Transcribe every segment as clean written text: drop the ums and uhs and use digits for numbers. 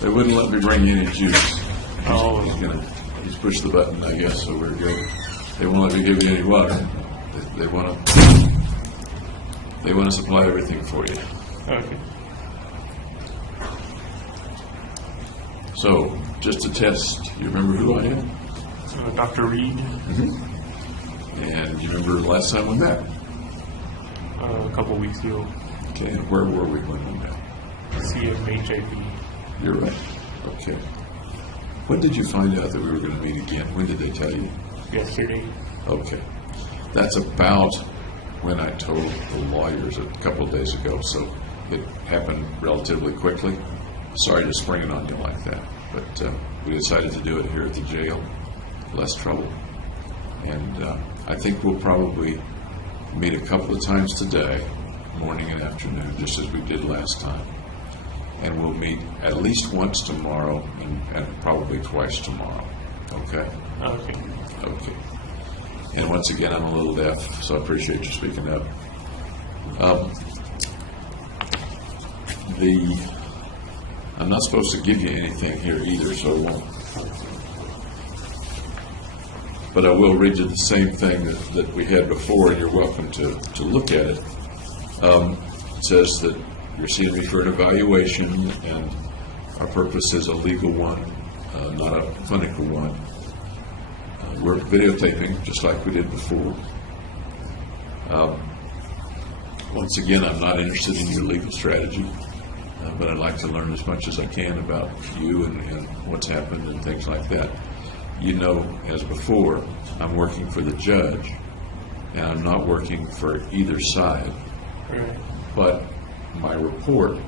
They wouldn't let me bring you any juice. Oh. He's pushed the button, I guess, so we're good. They won't let me give you any water. They want to supply everything for you. Okay. So, just to test, you remember who I am? Dr. Reed. And you remember the last time we met? A couple weeks ago. Okay, and where were we when we met? CMHIP. You're right. Okay. When did you find out that we were going to meet again? When did they tell you? Yesterday. Okay. That's about when I told the lawyers a couple of days ago, so it happened relatively quickly. Sorry to spring it on you like that, but we decided to do it here at the jail. Less trouble. And I think we'll probably meet a couple of times today, morning and afternoon, just as we did last time. And we'll meet at least once tomorrow and probably twice tomorrow. Okay? Okay. Okay. And once again, I'm a little deaf, so I appreciate you speaking up. I'm not supposed to give you anything here either, so I won't. But I will read you the same thing that we had before, and you're welcome to look at it. It says that you're seeing me for an evaluation, and our purpose is a legal one, not a clinical one. We're videotaping, just like we did before. Once again, I'm not interested in your legal strategy, but I'd like to learn as much as I can about you and what's happened and things like that. You know, as before, I'm working for the judge, and I'm not working for either side. Right. But my report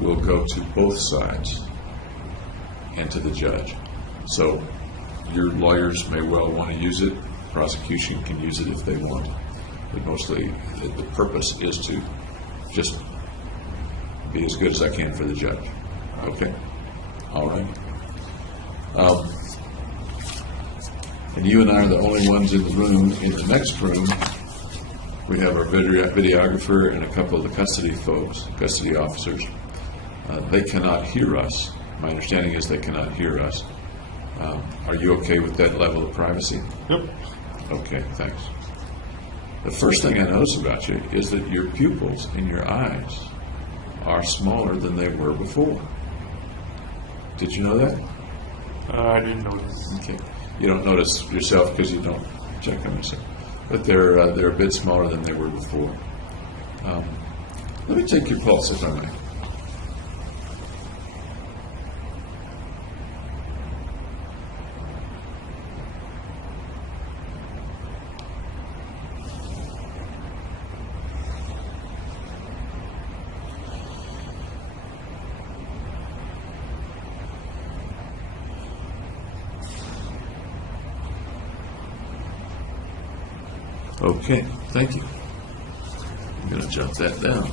will go to both sides and to the judge. So your lawyers may well want to use it. Prosecution can use it if they want. But mostly the purpose is to just be as good as I can for the judge. Okay? All right. And you and I are the only ones in the room. In the next room, we have our videographer and a couple of the custody folks, custody officers. They cannot hear us. My understanding is they cannot hear us. Are you okay with that level of privacy? Yep. Okay, thanks. The first thing I notice about you is that your pupils in your eyes are smaller than they were before. Did you know that? I didn't notice. Okay. You don't notice yourself because you don't check on yourself. But they're a bit smaller than they were before. Let me take your pulse, if I may. Okay, thank you. I'm going to jot that down.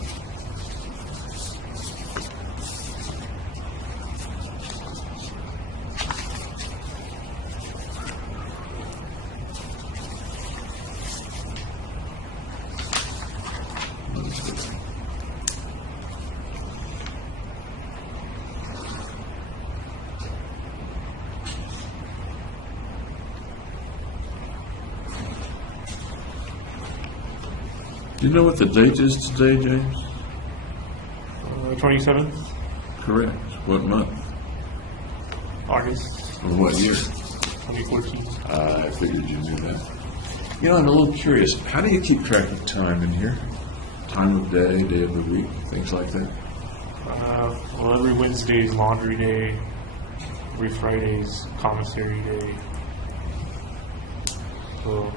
Do you know what the date is today, James? 27th, Correct. What month? August Or what year? 2014. I figured you knew that. You know, I'm a little curious. How do you keep track of time in here? Time of day, day of the week, things like that? Well, every Wednesday is laundry day. Every Friday is commissary day. So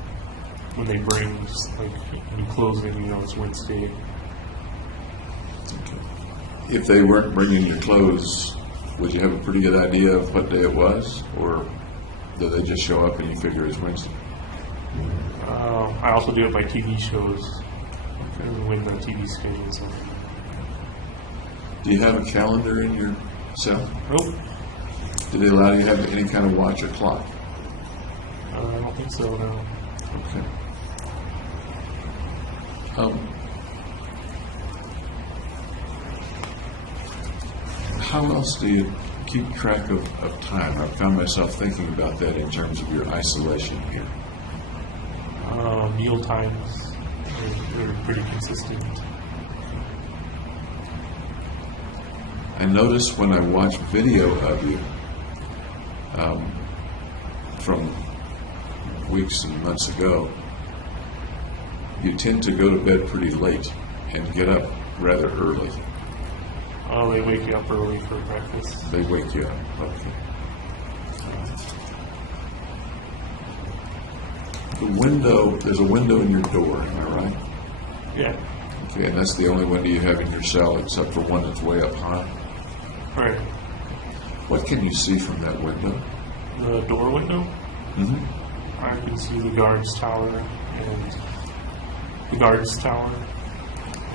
when they bring, just like when you close it, you know it's Wednesday. Okay. If they weren't bringing your clothes, would you have a pretty good idea of what day it was? Or do they just show up and you figure it's Wednesday? I also do it by TV shows. When the TV schedules are. Do you have a calendar in your cell? Nope. Do they allow you to have any kind of watch or clock? I don't think so, no. Okay. How else do you keep track of time? I've found myself thinking about that in terms of your isolation here. Meal times are pretty consistent. I notice when I watch video of you from weeks and months ago, you tend to go to bed pretty late and get up rather early. Oh, they wake you up early for breakfast. They wake you up. Okay. The window, there's a window in your door, am I right? Yeah. Okay, and that's the only window you have in your cell except for one that's way up high. Right. What can you see from that window? The door window? Mm-hmm. I can see the guards tower and the guards tower.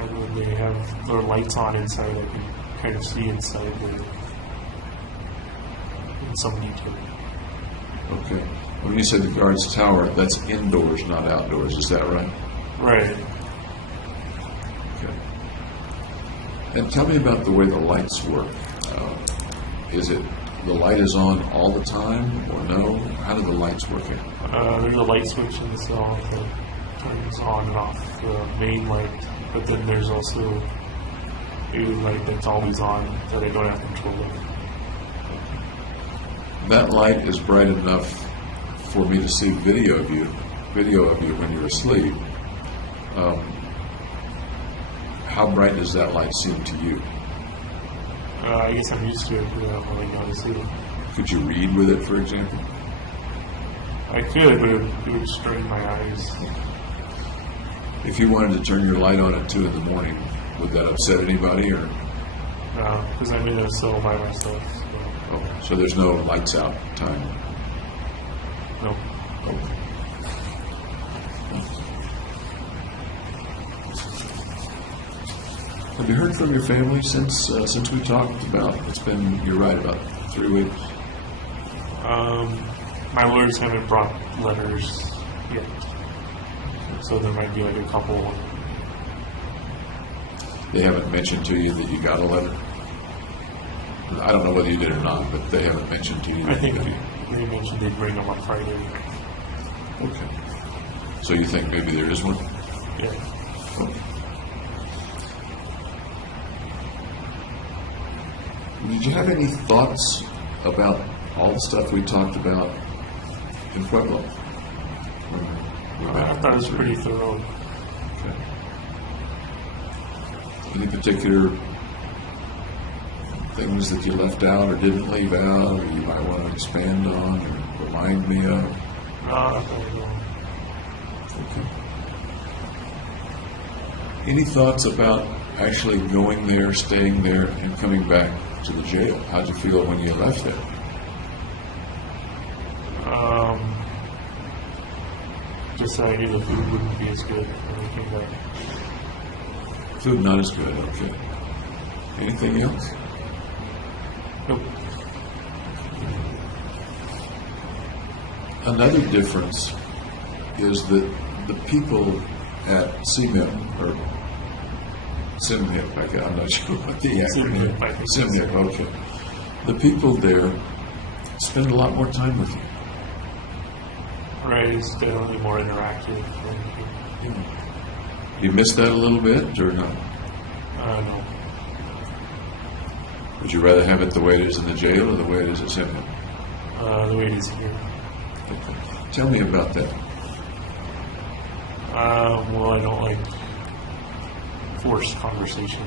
And when they have their lights on inside, I can kind of see inside there in some detail. Okay. When you say the guard's tower, that's indoors, not outdoors. Is that right? Right. Okay. And tell me about the way the lights work. Is it the light is on all the time, or no? How do the lights work here? There's a light switch in the cell that turns on and off the main light, but then there's also a light that's always on that I don't have control of. That light is bright enough for me to see video of you when you're asleep. How bright does that light seem to you? I guess I'm used to it because I'm really going to see it. Could you read with it, for example? I could, but it would strain my eyes. If you wanted to turn your light on at 2 in the morning, would that upset anybody, or? Because I'm in a cell by myself. So. Oh, so there's no lights out time? No. Okay. Have you heard from your family since we talked about? It's been, you're right, about 3 weeks. My lawyers haven't brought letters yet, so there might be like a couple. They haven't mentioned to you that you got a letter? I don't know whether you did or not, but they haven't mentioned to you. I think they mentioned they'd bring them on Friday. Okay. So you think maybe there is one? Yeah. Okay. Did you have any thoughts about all the stuff we talked about in Pueblo? I thought it was pretty thorough. Okay. Any particular things that you left out or didn't leave out, or you might want to expand on or remind me of? Okay. Any thoughts about actually going there, staying there, and coming back to the jail? How'd you feel when you left there? Just that I knew the food wouldn't be as good when we came back. Food not as good, okay. Anything else? Nope. Another difference is that the people at CMIP, or CMHIP, I'm not sure what the acronym is. CMHIP, okay. The people there spend a lot more time with you. Right, it's definitely more interactive. You miss that a little bit, or not? No. Would you rather have it the way it is in the jail or the way it is at CMHIP? The way it is here. Okay. Tell me about that. Well, I don't like forced conversation.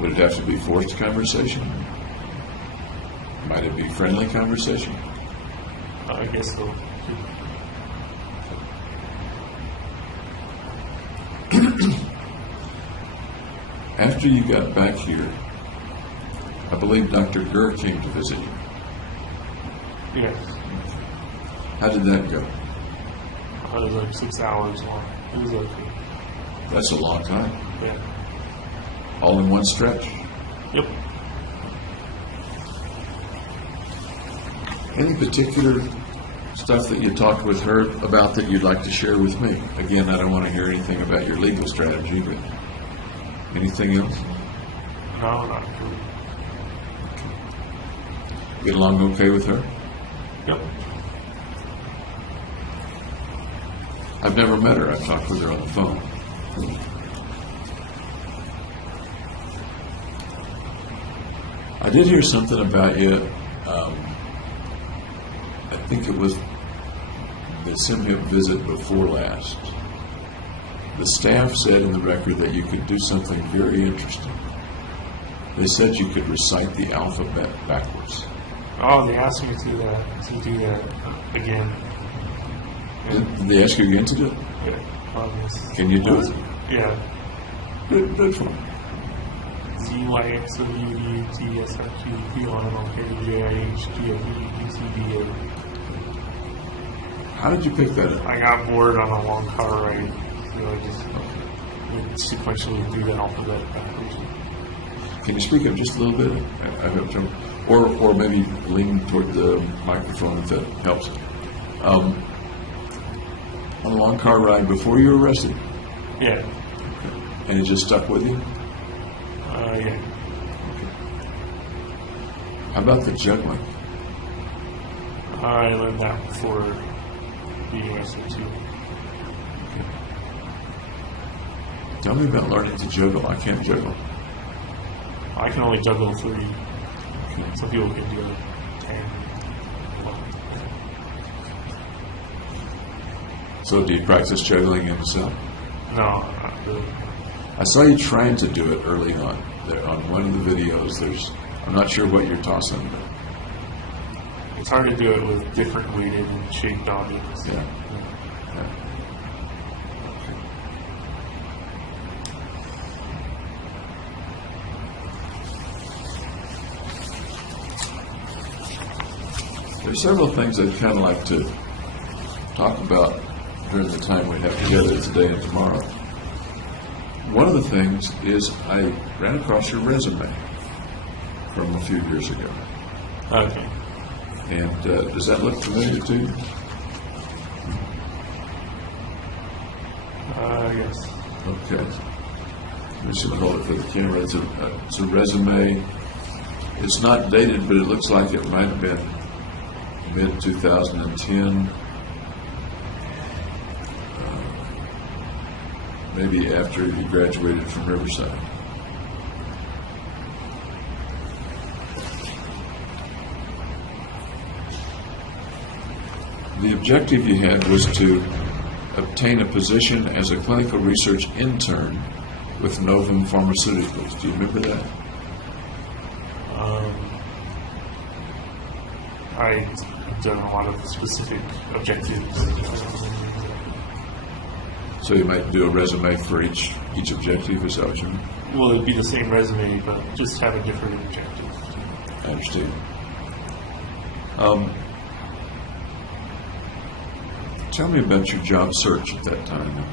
Would it have to be forced conversation? Might it be friendly conversation? I guess so. After you got back here, I believe Dr. Gurr came to visit you. Yes. How did that go? It was like 6 hours long. It was okay. That's a long time. Yeah. All in one stretch? Yep. Any particular stuff that you talked with her about that you'd like to share with me? Again, I don't want to hear anything about your legal strategy, but anything else? No, not really. Get along okay with her? Yep. I've never met her. I've talked with her on the phone. I did hear something about you. I think it was the Simhip visit before last. The staff said in the record that you could do something very interesting. They said you could recite the alphabet backwards. Oh, they asked me to do that again. Did they ask you again to do it? Yeah. Can you do it? Yeah. Do it for me. ZYXOUDTSRQPLMLKJIHGFEDCBA. How did you pick that up? I got bored on a long car ride, so I just would sequentially do the alphabet backwards. Can you speak up just a little bit? I have trouble. Or maybe lean toward the microphone if that helps. On a long car ride before you were arrested? Yeah. And it just stuck with you? Yeah. How about the juggling? I learned that before being arrested too. Tell me about learning to juggle. I can't juggle. I can only juggle 3. Some people can do 10. So do you practice juggling in the cell? No, not really. I saw you trying to do it early on. There, on one of the videos, I'm not sure what you're tossing, but It's hard to do it with different weighted and shaped objects. yeah. There's several things I'd kind of like to talk about during the time we have together today and tomorrow. One of the things is I ran across your resume from a few years ago. Okay. And does that look familiar to you? Yes. Okay. Let me see if I hold it for the camera. It's a resume. It's not dated, but it looks like it might have been mid-2010. Maybe after you graduated from Riverside. The objective you had was to obtain a position as a clinical research intern with Novum Pharmaceuticals. Do you remember that? I've done a lot of specific objectives. So you might do a resume for each objective, is that what you mean? Well, it'd be the same resume, but just have a different objective. I understand. Tell me about your job search at that time.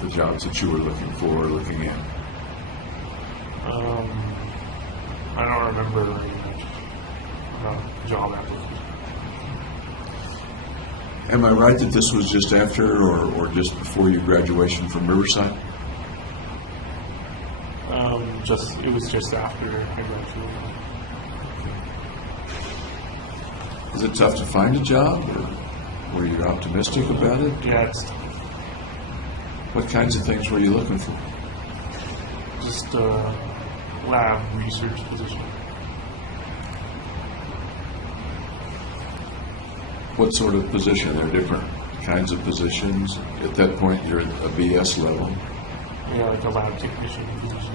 The jobs that you were looking for or looking at. I don't remember very much about job application. Am I right that this was just after or just before your graduation from Riverside? It was just after I graduated. Is it tough to find a job, or were you optimistic about it? Yeah, it's What kinds of things were you looking for? just a lab research position. What sort of position? There are different kinds of positions. At that point, you're at a BS level. Yeah, like a lab technician position.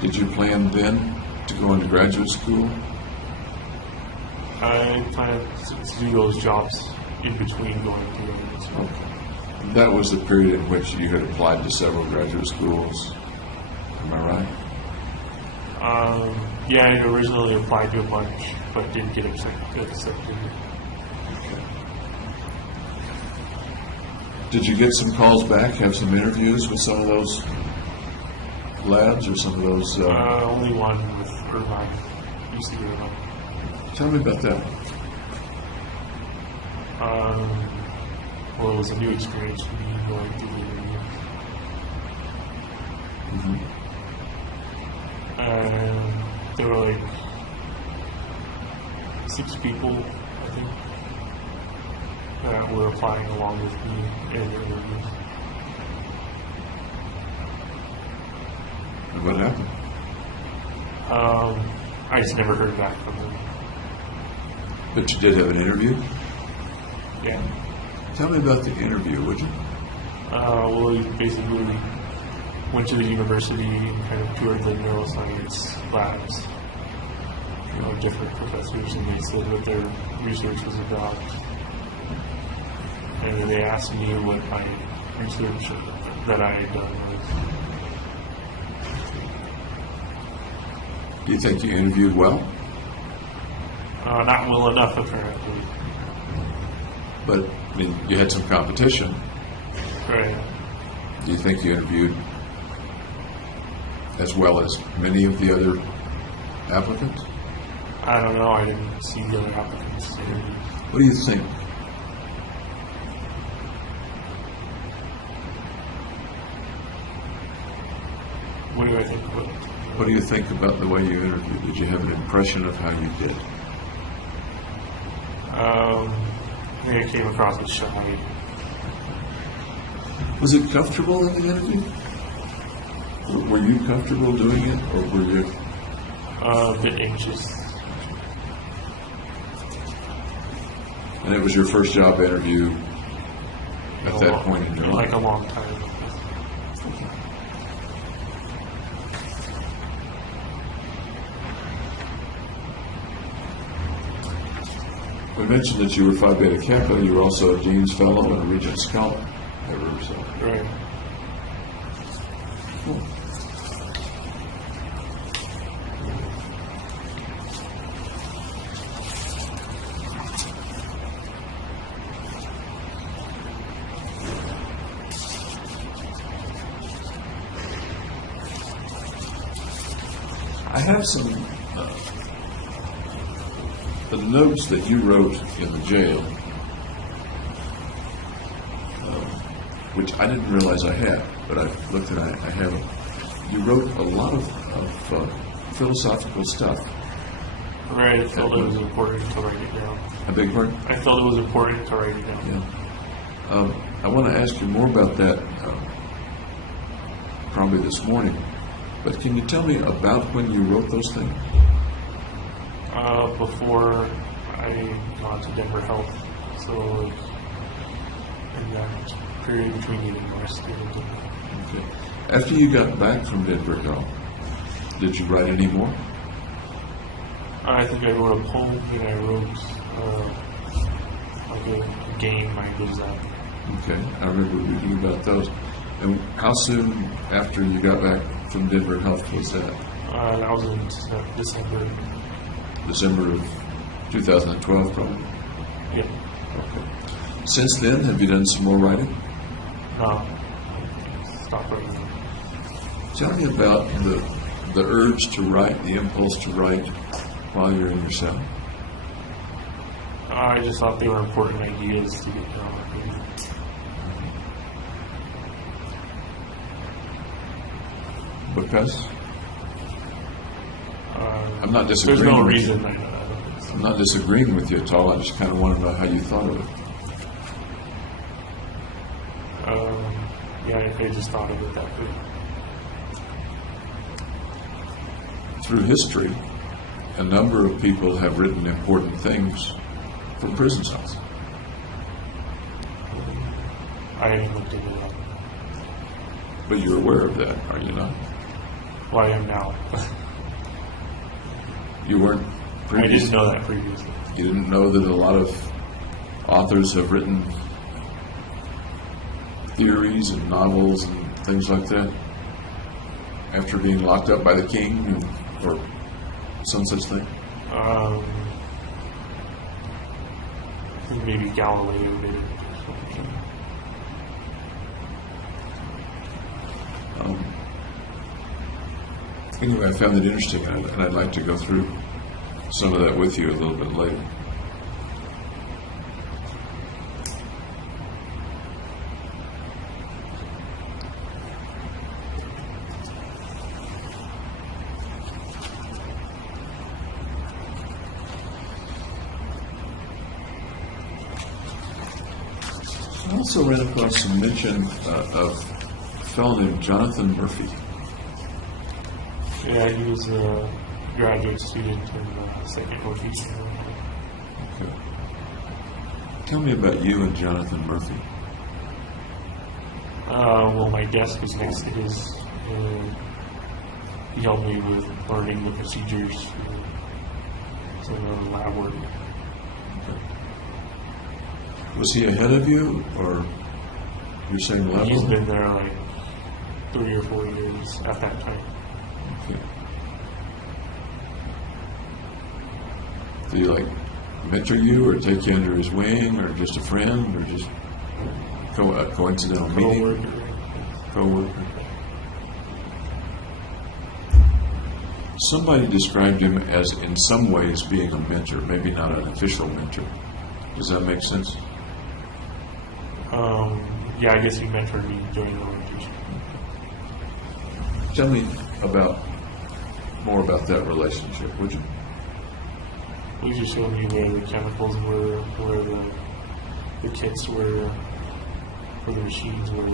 Did you plan then to go into graduate school? I planned to do those jobs in between going to graduate school. That was the period in which you had applied to several graduate schools. Am I right? Yeah, I originally applied to a bunch, but didn't get accepted. Did you get some calls back, have some interviews with some of those labs or some of those? Only one with Irvine, UC Irvine. Tell me about that. Well, it was a new experience for me going through the interview. And there were like 6 people, I think, that were applying along with me in the interviews. And what happened? I just never heard back from them. But you did have an interview? Yeah. Tell me about the interview, would you? Well, we basically went to the university and kind of toured the neuroscience labs. You know, different professors, and they said what their research was about. And then they asked me what my research that I had done was. Do you think you interviewed well? Not well enough, apparently. But, I mean, you had some competition. Right. Do you think you interviewed as well as many of the other applicants? I don't know. I didn't see the other applicants. What do you think? What do I think about it? What do you think about the way you interviewed? Did you have an impression of how you did? I think I came across as shy. Was it comfortable in the interview? Were you comfortable doing it, or were you? A bit anxious. And it was your first job interview at that point in your life? Like a long time. We mentioned that you were Phi Beta Kappa. You were also a Dean's Fellow and a Regent Scholar at Riverside. Right. Cool. I have some the notes that you wrote in the jail, which I didn't realize I had, but I looked and I have them. You wrote a lot of philosophical stuff. Right, I felt it was important to write it down. I beg your pardon? I felt it was important to write it down. Yeah. I want to ask you more about that probably this morning, but can you tell me about when you wrote those things? Before I got to Denver Health, so like in that period between the university and Denver. Okay. After you got back from Denver Health, did you write any more? I think I wrote a poem and I wrote like a game I was at. Okay, I remember reading about those. And how soon after you got back from Denver Health was that? That was in December. December of 2012, probably? Yeah. Okay. Since then, have you done some more writing? No. Stop writing. Tell me about the urge to write, the impulse to write while you're in your cell. I just thought they were important ideas to get down. Because? I'm not There's disagreeing no with reason. you. I'm not disagreeing with you at all. I just kind of want to know how you thought of it. Yeah, I just thought of it that way. Through history, a number of people have written important things for prison cells. I haven't looked into that. But you're aware of that, are you not? Well, I am now. You weren't I previously? didn't know that previously. You didn't know that a lot of authors have written theories and novels and things like that after being locked up by the king or some such thing? I think maybe Galileo did it. Anyway, I found it interesting, and I'd like to go through some of that with you a little bit later. I also ran across some mention of a fellow named Jonathan Murphy. Yeah, he was a graduate student in second rotation. Okay. Tell me about you and Jonathan Murphy. Well, my desk was next to his. He helped me with learning the procedures for the lab work. Was he ahead of you, or your same level? He's been there like 3 or 4 years at that time. Okay. Did he like mentor you, or take you under his wing, or just a friend, or just a coincidental meeting? Co-worker. Somebody described him as, in some ways, being a mentor, maybe not an official mentor. Does that make sense? Yeah, I guess he mentored me during the orientation. Tell me more about that relationship, would you? He just showed me where the chemicals were, where the kits were, where the machines were.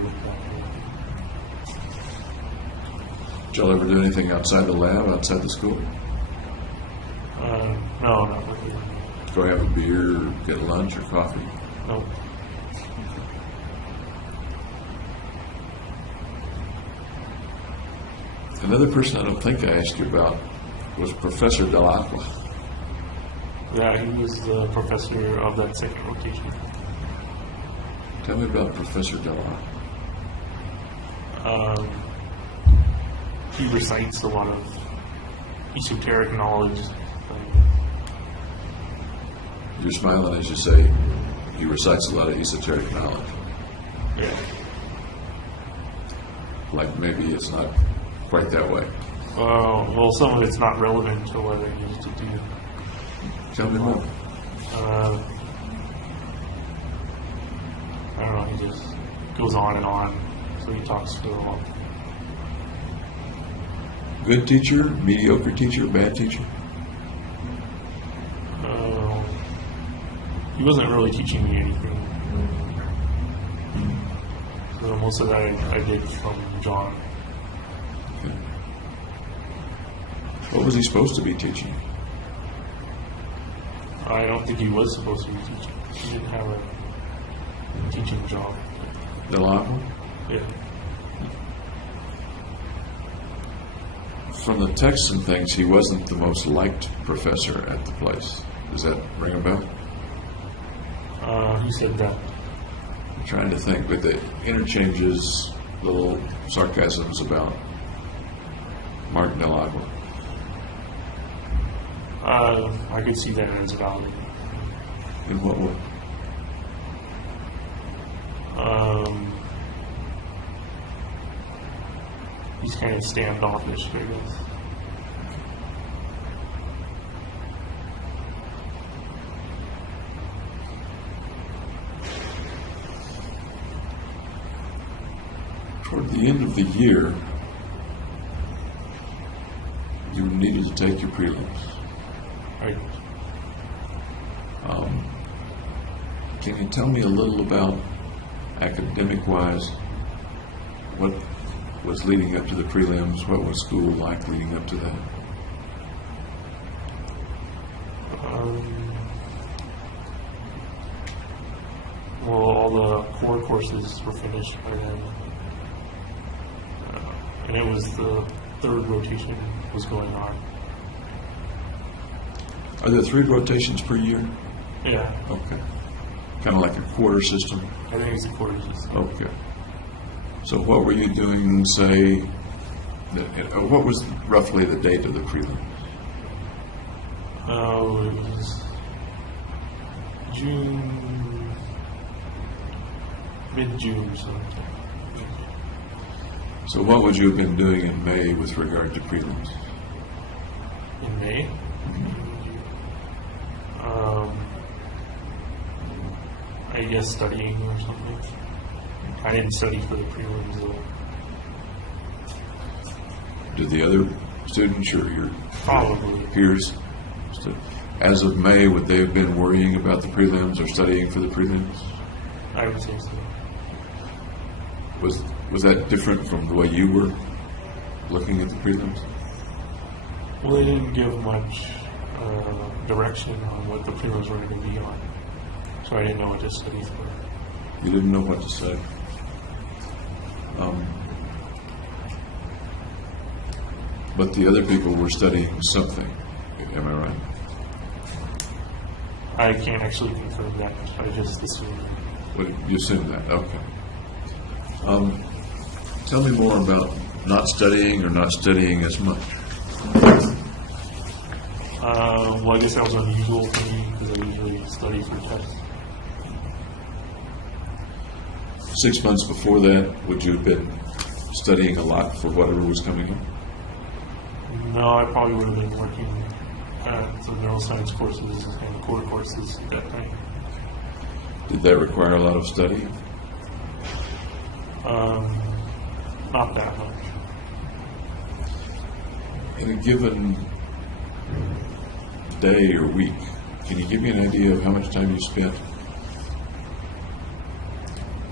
Did y'all ever do anything outside the lab, outside the school? No, not really. Go have a beer, or get lunch or coffee? No. Another person I don't think I asked you about was Professor Delacqua. Yeah, he was the professor of that second rotation. Tell me about Professor Delacqua. He recites a lot of esoteric knowledge. You're smiling as you say he recites a lot of esoteric knowledge. Yeah. Like maybe it's not quite that way. Well, some of it's not relevant to what I used to do. Tell me more. I don't know, he just goes on and on, so he talks for a while. Good teacher, mediocre teacher, bad teacher? He wasn't really teaching me anything. So most of that I did from John. Okay. What was he supposed to be teaching? I don't think he was supposed to be teaching. He didn't have a teaching job. Delacqua? Yeah. From the texts and things, he wasn't the most liked professor at the place. Does that ring a bell? He said that. I'm trying to think, but the interchanges, little sarcasms about Martin Delacqua. I could see that as valid. In what way? He's kind of standoffish, I guess. Toward the end of the year, you needed to take your prelims. Right. Can you tell me a little about, academic-wise, what was leading up to the prelims? What was school like leading up to that? Well, all the core courses were finished by then. And it was the third rotation was going on. Are there 3 rotations per year? Yeah. Okay. Kind of like a quarter system? I think it's a quarter system. Okay. So what were you doing, say, what was roughly the date of the prelims? It was June, mid-June or something. So what would you have been doing in May with regard to prelims? In May? I guess studying or something. I didn't study for the prelims though. Did the other students or your Probably. peers? As of May, would they have been worrying about the prelims or studying for the prelims? I would say so. Was that different from the way you were looking at the prelims? Well, they didn't give much direction on what the prelims were going to be on, so I didn't know what to study for. You didn't know what to say. But the other people were studying something. Am I right? I can't actually confirm that. I just assumed. Well, you assume that. Okay. Tell me more about not studying or not studying as much. Well, I guess that was unusual for me because I usually study for tests. 6 months before that, would you have been studying a lot for whatever was coming up? No, I probably would have been working at some neuroscience courses and core courses at that time. Did that require a lot of studying? Not that much. In a given day or week, can you give me an idea of how much time you spent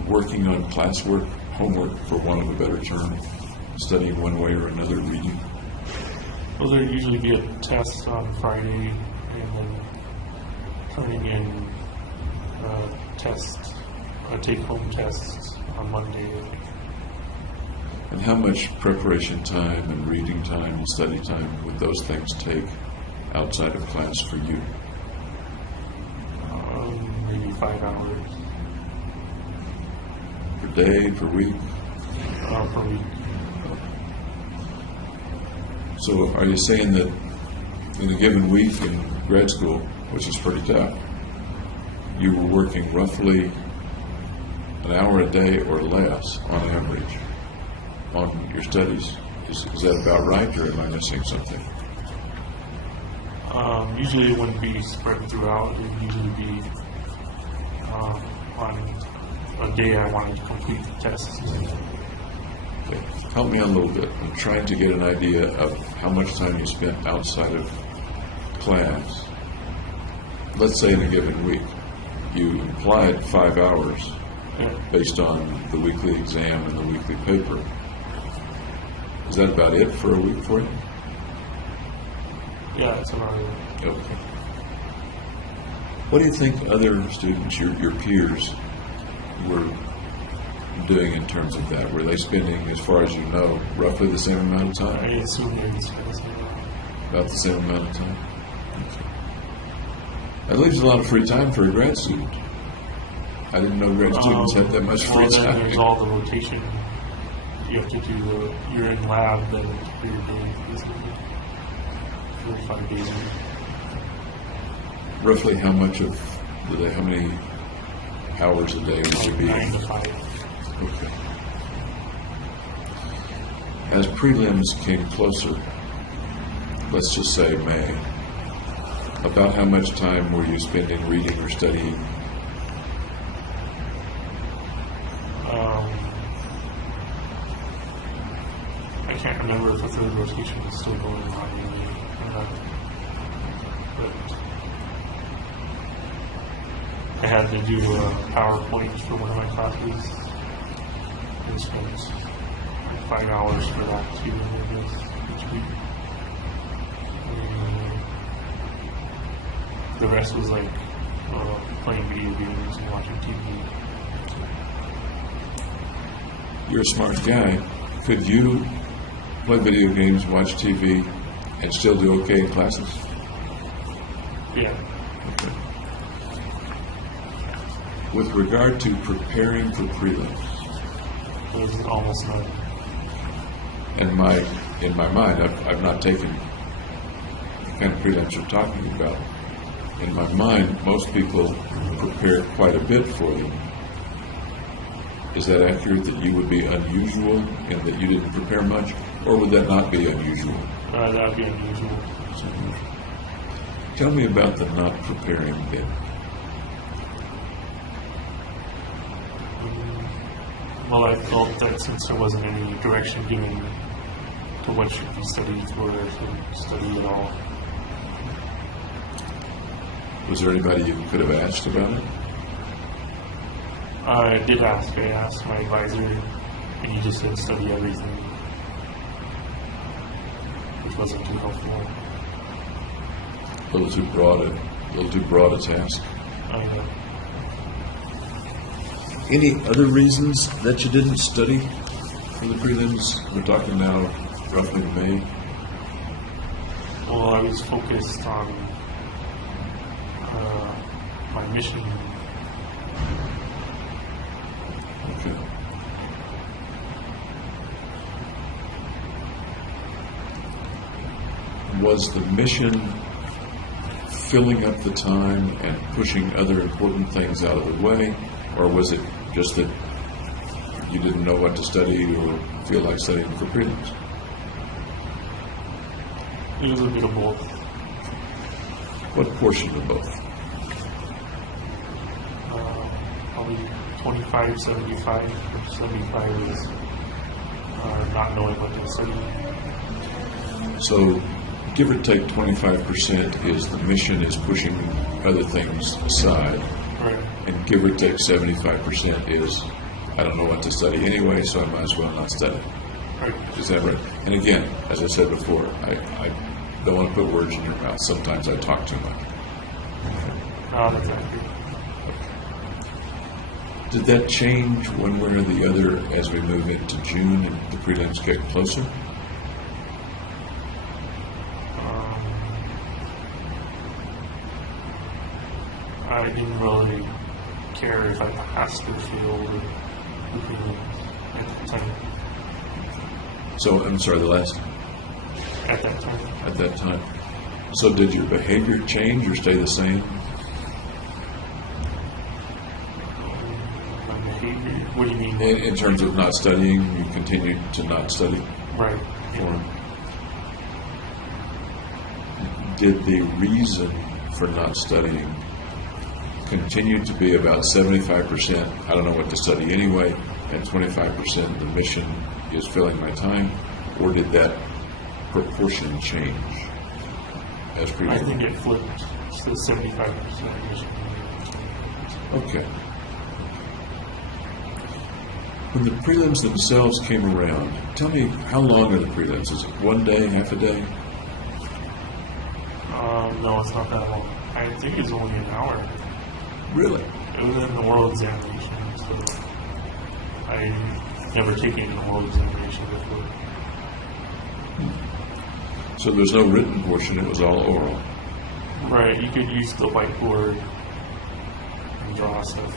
working on classwork, homework, for want of a better term, studying one way or another, reading? Well, there would usually be a test on Friday and then turning in take-home tests on Monday. And how much preparation time and reading time and study time would those things take outside of class for you? Maybe 5 hours Per day, per week? per week. So are you saying that in a given week in grad school, which is pretty tough, you were working roughly an hour a day or less on average on your studies? Is that about right, or am I missing something? Usually it wouldn't be spread throughout. It would usually be on a day I wanted to complete the tests. Okay. Help me out a little bit. I'm trying to get an idea of how much time you spent outside of class. Let's say in a given week, you applied 5 hours based on the weekly exam and the weekly paper. Is that about it for a week for you? Yeah, that's about it. Okay. What do you think other students, your peers, were doing in terms of that? Were they spending, as far as you know, roughly the same amount of I time? assume they would spend the same amount. About the same amount of time? Okay. That leaves a lot of free time for a grad student. I didn't know grad students had that much free Well, then time. there's all the rotation. You have to do, you're in lab, then for your day, basically. 45 days a week. Roughly how much of the day, how many hours a day would you be? 9 to 5. Okay. As prelims came closer, let's just say May, about how much time were you spending reading or studying? I can't remember if the third rotation is still going on really, but I had to do a PowerPoint for one of my classes. I spent like 5 hours for that too, I guess, each week. And the rest was like playing video games and watching TV. You're a smart guy. Could you play video games, watch TV, and still do okay in classes? Yeah. Okay. With regard to preparing for prelims, It was almost none. and in my mind, I've not taken the kind of prelims you're talking about. In my mind, most people prepare quite a bit for them. Is that accurate, that you would be unusual and that you didn't prepare much, or would that not be unusual? That would be unusual. Tell me about the not preparing bit. Well, I felt that since there wasn't any direction given to what should be studied for, I should study at all. Was there anybody you could have asked about it? I did ask. I asked my advisor, and he just said study everything, which wasn't too helpful. A little too broad a task. I know. Any other reasons that you didn't study for the prelims? We're talking now roughly May. Well, I was focused on my mission. Okay. Was the mission filling up the time and pushing other important things out of the way, or was it just that you didn't know what to study or feel like studying for prelims? It was a bit of both. What portion of both? Probably 25, 75. 75 is not knowing what to study. So, give or take 25% is the mission is pushing other things aside, Right. and give or take 75% is I don't know what to study anyway, so I might as well not study. Right. Is that right? And again, as I said before, I don't want to put words in your mouth. Sometimes I talk too much. Not exactly. Did that change one way or the other as we move into June and the prelims get closer? I didn't really care if I passed or failed the prelims at the time. So, I'm sorry, the last, At that time. at that time. So did your behavior change or stay the same? My behavior. What do you mean? In terms of not studying, you continued to not study? Right. Or did the reason for not studying continue to be about 75%, I don't know what to study anyway, and 25% the mission is filling my time, or did that proportion change as I previously? think it flipped to 75%. Okay. When the prelims themselves came around, tell me, how long are the prelims? Is it one day, half a day? No, it's not that long. I think it's only an hour. Really? It was in the oral examination, so I never taken an oral examination before. So there's no written portion, it was all oral. Right, you could use the whiteboard and draw stuff.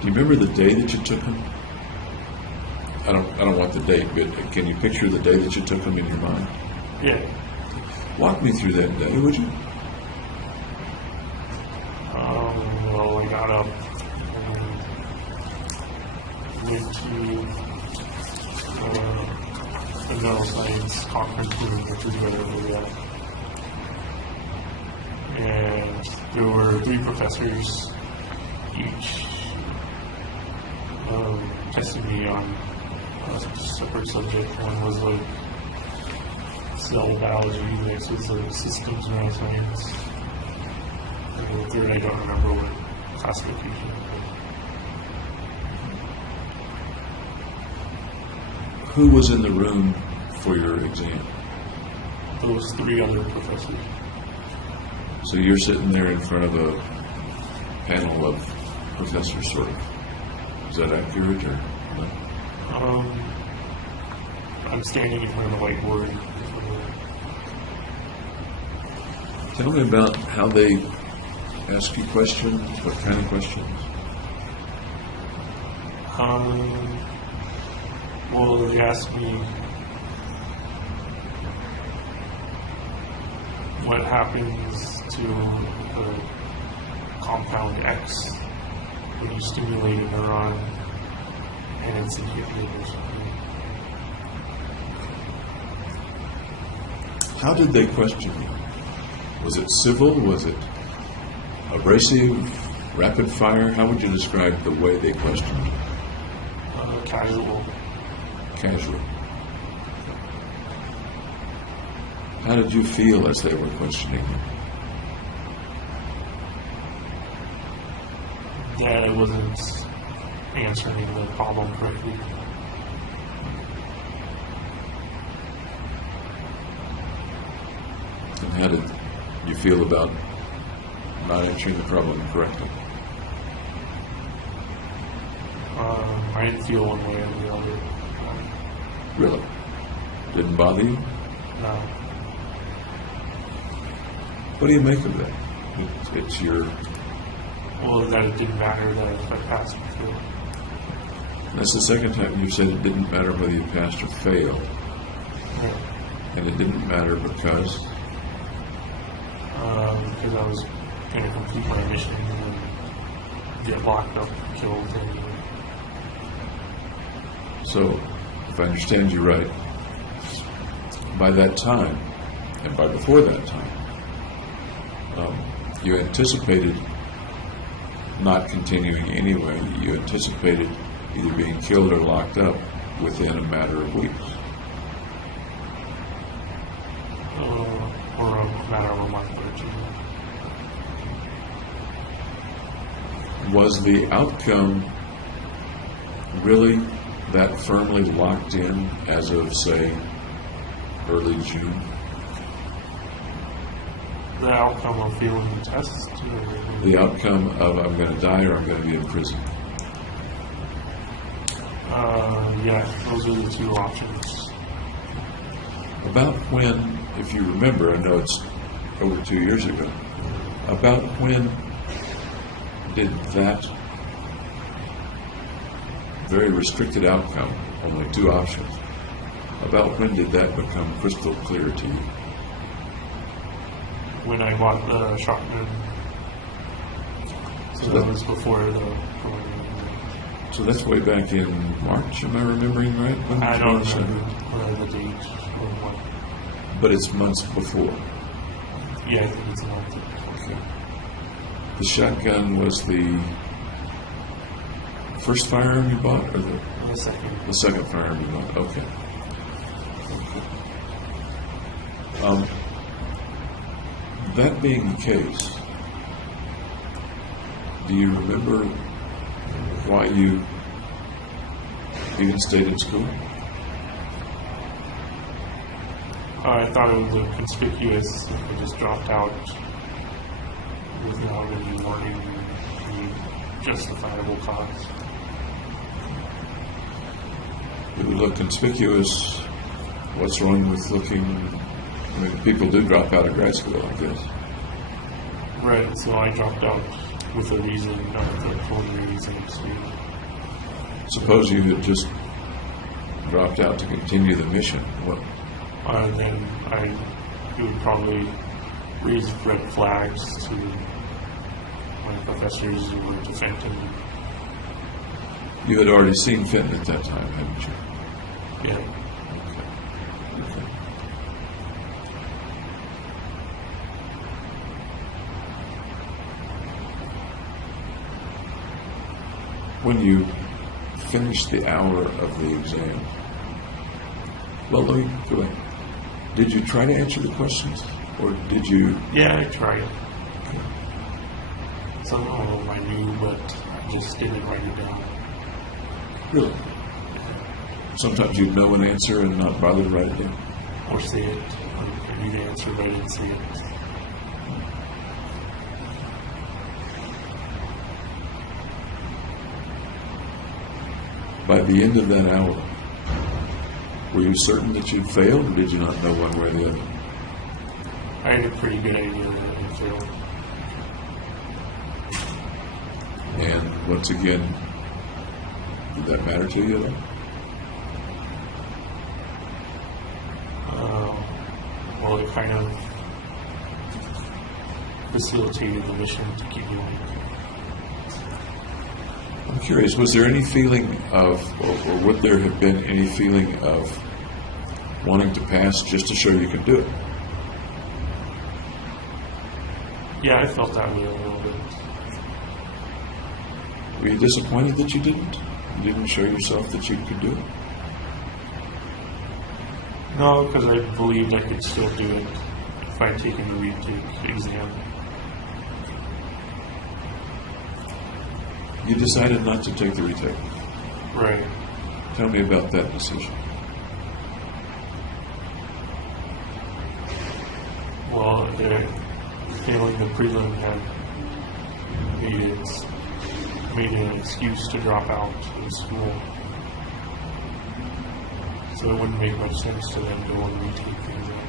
Do you remember the day that you took them? I don't want the date, but can you picture the day that you took them in your mind? Yeah. Walk me through that day, would you? Well, I got up and went to the neuroscience conference room, which is right over there. And there were 3 professors, each testing me on a separate subject. One was like cell biology, the next was like systems neuroscience. And the third, I don't remember what classification. Who was in the room for your exam? Those 3 other professors. So you're sitting there in front of a panel of professors, sort of. Is that accurate, or no? I'm standing in front of the whiteboard. Tell me about how they ask you questions, what kind of questions? Well, they asked me what happens to the compound X when you stimulate a neuron and it's inhibited or something. How did they question you? Was it civil? Was it abrasive? Rapid fire? How would you describe the way they questioned you? Casual. Casual. How did you feel as they were questioning you? that I wasn't answering the problem correctly. And how did you feel about not answering the problem correctly? I didn't feel one way or the other. Really? Didn't bother you? No. What do you make of that? It's your... Well, that it didn't matter that if I passed or failed. That's the second time you said it didn't matter whether you passed or failed. Right. And it didn't matter because... Because I was going to complete my mission and then get locked up and killed. So, if I understand you right, by that time, and by before that time, you anticipated not continuing anyway. You anticipated either being killed or locked up within a matter of weeks. Or a matter of a month or two. Was the outcome really that firmly locked in as of, say, early June? The outcome of failing the test? The outcome of I'm going to die or I'm going to be in prison? Yeah, those are the two options. About when, if you remember, I know it's over 2 years ago, about when did that very restricted outcome, only two options, about when did that become crystal clear to you? When I bought the shotgun. So that was before the... So that's way back in March, am I remembering right? When I did don't you remember buy the date or what. But it's months before. Yeah, I think it's a month. Okay. The shotgun was the first firearm you bought, or the The second. second firearm you bought? Okay. Okay. That being the case, do you remember why you even stayed in school? I thought it was conspicuous if I just dropped out without any warning, any justifiable cause. It would look conspicuous. What's wrong with looking? I mean, people do drop out of grad school, I guess. Right, so I dropped out with a reason, not with a preliminary reason. Suppose you had just dropped out to continue the mission. What? Then it would probably raise red flags to my professors who were into fentanyl. You had already seen Fenton at that time, hadn't you? Yeah. Okay. When you finished the hour of the exam, well, let me go ahead. Did you try to answer the questions, or did you? Yeah, I tried. Some of them I knew, but I just didn't write it down. Really? Sometimes you'd know an answer and not bother to write it down. Or see it. I knew the answer, but I didn't see it. By the end of that hour, were you certain that you'd failed, or did you not know one way or the other? I had a pretty good idea that I failed. And once again, did that matter to you at all? Well, it kind of facilitated the mission to keep going. I'm curious, was there any feeling of, or would there have been any feeling of wanting to pass just to show you could do it? Yeah, I felt that way a little bit. Were you disappointed that you didn't? You didn't show yourself that you could do it? No, because I believed I could still do it if I had taken the retake exam. You decided not to take the retake. Right. Tell me about that decision. Well, failing the prelim had made an excuse to drop out of school. So it wouldn't make much sense to then go and retake the exam.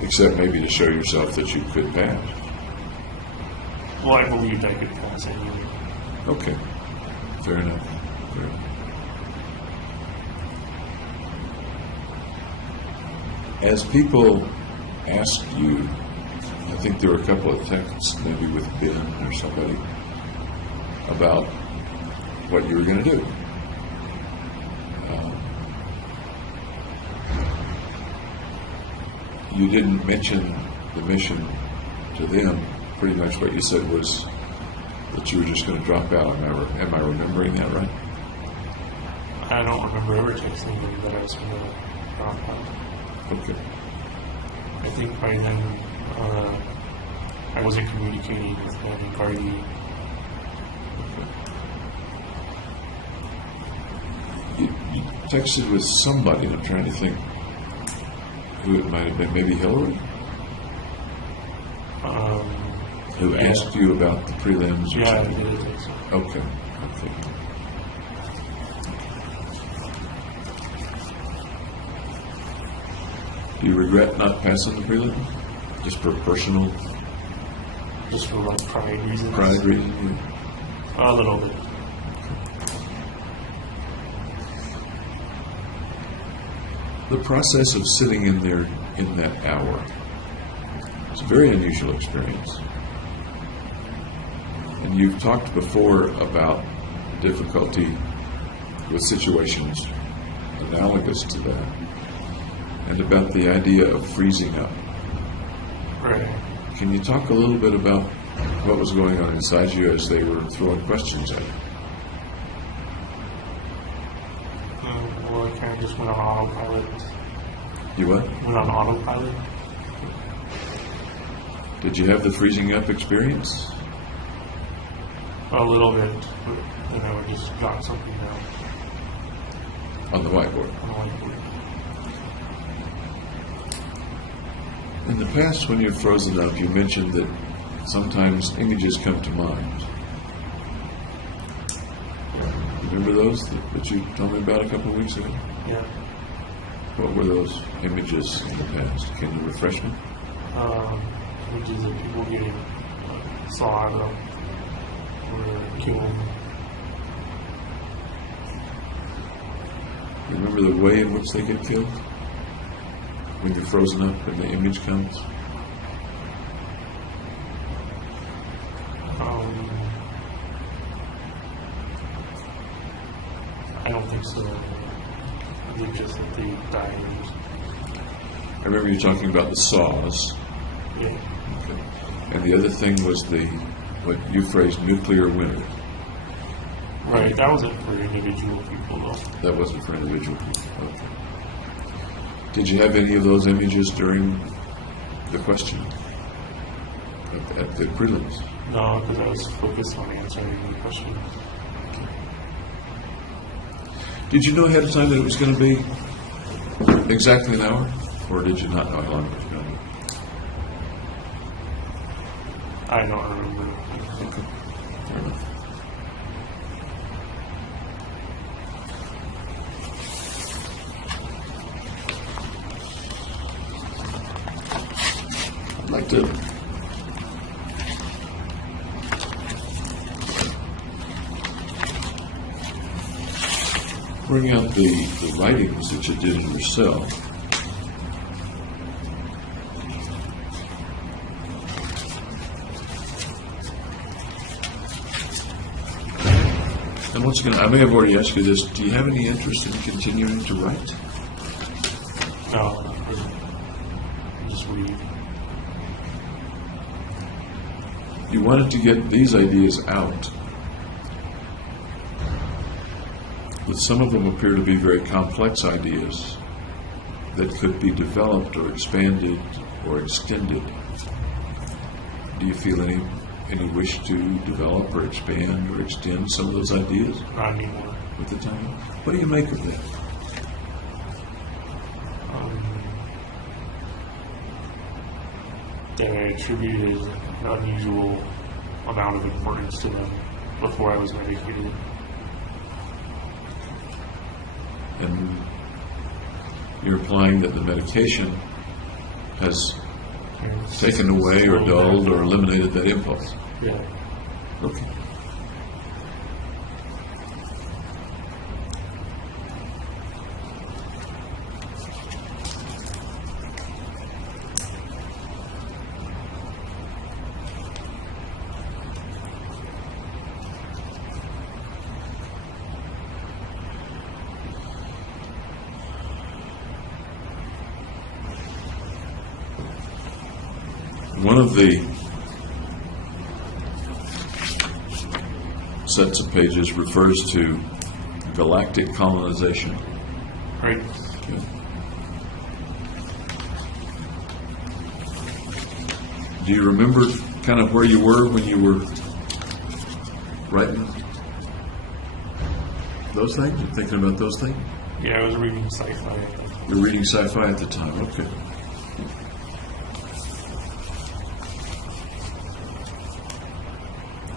Except maybe to show yourself that you could pass. Well, I believed I could pass anyway. Okay. Fair enough. Fair enough. As people ask you, I think there were a couple of texts, maybe with Ben or somebody, about what you were going to do. You didn't mention the mission to them. Pretty much what you said was that you were just going to drop out. Am I remembering that right? I don't remember ever texting them that I was going to drop out. Okay. I think by then I wasn't communicating with anybody. You texted with somebody, and I'm trying to think who it might have been. Maybe Hillary? Who asked you about the prelims or Yeah, I something? did think so. Okay. Do you regret not passing the prelim? Just for personal Just for like pride reasons. pride reason? A little bit. The process of sitting in there in that hour, it's a very unusual experience. And you've talked before about difficulty with situations analogous to that, and about the idea of freezing up. Right. Can you talk a little bit about what was going on inside you as they were throwing questions at you? Well, I kind of just went on autopilot. You what? Went on autopilot. Did you have the freezing up experience? A little bit, but then I would just jot something down On the whiteboard. on the whiteboard. In the past, when you've frozen up, you mentioned that sometimes images come to mind. Remember those that you told me about a couple of weeks ago? Yeah. What were those images in the past? Can you refresh me? Images of people getting sawed up or killed. Remember the way in which they get killed? When you're frozen up and the image comes? I don't think so. I think just that they died. I remember you talking about the saws. Yeah. Okay. And the other thing was what you phrased, nuclear winter. Right, that wasn't for individual people though. That wasn't for individual people. Okay. Did you have any of those images during the question at the prelims? No, because I was focused on answering the question. Did you know ahead of time that it was going to be exactly an hour? Or did you not know how long it was going to be? I don't remember. Okay. Fair enough. I'd like to bring out the writings that you did in yourself. And once again, I may have already asked you this, do you have any interest in continuing to write? No, just read. You wanted to get these ideas out. But some of them appear to be very complex ideas that could be developed or expanded or extended. Do you feel any any wish to develop or expand or extend some of those ideas Not anymore. with the time? What do you make of that? That I attributed an unusual amount of importance to them before I was medicated. And you're implying that the medication has And taken away or slowed dulled down. or eliminated that impulse. Yeah. Okay. One of the sets of pages refers to galactic colonization. Right. Do you remember kind of where you were when you were writing those things? You're thinking about those things? Yeah, I was reading sci-fi. You were reading sci-fi at the time. Okay.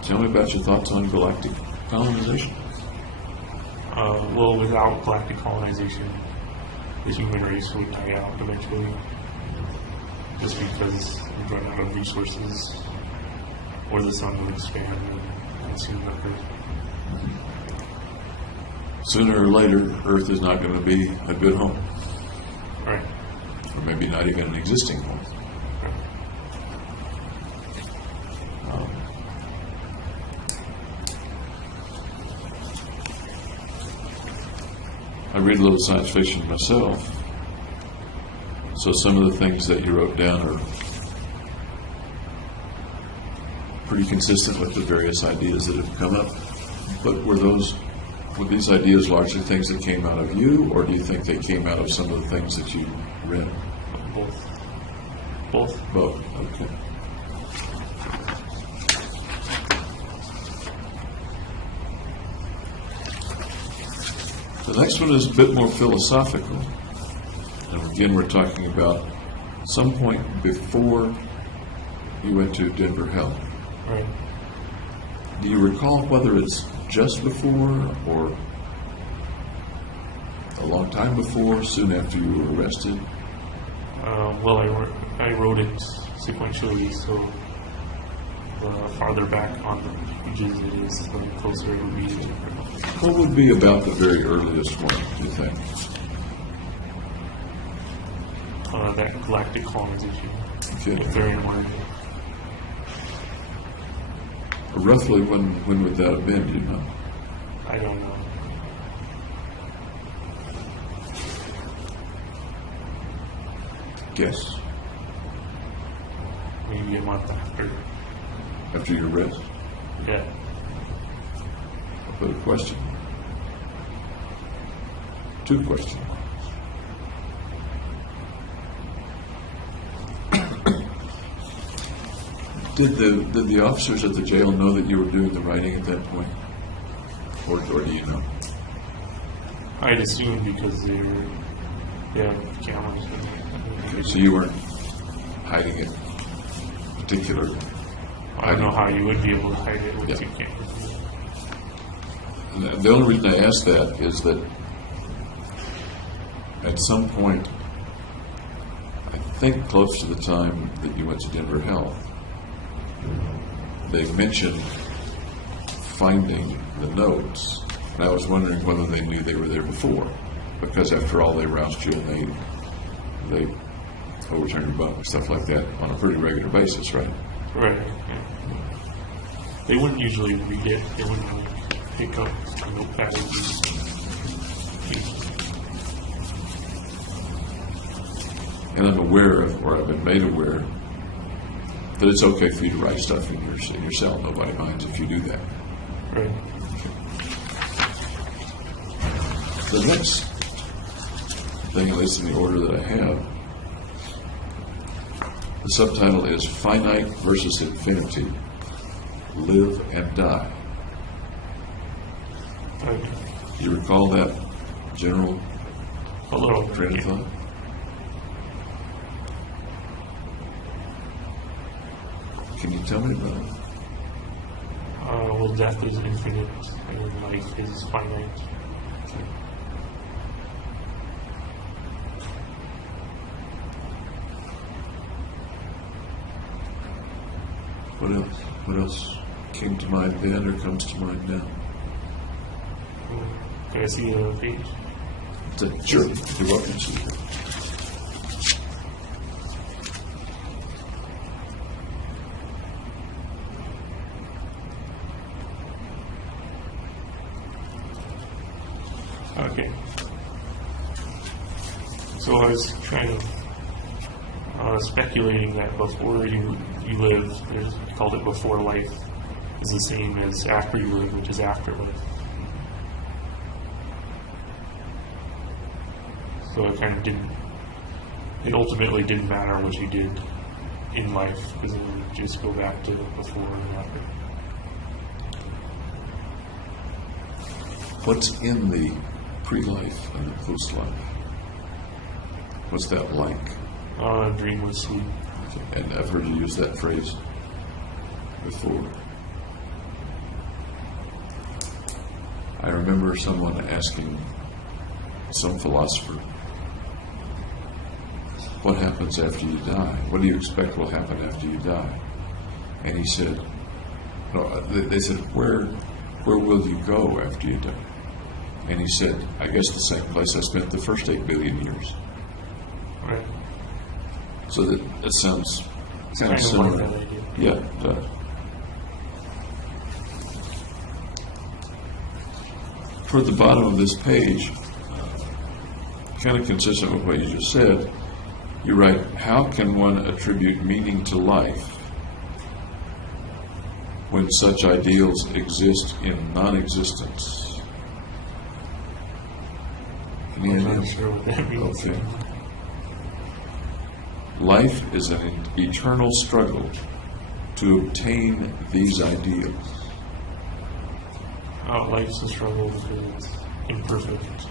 Tell me about your thoughts on galactic colonization. Well, without galactic colonization, the human race would die out eventually. Just because we run out of resources, or the sun would expand and consume the Earth. Sooner or later, Earth is not going to be a good home, Right. or maybe not even an existing home. Right. I read a little science fiction myself, so some of the things that you wrote down are pretty consistent with the various ideas that have come up. But were these ideas largely things that came out of you, or do you think they came out of some of the things that you read? Both. Both. Both. Okay. The next one is a bit more philosophical. And again, we're talking about some point before you went to Denver Health. Right. Do you recall whether it's just before or a long time before, soon after you were arrested? Well, I wrote it sequentially, so the farther back on the pages it is, the closer it would be to Denver. What would be about the very earliest one, do you think? That galactic colonization. Okay. Very important. Roughly when would that have been, do you know? I don't know. Guess. Maybe a month after. After your arrest? Yeah. I'll put a question. Two questions. Did the officers at the jail know that you were doing the writing at that point? Or do you know? I'd assume because they have cameras. So you weren't hiding it particular. I don't know how you would be able to hide it with Yeah. two cameras. And the only reason I ask that is that at some point, I think close to the time that you went to Denver Health, they mentioned finding the notes. And I was wondering whether they knew they were there before, because after all, they roused you and they overturned your bunk and stuff like that on a pretty regular basis, right? Right. Yeah. They wouldn't usually read it. They wouldn't like, pick up a notepad and And I'm aware of, or I've been made aware, that it's okay for you to write stuff in your cell. Nobody minds if you do that. right. The next thing, at least in the order that I have, the subtitle is Finite versus Infinity. live and die. Right. Do you recall that general A little. train of thought? Can you tell me about it? Well, death is infinite and life is finite. Okay. What else? What else came to mind then or comes to mind now? Can I see a page? Sure, you're welcome to. Okay. So I was kind of speculating that before you live, you called it before life, is the same as after you live, which is afterlife. So it kind of didn't, it ultimately didn't matter what you did in life, because it would just go back to before and after. What's in the pre-life and the post-life? What's that like? Dreamless sleep. And I've heard you use that phrase before. I remember someone asking some philosopher, what happens after you die? What do you expect will happen after you die? And he said, no, they said, where will you go after you die? And he said, I guess the same place I spent the first 8 billion years. Right. So that sounds kind of Kind of similar. like that idea. Yeah, it does. Toward the bottom of this page, kind of consistent with what you just said, you write, how can one attribute meaning to life when such ideals exist in non-existence? Any I'm not idea? sure what that means. Okay. Life is an eternal struggle to obtain these ideals. Life's a struggle because it's imperfect.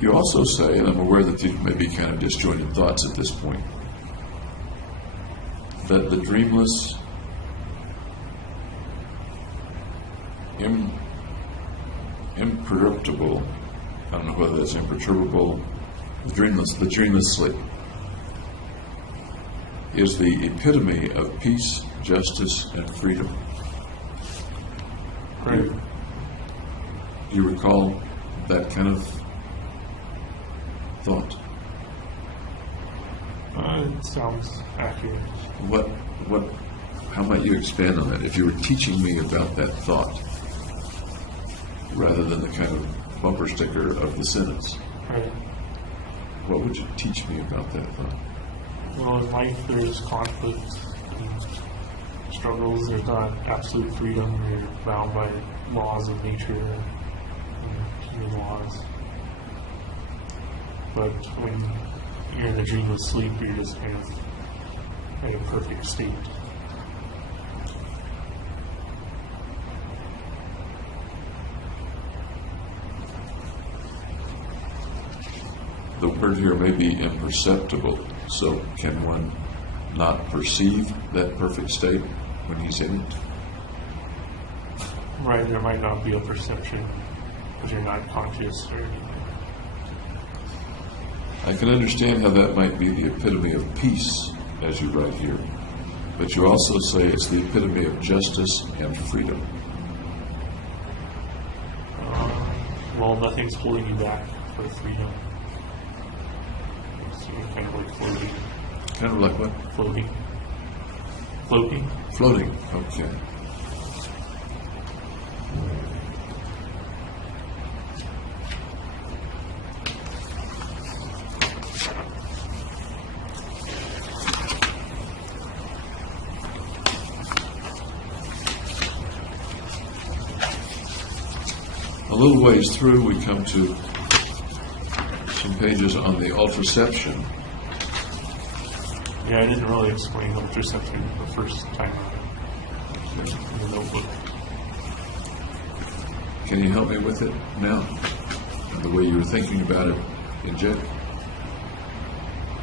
You also say, and I'm aware that these may be kind of disjointed thoughts at this point, that the dreamless, imperturbable, I don't know whether that's imperturbable, the dreamless sleep is the epitome of peace, justice, and freedom. Right. Do you recall that kind of thought? It sounds accurate. How might you expand on that? If you were teaching me about that thought, rather than the kind of bumper sticker of the sentence, Right. what would you teach me about that thought? Well, in life there's conflict and struggles. There's not absolute freedom. You're bound by laws of nature and human laws. But when you're in a dreamless sleep, you're just kind of in a perfect state. The word here may be imperceptible, so can one not perceive that perfect state when he's in it? Right, there might not be a perception because you're not conscious or anything. I can understand how that might be the epitome of peace, as you write here, but you also say it's the epitome of justice and freedom. Well, nothing's holding you back for freedom. So you're kind of like floating. Kind of like what? Floating. Floating? Floating, okay. A little ways through, we come to some pages on the ultraception. Yeah, I didn't really explain ultraception the first time in the notebook. Can you help me with it now? The way you were thinking about it in Jet?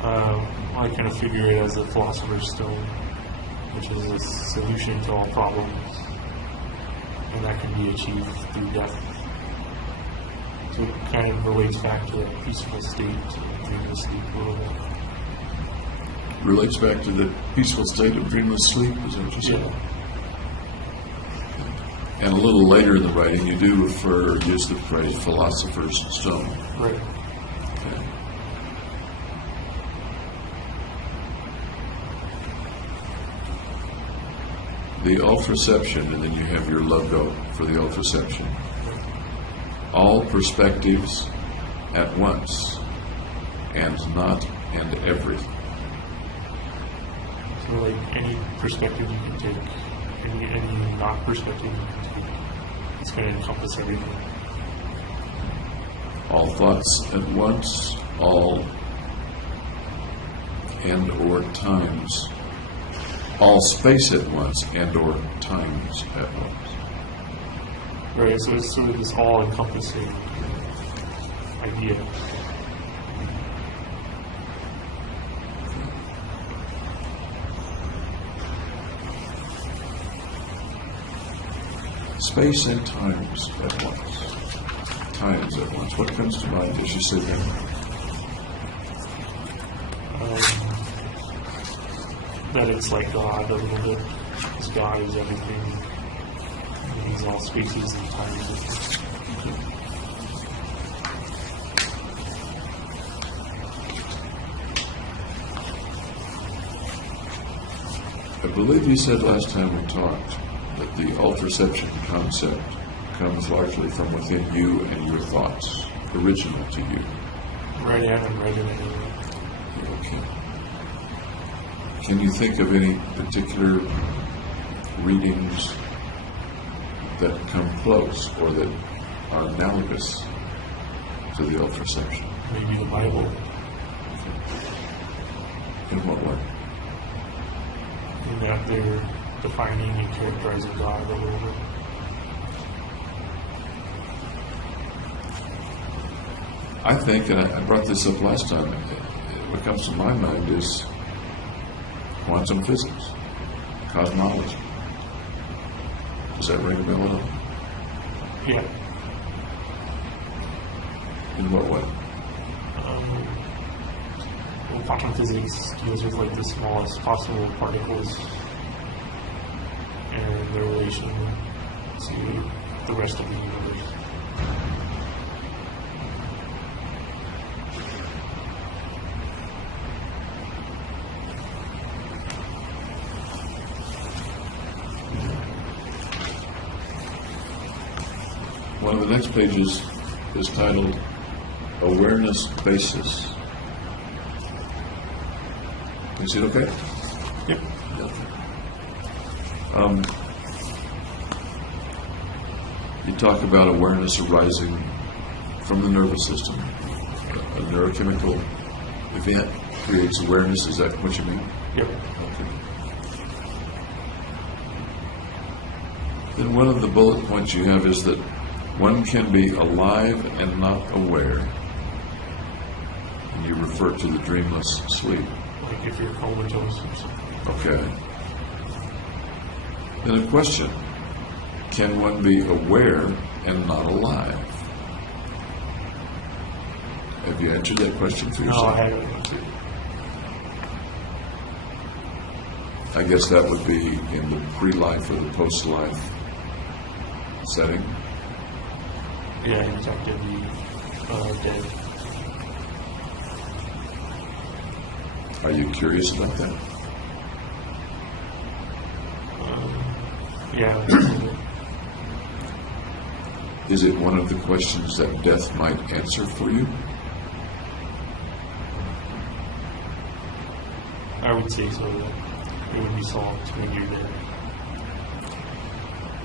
I kind of figure it as a philosopher's stone, which is a solution to all problems, and that can be achieved through death. So it kind of relates back to that peaceful state, dreamless sleep a little bit. Relates back to the peaceful state of dreamless sleep, is that what you said? Yeah. And a little later in the writing, you do use the phrase philosopher's stone. Right. Okay. The ultraception, and then you have your logo for the ultraception. All perspectives at once, and not and every. So like any perspective you can take, any not perspective you can take, it's going to encompass everything. All thoughts at once, all and or times. All space at once and or times at once. Right, so it's sort of this all-encompassing idea. Space and times at once. Times at once. What comes to mind as you say that? That it's like God a little bit. Because God is everything. And He's all spaces and times. I believe you said last time we talked that the ultraception concept comes largely from within you and your thoughts, original to you. Right, I haven't read it anywhere. Okay. Can you think of any particular readings that come close or that are analogous to the ultraception? Maybe the Bible. In what way? In that they're defining and characterizing God a little bit. I think, and I brought this up last time, what comes to my mind is quantum physics, cosmology. Does that ring a bell at all? Yeah. In what way? Well, quantum physics deals with like the smallest possible particles and their relation to the rest of the universe. One of the next pages is titled Awareness Basis. Is it okay? Yep. You talk about awareness arising from the nervous system. A neurochemical event creates awareness. Is that what you mean? Yep. Okay. Then one of the bullet points you have is that one can be alive and not aware. And you refer to the dreamless sleep. Like if you're comatose or something. Okay. Then a question. Can one be aware and not alive? Have you answered that question for No, yourself? I haven't answered. I guess that would be in the pre-life or the post-life setting. Yeah, effectively dead. Are you curious about that? Yeah. Is it one of the questions that death might answer for you? I would say so. That it would be solved when you're dead.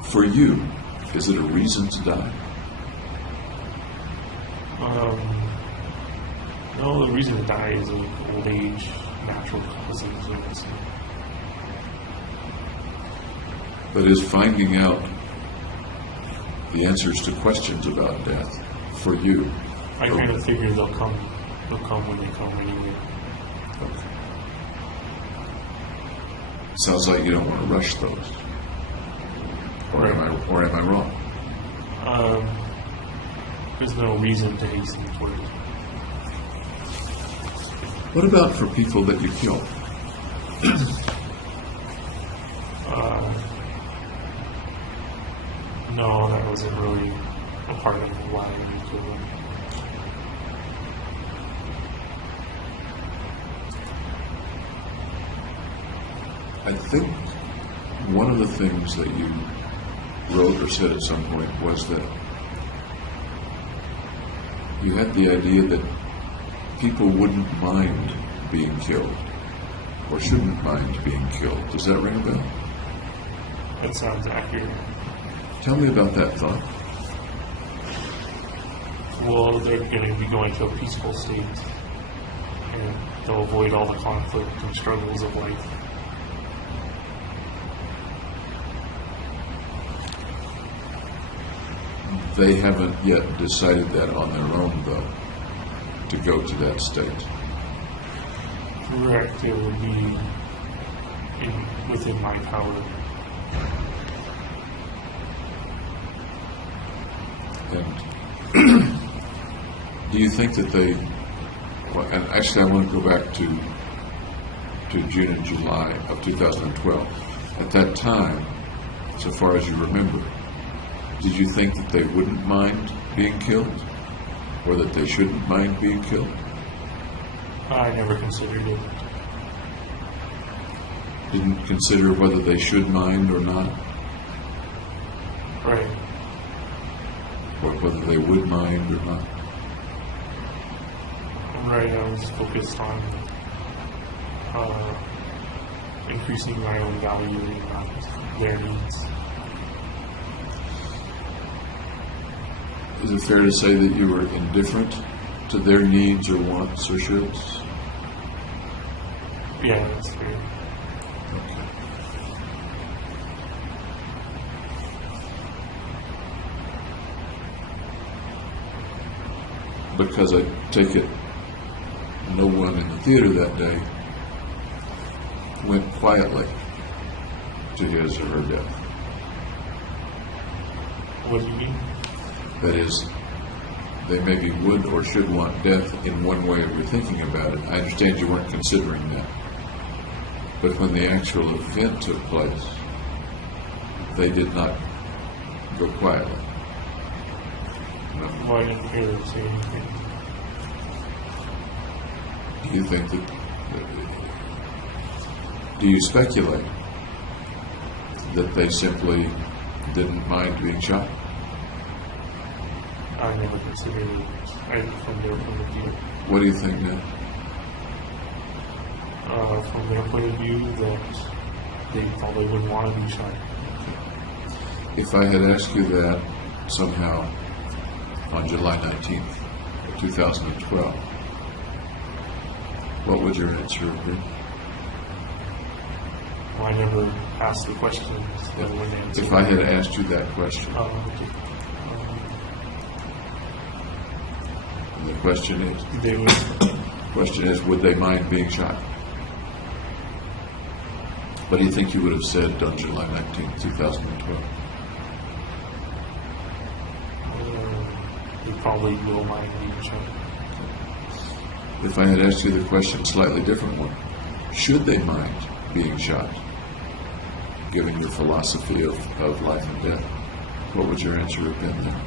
For you, is it a reason to die? No, the reason to die is like old age, natural causes. But is finding out the answers to questions about death for you? I kind of figure they'll come when they come anyway. Okay. Sounds like you don't want to rush those. Or am I wrong? There's no reason to hasten toward it. What about for people that you kill? No, that wasn't really a part of why we killed him. I think one of the things that you wrote or said at some point was that you had the idea that people wouldn't mind being killed or shouldn't mind being killed. Does that ring a bell? That sounds accurate. Tell me about that thought. Well, they're going to be going to a peaceful state, and they'll avoid all the conflict and struggles of life. They haven't yet decided that on their own, though, to go to that state. Correct. It would be within my power. And do you think that they, well, and actually I want to go back to June and July of 2012. At that time, so far as you remember, did you think that they wouldn't mind being killed? Or that they shouldn't mind being killed? I never considered it. Didn't consider whether they should mind or not? Right. Or whether they would mind or not? Right, I was focused on increasing my own value and not their needs. Is it fair to say that you were indifferent to their needs or wants or shoulds? Yeah, that's fair. Okay. Because I take it no one in the theater that day went quietly to his or her death. What do you mean? That is, they maybe would or should want death in one way of your thinking about it. I understand you weren't considering that. But when the actual event took place, they did not go quietly. No. Well, I didn't hear them say anything. Do you think that, do you speculate that they simply didn't mind being shot? I never considered it from their point of view. What do you think now? From their point of view, that they probably wouldn't want to be shot. If I had asked you that somehow on July 19th, 2012, what would your answer have been? Well, I never asked the question. So I wouldn't answer. If I had asked you that question, Okay. the question They would. is, would they mind being shot? What do you think you would have said on July 19th, 2012? They probably will mind being shot. If I had asked you the question, slightly different one, should they mind being shot, given your philosophy of life and death, what would your answer have been there?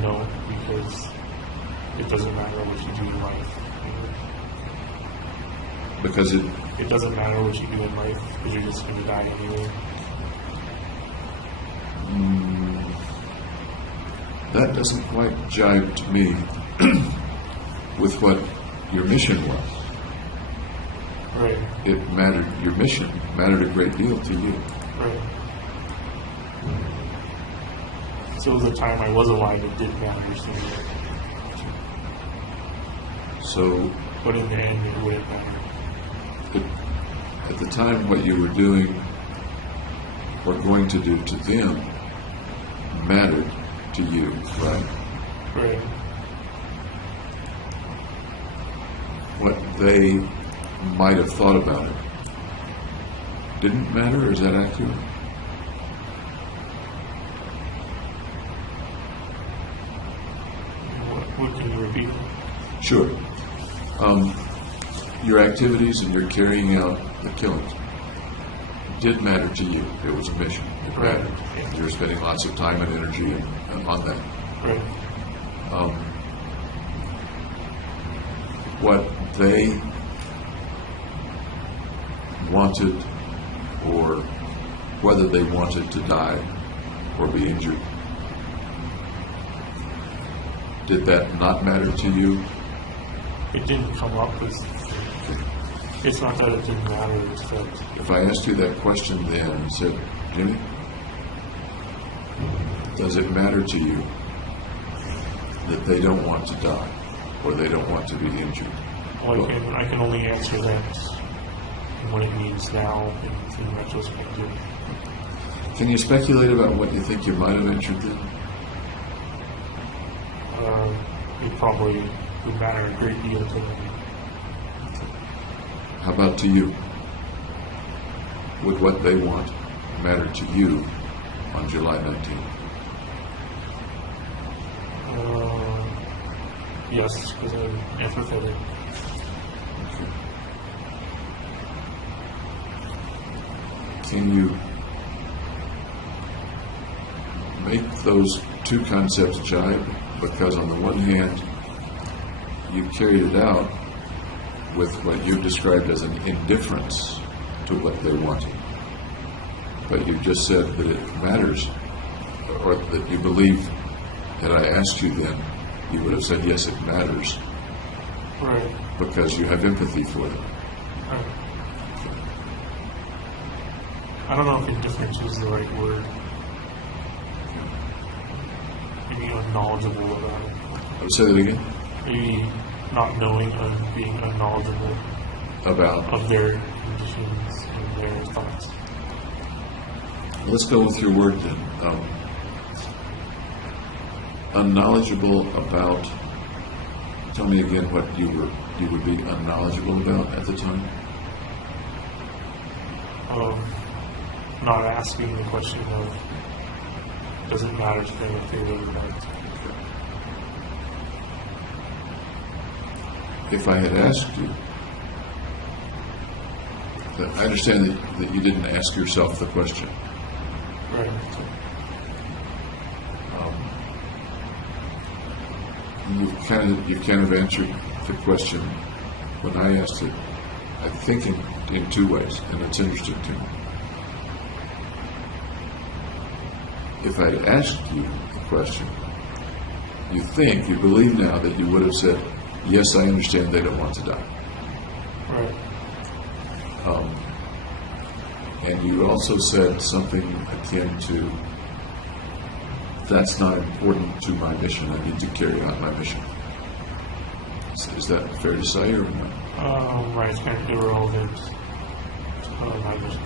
No, because it doesn't matter what you do in life. Because It doesn't matter what you do in life, because you're just going to die anyway. that doesn't quite jive to me with what your mission was. Right, It mattered, your mission mattered a great deal to you. right. So it was a time I was alive, it did matter to me. So But in the end, it wouldn't matter. at the time, what you were doing or going to do to them mattered to you, right? Right. What they might have thought about it didn't matter, or is that accurate? What can you repeat? Sure. Your activities and your carrying out the killings did matter to you. It was a mission. It Right. mattered. Yeah. You were spending lots of time and energy on that. Right. What they wanted, or whether they wanted to die or be injured, did that not matter to you? It didn't come up with. It's not that it didn't matter. It's that. If I asked you that question then and said, Jimmy, does it matter to you that they don't want to die or they don't want to be injured? Well, I can only answer that and what it means now in retrospective. Can you speculate about what you think you might have answered then? It probably would matter a great deal to them. How about to you? Would what they want matter to you on July 19th? Yes, because I'm empathetic. Okay. Can you make those two concepts jibe? Because on the one hand, you carried it out with what you described as an indifference to what they wanted. But you just said that it matters, or that you believe, had I asked you then, you would have said, yes, it matters, Right. because you have empathy for them. Right. I don't know if indifference is the right word. Maybe unknowledgeable about it. I would say that again? Maybe not knowing and being unknowledgeable About. of their conditions and their thoughts. Let's go with your word then. Unknowledgeable about. Tell me again what you would be unknowledgeable about at the time. Not asking the question of, does it matter to them if they really want? If I had asked you, I understand that you didn't ask yourself the question. Right. You've kind of answered the question when I asked it, I think in two ways, and it's interesting to me. If I had asked you the question, you believe now that you would have said, yes, I understand they don't want to die. Right. And you also said something akin to, that's not important to my mission. I need to carry out my mission. Is that fair to say, or no? Right, it's kind of irrelevant to my mission.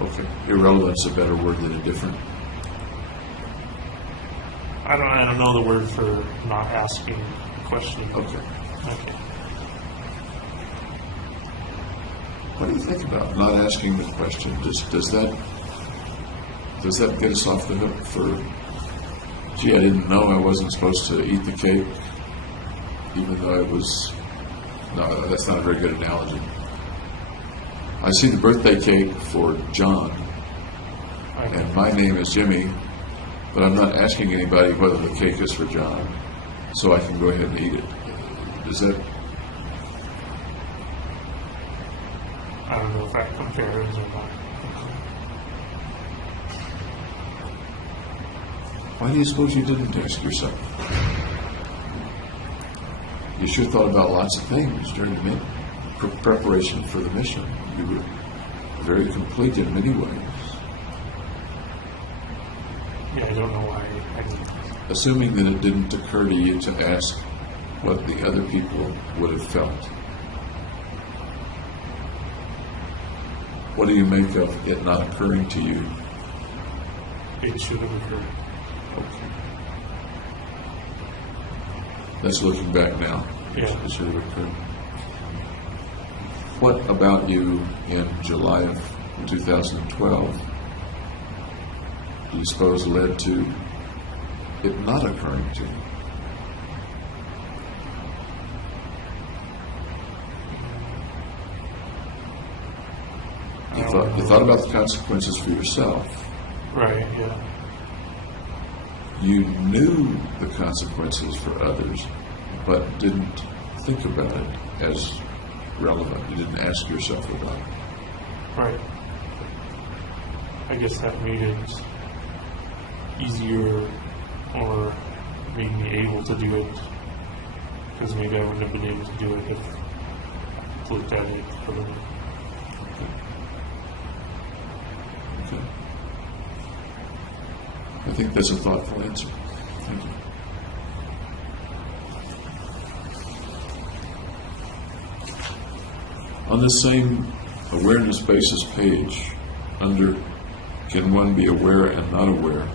Okay. Irrelevant's a better word than indifferent. I don't know the word for not asking the question. Okay. Okay. What do you think about not asking the question? Does that get us off the hook for, gee, I didn't know I wasn't supposed to eat the cake, even though I was, no, that's not a very good analogy. I see the birthday cake for John, Okay. and my name is Jimmy, but I'm not asking anybody whether the cake is for John, so I can go ahead and eat it. Is that, I don't know if that compares or not. why do you suppose you didn't ask yourself? You sure thought about lots of things during the preparation for the mission. You were very complete in many ways. Yeah, I don't know why I didn't. Assuming that it didn't occur to you to ask what the other people would have felt. What do you make of it not occurring to you? It should have occurred. Okay. That's looking back now. Yeah. It should have occurred. What about you in July of 2012 do you suppose led to it not occurring to you? You thought about the consequences for yourself. Right, yeah. You knew the consequences for others, but didn't think about it as relevant. You didn't ask yourself about it. Right. I guess that made it easier or made me able to do it, because maybe I wouldn't have been able to do it if I looked at it for the Okay. I think that's a thoughtful answer. Thank you. On the same awareness basis page, under Can One Be Aware and Not Aware,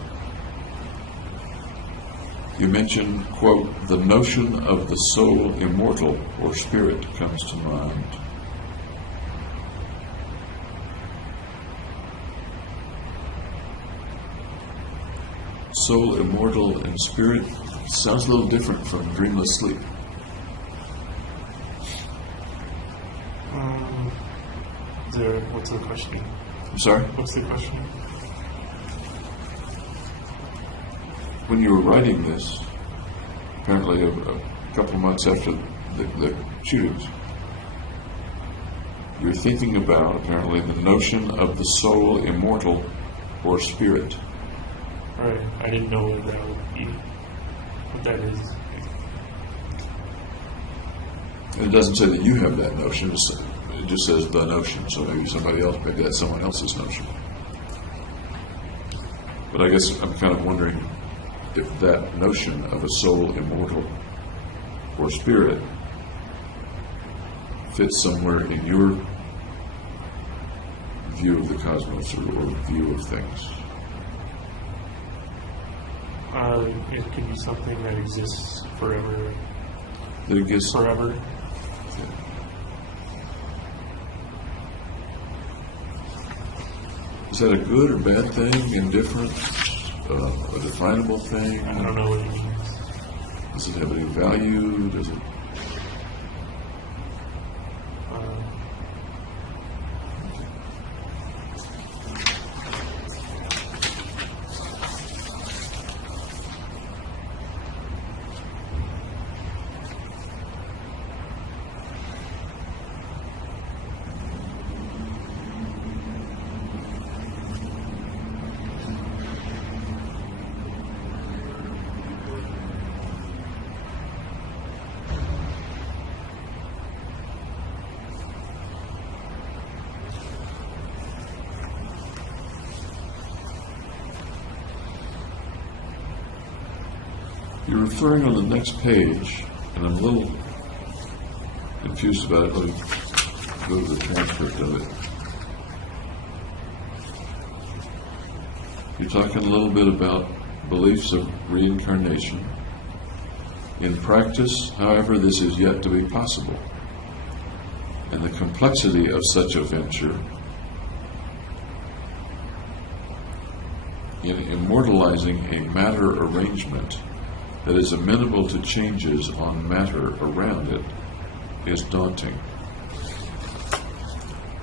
you mention, quote, the notion of the soul immortal or spirit comes to mind. Soul immortal and spirit sounds a little different from dreamless sleep. What's the question? I'm sorry? What's the question? When you were writing this, apparently a couple of months after the shootings, you were thinking about, apparently, the notion of the soul immortal or spirit. Right. I didn't know what that would be. What that is. And it doesn't say that you have that notion. It just says the notion. So maybe that's someone else's notion. But I guess I'm kind of wondering if that notion of a soul immortal or spirit fits somewhere in your view of the cosmos or view of things. It could be something that exists forever. That exists Forever. Is that a good or bad thing? Indifferent? A definable thing? I don't know what it means. Does it have any value? Does it? You're referring on the next page, and I'm a little confused about it. Let me go to the transcript of it. You're talking a little bit about beliefs of reincarnation. In practice, however, this is yet to be possible. And the complexity of such a venture in immortalizing a matter arrangement that is amenable to changes on matter around it is daunting.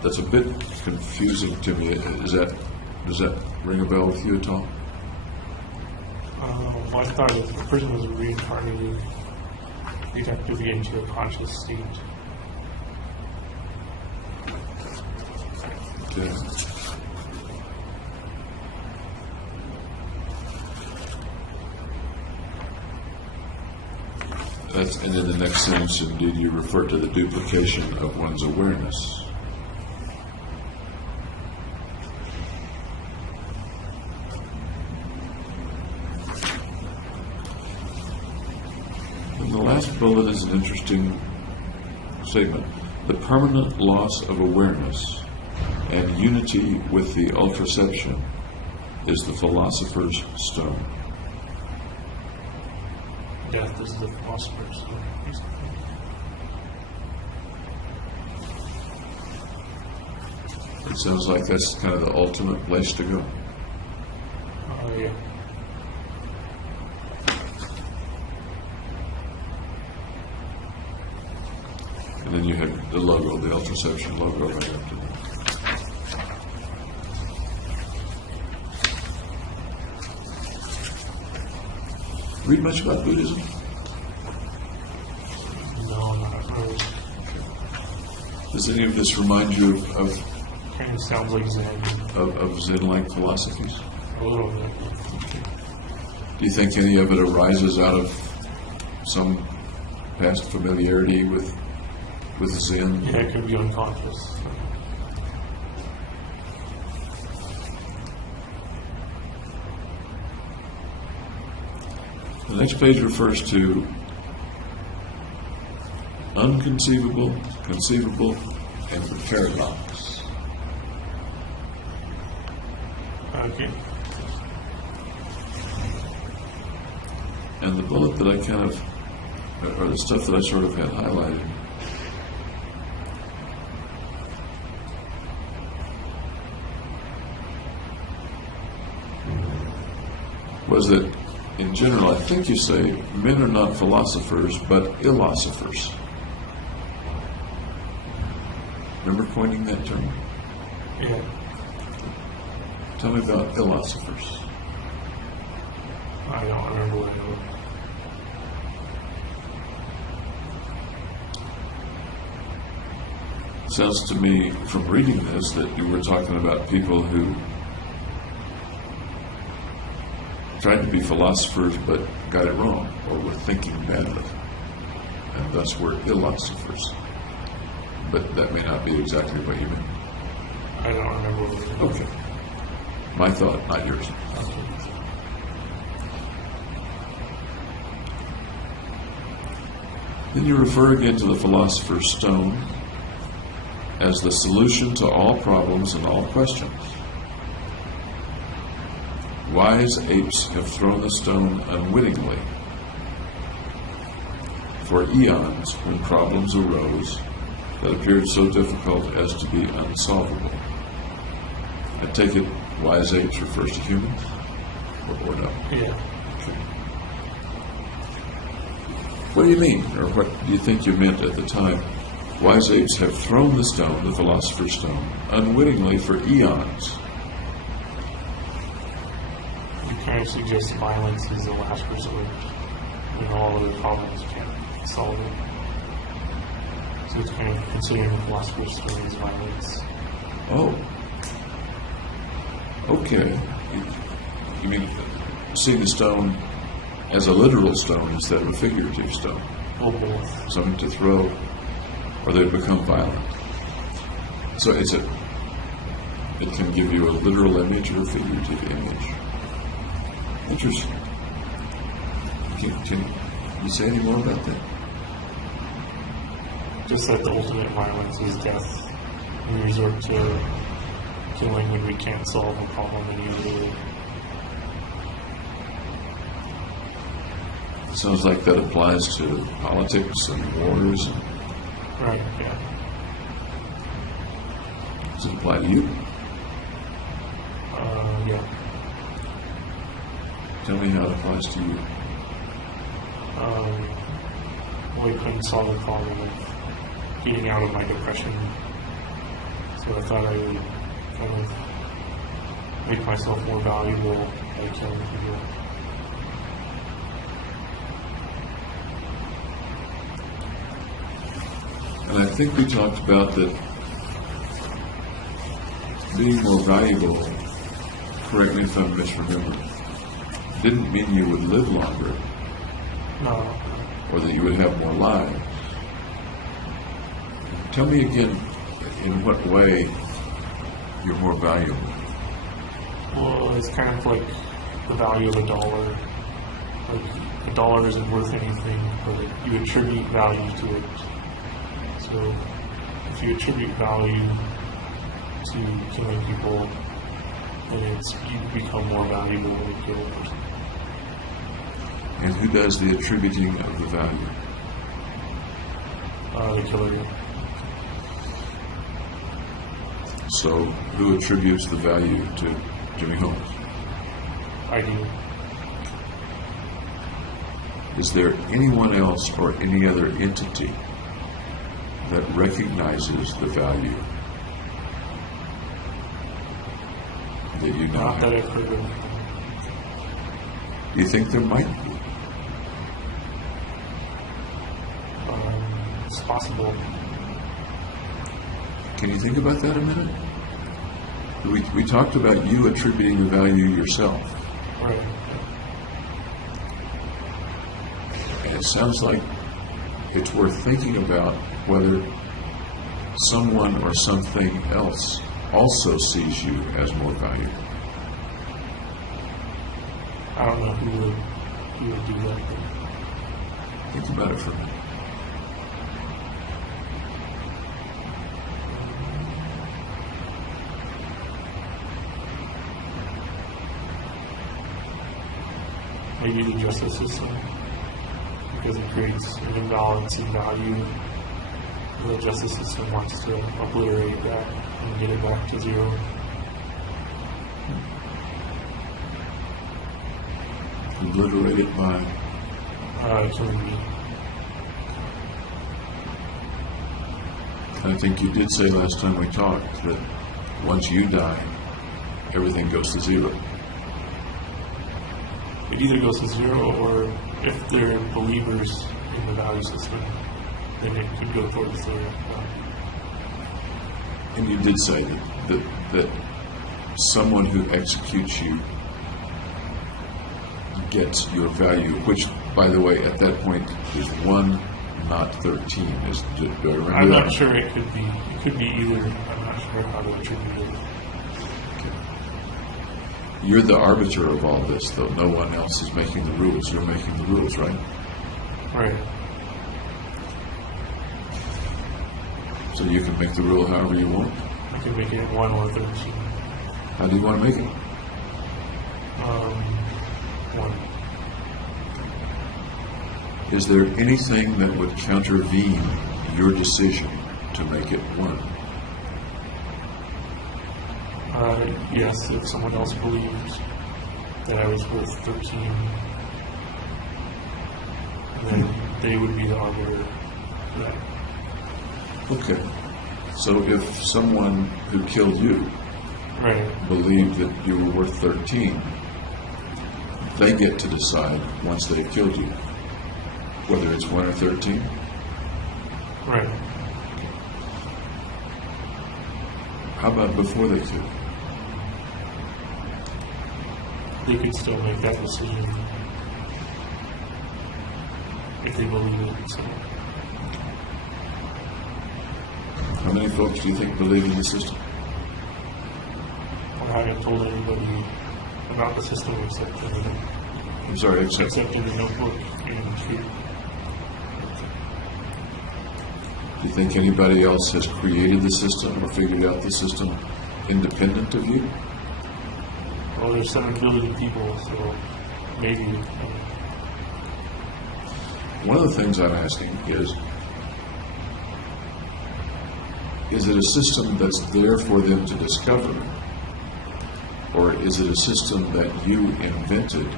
That's a bit confusing to me. Does that ring a bell with you at all? Well, I thought if a person was reincarnated, you'd have to get into a conscious state. Okay. And in the next sentence, indeed, you refer to the duplication of one's awareness. the last bullet is an interesting statement. The permanent loss of awareness and unity with the ultraception is the philosopher's stone. Death is the philosopher's stone. It sounds like that's kind of the ultimate place to go. Oh, yeah. And then you have the logo, the ultraception logo right after that. Read much about Buddhism? No, not really. Does any of this remind you of Kind of sounds like Zen. Zen-like philosophies? A little bit. Do you think any of it arises out of some past familiarity with Zen? Yeah, it could be unconscious. The next page refers to unconceivable, conceivable, and the paradox. Okay. And the bullet that I kind of, or the stuff that I sort of had highlighted, was that in general, I think you say, men are not philosophers, but illosophers. Remember coining that term? Yeah. Tell me about illosophers. I don't remember what it was. Sounds to me, from reading this, that you were talking about people who tried to be philosophers but got it wrong, or were thinking badly, and thus were illosophers. But that may not be exactly what you mean. I don't remember what it was. Okay. My thought, not yours. Then you refer again to the philosopher's stone as the solution to all problems and all questions. Wise apes have thrown the stone unwittingly. For eons, when problems arose that appeared so difficult as to be unsolvable. I take it wise apes refers to humans? Or no? Yeah. Okay. What do you mean, or what do you think you meant at the time? Wise apes have thrown the stone, the philosopher's stone, unwittingly for eons. You kind of suggest violence is the last resort when all other problems can't solve it. So it's kind of considering the philosopher's stone as violence. Oh. Okay. You mean seeing the stone as a literal stone instead of a figurative stone? Or both. Something to throw, or they become violent. So it can give you a literal image or a figurative image. Interesting. Can you say any more about that? Just that the ultimate violence is death. We resort to killing when we can't solve a problem any other way. Sounds like that applies to politics and wars. Right, yeah. Does it apply to you? Yeah. Tell me how it applies to you. We couldn't solve the problem of getting out of my depression. So I thought I would kind of make myself more valuable by killing people. And I think we talked about that being more valuable, correct me if I'm misremembering, didn't mean you would live longer No. or that you would have more lives. Tell me again, in what way you're more valuable? Well, it's kind of like the value of $1. like $1 isn't worth anything, but you attribute value to it. So if you attribute value to killing people, then you become more valuable when you kill a person. And who does the attributing of the value? The killer. So who attributes the value to Jimmy Holmes? I do. Is there anyone else or any other entity that recognizes the value that you now Not that have? I've heard of. Do you think there might be? It's possible. Can you think about that a minute? We talked about you attributing the value yourself. Right. And it sounds like it's worth thinking about whether someone or something else also sees you as more valuable. I don't know who would do that. Think about it for a minute. Maybe the justice system, because it creates an imbalance in value. The justice system wants to obliterate that and get it back to zero. Obliterate it by Killing me. I think you did say last time we talked that once you die, everything goes to zero. It either goes to zero, or if they're believers in the value system, then it could go towards zero. And you did say that someone who executes you gets your value, which, by the way, at that point is 1, not 13. Do I remember I'm that? not sure it could be. It could be either. I'm not sure how to attribute it. You're the arbiter of all this, though. No one else is making the rules. You're making the rules, right? Right. So you can make the rule however you want. I can make it 1 or 13. How do you want to make it? 1. Is there anything that would countervene your decision to make it 1? Yes, if someone else believed that I was worth 13, then they would be the arbiter for that. Okay. So if someone who killed you Right. believed that you were worth 13, they get to decide once they've killed you whether it's 1 or 13. Right. How about before they kill you? They could still make that decision if they believe it. So, How many folks do you think believe in the system? I haven't told anybody about the system except I'm sorry, except in the notebook and the street. do you think anybody else has created the system or figured out the system independent of you? Well, there's 7 billion people, so maybe. One of the things I'm asking is it a system that's there for them to discover? Or is it a system that you invented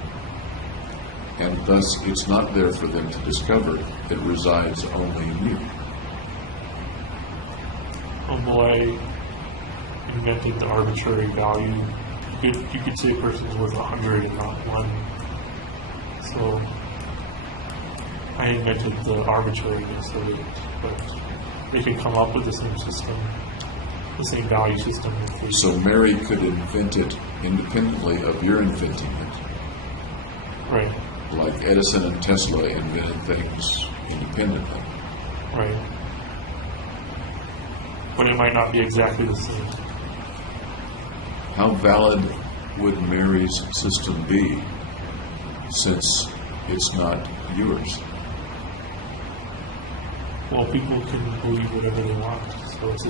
and thus it's not there for them to discover, it resides only in you? Well, I invented the arbitrary value. You could say a person's worth 100 and not 1. So I invented the arbitrariness of it, but they can come up with the same system, the same value system. If they So Mary could invent it independently of your inventing it, Right, like Edison and Tesla invented things independently. right. But it might not be exactly the same. How valid would Mary's system be, since it's not yours. Well, people can believe whatever they want, so it's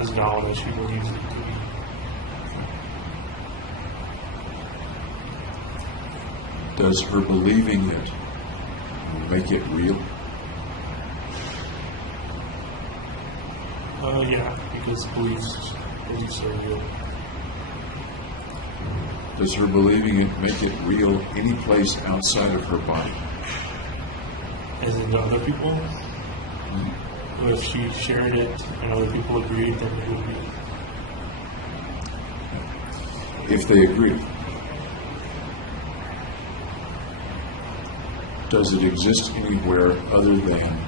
as valid as she believes it to be. Does her believing it make it real? Yeah, because beliefs are real. Does her believing it make it real any place outside of her body? As in the other people? Or if she shared it and other people agreed, then it would be. If they agree. Does it exist anywhere other than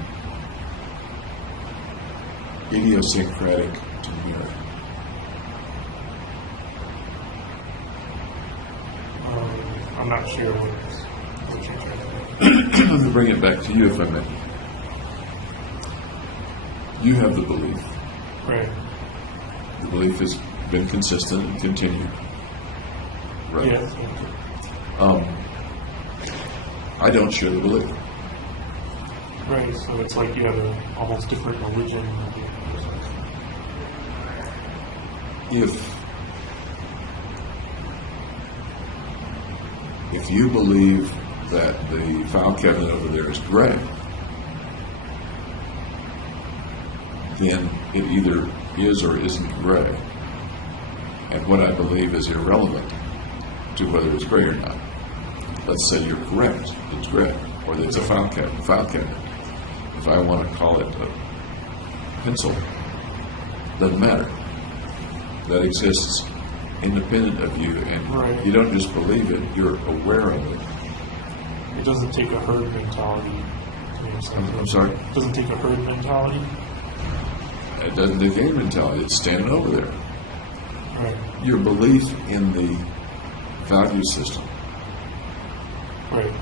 idiosyncratic to Mary? I'm not sure what you're trying to do. Let me bring it back to you, if I may. You have the belief. Right. The belief has been consistent and continued. Right. Yes. I don't share the belief. Right, so it's like you have an almost different religion. If you believe that the file cabinet over there is gray, then it either is or isn't gray. And what I believe is irrelevant to whether it's gray or not. Let's say you're correct, it's gray, or that it's a file cabinet. If I want to call it a pencil, doesn't matter. That exists independent of you, and Right. you don't just believe it, you're aware of it. It doesn't take a herd mentality to understand. I'm sorry? It doesn't take a herd mentality. It doesn't take any mentality, it's standing over there. Right. Your belief in the value system. Right.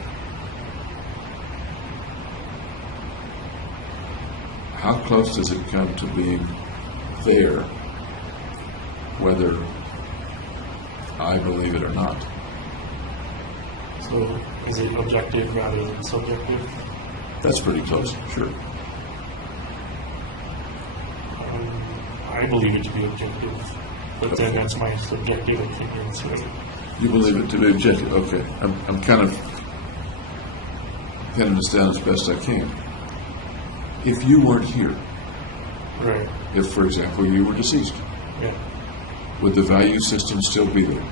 How close does it come to being there, whether I believe it or not? So is it objective rather than subjective? That's pretty close, sure. I believe it to be objective, but then that's my subjective opinion. So You believe it to be objective, okay. I'm kind of pinning this down as best I can. If you weren't here, right. if, for example, you were deceased, Yeah. would the value system still be there?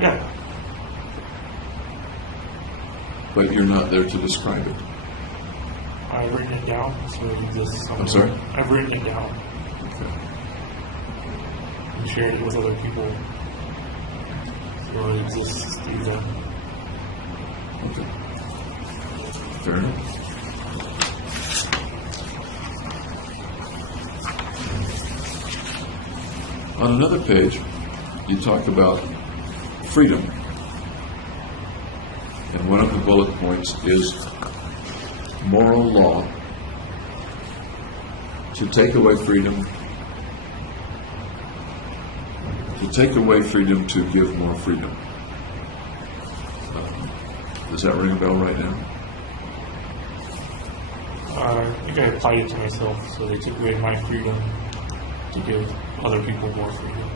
Yeah. But you're not there to describe it. I've written it down, so it exists somewhere. I'm sorry? I've written it down Okay. and shared it with other people. So it exists through them. Okay. Fair enough. On another page, you talk about freedom. And one of the bullet points is moral law. To take away freedom, to give more freedom. Does that ring a bell right now? I think I applied it to myself, so they took away my freedom to give other people more freedom.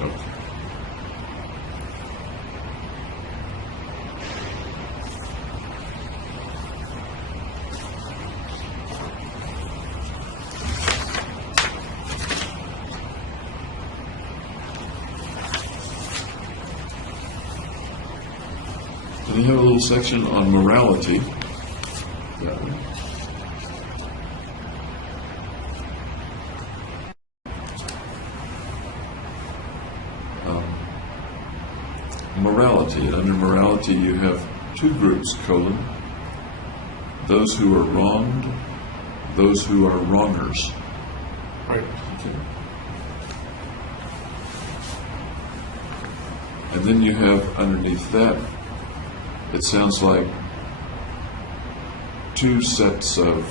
Okay. Then you have a little section on morality. That one. Morality. And under morality, you have two groups, those who are wronged, those who are wrongers. Right. Okay. And then you have underneath that, it sounds like two sets of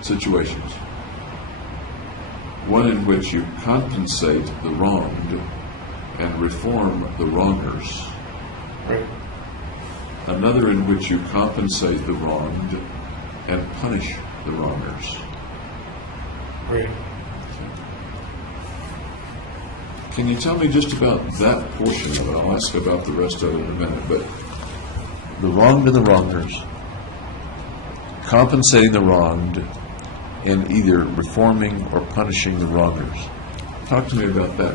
situations. One in which you compensate the wronged and reform the wrongers. Right. Another in which you compensate the wronged and punish the wrongers. Right. Can you tell me just about that portion of it? I'll ask about the rest of it in a minute, but the wronged and the wrongers, compensating the wronged, and either reforming or punishing the wrongers. Talk to me about that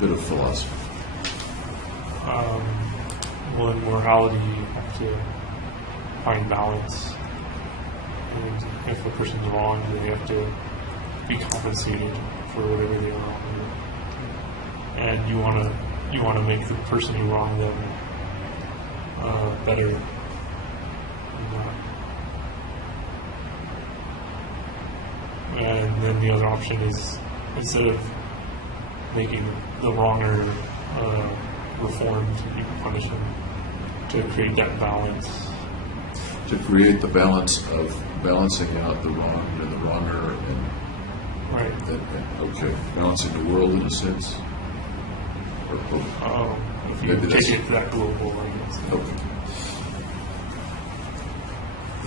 bit of philosophy. Well, in morality, you have to find balance. And if a person's wrong, they have to be compensated for whatever they are wrong. And you want to make the person who wronged them better. And then the other option is, instead of making the wronger reformed, you can punish them to create that balance. To create the balance of balancing out the wrong and the wronger, and Right. okay, balancing the world in a sense. If you Maybe that's- take it that global, I guess. Okay.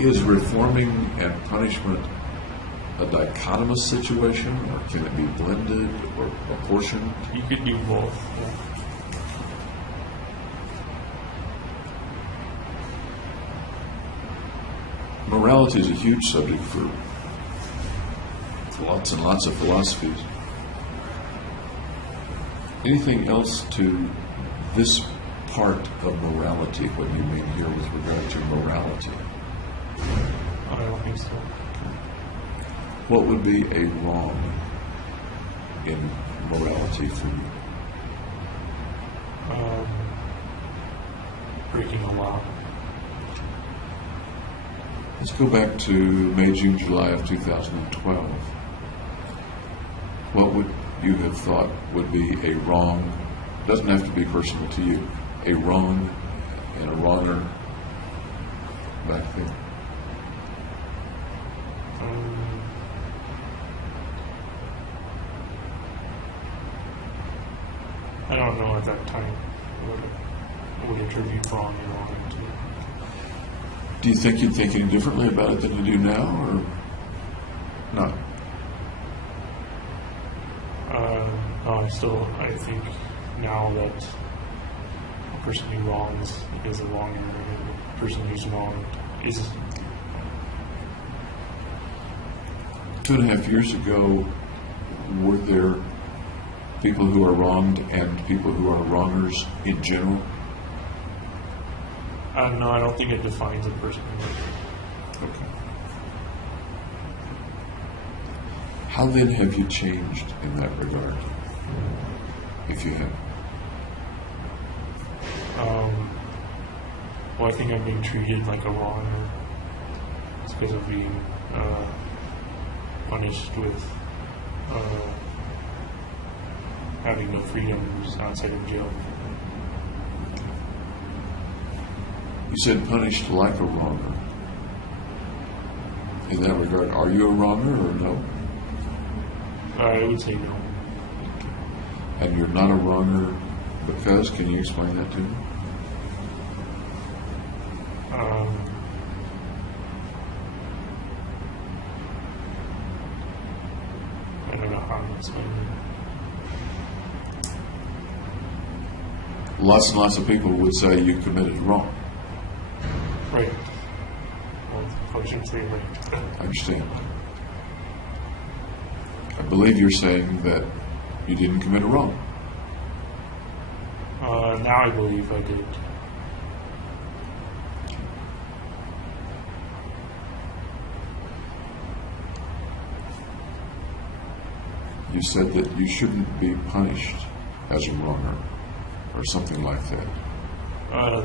Is reforming and punishment a dichotomous situation, or can it be blended or apportioned? You could do both. Yeah. Morality is a huge subject for lots and lots of philosophies. Anything else to this part of morality, what you mean here with regard to morality? I don't think so. What would be a wrong in morality for you? Breaking a law. Let's go back to May, June, July of 2012. What would you have thought would be a wrong, doesn't have to be personal to you, a wrong and a wronger back then? I don't know at that time what I would attribute wrong and wrong to. Do you think you'd think any differently about it than you do now, or not? I think now that a person who wrongs is a wronger, and the person who's wronged is. 2.5 years ago, were there people who are wronged and people who are wrongers in general? No, I don't think it defines a person. Okay. How then have you changed in that regard, if you have? Well, I think I'm being treated like a wronger. It's because of being punished with having no freedoms outside of jail. You said punished like a wronger. In that regard, are you a wronger or no? I would say no. And you're not a wronger because? Can you explain that to me? I don't know how to explain it. Lots and lots of people would say you committed wrong. Right. Well, I shouldn't say right. I understand. I believe you're saying that you didn't commit a wrong. Now I believe I did. You said that you shouldn't be punished as a wronger, or something like that.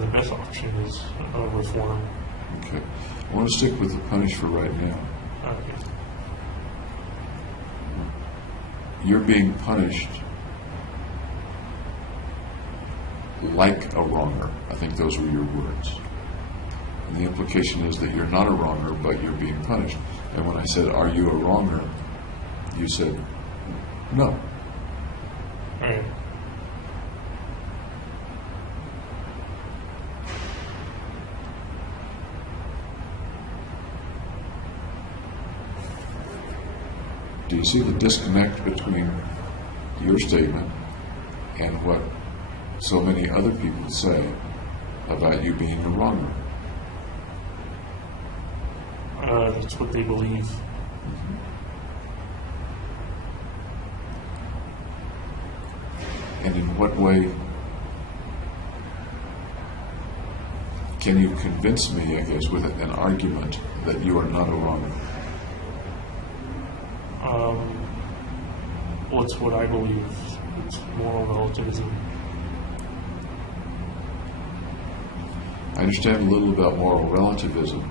The best option is reform. Okay. I want to stick with the punish for right now. Okay. You're being punished like a wronger. I think those were your words. And the implication is that you're not a wronger, but you're being punished. And when I said, are you a wronger? You said, no. All right. do you see the disconnect between your statement and what so many other people say about you being a wronger? That's what they believe. And in what way can you convince me, I guess, with an argument that you are not a wronger? Well, it's what I believe. It's moral relativism. I understand a little about moral relativism.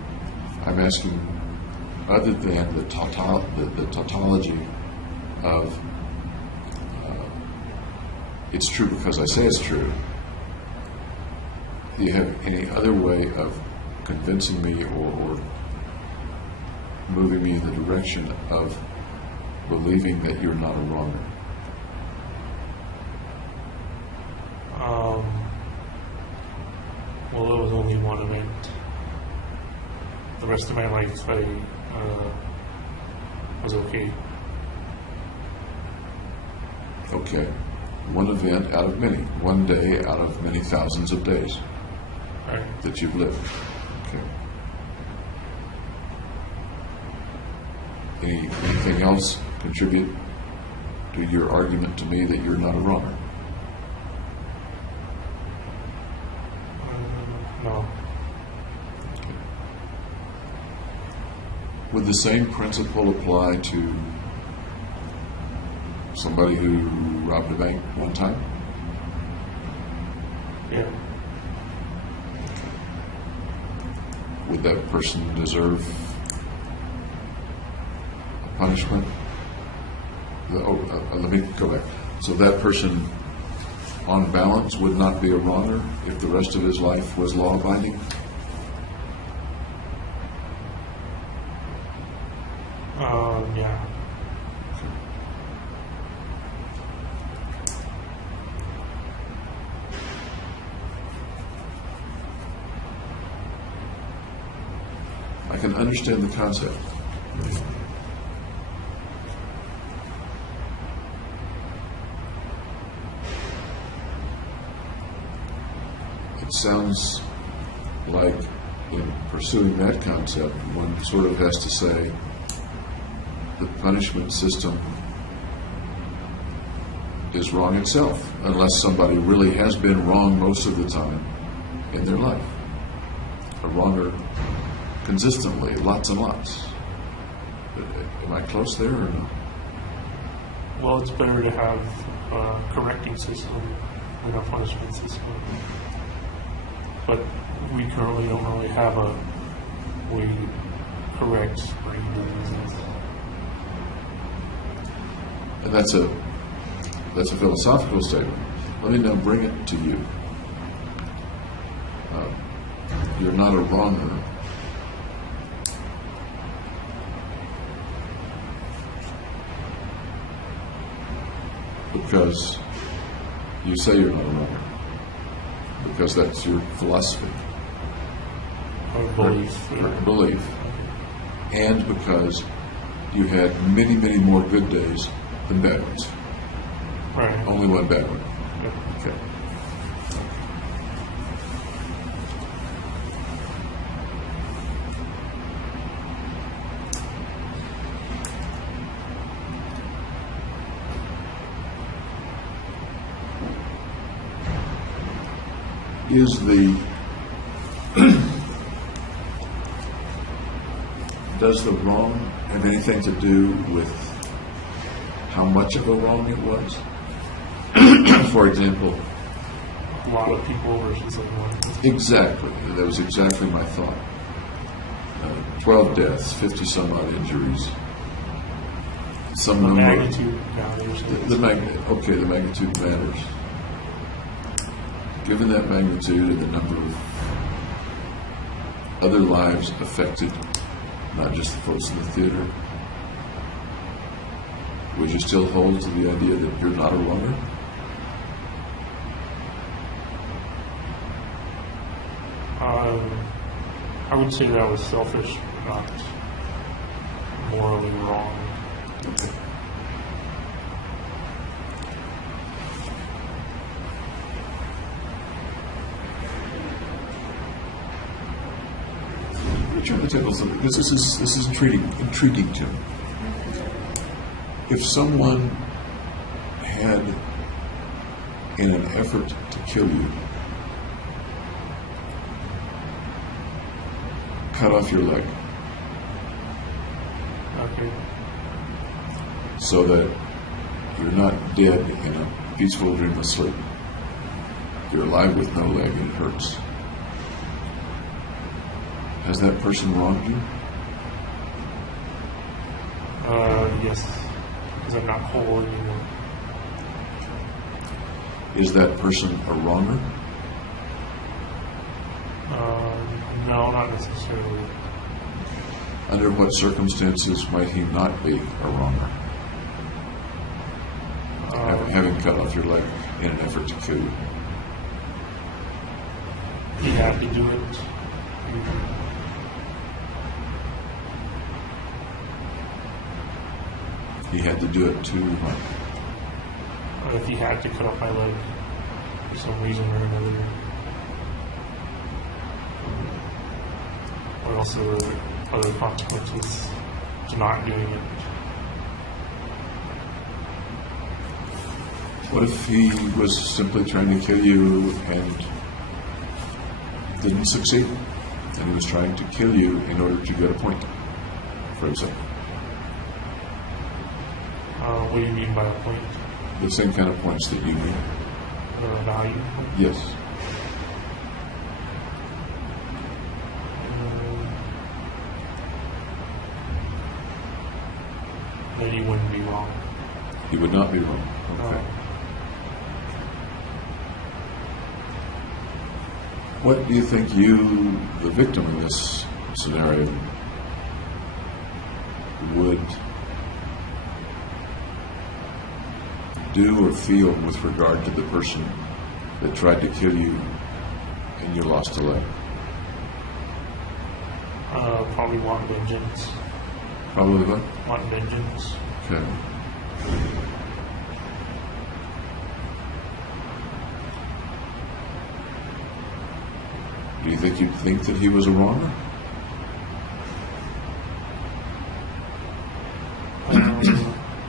I'm asking, other than the tautology of it's true because I say it's true, do you have any other way of convincing me or moving me in the direction of believing that you're not a wronger? Well, it was only one event. The rest of my life, I was okay. Okay. One event out of many. One day out of many thousands of days Right. that you've lived. Okay. Anything else contribute to your argument to me that you're not a wronger? No. Would the same principle apply to somebody who robbed a bank one time? Yeah. Would that person deserve a punishment? Let me go back. So that person, on balance, would not be a wronger if the rest of his life was law-abiding? Yeah. I can understand the concept. It sounds like in pursuing that concept, one sort of has to say the punishment system is wrong itself, unless somebody really has been wrong most of the time in their life. A wronger consistently, lots and lots. Am I close there or no? Well, it's better to have a correcting system than a punishment system. But we currently don't really have a way to correct brain diseases. And that's a philosophical statement. Let me now bring it to you. You're not a wronger because you say you're not a wronger, because that's your philosophy, Or belief. belief, and because you had many, many more good days than bad ones. Right. Only one bad one. Yeah. Okay. Does the wrong have anything to do with how much of a wrong it was? For example, A lot of people versus like one. exactly, that was exactly my thought. 12 deaths, 50 some odd injuries. Some The number. magnitude matters. The magnitude matters. Given that magnitude and the number of other lives affected, not just the folks in the theater, would you still hold to the idea that you're not a wronger? I would say that was selfish, not morally wrong. Okay. picture on the table something, because this is intriguing to me. If someone had, in an effort to kill you, cut off your leg Okay. so that you're not dead in a peaceful dreamless sleep, you're alive with no leg and it hurts, has that person wronged you? Yes. Because I'm not whole anymore. Is that person a wronger? No, not necessarily. Under what circumstances might he not be a wronger? Having cut off your leg in an effort to kill you. He had to do it. He had to do it to what? If he had to cut off my leg for some reason or another. Or else there were other consequences to not doing it. What if he was simply trying to kill you and didn't succeed? And he was trying to kill you in order to get a point for himself? What do you mean by a point? The same kind of points that you need. Value? Yes. Then he wouldn't be wrong. He would not be wrong. Okay. What do you think you, the victim in this scenario, would do or feel with regard to the person that tried to kill you and you lost a leg? Probably want vengeance. Probably what? Want vengeance. Okay. Do you think you'd think that he was a wronger?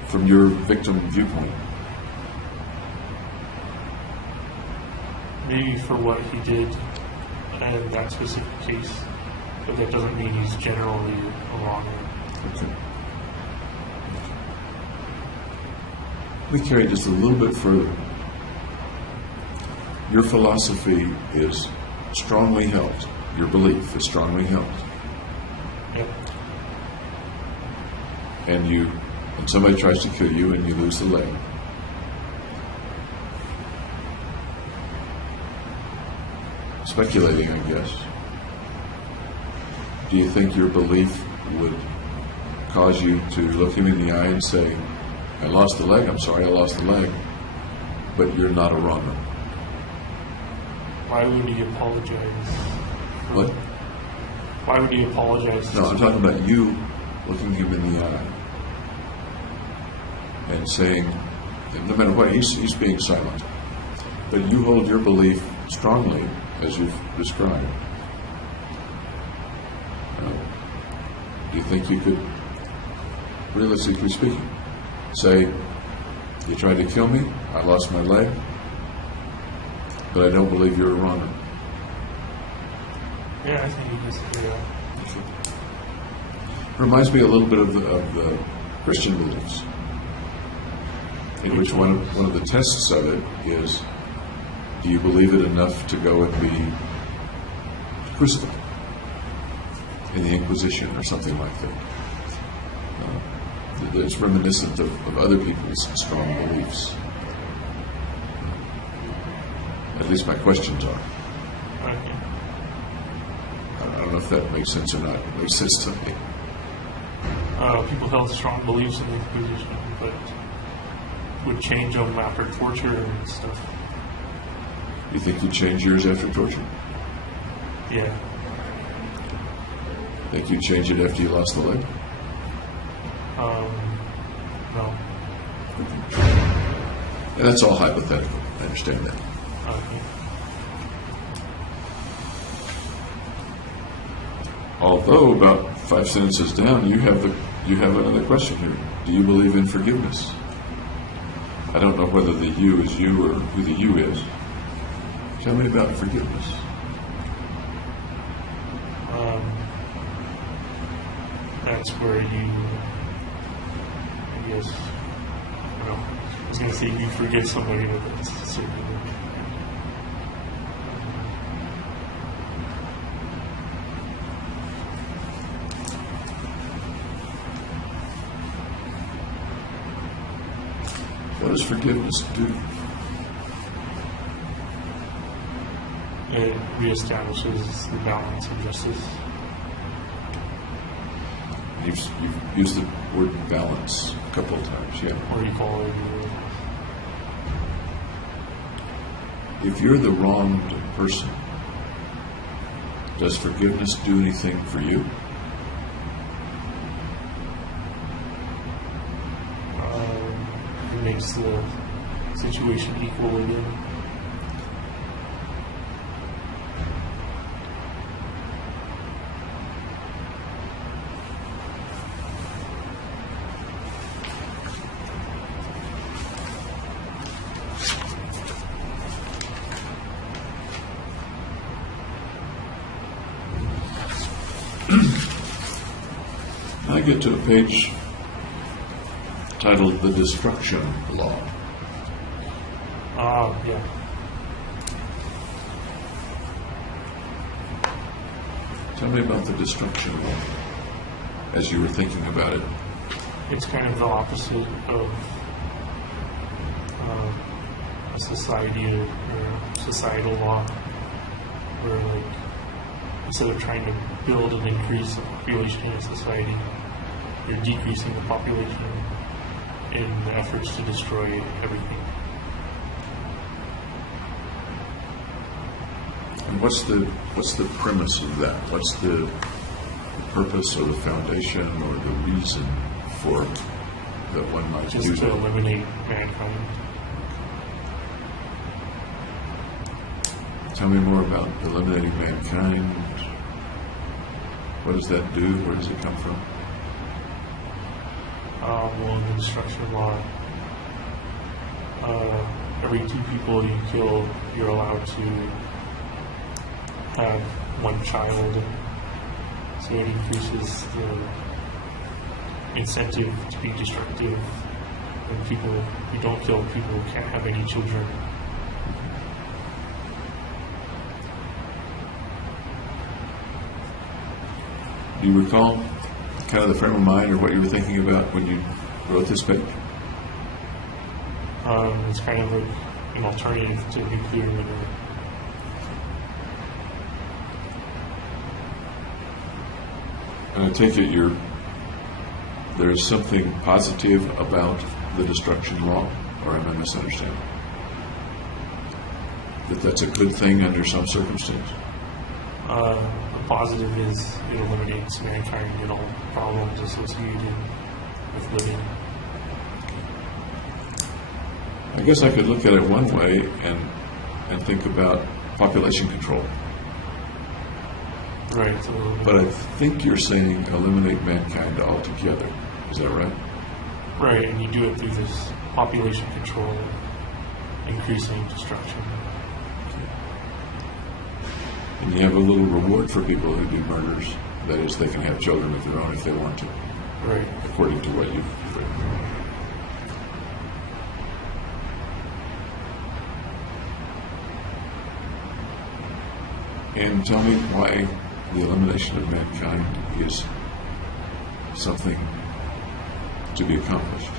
From your victim viewpoint? Maybe for what he did in that specific case, but that doesn't mean he's generally a wronger. Okay. Let me carry just a little bit further. Your philosophy is strongly held. Your belief is strongly held. Yep. And somebody tries to kill you and you lose the leg. Speculating, I guess. Do you think your belief would cause you to look him in the eye and say, I lost the leg, I'm sorry I lost the leg, but you're not a wronger? Why would he apologize? What? Why would he apologize? No, I'm talking about you looking him in the eye and saying, no matter what, he's being silent. But you hold your belief strongly, as you've described. Do you think you could, realistically speaking, say, you tried to kill me, I lost my leg, but I don't believe you're a wronger? Yeah, I think he just, yeah. Reminds me a little bit of the Christian beliefs, in which one of the tests of it is, do you believe it enough to go and be crucified in the Inquisition or something like that? It's reminiscent of other people's strong beliefs. At least my questions are. Okay. I don't know if that makes sense or not. It makes sense to me. People held strong beliefs in the Inquisition, but would change them after torture and stuff. You think you'd change yours after torture? Yeah. Think you'd change it after you lost the leg? No. And that's all hypothetical. I understand that. Okay. Although about 5 sentences down, you have another question here. Do you believe in forgiveness? I don't know whether the you is you or who the you is. Tell me about forgiveness. That's where you, I guess, I don't know, I was going to say you forgive somebody, but that's certainly. What does forgiveness do? It reestablishes the balance of justice. You've used the word balance a couple of times, yeah. Or equality. If you're the wronged person, does forgiveness do anything for you? It makes the situation equal again. I get to a page titled The Destruction Law. Yeah. Tell me about the destruction law as you were thinking about it. It's kind of the opposite of a society or societal law, where like instead of trying to build and increase the population in a society, you're decreasing the population in the efforts to destroy everything. And what's the premise of that? What's the purpose or the foundation or the reason for that one might do Just to that? eliminate mankind. Tell me more about eliminating mankind. What does that do? Where does it come from? Well, in the destruction law, every 2 people you kill, you're allowed to have 1 child. So it increases the incentive to be destructive. When people who don't kill people can't have any children. Do you recall kind of the frame of mind or what you were thinking about when you wrote this page? It's kind of like an alternative to nuclear winter. And I take it there's something positive about the destruction law, or am I misunderstanding? That's a good thing under some circumstance? The positive is it eliminates mankind and all problems associated with living. I guess I could look at it one way and think about population control. Right. So, But I think you're saying eliminate mankind altogether. Is that right? right, and you do it through this population control, increasing destruction. And you have a little reward for people who do murders. That is, they can have children of their own if they want to, Right. according to what you've written. And tell me why the elimination of mankind is something to be accomplished.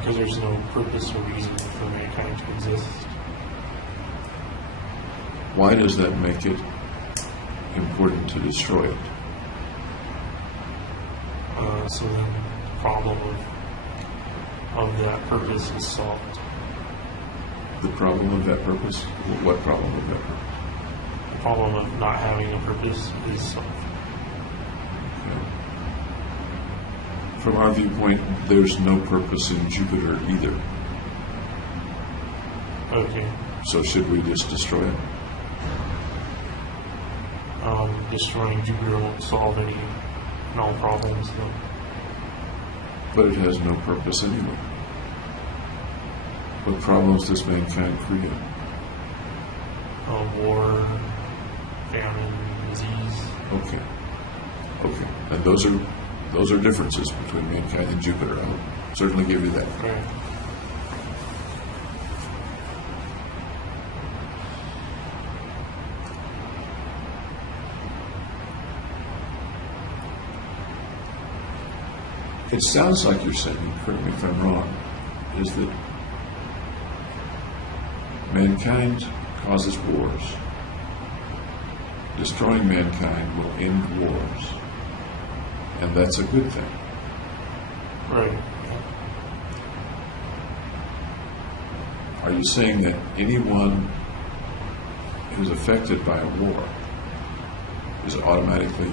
Because there's no purpose or reason for mankind to exist. Why does that make it important to destroy it? So then the problem of that purpose is solved. The problem of that purpose? What problem of that purpose? The problem of not having a purpose is solved. Okay. From our viewpoint, there's no purpose in Jupiter either. Okay. So should we just destroy it? destroying Jupiter won't solve any null problems. So. But it has no purpose anyway. What problems does mankind create? War, famine, disease. Okay. Okay. And those are differences between mankind and Jupiter. I'll certainly give you that. Right. It sounds like you're saying, correct me if I'm wrong, is that mankind causes wars. Destroying mankind will end wars. And that's a good thing. Right. Are you saying that anyone who's affected by a war is automatically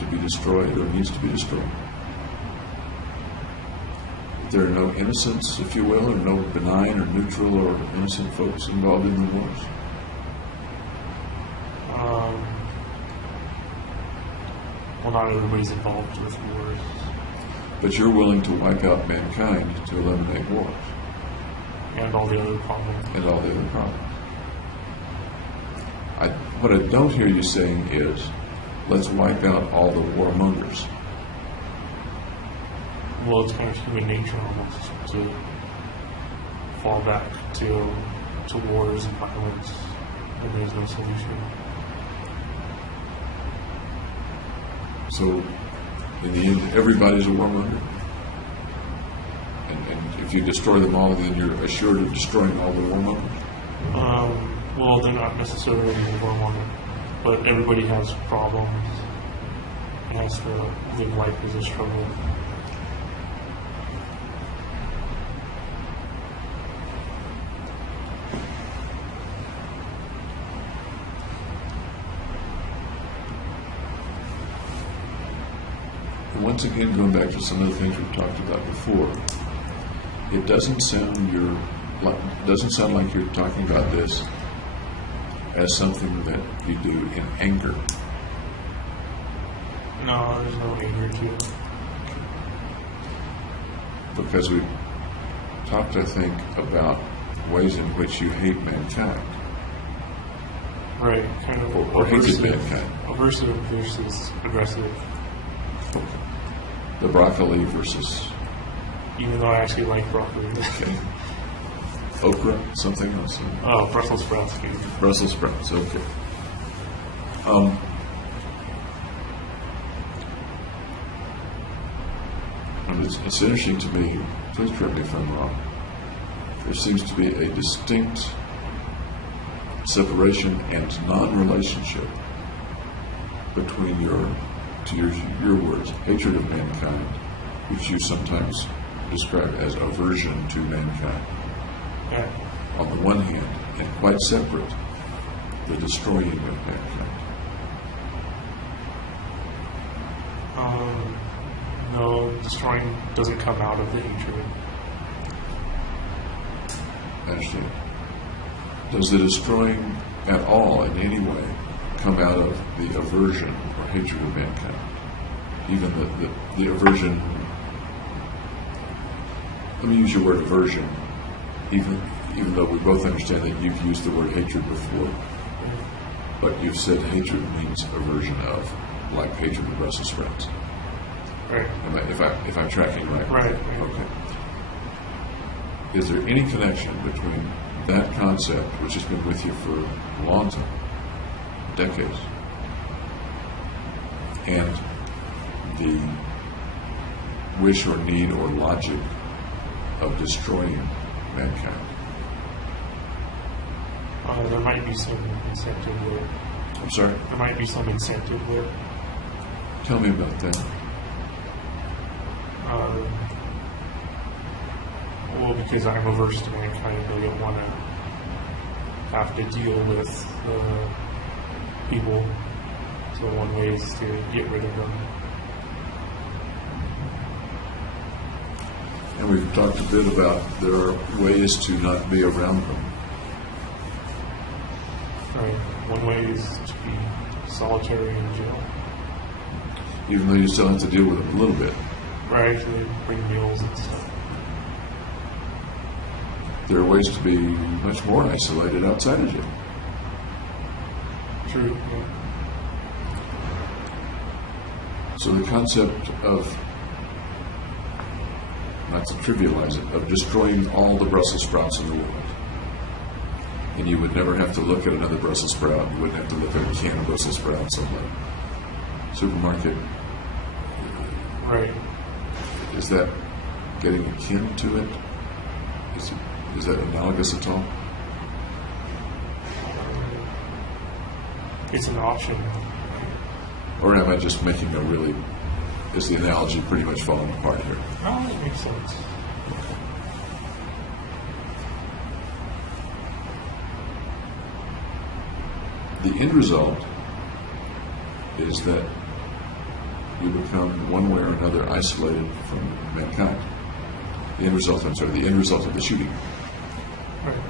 to be destroyed or needs to be destroyed? There are no innocents, if you will, or no benign or neutral or innocent folks involved in the wars? Well, not everybody's involved with wars. But you're willing to wipe out mankind to eliminate wars And all the other problems. and all the other problems. What I don't hear you saying is, let's wipe out all the warmongers. Well, it's kind of human nature almost to fall back to wars and violence, and there's no solution. So, in the end, everybody's a warmonger. And if you destroy them all, then you're assured of destroying all the warmongers. Well, they're not necessarily warmonger, but everybody has problems and has to live life as a struggle. Once again, going back to some of the things we've talked about before, it doesn't sound like you're talking about this as something that you do in anger. No, there's no anger to it. Because we've talked, I think, about ways in which you hate mankind. Right, kind of Or hated mankind. aversive versus aggressive. The broccoli versus, Even though I actually like broccoli. okay, okra, something else. Oh, Brussels sprouts. Maybe. Brussels sprouts, okay. And it's interesting to me, please correct me if I'm wrong, there seems to be a distinct separation and non-relationship between to use your words, hatred of mankind, which you sometimes describe as aversion to mankind, Yeah. on the one hand, and quite separate, the destroying of mankind. No, destroying doesn't come out of the hatred. I understand. Does the destroying at all, in any way, come out of the aversion or hatred of mankind? Even the aversion, let me use your word aversion, even though we both understand that you've used the word hatred before, but you've said hatred means aversion of, like hatred of Brussels sprouts. Right. If I'm tracking right. Right. Okay. Is there any connection between that concept, which has been with you for a long time, decades, and the wish or need or logic of destroying mankind? There might be some incentive there. I'm sorry? There might be some incentive there. Tell me about that. Well, because I'm averse to mankind, I don't want to have to deal with people. So one way is to get rid of them. And we've talked a bit about there are ways to not be around them. Right. One way is to be solitary in jail. Even though you still have to deal with it a little bit. Right, actually bring meals and stuff. There are ways to be much more isolated outside of jail. True, yeah. So the concept of, not to trivialize it, of destroying all the Brussels sprouts in the world. And you would never have to look at another Brussels sprout. You wouldn't have to look at a can of Brussels sprouts in the supermarket. Right. Is that getting akin to it? Is that analogous at all? It's an option. Or am I just making a really, is the analogy pretty much falling apart here? Oh, it makes sense. The end result is that you become one way or another isolated from mankind. The end result of the shooting. Right.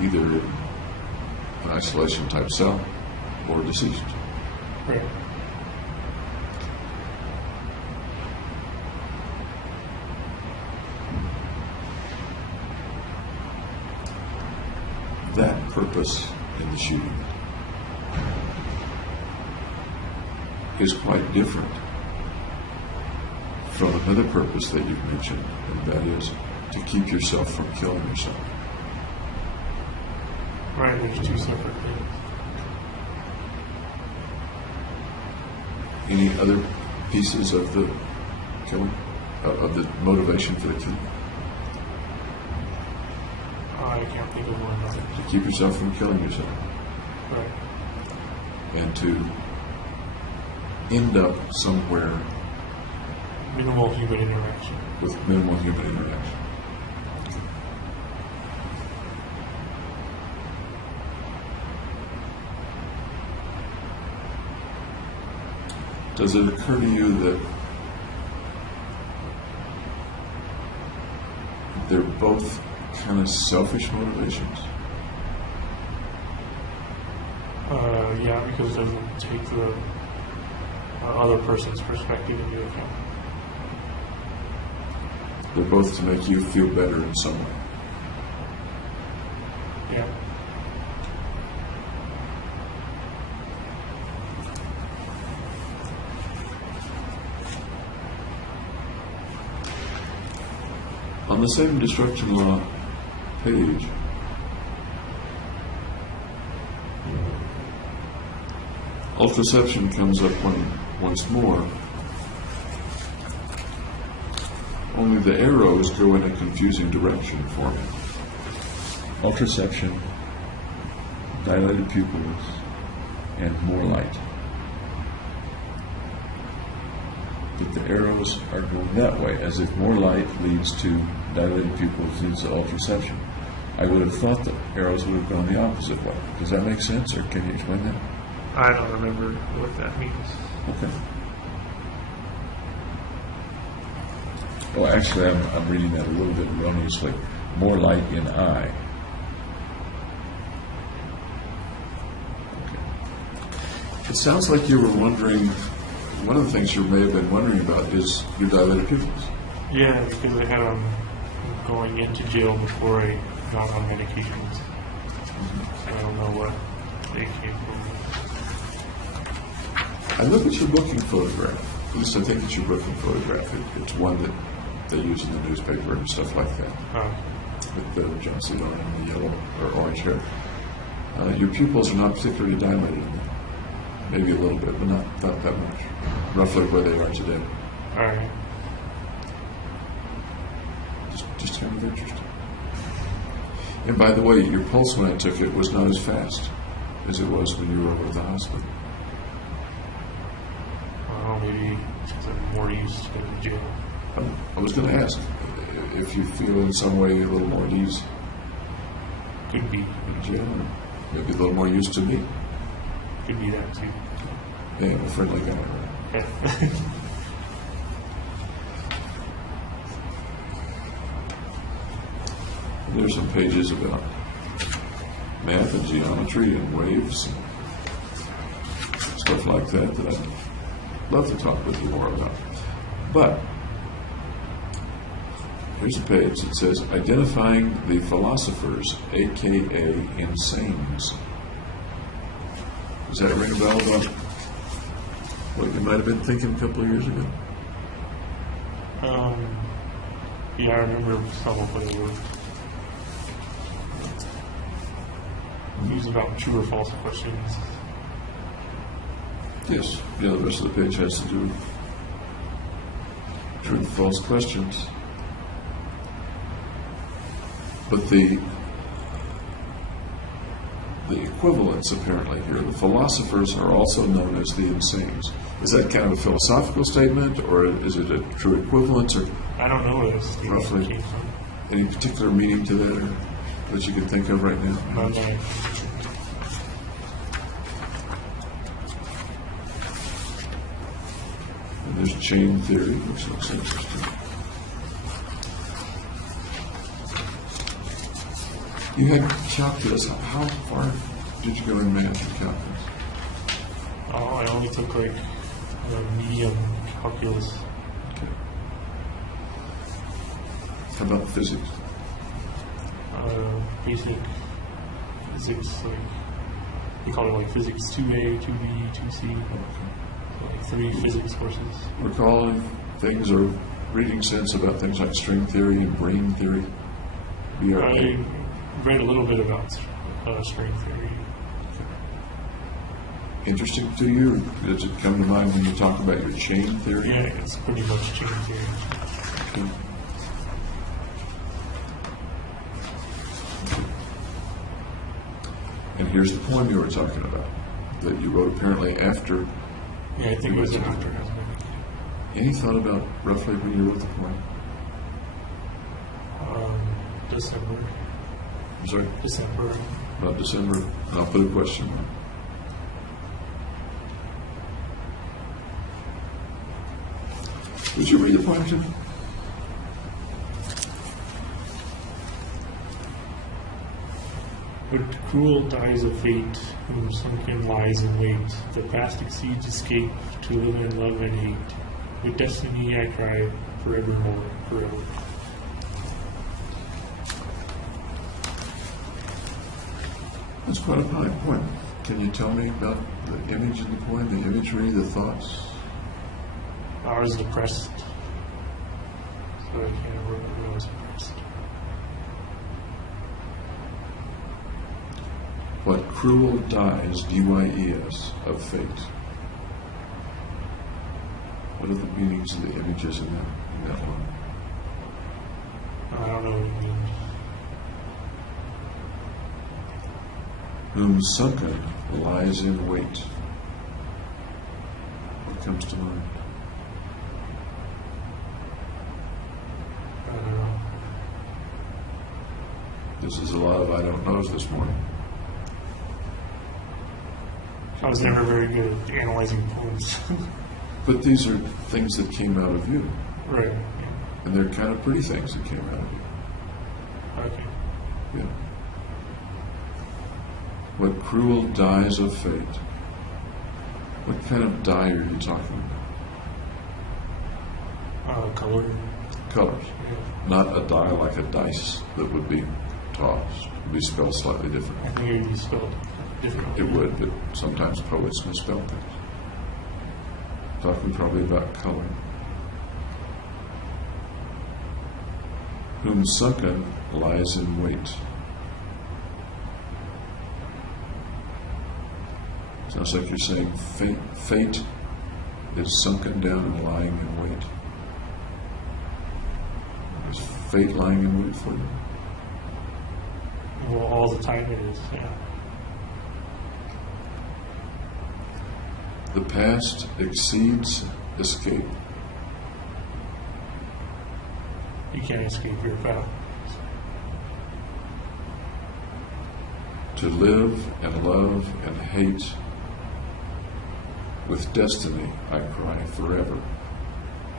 Either an isolation type cell or deceased. Right. That purpose in the shooting is quite different from another purpose that you've mentioned, and that is to keep yourself from killing yourself. Right, there's two separate things. Any other pieces of the killing, of the motivation for the killing? I can't think of one. To keep yourself from killing yourself. Right. And to end up somewhere Minimal human interaction. with minimal human interaction. Does it occur to you that they're both kind of selfish motivations? Yeah, because it doesn't take the other person's perspective into account. They're both to make you feel better in some way. Yeah. On the same destruction law page, ultraception comes up once more, only the arrows go in a confusing direction for me. Ultraception, dilated pupils, and more light. But the arrows are going that way, as if more light leads to dilated pupils, leads to ultraception. I would have thought the arrows would have gone the opposite way. Does that make sense, or can you explain that? I don't remember what that means. Okay. Well, actually, I'm reading that a little bit erroneously. More light in eye. Okay. It sounds like you were wondering, one of the things you may have been wondering about is your dilated pupils. Yeah, because I had them going into jail before I got on medications. I don't know what they came from. I look at your booking photograph. At least I think it's your booking photograph. It's one that they use in the newspaper and stuff like that. With the John C. Doran and the yellow or orange hair. Your pupils are not particularly dilated in that. Maybe a little bit, but not that much. Roughly where they are today. All right. Just kind of interesting. And by the way, your pulse when I took it was not as fast as it was when you were over at the hospital. Well, maybe because I'm more used to going to jail. I was going to ask if you feel in some way a little more at ease Could be. in jail, or maybe a little more used to me. Could be that too. Yeah, I'm a friendly guy, right? Okay. There's some pages about math and geometry and waves. stuff like that that I'd love to talk with you more about. But here's a page that says Identifying the Philosophers, aka Insanes. Does that ring a bell about what you might have been thinking a couple of years ago? Yeah, I remember some of what it was. It was about true or false questions. Yes. Yeah, the rest of the page has to do with true and false questions. But the equivalence apparently here, the philosophers are also known as the insanes. Is that kind of a philosophical statement, or is it a true equivalence, or I don't know what it's roughly any particular meaning to that, or that you can think of right now? None that And there's chain theory, which looks interesting. You had calculus. How far did you go in math and calculus? I only took like medium calculus. Okay. How about physics? Basic physics, like we call it like physics 2A, 2B, 2C, like 3 physics courses. Recalling things or reading sense about things like string theory and brain theory? I read a little bit about string theory. Interesting to you? Does it come to mind when you talk about your chain theory? Yeah, it's pretty much chain theory. Okay. And here's the poem you were talking about that you wrote apparently after. Yeah, I think it was after. Any thought about roughly when you wrote the poem? December. I'm sorry? December. About December. I'll put a question mark. Would you read the poem to me? But cruel dies of fate, whom sunken lies in wait. The past exceeds escape, to live and love and hate. With destiny I cry, forevermore, forever. That's quite a fine poem. Can you tell me about the image in the poem, the imagery, the thoughts? I was depressed, so I can't remember when I was depressed. What cruel dies, D-Y-E-S, of fate? What are the meanings of the images in that one? I don't know what it means. Whom sunken lies in wait. What comes to mind? I don't know. This is a lot of I don't knows this morning. I was never very good at analyzing poems. But these are things that came out of you. Right. Yeah. And they're kind of pretty things that came out of you. Okay. Yeah. What cruel dies of fate? What kind of dye are you talking about? Color. Colors. Yeah. Not a dye like a dice that would be tossed. It would be spelled slightly different. I think it would be spelled differently. It would, but sometimes poets misspell things. Talking probably about color. Whom sunken lies in wait. Sounds like you're saying fate is sunken down and lying in wait. Is fate lying in wait for you? Well, all the time it is, yeah. The past exceeds escape. You can't escape your path. To live and love and hate. With destiny I cry forever,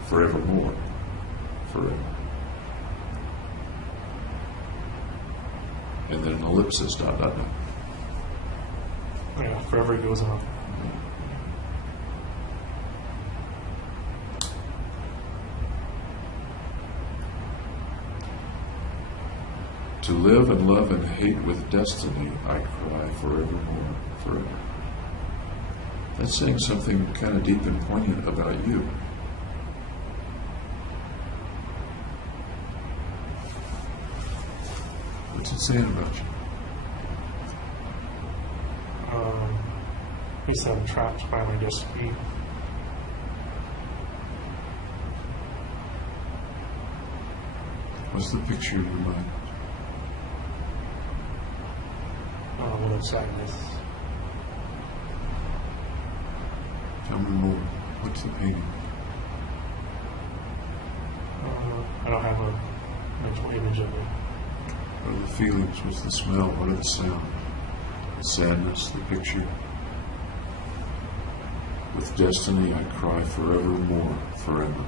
forevermore, forever. And then an ellipsis, dot, dot, dot. Yeah, forever goes on. To live and love and hate with destiny, I cry forevermore, forever. That's saying something kind of deep and poignant about you. What's it saying about you? At least I'm trapped by my destiny. What's the picture in your mind? One of sadness. Tell me more. What's the painting? I don't have a mental image of it. What are the feelings? What's the smell? What are the sounds? The sadness, the picture. With destiny I cry forevermore, forever.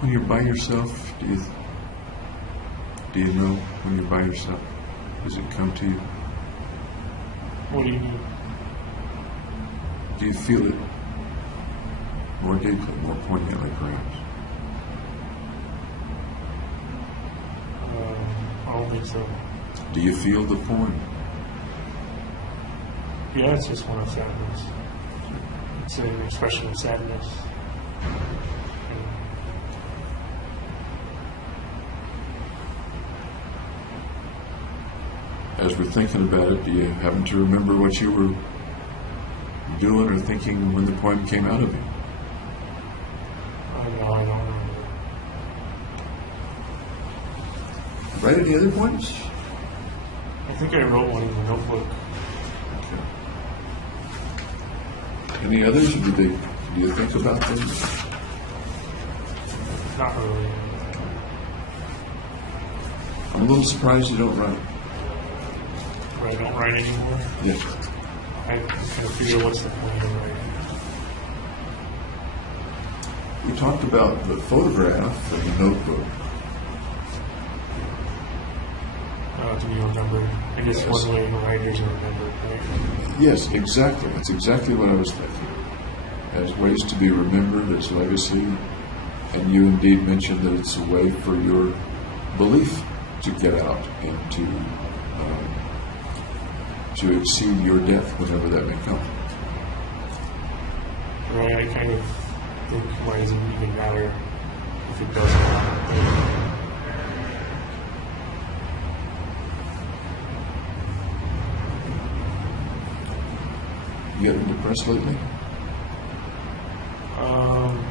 When you're by yourself, do you know when you're by yourself? Does it come to you? What do you mean? Do you feel it more deeply, more poignantly, perhaps? I don't think so. Do you feel the poem? Yeah, it's just one of sadness. It's an expression of sadness. As we're thinking about it, do you happen to remember what you were doing or thinking when the poem came out of you? No, I don't remember. Write any other poems? I think I wrote one in the notebook. Okay. Any others, or do you think about them? Not really. I'm a little surprised you don't write. I don't write anymore. Yes. I kind of figure what's the point of writing. We talked about the photograph and the notebook. Do you remember? I guess Yes. one way writers are remembered, right? Yes, exactly. That's exactly what I was thinking. As ways to be remembered, as legacy, and you indeed mentioned that it's a way for your belief to get out and to exceed your death, whenever that may come. Right, I kind of think, why does it even matter if it doesn't? You getting depressed lately?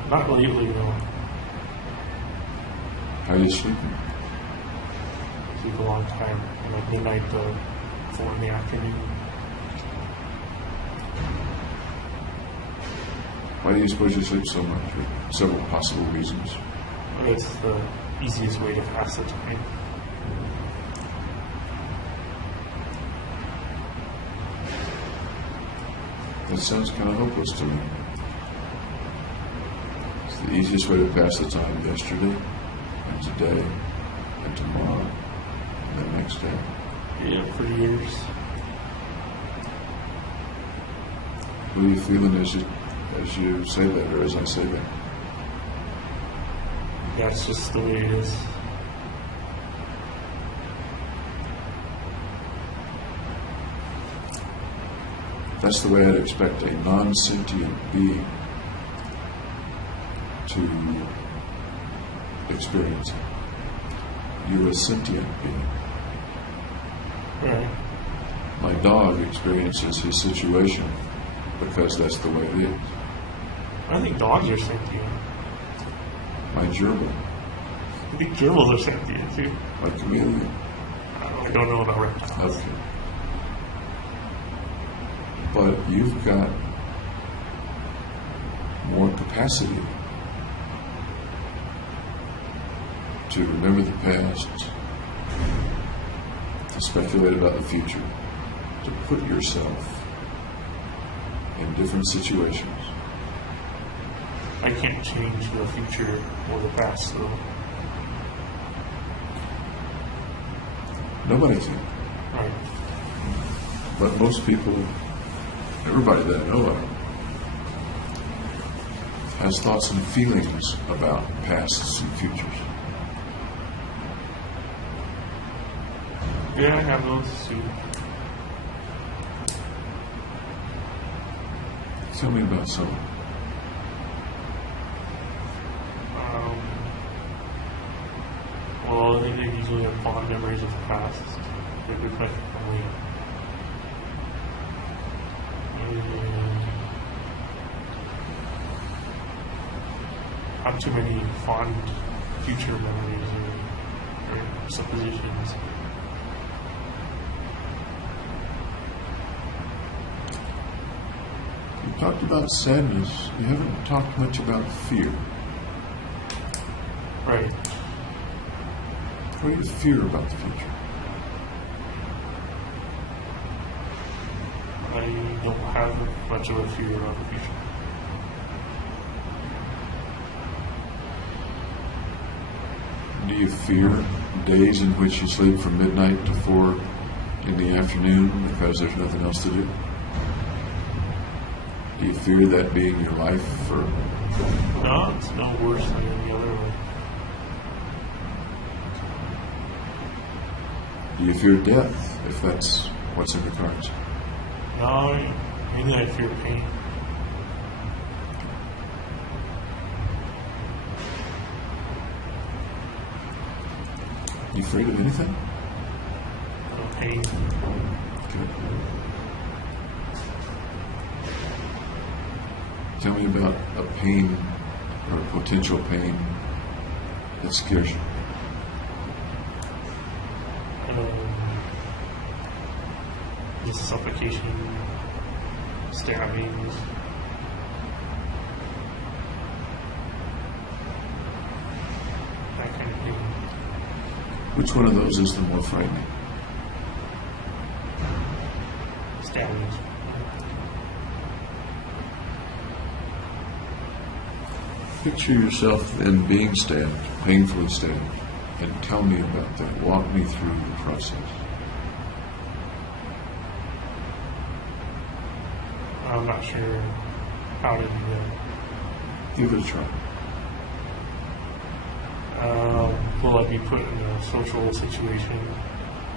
Not lately, no. How are you sleeping? Sleep a long time, like midnight to 4 in the afternoon. Why do you suppose you sleep so much? For several possible reasons. It's the easiest way to pass the time. That sounds kind of hopeless to me. It's the easiest way to pass the time yesterday, and today, and tomorrow, and the next day. Yeah, for years. What are you feeling as you say that, or as I say that? That's just the way it is. That's the way I'd expect a non-sentient being to experience it. You're a sentient being. Right. My dog experiences his situation because that's the way it is. I think dogs are sentient. My gerbil, I think gerbils are sentient too. my chameleon. I don't know about reptiles. Okay. But you've got more capacity to remember the past, to speculate about the future, to put yourself in different situations. I can't change the future or the past, so Nobody can. right. But most people, everybody that I know of, has thoughts and feelings about pasts and futures. Yeah, I have those too. Tell me about some. Well, I think they usually have fond memories of the past. They reflect family. And not too many fond future memories or suppositions. You talked about sadness. You haven't talked much about fear. Right. What do you fear about the future? I don't have much of a fear about the future. Do you fear days in which you sleep from midnight to 4 in the afternoon because there's nothing else to do? Do you fear that being your life for? No, it's no worse than any other one. Do you fear death, if that's what's in the cards? No, mainly I fear pain. You afraid of anything? Pain. Good. Tell me about a pain or a potential pain that scares you. Just suffocation, stabbings. That kind of thing. Which one of those is the more frightening? Stabbings. Picture yourself then being stabbed, painfully stabbed, and tell me about that. Walk me through the process. I'm not sure how to do that. Give it a try. Will I be put in a social situation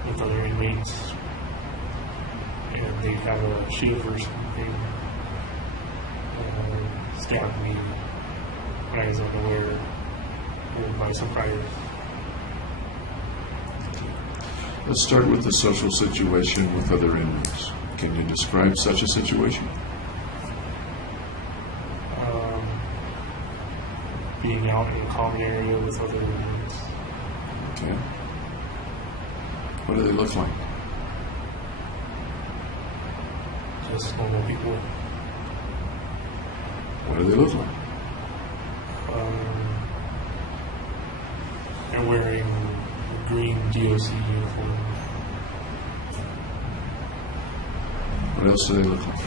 with other inmates and they have a shiv or something stab me when I was unaware or by surprise? Let's start with the social situation with other inmates. Can you describe such a situation? Being out in a common area with other inmates. Okay. What do they look like? Just normal people. What do they look like? They're wearing a green DOC uniform. What else do they look like?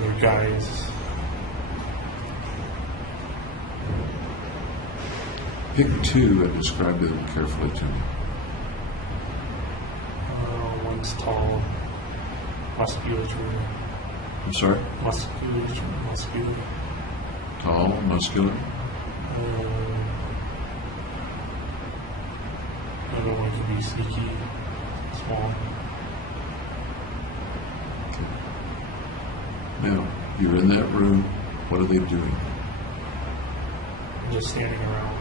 They're guys. Pick two and describe them carefully to me. One's tall, muscular. I'm sorry? Muscular. Tall, muscular. Another one could be sneaky, small. Now, you're in that room. What are they doing? Just standing around.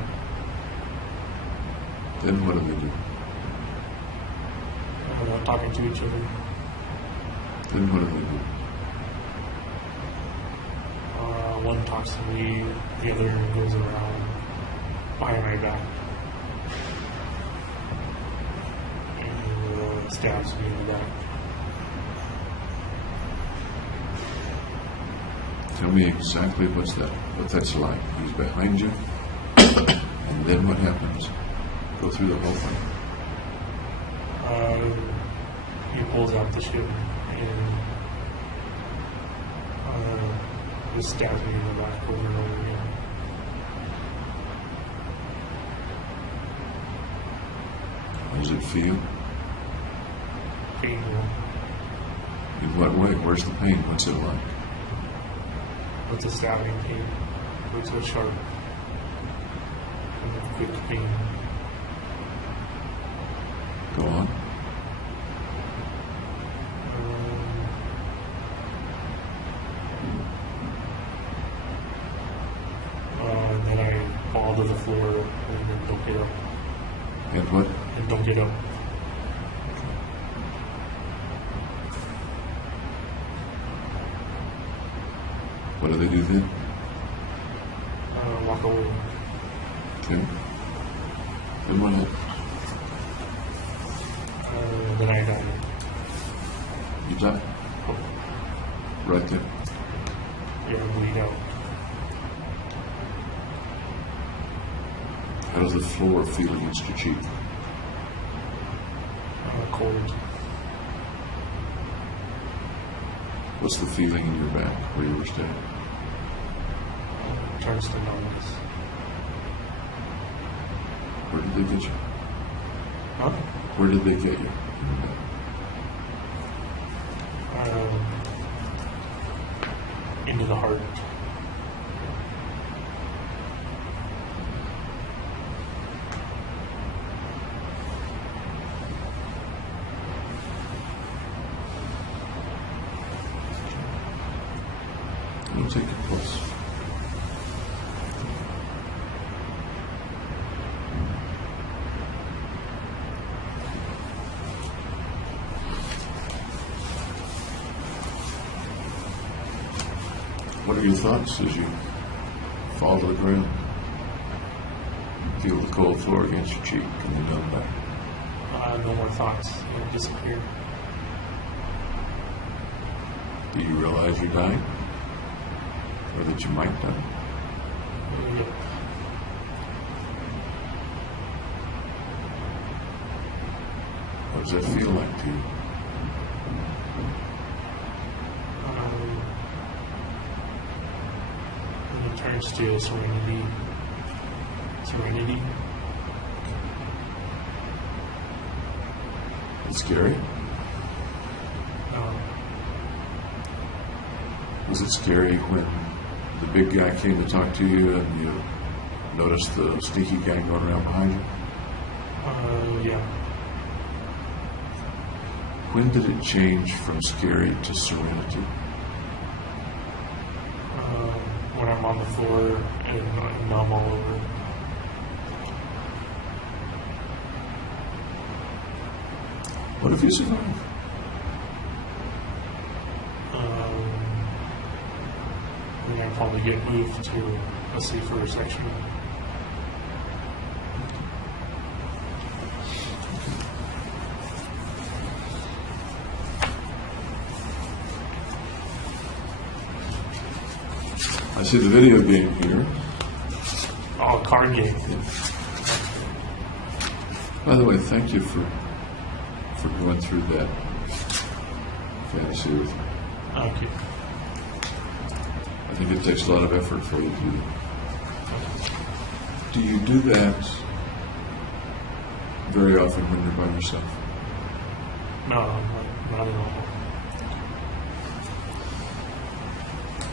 Then what do they do? Talking to each other. Then what do they do? One talks to me, the other goes around behind my back and stabs me in the back. Tell me exactly what that's like. He's behind you, and then what happens? Go through the whole thing. He pulls out the ship and just stabs me in the back over and over again. How does it feel? pain here. In what way? Where's the pain? What's it like? It's a stabbing pain. It's so sharp. And a quick pain. Go on. And then I fall to the floor and then don't get up. And what? And don't get up. What do they do then? Walk away. Okay. Then what happens? Then I die. You die. Oh, Right there. yeah, bleed out. How does the floor feel against your cheek? Cold. What's the feeling in your back where you were standing? Turns to numbness. Where did they get you? Huh? Where did they get you? Into the heart. Let me take your pulse. What are your thoughts as you fall to the ground? Feel the cold floor against your cheek and the numb back. No more thoughts. It'll disappear. Do you realize you're dying? Or that you might die? Yep. What does that feel like to you? And it turns to serenity. Serenity. It's scary? Um, Was it scary when the big guy came to talk to you and you noticed the sneaky guy going around behind you? yeah. When did it change from scary to serenity? When I'm on the floor and I'm numb all over. What if you survive? And I'll probably get moved to a safer section. I see the video game here. Oh, card game. By the way, thank you for going through that fantasy with me. Okay. I think it takes a lot of effort for you to do that. Do you do that very often when you're by yourself? No, not at all.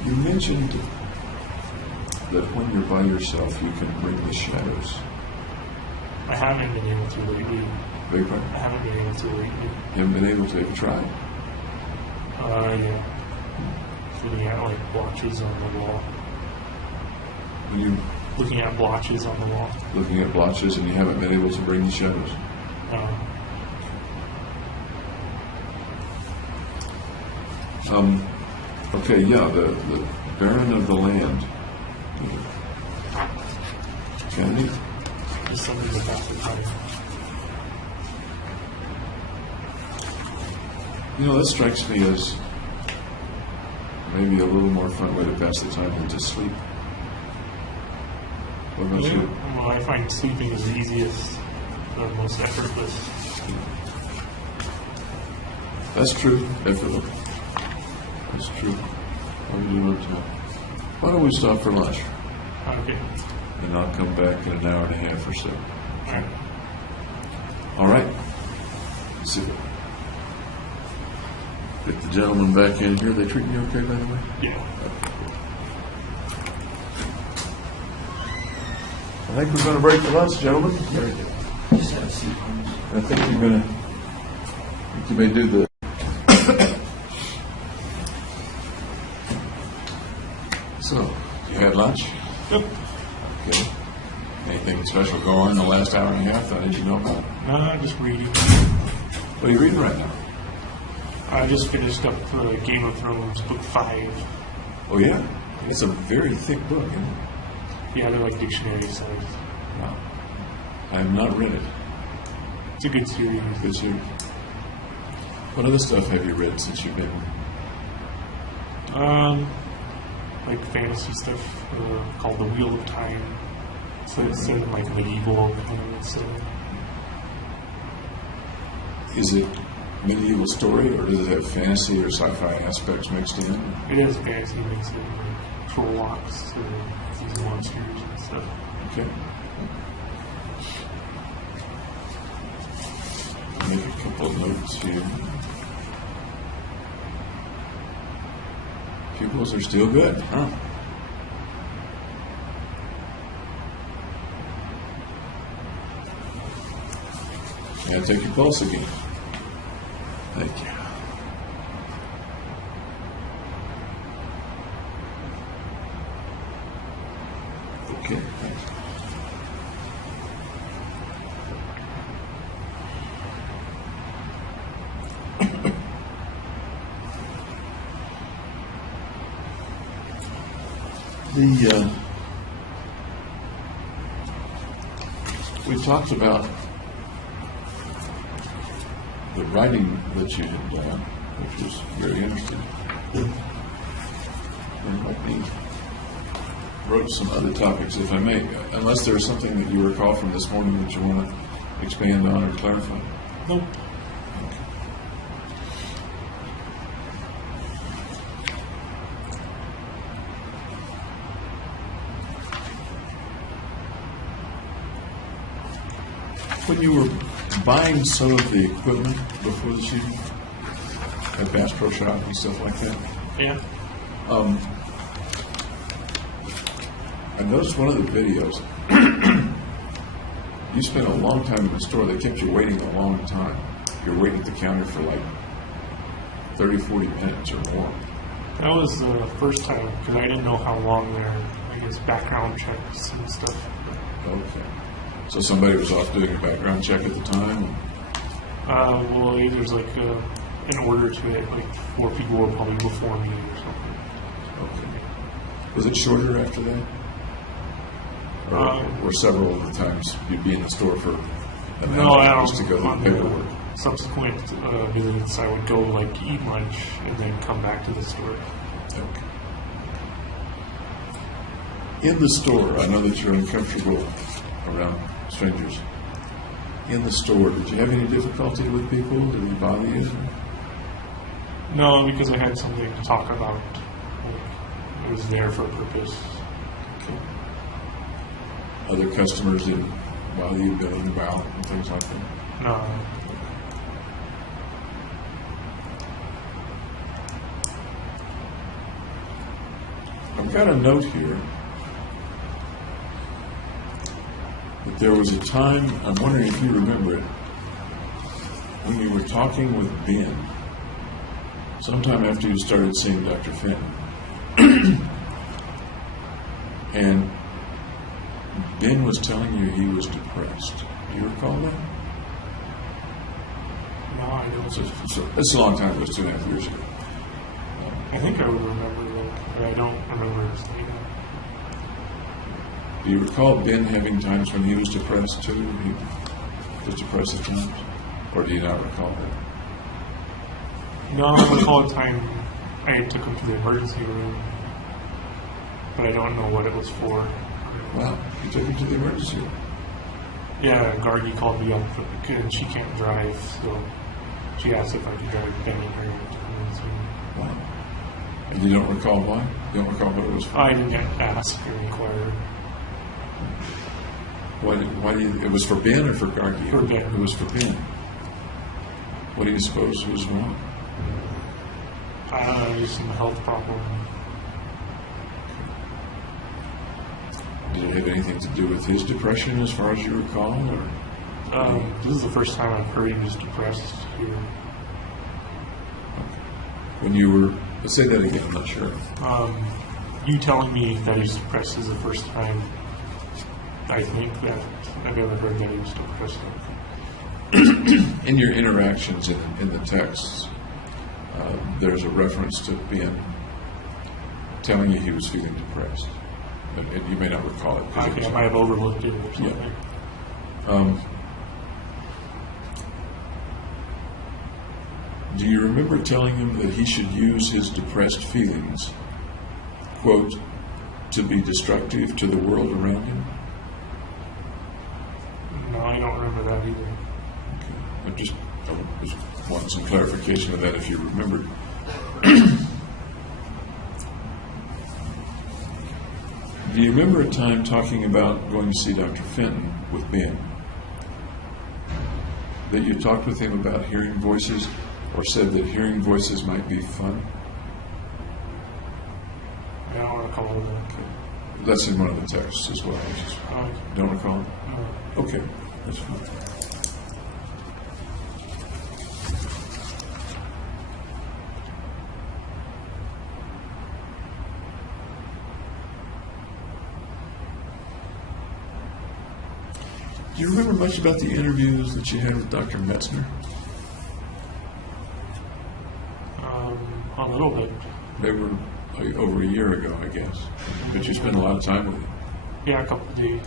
You mentioned that when you're by yourself, you can bring the shadows. I haven't been able to lately. Beg your pardon? I haven't been able to lately. You haven't been able to have tried. Yeah. Looking at like blotches on the wall. When you Looking at blotches on the wall. looking at blotches and you haven't been able to bring the shadows. Okay, yeah, the Baron of the Land. Kennedy? Just something to pass the time. You know, that strikes me as maybe a little more fun way to pass the time than to sleep. What about you? Well, I find sleeping is the easiest, the most effortless. That's true, effortless. That's true. What do you want to? Why don't we stop for lunch? Okay. And I'll come back in an hour and a half or so. All right. All right. See you. Get the gentleman back in here. They treating you okay, by the way? Yeah. I think we're going to break for lunch, gentlemen. Very good. Just have a seat, Holmes. I think you're going to. You may do the. So, you had lunch? Yep. Okay. Anything special going on in the last hour and a half that I didn't know about? Just reading. What are you reading right now? I just finished up Game of Thrones, book 5. Oh, yeah? It's a very thick book, isn't it? Yeah, they're like dictionary size. Wow. I have not read it. It's a good series. Good series. What other stuff have you read since you've been? Like fantasy stuff called The Wheel of Time. So it's set in like medieval kind of setting. Is it medieval story, or does it have fantasy or sci-fi aspects mixed in? It has fantasy mixed in, like troll walks, these monsters and stuff. Okay. Make a couple of notes here. Pupils are still good, huh? Yeah, take your pulse again. Thank you. Okay, thanks. We talked about the writing that you had done, which was very interesting. And let me wrote some other topics, if I may, unless there's something that you recall from this morning that you want to expand on or clarify. Nope. When you were buying some of the equipment before the shooting, at Bass Pro Shop and stuff like that, Yeah. I noticed one of the videos, you spent a long time in the store. They kept you waiting a long time. You're waiting at the counter for like 30, 40 minutes or more. That was the first time, because I didn't know how long their, background checks and stuff. Okay. So somebody was off doing a background check at the time? There's an order to it, 4 people were probably before me or something. Okay. Was it shorter after that? Or several of the times you'd be in the store for an hour just to go through the paperwork? Subsequent visits, I would go eat lunch and then come back to the store. Okay. In the store, I know that you're uncomfortable around strangers. In the store, did you have any difficulty with people? Did they bother you? No, because I had something to talk about. It was there for a purpose. Okay. Other customers didn't bother you billing about and things like that? No. I've got a note here that there was a time, I'm wondering if you remember it, when you were talking with Ben, sometime after you started seeing Dr. Finn, and Ben was telling you he was depressed. Do you recall that? No, I don't. So it's a long time ago, it was 2.5 years ago. I think I would remember that, but I don't remember saying that. Do you recall Ben having times when he was depressed too? He was depressed at times? Or do you not recall that? No, I recall a time I took him to the emergency room, but I don't know what it was for. Wow, you took him to the emergency room. Yeah, Gargi called me up, and she can't drive, so she asked if I could drive Ben and her to the emergency room. Wow. And you don't recall why? You don't recall what it was for? I didn't ask or inquire. Why do you, it was for Ben or for Gargi? For Ben. It was for Ben. What do you suppose was wrong? Just some health problem. Did it have anything to do with his depression as far as you recall? Or? This is the first time I've heard he was depressed here. When you were, let's say that again, I'm not sure. You telling me that he's depressed is the first time I think that I've ever heard that he was depressed. In your interactions in the texts, there's a reference to Ben telling you he was feeling depressed. And you may not recall it. Okay, I might have overlooked it or something. Yeah. Do you remember telling him that he should use his depressed feelings, quote, to be destructive to the world around him? No, I don't remember that either. Okay. I just want some clarification of that if you remembered. Do you remember a time talking about going to see Dr. Fenton with Ben? That you talked with him about hearing voices, or said that hearing voices might be fun? I don't recall that. Okay. That's in one of the texts as well. I just don't recall? No. Okay, that's fine. Do you remember much about the interviews that you had with Dr. Metzner? A little bit. They were over a year ago, I guess. But you spent a lot of time with him. Yeah, a couple of days.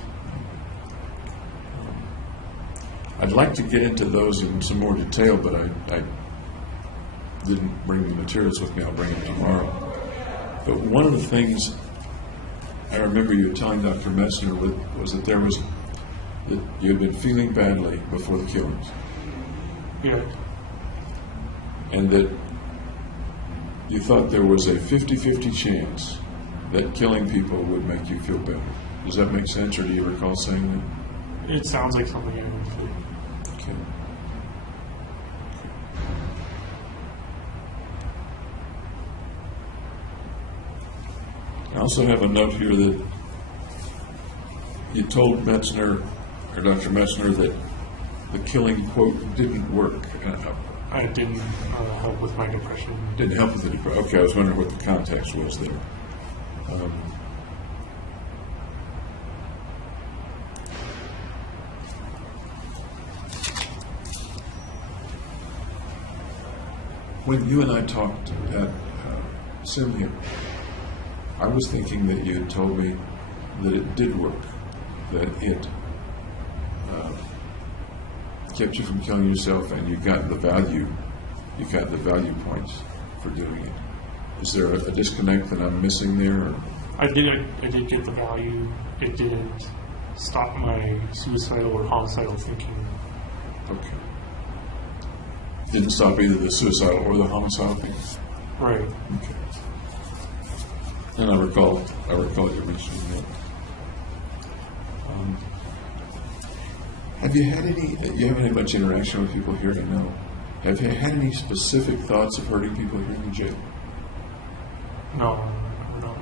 I'd like to get into those in some more detail, but I didn't bring the materials with me. I'll bring them tomorrow. But one of the things I remember you telling Dr. Metzner was that that you had been feeling badly before the killings. Yeah. And that you thought there was a 50-50 chance that killing people would make you feel better. Does that make sense, or do you recall saying that? It sounds like something I would say. Okay. I also have a note here that you told Metzner, or Dr. Metzner, that the killing, quote, didn't work. I didn't help with my depression. Didn't help with the depression. Okay, I was wondering what the context was there. When you and I talked at Symbian, I was thinking that you had told me that it did work, that it kept you from killing yourself, and you got the value points for doing it. Is there a disconnect that I'm missing there? Or? I did get the value. It didn't stop my suicidal or homicidal thinking. Okay. Didn't stop either the suicidal or the homicidal thinking? Right. Okay. And I recall you mentioning that. Have you haven't had much interaction with people here, I know. Have you had any specific thoughts of hurting people here in the jail? No, not.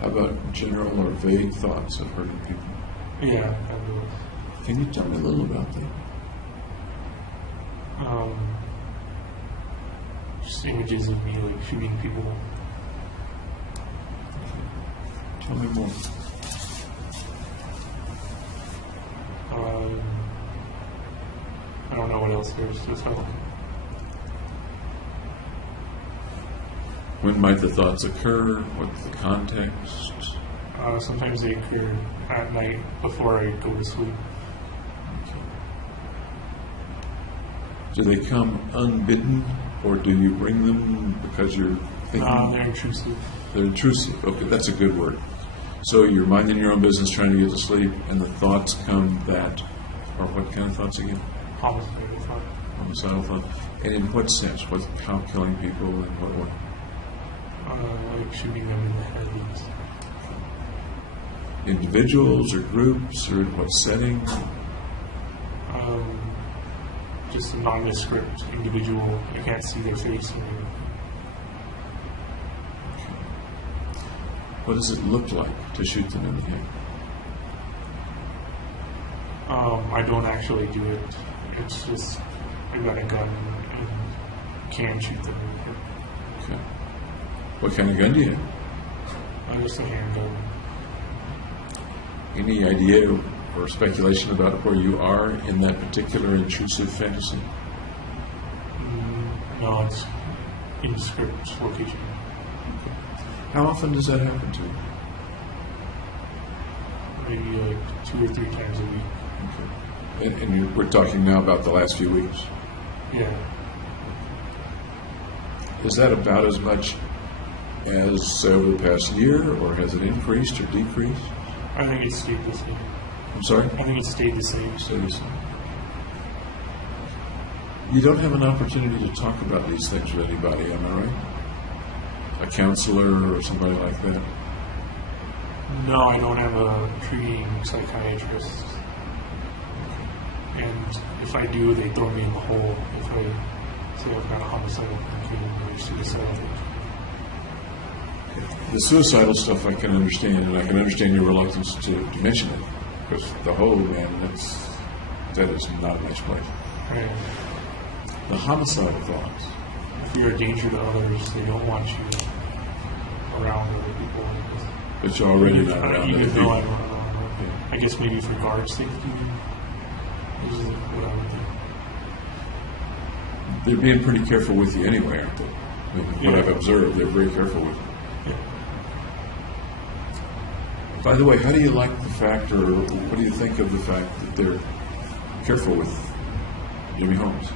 How about general or vague thoughts of hurting people? Yeah, I do. Can you tell me a little about that? Just images of me like shooting people. Tell me more. I don't know what else there is to tell. When might the thoughts occur? What's the context? Sometimes they occur at night before I go to sleep. Do they come unbidden, or do you bring them because you're thinking? They're intrusive. They're intrusive. Okay, that's a good word. So you're minding your own business, trying to get to sleep, and the thoughts come that, or what kind of thoughts again? Homicidal thought. Homicidal thought. And in what sense? How killing people and what way? Like shooting them in the head. Individuals or groups, or in what setting? Just a nondescript individual. I can't see their face. What does it look like to shoot them in the head? I don't actually do it. It's just I got a gun and can shoot them in the head. Okay. What kind of gun do you have? Just a handgun. Any idea or speculation about where you are in that particular intrusive fantasy? No, it's in script location. How often does that happen to you? Maybe like 2 or 3 times a week. Okay. And we're talking now about the last few weeks. Yeah. Is that about as much as over the past year, or has it increased or decreased? I think it stayed the same. I'm sorry? I think it stayed the same. Seriously. You don't have an opportunity to talk about these things with anybody, am I right? A counselor or somebody like that? No, I don't have a treating psychiatrist. And if I do, they throw me in the hole. If I say I've got a homicidal thinking or suicidal thinking. The suicidal stuff I can understand, and I can understand your reluctance to mention it, because the whole, man, that is not a nice place. Right. The homicidal thoughts. If you're a danger to others, they don't want you around other people. But you're already not around Even other though I'm people. around, I guess maybe for guard safety is what I would think. They're being pretty careful with you anyway, aren't they? I mean, what Yeah. I've observed, they're very careful with you. Yeah. By the way, how do you like the fact, or what do you think of the fact that they're careful with Jimmy Holmes?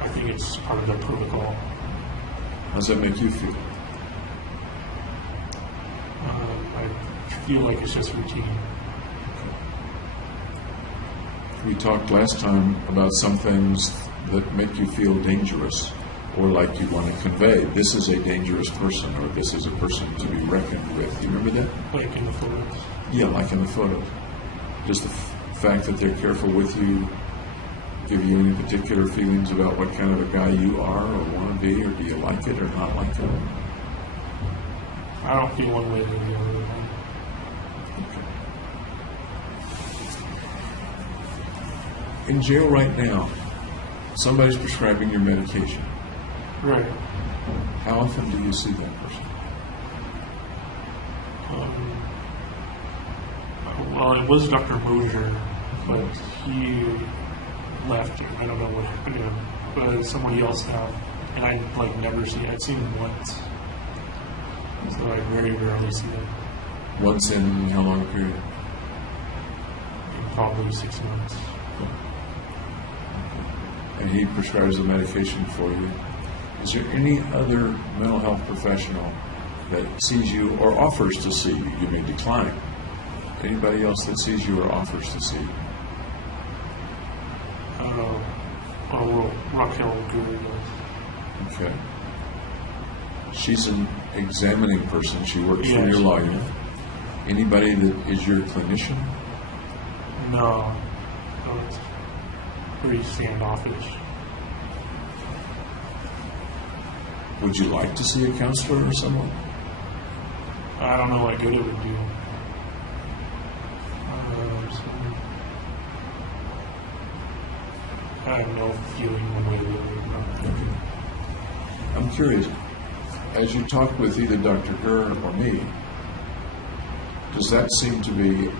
I think it's part of their protocol. How does that make you feel? I feel like it's just routine. We talked last time about some things that make you feel dangerous, or like you want to convey, this is a dangerous person, or this is a person to be reckoned with. Do you remember that? Like in the photos. Yeah, like in the photos. Does the fact that they're careful with you give you any particular feelings about what kind of a guy you are or want to be, or do you like it or not like it? I don't feel one way or the other. Okay. In jail right now, somebody's prescribing your medication. Right. How often do you see that person? Well, it was Dr. Mosier, but he left. I don't know what happened to him, but somebody else now, and I never see. I've seen him once, so I very rarely see him. Once in how long a period? In probably 6 months. And he prescribes the medication for you. Is there any other mental health professional that sees you or offers to see you? You may decline. Anybody else that sees you or offers to see you? Well, Raquel Guru. Okay. She's an examining person. She works for Yes. your lawyer. Anybody that is your clinician? No, it's pretty standoffish. Would you like to see a counselor or someone? I don't know what good it would do. I have no feeling one way or the other. I'm curious. As you talk with either Dr. Gurr or me, does that seem to be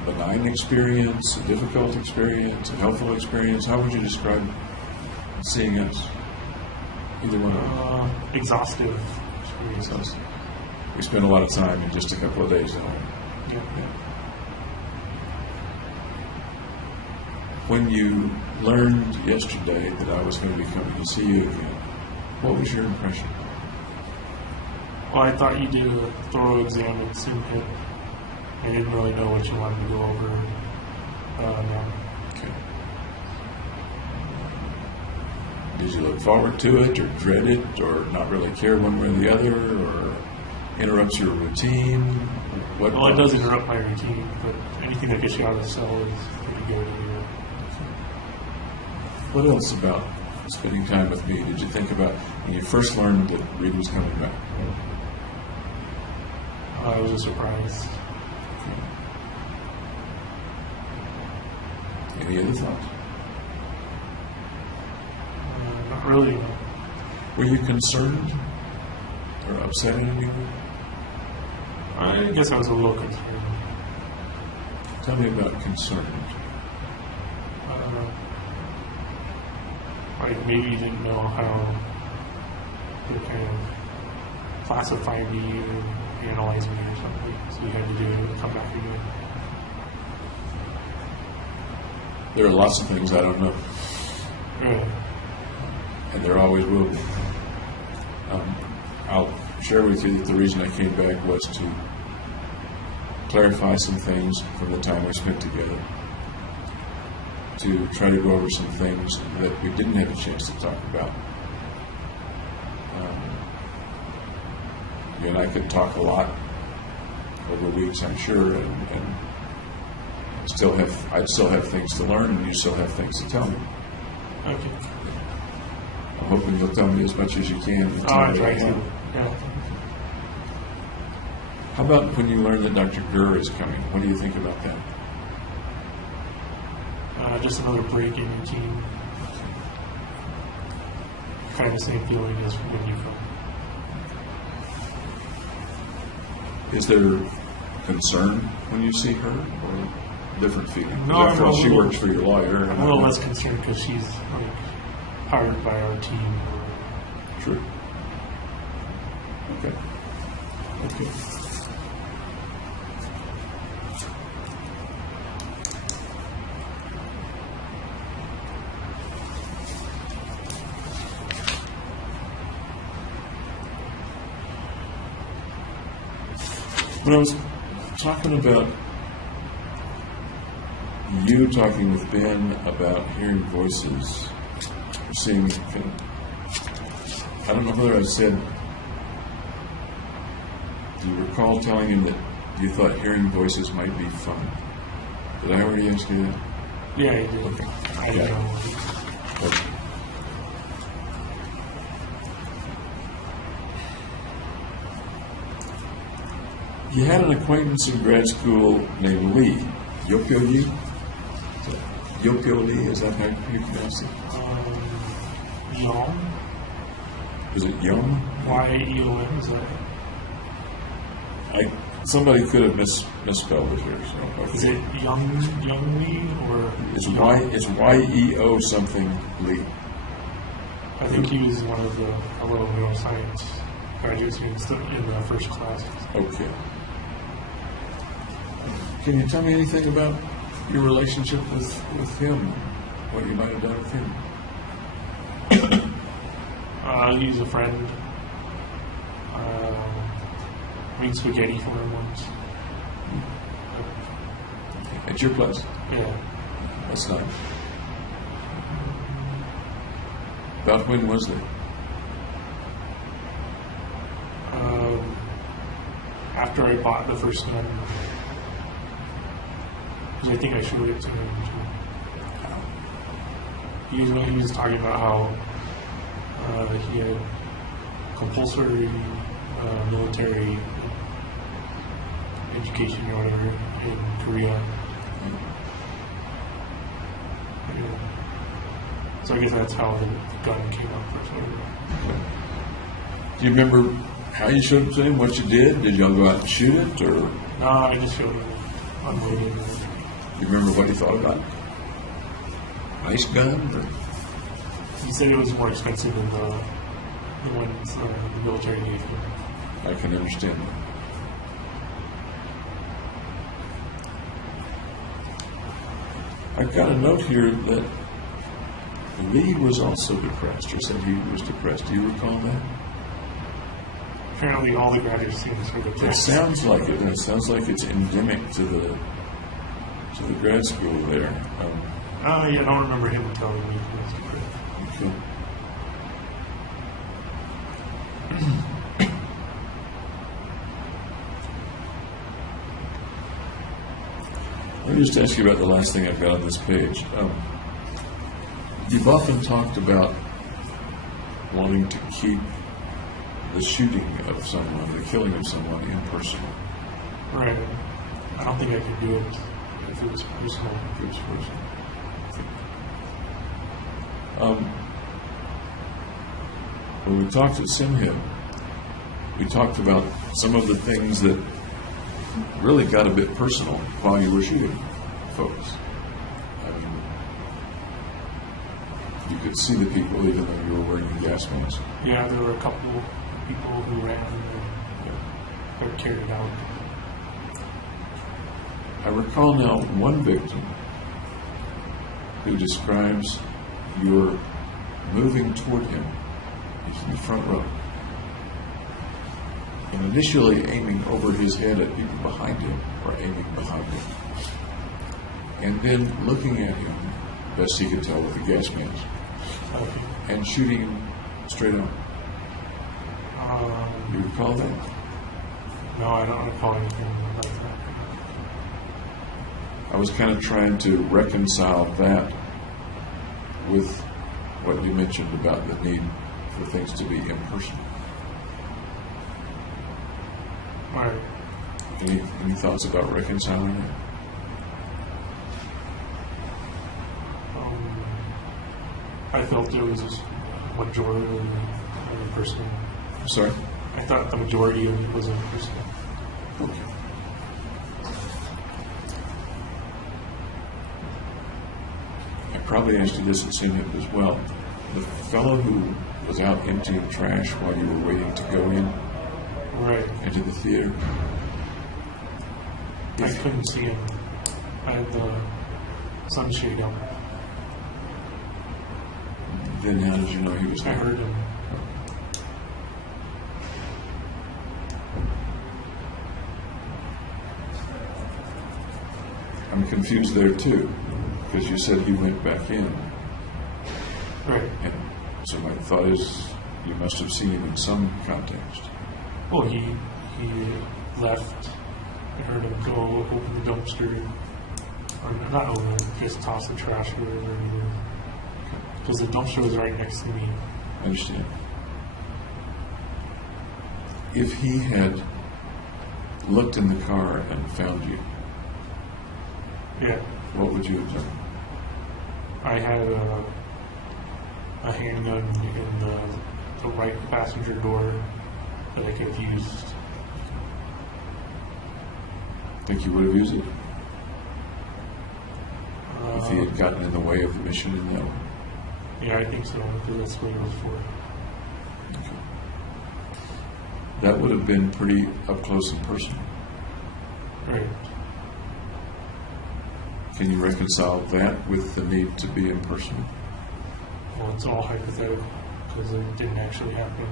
a benign experience, a difficult experience, a helpful experience? How would you describe seeing us? Either one of us. Exhaustive experience. We spent a lot of time in just a couple of days. Yeah. When you learned yesterday that I was going to be coming to see you again, what was your impression? Well, I thought you did a thorough exam at SimHit. I didn't really know what you wanted to go over. No. Okay. Did you look forward to it, or dread it, or not really care one way or the other, or interrupts your routine? Well, it does interrupt my routine, but anything that gets you out of the cell is pretty good. What else about spending time with me, did you think about when you first learned that Reed was coming back? It was a surprise. Any other thoughts? Not really. Were you concerned or upset in any way? I guess I was a little concerned. Tell me about concerned. Like maybe you didn't know how to kind of classify me or analyze me or something, so you had to do it and come back again. There are lots of things I don't know, Yeah. and there always will be. I'll share with you that the reason I came back was to clarify some things from the time we spent together, to try to go over some things that we didn't have a chance to talk about. You and I could talk a lot over weeks, I'm sure, and I'd still have things to learn, and you still have things to tell me. Okay. I'm hoping you'll tell me as much as you can. And Oh, tell I me try right to. now. Yeah. How about when you learn that Dr. Gurr is coming? What do you think about that? Just another break in routine. Kind of the same feeling as when you come. Is there concern when you see her, or different feeling? No, After all, I'm a she little- works for your lawyer. And I'm a little less concerned because she's like hired by our team. Sure. Okay. Okay. When I was talking about you talking with Ben about hearing voices, seeing, I don't know whether I said, do you recall telling him that you thought hearing voices might be fun? Did I already ask you that? Yeah, you do. I don't know. Okay. You had an acquaintance in grad school named Lee. Yopio Lee? Yopio Lee, is that how you pronounce it? Yom? Is it Yum? Y-E-O-M, is that? Somebody could have misspelled it here. So Is it Young Lee or? It's Y-E-O something Lee. I think he was one of a little neuroscience graduate students in the first class. Okay. Can you tell me anything about your relationship with him? What you might have done with him? He's a friend. Made spaghetti for him once. At your place? Yeah. That's nice. About when was that? After I bought the first gun, because I think I showed it to him too. He was talking about how he had compulsory military education or whatever in Korea. Yeah. So I guess that's how the gun came up first. Do you remember how you showed it to him? What you did? Did y'all go out and shoot it, or No, I just showed him unloading. do you remember what he thought about it? Nice gun? Or? He said it was more expensive than the ones the military gave him. I can understand that. I've got a note here that Lee was also depressed, or said he was depressed. Do you recall that? Apparently, all the graduate students were It depressed. sounds like it, and it sounds like it's endemic to the grad school there. Yeah, I don't remember him telling me he was depressed. Okay. Let me just ask you about the last thing I've got on this page. You've often talked about wanting to keep the shooting of someone, the killing of someone impersonal. Right. I don't think I could do it if it was personal. If it's personal. When we talked at Simhib, we talked about some of the things that really got a bit personal while you were shooting folks. I mean, you could see the people even though you were wearing the gas mask. Yeah, there were a couple people who ran and got carried out. I recall now one victim who describes your moving toward him. He's in the front row. And initially aiming over his head at people behind him or aiming behind him. And then looking at him, best he could tell with the gas mask, Okay. and shooting him straight on. You recall that? No, I don't recall anything like that. I was kind of trying to reconcile that with what you mentioned about the need for things to be impersonal. Right. Any thoughts about reconciling that? I felt it was a majority of personal. Sorry? I thought the majority of it was impersonal. Okay. I probably asked you this at Simhib as well. The fellow who was out emptying trash while you were waiting to go in Right. into the theater. I couldn't see him. I had the sunshade up. Then how did you know he was I there? heard him. I'm confused there too, because you said he went back in. Right. And so my thought is you must have seen him in some context. Well, he left. I heard him go open the dumpster. Or not open, just toss the trash wherever. Because the dumpster was right next to me. I understand. If he had looked in the car and found you, Yeah. what would you have done? I had a handgun in the right passenger door that I could have used. Think you would have used it? If he had gotten in the way of the mission in that way? Yeah, I think so, because that's what it was for. Okay. That would have been pretty up close and personal. Right. Can you reconcile that with the need to be impersonal? Well, it's all hypothetical, because it didn't actually happen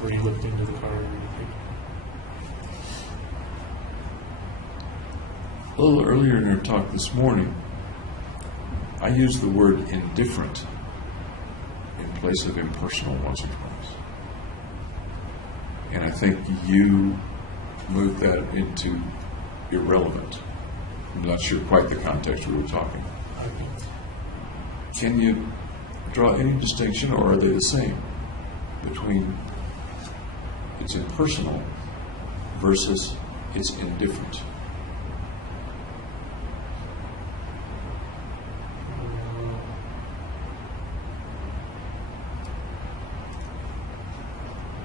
where he looked into the car or anything. A little earlier in our talk this morning, I used the word indifferent in place of impersonal once or twice. And I think you moved that into irrelevant. I'm not sure quite the context we were talking. I think. Can you draw any distinction, or are they the same, between it's impersonal versus it's indifferent?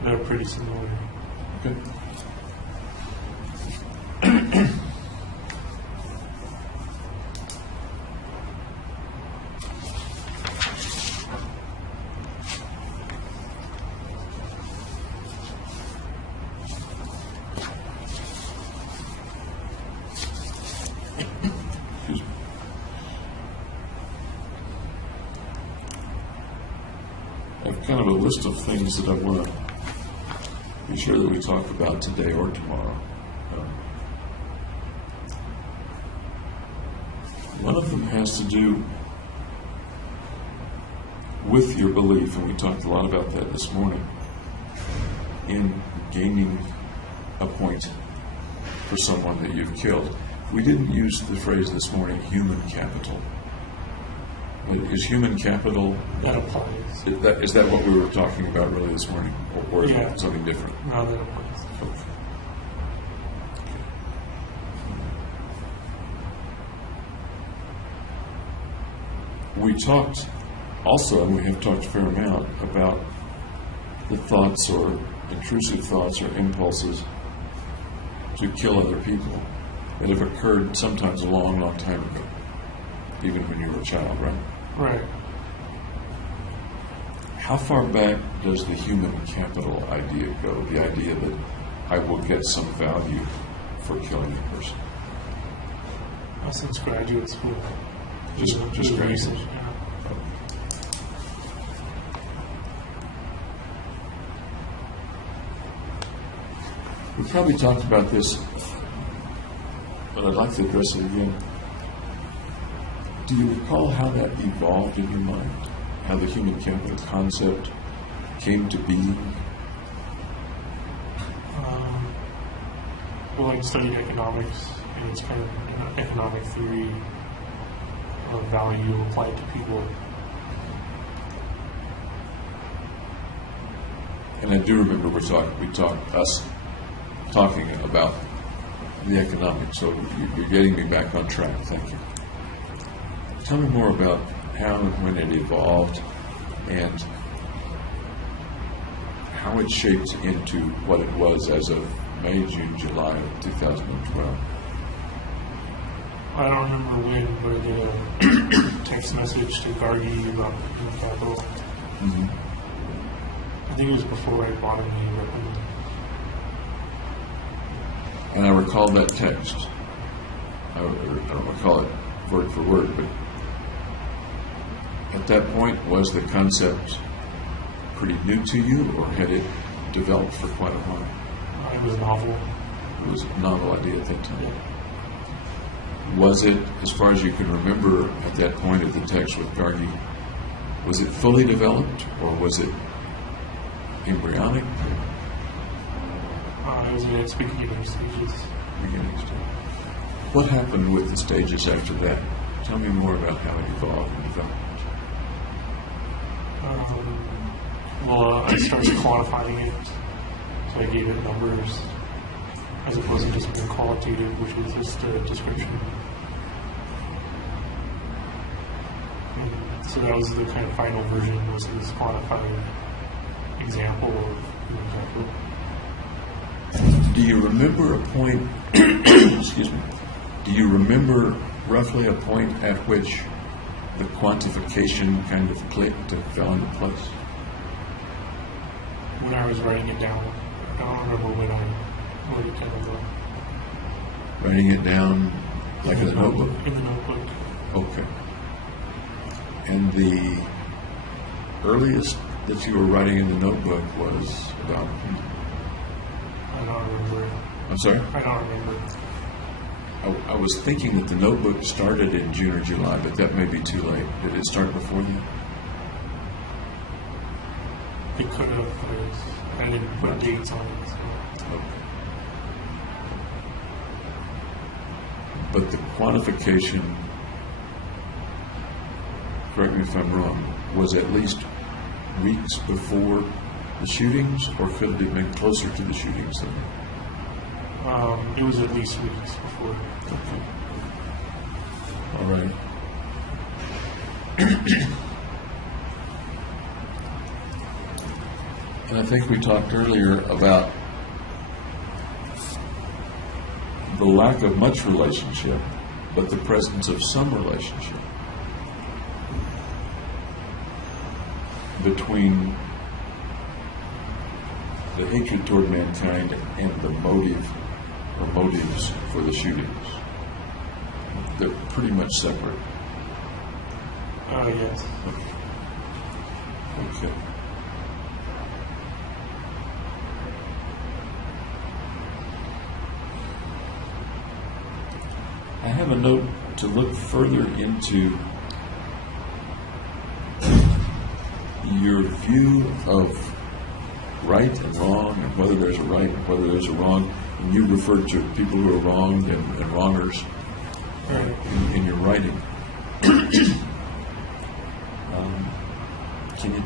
They're pretty similar. Okay. Excuse me. I have kind of a list of things that I want to be sure that we talk about today or tomorrow. One of them has to do with your belief, and we talked a lot about that this morning, in gaining a point for someone that you've killed. We didn't use the phrase this morning, human capital. Is human capital, That applies. is that what we were talking about really this morning? Or is Yeah. it something different? No, that applies. We talked also, and we have talked a fair amount, about the thoughts or intrusive thoughts or impulses to kill other people that have occurred sometimes a long, long time ago, even when you were a child, right? Right. How far back does the human capital idea go? The idea that I will get some value for killing a person. Since graduate school. Just graduate. Research, yeah. We probably talked about this, but I'd like to address it again. Do you recall how that evolved in your mind? How the human capital concept came to be? Well, I studied economics, and it's kind of an economic theory of value applied to people. And I do remember us talking about the economics, so you're getting me back on track. Thank you. Tell me more about how and when it evolved and how it shaped into what it was as of May, June, July of 2012. I don't remember when, but I did a text message to Gargi about human capital. Mm-hmm. I think it was before I bought any weapon. And I recall that text. I don't recall it word for word, but at that point, was the concept pretty new to you, or had it developed for quite a while? It was novel. It was a novel idea at that time. Yeah. Was it, as far as you can remember at that point of the text with Gargi, was it fully developed, or was it embryonic? It was in its beginning stages. Beginning stage. What happened with the stages after that? Tell me more about how it evolved and developed. I started quantifying it, so I gave it numbers, as opposed to just being qualitative, which was just a description. And so that was the kind of final version, was this quantified example of human capital. Do you remember a point, excuse me, do you remember roughly a point at which the quantification kind of clicked and fell into place? When I was writing it down, I don't remember when it kind of Writing it down like in a notebook? In the notebook. Okay. And the earliest that you were writing in the notebook was about? I don't remember. I'm sorry? I don't remember. I was thinking that the notebook started in June or July, but that may be too late. Did it start before then? It could have, but I didn't put dates on it. So. Okay. But the quantification, correct me if I'm wrong, was at least weeks before the shootings, or could it have been closer to the shootings than that? It was at least weeks before. Okay. All right. And I think we talked earlier about the lack of much relationship, but the presence of some relationship between the hatred toward mankind and the motive or motives for the shootings. They're pretty much separate. Yes. Okay. I have a note to look further into your view of right and wrong, and whether there's a right and whether there's a wrong. And you referred to people who are wronged and wrongers Right. in your writing.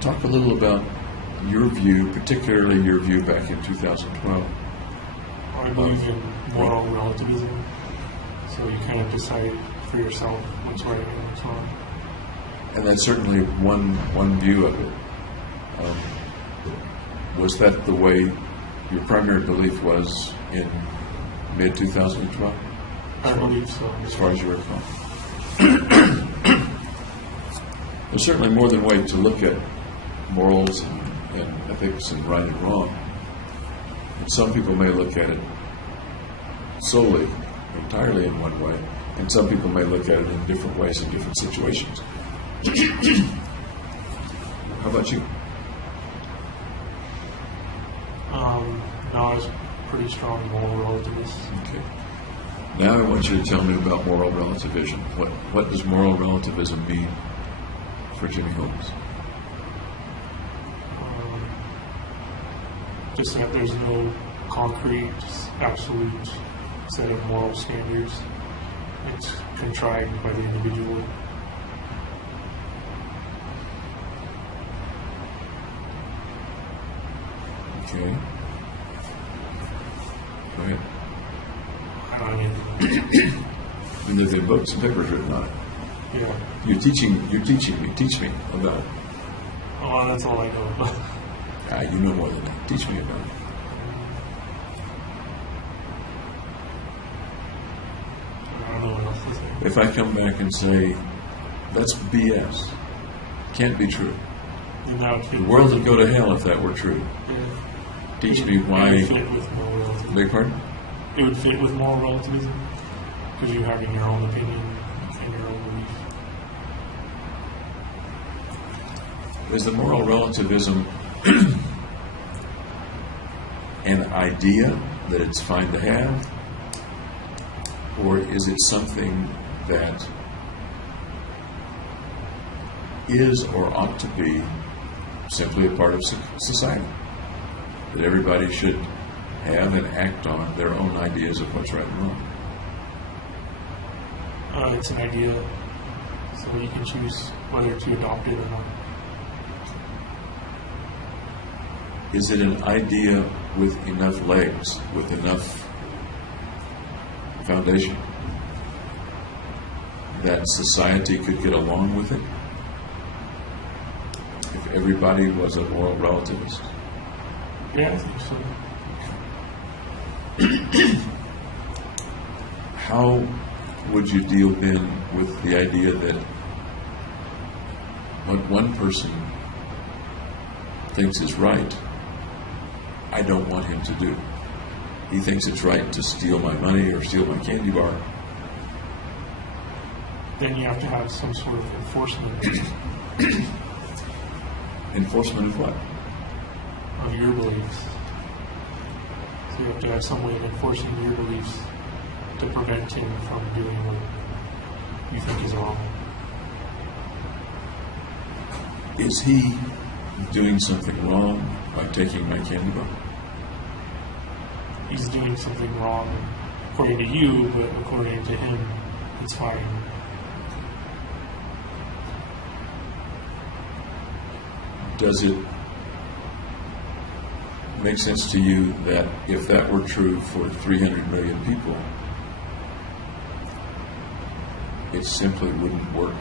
talk a little about your view, particularly your view back in 2012? I believe in moral relativism, so you kind of decide for yourself what's right and what's wrong. And that's certainly one view of it. Was that the way your primary belief was in mid-2012? I believe so. As far as you recall? There's certainly more than one way to look at morals and ethics and right and wrong. And some people may look at it solely, entirely in one way, and some people may look at it in different ways in different situations. How about you? No, I was pretty strong moral relativist. Okay. Now I want you to tell me about moral relativism. What does moral relativism mean for Jimmy Holmes? Just that there's no concrete, absolute set of moral standards. It's contrived by the individual. Okay. Go ahead. I mean, And there's been books and papers written on it. yeah. You're teaching me. Teach me about it. Oh, that's all I know about. You know more than that. Teach me about it. I don't know what else to say. If I come back and say, that's BS, can't be true. And that would fit The world would go to hell if that were true. Yeah. Teach me It why. would fit with moral relativism. Beg pardon? It would fit with moral relativism because you're having your own opinion and your own belief. Is the moral relativism an idea that it's fine to have? Or is it something that is or ought to be simply a part of society? That everybody should have and act on their own ideas of what's right and wrong? It's an idea, so you can choose whether to adopt it or not. Is it an idea with enough legs, with enough foundation, that society could get along with it? If everybody was a moral relativist? Yeah, I think so. How would you deal then with the idea that what one person thinks is right, I don't want him to do? He thinks it's right to steal my money or steal my candy bar. Then you have to have some sort of enforcement Enforcement of what? on your beliefs. So you have to have some way of enforcing your beliefs to prevent him from doing what you think is wrong. Is he doing something wrong by taking my candy bar? He's doing something wrong according to you, but according to him, it's fine. Does it make sense to you that if that were true for 300 million people, it simply wouldn't work?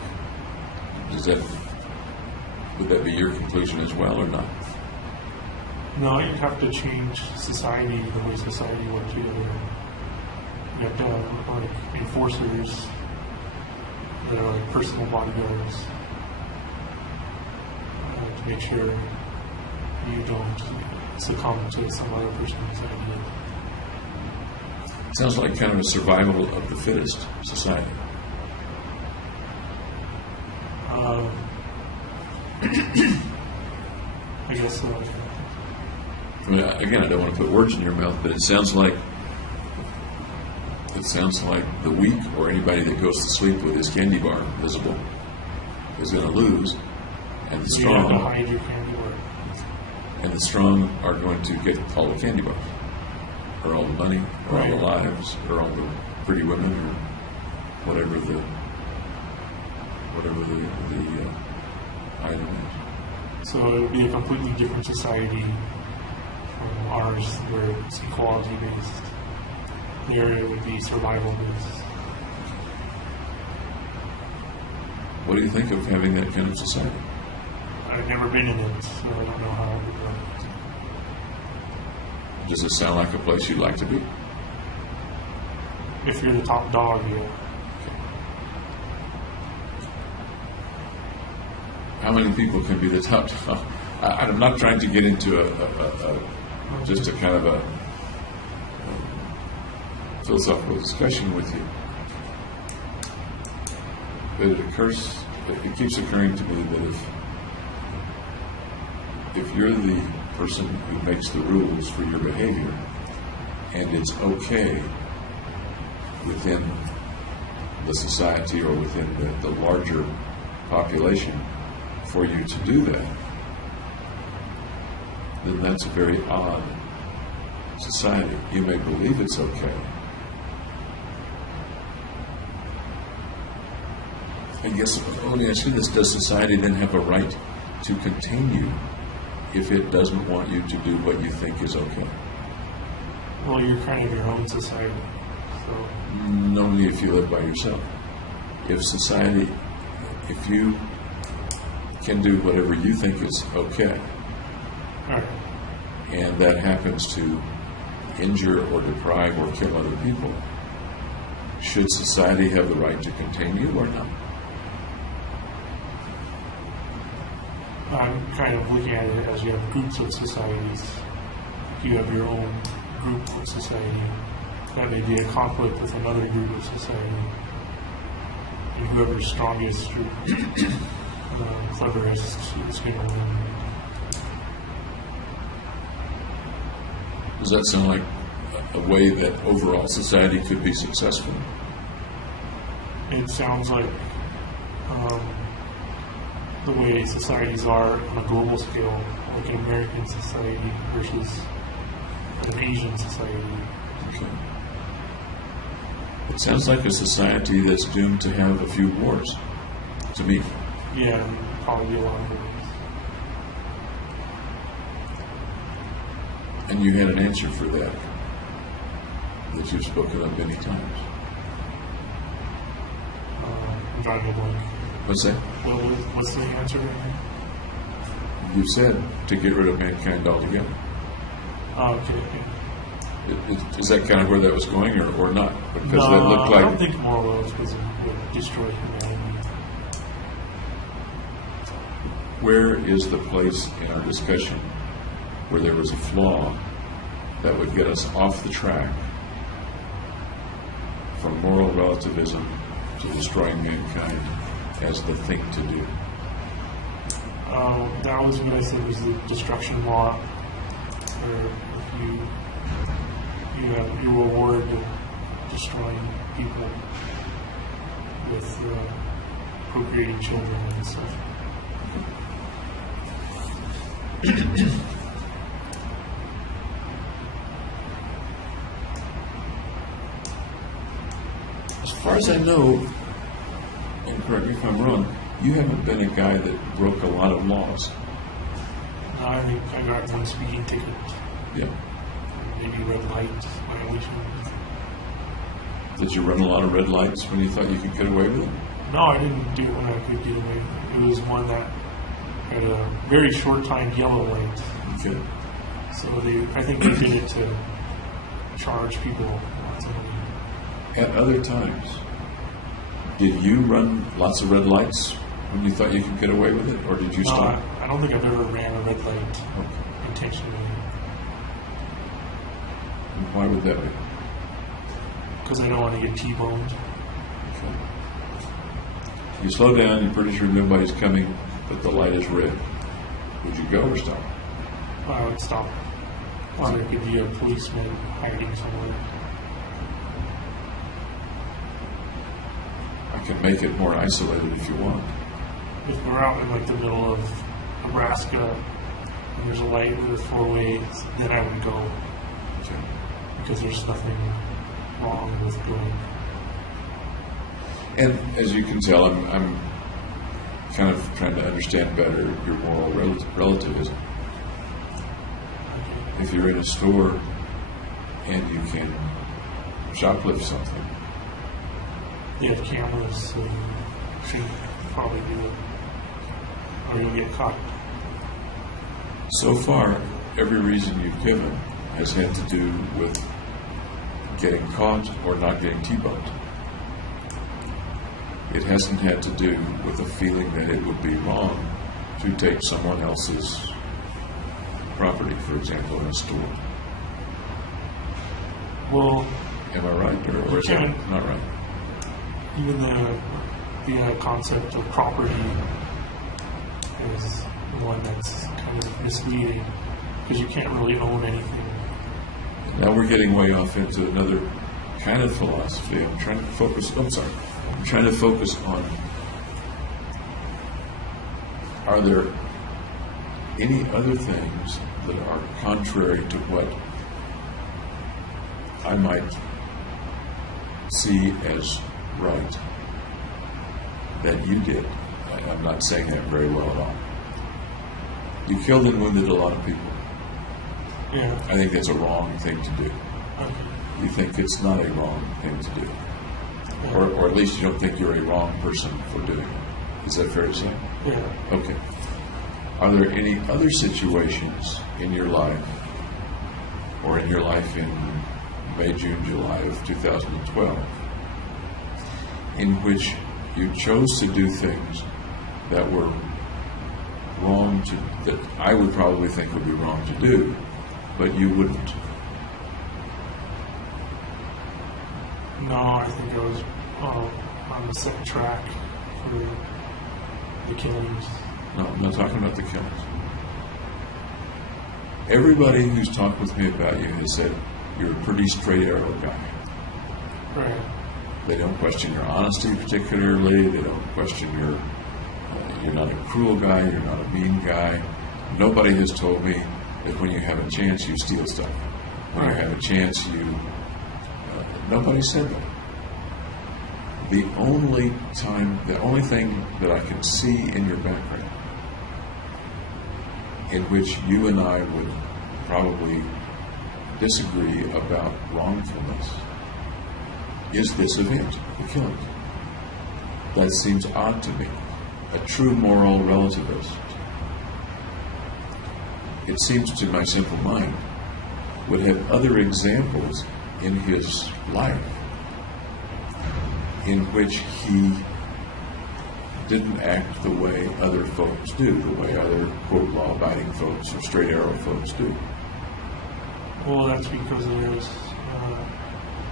Would that be your conclusion as well or not? No, you have to change society the way society works together. You have to have like enforcers that are like personal bodyguards to make sure you don't succumb to some other person's idea. It sounds like kind of a survival of the fittest society. I guess so. I mean, again, I don't want to put words in your mouth, but it sounds like the weak or anybody that goes to sleep with his candy bar visible is going to lose, and the So you have to strong hide your candy bar. are going to get all the candy bars, or all the money, or all the lives, or all the pretty women, or whatever the item is. So it would be a completely different society from ours, where it's equality based. There it would be survival based. What do you think of having that kind of society? I've never been in it, so I don't know how it would work. Does it sound like a place you'd like to be? If you're the top dog, yeah. How many people can be the top dog? I'm not trying to get into just a kind of a philosophical discussion with you. But it keeps occurring to me that if you're the person who makes the rules for your behavior, and it's okay within the society or within the larger population for you to do that, then that's a very odd society. You may believe it's okay. I guess, let me ask you this, does society then have a right to contain you if it doesn't want you to do what you think is okay? Well, you're kind of your own society, so... Only if you live by yourself. If you can do whatever you think is okay, Right. and that happens to injure or deprive or kill other people, should society have the right to contain you or not? I'm kind of looking at it as you have groups of societies. You have your own group of society. That may be a conflict with another group of society. And whoever's strongest or cleverest is going to win. Does that sound like a way that overall society could be successful? It sounds like the way societies are on a global scale, like an American society versus an Asian society. Okay. It sounds like a society that's doomed to have a few wars, to me. Yeah, probably a lot of ways. And you had an answer for that you've spoken of many times. I'm trying to blank. What's that? What's the answer? You said to get rid of mankind altogether. Oh, okay. Is that kind of where that was going, or not? Because No, that looked like... I don't think more or less was would destroy humanity. Where is the place in our discussion where there was a flaw that would get us off the track from moral relativism to destroying mankind as the thing to do? That was what I said was the destruction law, where if you reward destroying people with procreating children and stuff. As far as I know, and correct me if I'm wrong, you haven't been a guy that broke a lot of laws. I think I got one speeding ticket, Yeah. maybe red light violation. Did you run a lot of red lights when you thought you could get away with it? No, I didn't do it when I could get away. It was one that had a very short timed yellow light. Okay. So I think they did it to charge people lots of money. At other times, did you run lots of red lights when you thought you could get away with it, or did you No, stop? I don't think I've ever ran a red light Okay. intentionally. And why would that be? Because I don't want to get T-boned. Okay. You slow down, you're pretty sure nobody's coming, but the light is red. Would you go or stop? I would stop. Or there could be a policeman hiding somewhere. I can make it more isolated if you want. If we're out in like the middle of Nebraska and there's a light with 4 ways, then I would go. Okay. Because there's nothing wrong with going. And as you can tell, I'm kind of trying to understand better your moral relativism. If you're in a store and you can shoplift something, You have cameras, so you should probably do it, or you'll get caught. so far, every reason you've given has had to do with getting caught or not getting T-boned. It hasn't had to do with a feeling that it would be wrong to take someone else's property, for example, in a store. Well, Am I right, or is that can. not right? Even the concept of property is one that's kind of misleading because you can't really own anything. Now we're getting way off into another kind of philosophy. I'm trying to focus. I'm trying to focus on: are there any other things that are contrary to what I might see as right that you did? I'm not saying that very well at all. You killed and wounded a lot of people. Yeah. I think that's a wrong thing to do. Okay. You think it's not a wrong thing to do. Yeah. Or at least you don't think you're a wrong person for doing it. Is that fair to say? Yeah. Okay. Are there any other situations in your life, or in your life in May, June, July of 2012, in which you chose to do things that were wrong that I would probably think would be wrong to do, but you wouldn't? No, I think I was on the set track for the killings. No, I'm not talking about the killings. Everybody who's talked with me about you has said you're a pretty straight arrow guy. Right. They don't question your honesty particularly. They don't question you're not a cruel guy, you're not a mean guy. Nobody has told me that when you have a chance, you steal stuff. When you have a chance, nobody said that. The only thing that I can see in your background in which you and I would probably disagree about wrongfulness is this event, the killing. That seems odd to me. A true moral relativist, it seems to my simple mind, would have other examples in his life in which he didn't act the way other folks do, the way other, quote, law-abiding folks or straight arrow folks do. Well, that's because there's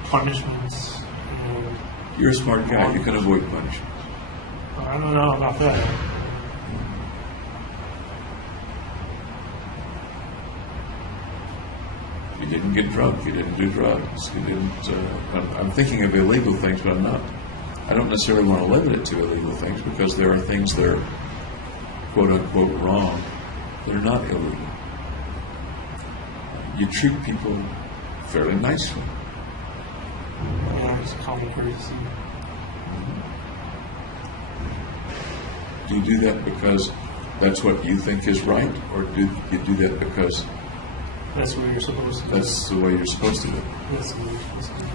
punishments. And You're a smart guy. You can avoid punishment. I don't know about that. You didn't get drunk. You didn't do drugs. You didn't. I'm thinking of illegal things, but I'm not. I don't necessarily want to limit it to illegal things because there are things that are, quote unquote, wrong that are not illegal. You treat people fairly nicely. Yeah, it's common courtesy. Do you do that because that's what you think is right, or do you do that because That's what you're supposed to do. that's the way you're supposed to do it? That's the way you're supposed to do.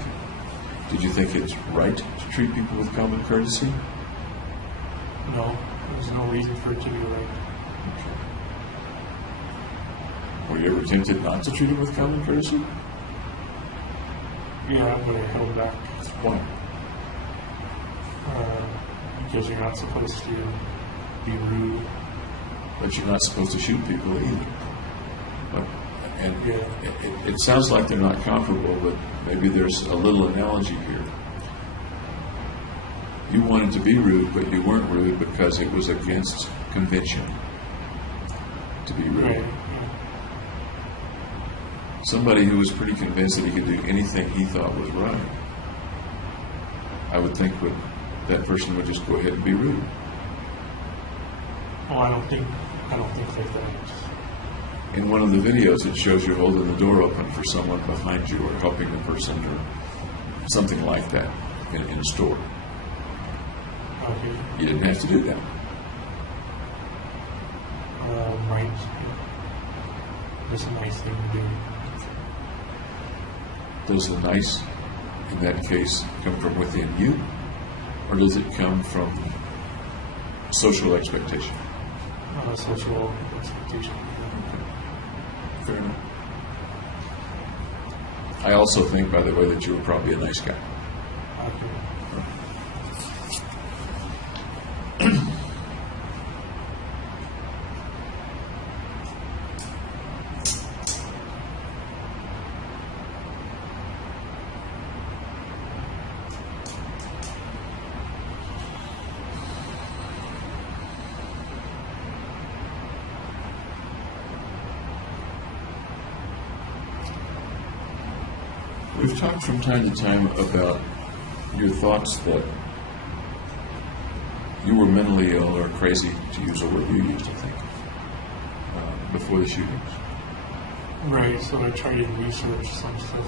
Did you think it's right to treat people with common courtesy? No, there's no reason for it to be right. Were you ever tempted not to treat them with common courtesy? Yeah, but I held back Why? because you're not supposed to be rude. But you're not supposed to shoot people either. But, and Yeah. it sounds like they're not comparable, but maybe there's a little analogy here. You wanted to be rude, but you weren't rude because it was against convention to be rude. Right. Yeah. Somebody who was pretty convinced that he could do anything he thought was right, I would think that person would just go ahead and be rude. Well, I don't think like that. In one of the videos, it shows you holding the door open for someone behind you or helping the person or something like that in a store. Okay. You didn't have to do that. them right. Just a nice thing to do. Does the nice, in that case, come from within you, or does it come from social expectation? Social expectation. Fair enough. I also think, by the way, that you were probably a nice guy. Okay. We've talked from time to time about your thoughts that you were mentally ill or crazy, to use a word you used, I think, before the shootings. Right, so I tried to research some stuff.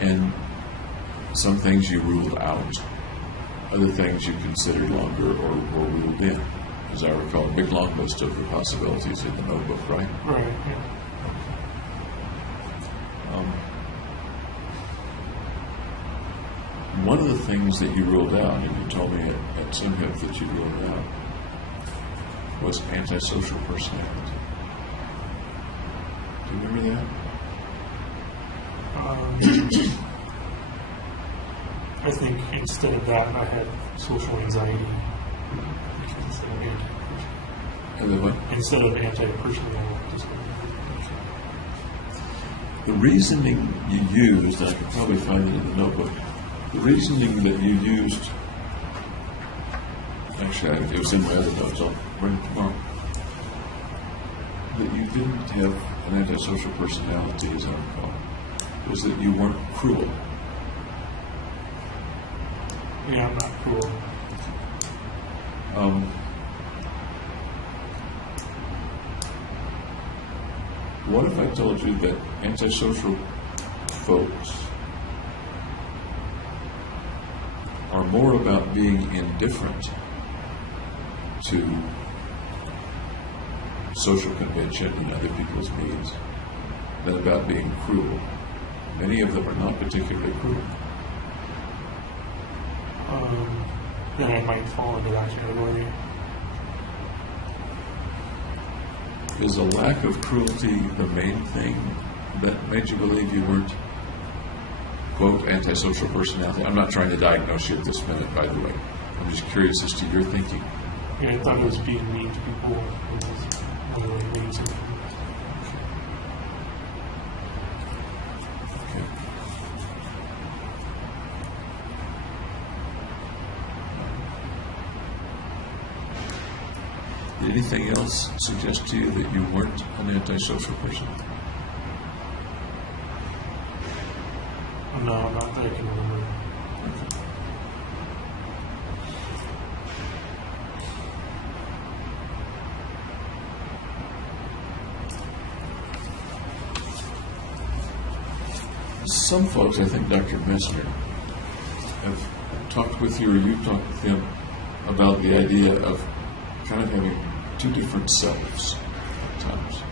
And some things you ruled out, other things you considered longer or ruled in. As I recall, a big long list of the possibilities in the notebook, right? Right, yeah. One of the things that you ruled out, and you told me at Simhip that you ruled out, was antisocial personality. Do you remember that? I think instead of that, I had social anxiety. Instead of anti-personality disorder. The reasoning you used, I could probably find it in the notebook, the reasoning that you used, actually it was in my other notes, I'll bring it tomorrow, that you didn't have an antisocial personality, as I recall, was that you weren't cruel. Yeah, I'm not cruel. What if I told you that antisocial folks are more about being indifferent to social convention and other people's needs than about being cruel? Many of them are not particularly cruel. Then I might fall into that category. Is a lack of cruelty the main thing that made you believe you weren't, quote, antisocial personality? I'm not trying to diagnose you at this minute, by the way. I'm just curious as to your thinking. Yeah, I thought it was being mean to people. It was really mean to them. Okay. Did anything else suggest to you that you weren't an antisocial person? No, not that I can remember. Some folks, I think Dr. Messner, have talked with you or you've talked with him about the idea of kind of having two different selves at times.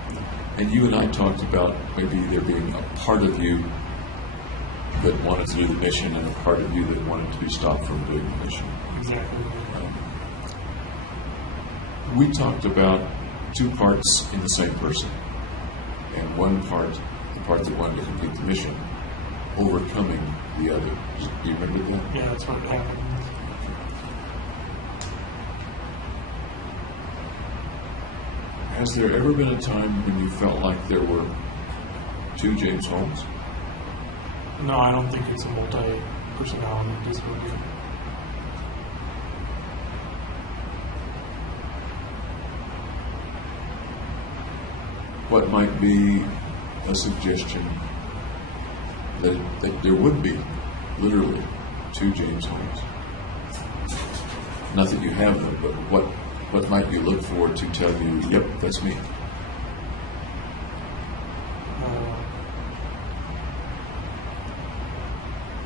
And you and I talked about maybe there being a part of you that wanted to do the mission and a part of you that wanted to be stopped from doing the mission. Exactly. We talked about two parts in the same person. And one part, the part that wanted to complete the mission, overcoming the other. Do you remember that? Yeah, that's what happened. Has there ever been a time when you felt like there were two James Holmes? No, I don't think it's a multi-personality disorder. What might be a suggestion that there would be literally two James Holmes? Not that you have them, but what might you look for to tell you, yep, that's me?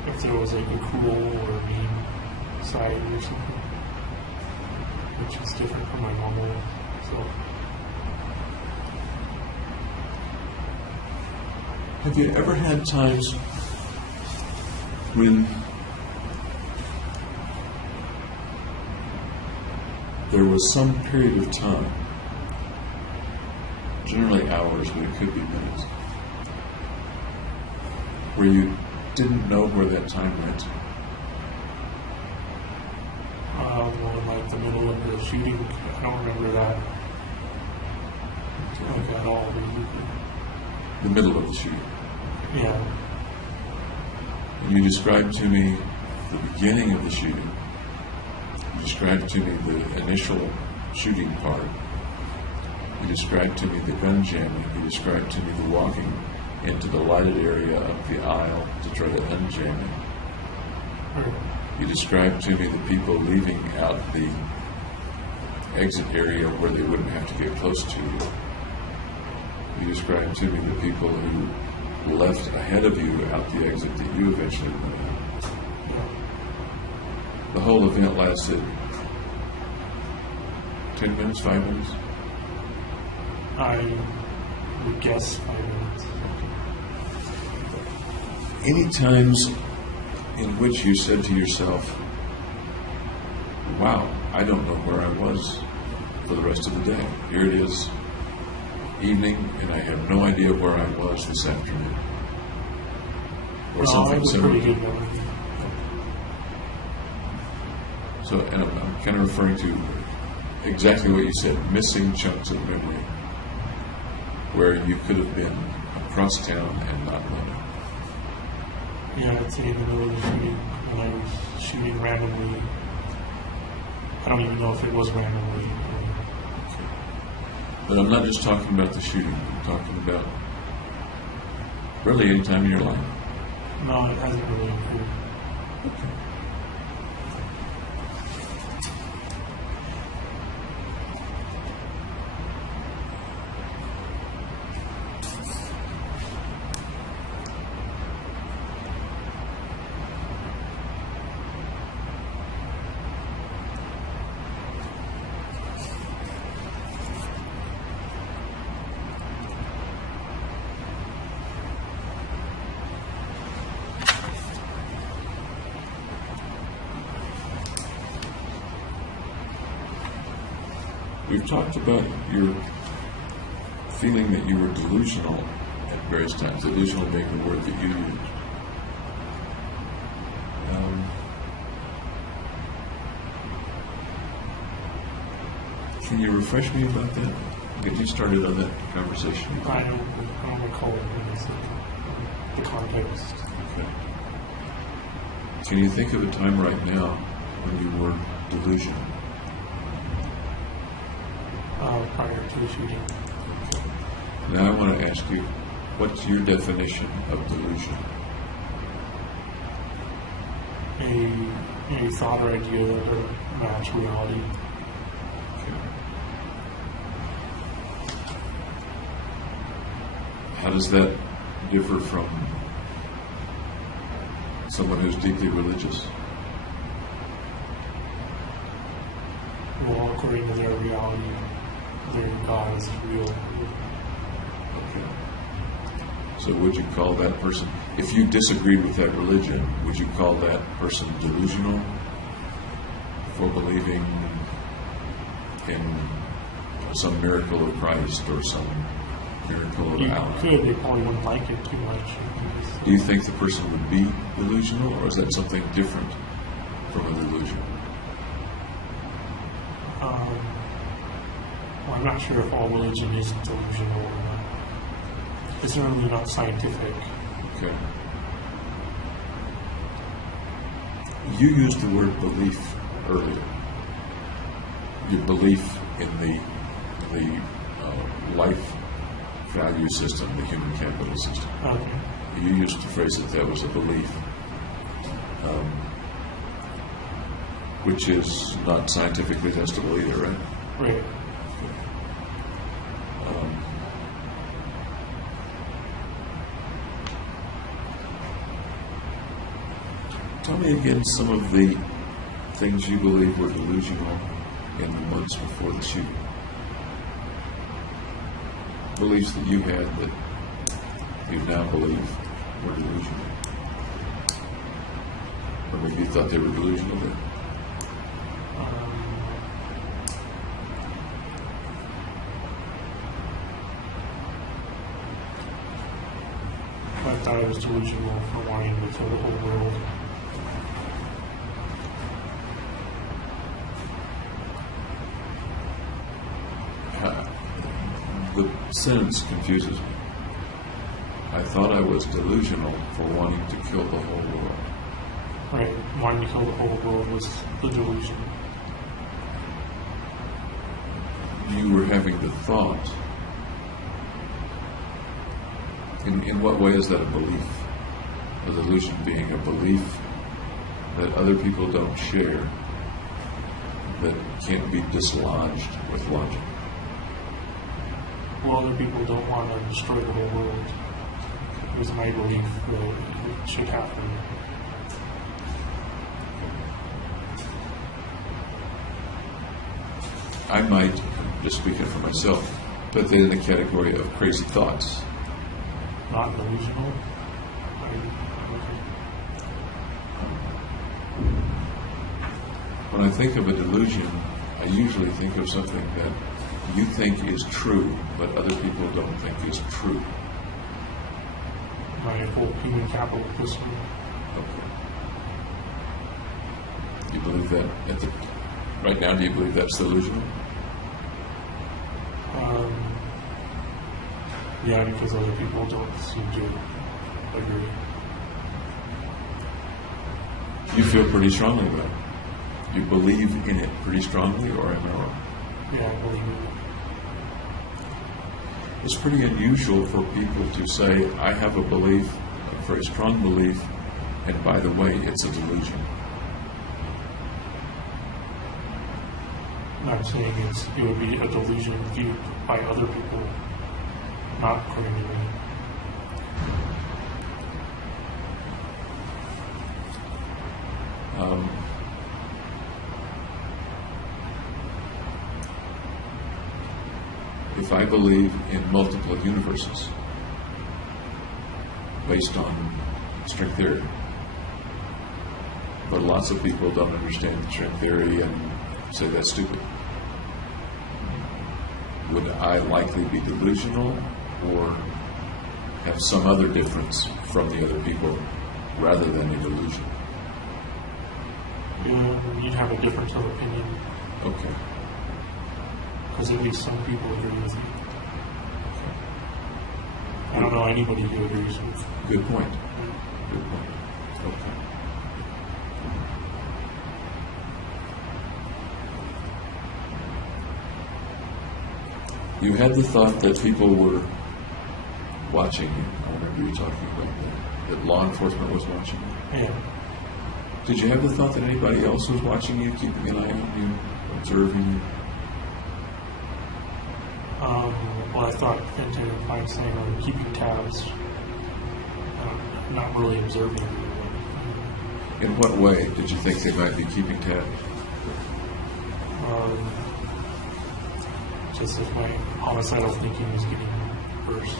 If there was like a cruel or mean side or something. which is different from my normal self. Have you ever had times when there was some period of time, generally hours, but it could be minutes, where you didn't know where that time went? Well, in like the middle of the shooting, I don't remember that like at all. The middle of the shooting. Yeah. And you described to me the beginning of the shooting. You described to me the initial shooting part. You described to me the gun jamming. You described to me the walking into the lighted area of the aisle to try to unjam it. Right. You described to me the people leaving out the exit area where they wouldn't have to get close to you. You described to me the people who left ahead of you out the exit that you eventually went out. The whole event lasted 10 minutes, 5 minutes? I would guess 5 minutes. Any times in which you said to yourself, wow, I don't know where I was for the rest of the day. Here it is, evening, and I have no idea where I was this afternoon. Or something similar. Pretty good memory. So, and I'm kind of referring to exactly what you said, missing chunks of memory, where you could have been across town and not known it. Yeah, I'd say in the middle of the shooting, when I was shooting randomly. I don't even know if it was randomly. But I'm not just talking about the shooting. I'm talking about really any time in your life. No, it hasn't really occurred. Okay. We've talked about your feeling that you were delusional at various times, delusional being the word that you used. Can you refresh me about that? Get you started on that conversation. I don't recall it when I said the context. Okay. Can you think of a time right now when you were delusional? Prior to the shooting. Now I want to ask you, what's your definition of delusion? A thought or idea that would match reality. Okay. How does that differ from someone who's deeply religious? Well, according to their reality, their God is real. Okay. So would you call that person, if you disagreed with that religion, would you call that person delusional for believing in some miracle of Christ or some miracle of You Allah? could, they probably wouldn't like it too much. Do you think the person would be delusional, or is that something different from a delusion? Well, I'm not sure if all religion is delusional or not. It's certainly not scientific. Okay. You used the word belief earlier. Your belief in the life value system, the human capital system. Okay. You used to phrase it that was a belief, which is not scientifically testable either, right? Right. Tell me again some of the things you believe were delusional in the months before the shooting? Beliefs that you had that you now believe were delusional? Or maybe you thought they were delusional then? I thought I was delusional for wanting to kill the whole world. The sentence confuses me. I thought I was delusional for wanting to kill the whole world. Right, wanting to kill the whole world was the delusion. You were having the thought. In what way is that a belief? A delusion being a belief that other people don't share, that can't be dislodged with logic. Well, other people don't want to destroy the whole world. It was my belief that it should happen. I might, just speaking for myself, put that in the category of crazy thoughts. Not delusional. When I think of a delusion, I usually think of something that you think is true, but other people don't think is true. My whole human capitalism. Okay. Do you believe that right now? Do you believe that's delusional? Yeah, because other people don't seem to agree. You feel pretty strongly about it. You believe in it pretty strongly, or am I wrong? Yeah, I believe it. It's pretty unusual for people to say, I have a belief, a very strong belief, and by the way, it's a delusion. I'm saying it would be a delusion viewed by other people, not according to me. If I believe in multiple universes based on string theory, but lots of people don't understand the string theory and say that's stupid, would I likely be delusional or have some other difference from the other people rather than a delusion? You'd have a difference of opinion. Okay. Because at least some people agree with you. I don't know anybody who agrees with. Good point. Good point. Okay. You had the thought that people were watching you. I remember you talking about that law enforcement was watching you. Yeah. Did you have the thought that anybody else was watching you, keeping an eye on you, observing you? Well, I thought into my saying like keeping tabs, not really observing. In what way did you think they might be keeping tabs? Just if my homicidal thinking was getting worse.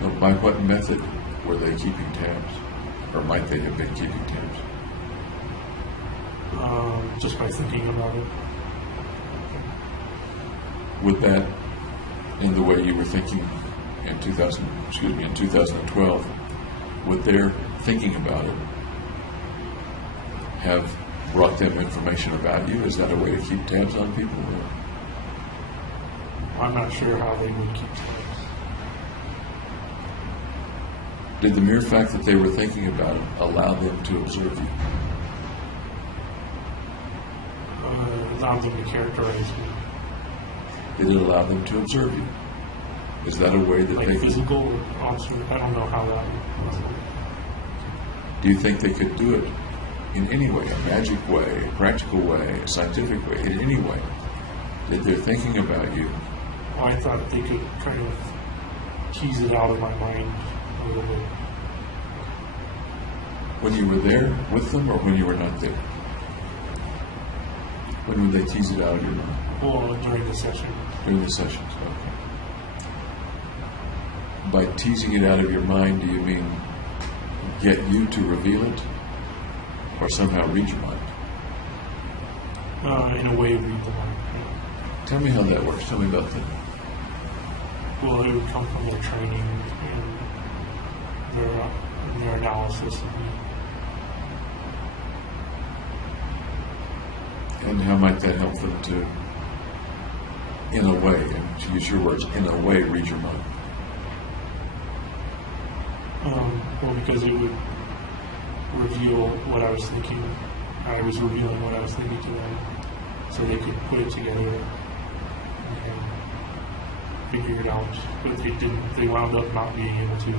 No, by what method were they keeping tabs? Or might they have been keeping tabs? Just by thinking about it. Would that, in the way you were thinking in 2012, would their thinking about it have brought them information about you? Is that a way to keep tabs on people? Or? I'm not sure how they would keep tabs. Did the mere fact that they were thinking about it allow them to observe you? Allow them to characterize me. Did it allow them to observe you? Is that a way that like they physical observation? I don't know how that was. Do you think they could do it in any way, a magic way, a practical way, a scientific way, in any way? That they're thinking about you? Well, I thought they could kind of tease it out of my mind a little bit. When you were there with them or when you were not there? When would they tease it out of your mind? Well, during the session. During the sessions, okay. By teasing it out of your mind, do you mean get you to reveal it, or somehow read your mind? In a way, read the mind. Tell me how that works. Tell me about that. Well, it would come from their training and their analysis of me. And how might that help them to, in a way, and to use your words, in a way, read your mind? Well, because it would reveal what I was thinking. I was revealing what I was thinking to them, so they could put it together and figure it out. But they didn't. They wound up not being able to.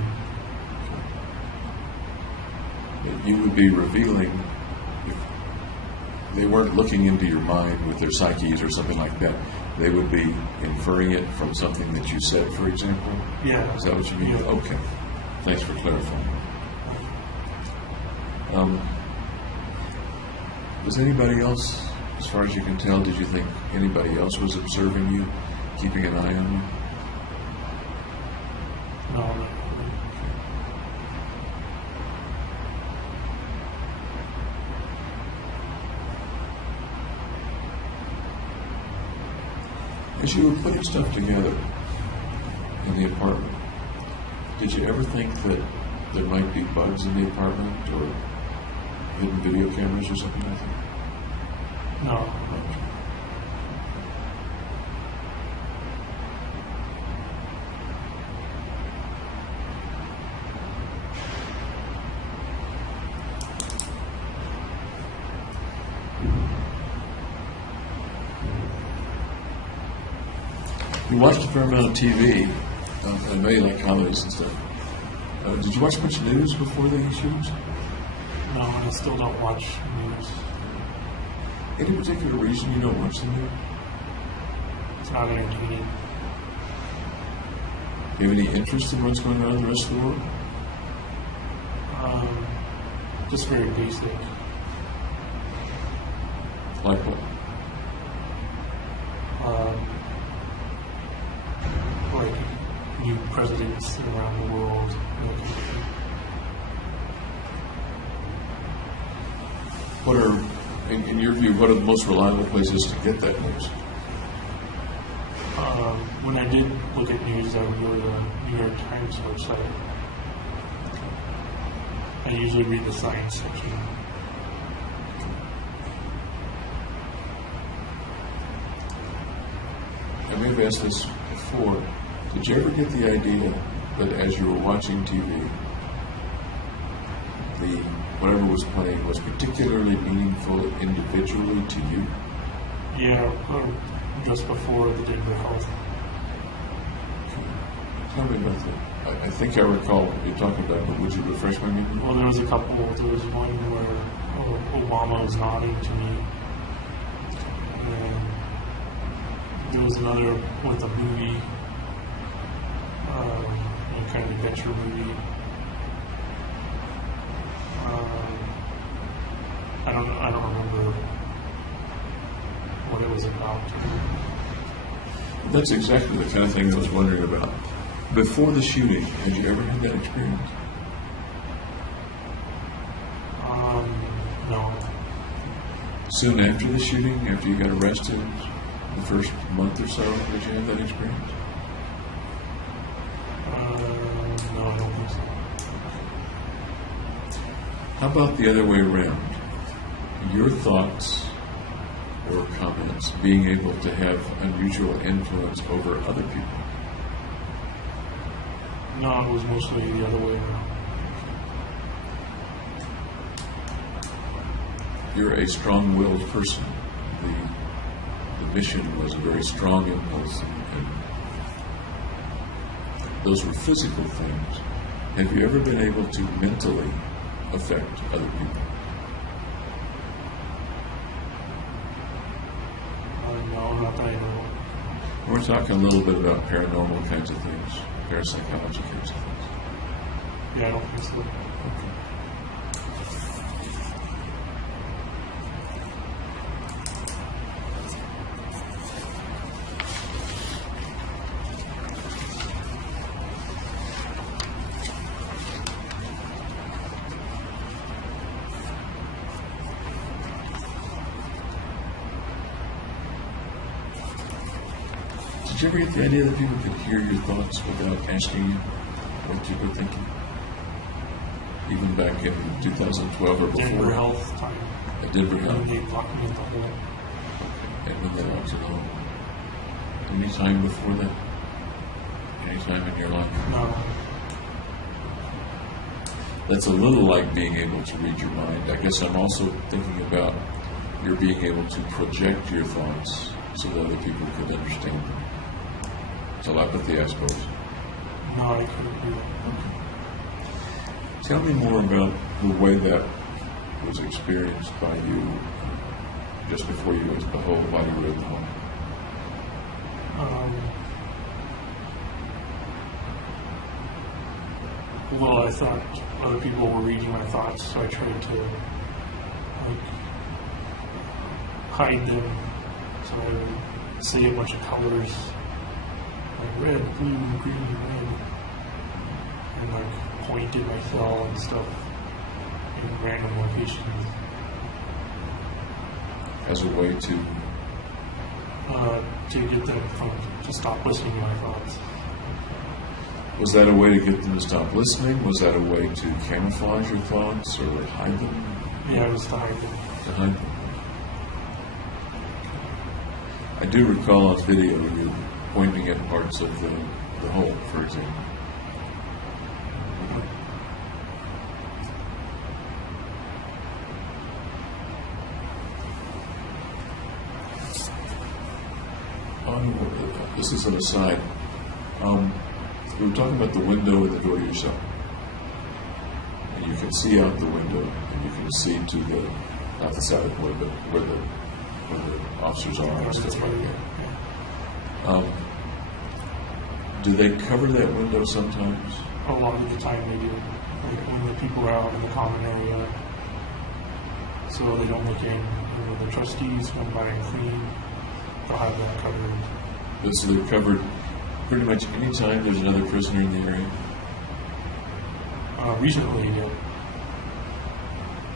You would be revealing, if they weren't looking into your mind with their psyches or something like that, they would be inferring it from something that you said, for example? Yeah. Is that what you mean? Yeah. Okay. Thanks for clarifying. Was anybody else, as far as you can tell, did you think anybody else was observing you, keeping an eye on you? No, not really. As you were putting stuff together in the apartment, did you ever think that there might be bugs in the apartment or hidden video cameras or something like that? No. You watched a fair amount of TV. I know you like comedies and stuff. Did you watch much news before the shootings? No, and I still don't watch news. Any particular reason you don't watch the news? It's not entertaining. Do you have any interest in what's going on in the rest of the world? Just very basic. Like what? Like new presidents around the world. What are, in your view, what are the most reliable places to get that news? When I did look at news, I would go to the New York Times website. I usually read the science section. I may have asked this before. Did you ever get the idea that as you were watching TV, whatever was playing was particularly meaningful individually to you? Yeah, just before the Denver Health. Tell me about that. I think I recall what you're talking about, but would you refresh my memory? Well, there was a couple. There was one where Obama was nodding to me. And there was another with a movie, kind of adventure movie. I don't remember what it was about. That's exactly the kind of thing I was wondering about. Before the shooting, had you ever had that experience? No. Soon after the shooting, after you got arrested, the first month or so, did you have that experience? No, I don't think so. How about the other way around? Your thoughts or comments being able to have unusual influence over other people? No, it was mostly the other way around. You're a strong-willed person. The mission was a very strong impulse, and those were physical things. Have you ever been able to mentally affect other people? No, not that I know. We're talking a little bit about paranormal kinds of things, parapsychology kinds of things. Yeah, I don't think so. Okay. Did you ever get the idea that people could hear your thoughts without asking you what you were thinking? Even back in 2012 or before? Denver Health time. At Denver And Health? they locked me in the hole. And when they locked you alone? Any time before that? Any time in your life? No. That's a little like being able to read your mind. I guess I'm also thinking about your being able to project your thoughts so that other people could understand them. Telepathy, I suppose. No, I couldn't do that. Tell me more about the way that was experienced by you just before you went to the hole, while you were in the hole. Well, I thought other people were reading my thoughts, so I tried to hide them. So I would say a bunch of colors, like red, blue, green, red, and point at my cell and stuff in random locations. As a way to get them to stop listening to my thoughts. was that a way to get them to stop listening? Was that a way to camouflage your thoughts or hide them? Yeah, it was to hide them. To hide them. I do recall on video you pointing at parts of the hole, for example. This is an aside. We were talking about the window and the door to your cell. And you can see out the window, and you can see to the, not the side of the window, but where the officers are and stuff like that. Do they cover that window sometimes? A lot of the time they do. Like when the people are out in the common area, so they don't look in. When the trustees come by and clean, they'll have that covered. So they're covered pretty much any time there's another prisoner in the area? Recently, yeah.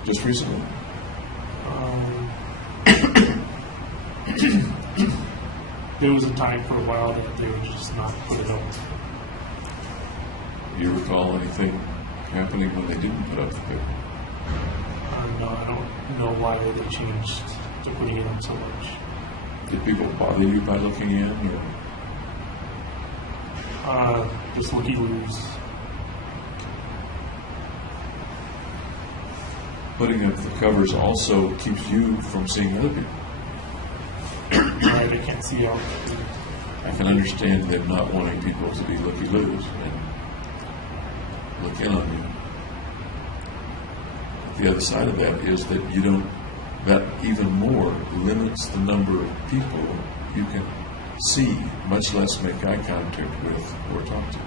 Just recently? There was a time for a while that they would just not put it up. Do you recall anything happening when they didn't put up the paper? No, I don't know why they changed to putting it up so much. Did people bother you by looking in? Or? Just looky-loos. Putting up the covers also keeps you from seeing other people. Right, I can't see out. I can understand them not wanting people to be looky-loos and look in on you. The other side of that is that you don't, that even more limits the number of people you can see, much less make eye contact with or talk to.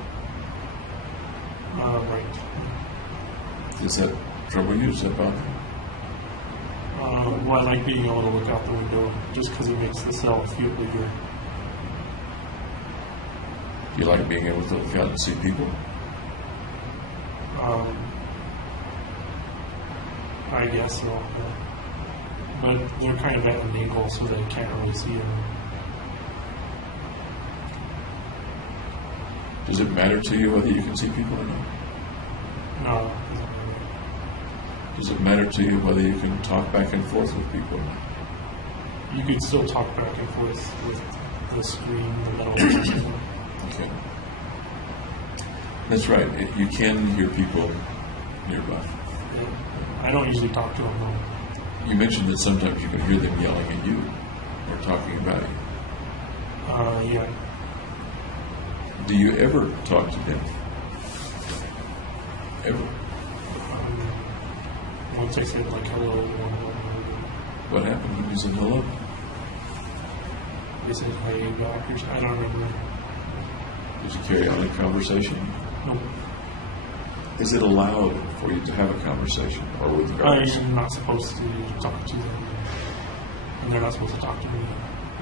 Right. Does that trouble you? Does that bother you? Well, I like being able to look out the window just because it makes the cell feel bigger. Do you like being able to look out and see people? I guess so. Yeah. But they're kind of at an angle so that I can't really see them. Does it matter to you whether you can see people or not? No, it doesn't matter. Does it matter to you whether you can talk back and forth with people or not? You could still talk back and forth with the screen, the metal. Okay. That's right. You can hear people nearby. Yeah. I don't usually talk to them though. You mentioned that sometimes you can hear them yelling at you or talking about you. Yeah. Do you ever talk to them? Ever? Once I said like hello, What happened when you said hello? they said hey back or something. I don't remember. Did you carry on a conversation? Nope. Is it allowed for you to have a conversation or with guards? I'm not supposed to talk to them, and they're not supposed to talk to me.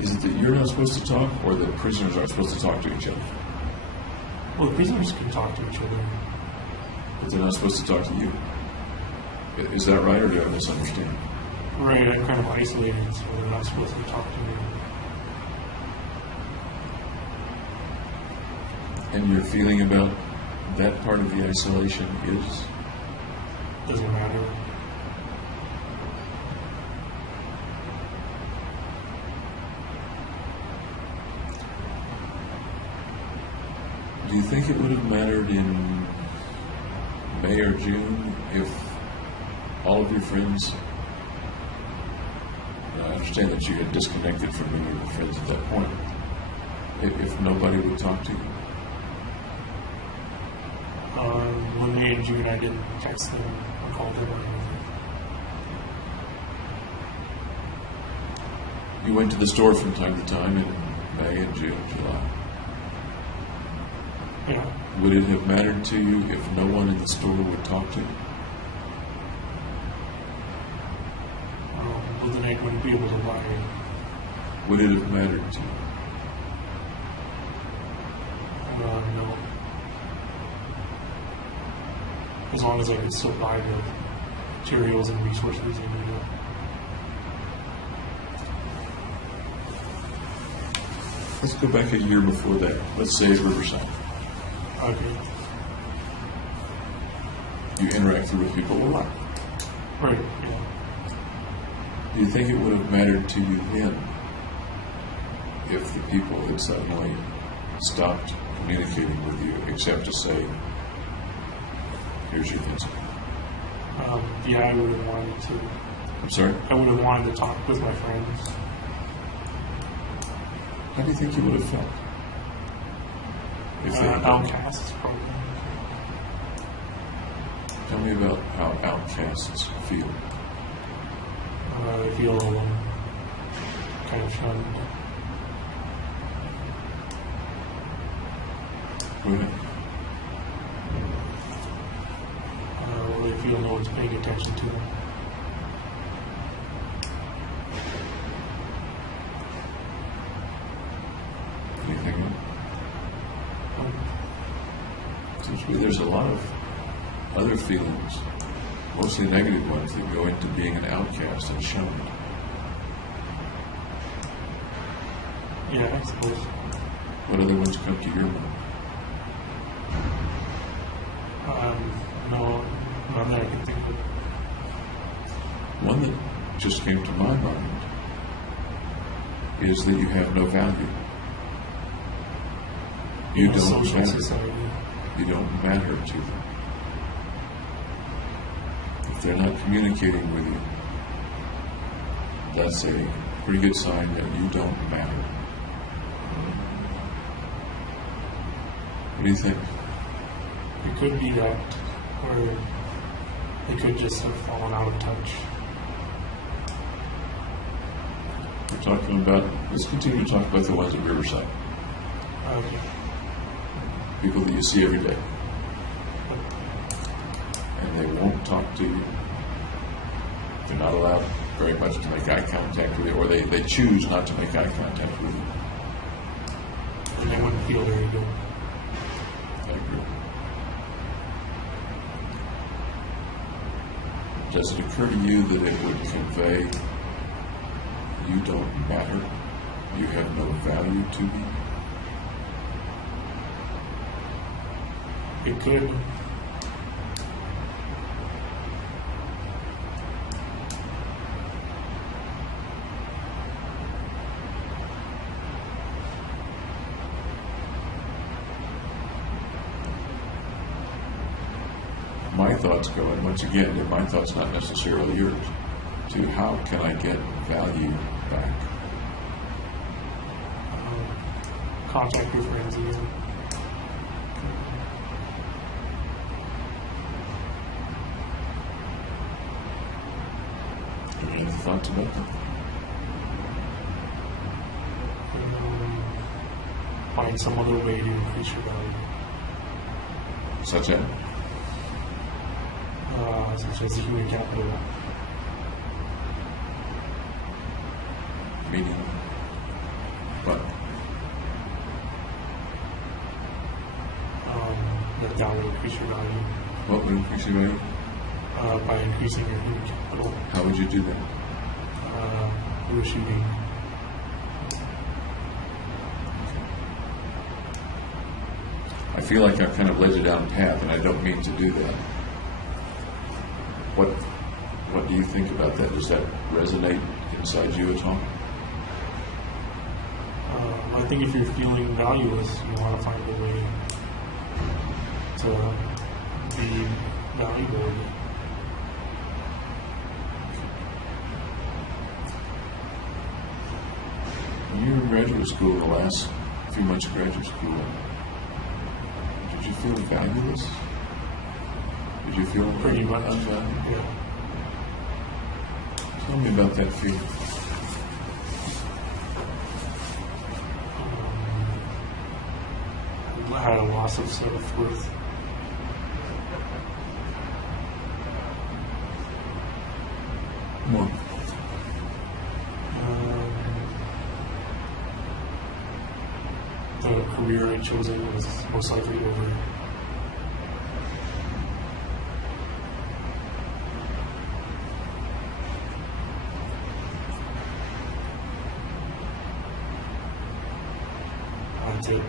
Is it that you're not supposed to talk or that prisoners aren't supposed to talk to each other? Well, the prisoners can talk to each other. but they're not supposed to talk to you. Is that right, or do I misunderstand? Right, I'm kind of isolated, so they're not supposed to talk to me. And your feeling about that part of the isolation is? Doesn't matter. Do you think it would have mattered in May or June if all of your friends, I understand that you had disconnected from many of your friends at that point, if nobody would talk to you? When May and June, I didn't text them or call them or anything. You went to the store from time to time in May and June, July. Yeah. Would it have mattered to you if no one in the store would talk to you? Well, then I wouldn't be able to buy it. Would it have mattered to you? No. As long as I could still buy the materials and resources I needed. Let's go back a year before that. Let's say Riverside. Okay. You interacted with people a lot. Right, yeah. Do you think it would have mattered to you then if the people had suddenly stopped communicating with you except to say, here's your pencil? Yeah, I would have wanted to. I'm sorry? I would have wanted to talk with my friends. How do you think you would have felt? If they had done that? Outcasts, probably. Tell me about how outcasts feel. I feel kind of shunned. Go ahead. They feel no one's paying attention to them. Anything else? Seems to me there's a lot of other feelings, mostly negative ones, that go into being an outcast and shunned. Yeah, I suppose. What other ones come to your mind? No, none that I can think of. One that just came to my mind is that you have no value. You In a don't social matter. society. You don't matter to them. If they're not communicating with you, that's a pretty good sign that you don't matter. What do you think? It could be that, or they could just have fallen out of touch. We're talking about, let's continue to talk about the ones at Riverside. Okay. People that you see every day. And they won't talk to you. They're not allowed very much to make eye contact with you, or they choose not to make eye contact with you. And they wouldn't feel very good. I agree. Does it occur to you that it would convey you don't matter, you have no value to me? It could. My thoughts go, and once again, they're my thoughts, not necessarily yours, to how can I get value back? Contact your friends again. Any other thoughts about that? Find some other way to increase your value. Such as? Such as the human capital. Meaning? What? That will increase your value What would increase your value? by increasing your human capital. How would you do that? Through shooting. feel like I've kind of led you down a path, and I don't mean to do that. What do you think about that? Does that resonate inside you at all? I think if you're feeling valueless, you want to find a way to be valuable. When you were in graduate school, the last few months of graduate school, did you feel valueless? Did you feel Pretty much. unvalued? Yeah. Tell me about that feeling. I had a loss of self-worth. More. The career I chosen was most likely over. That's it.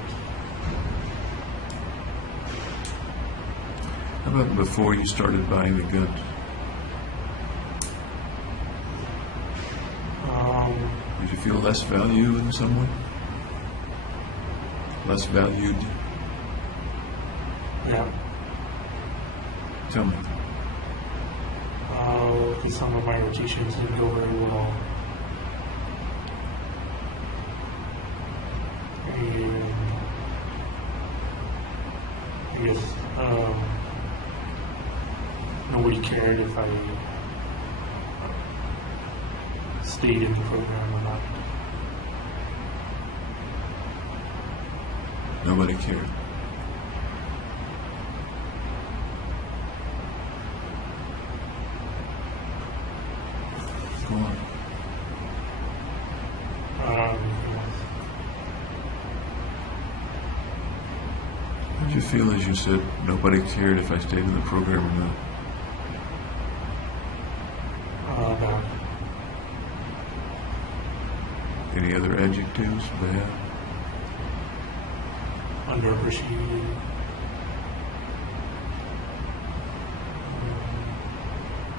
How about before you started buying the guns? Did you feel less value in some way? Less valued? Yeah. Tell me. Because some of my rotations didn't go very well. And I guess nobody cared if I stayed in the program or not. Nobody cared. Go on. How did you feel as you said nobody cared if I stayed in the program or not? Bad. Any other adjectives? Bad? Underappreciated.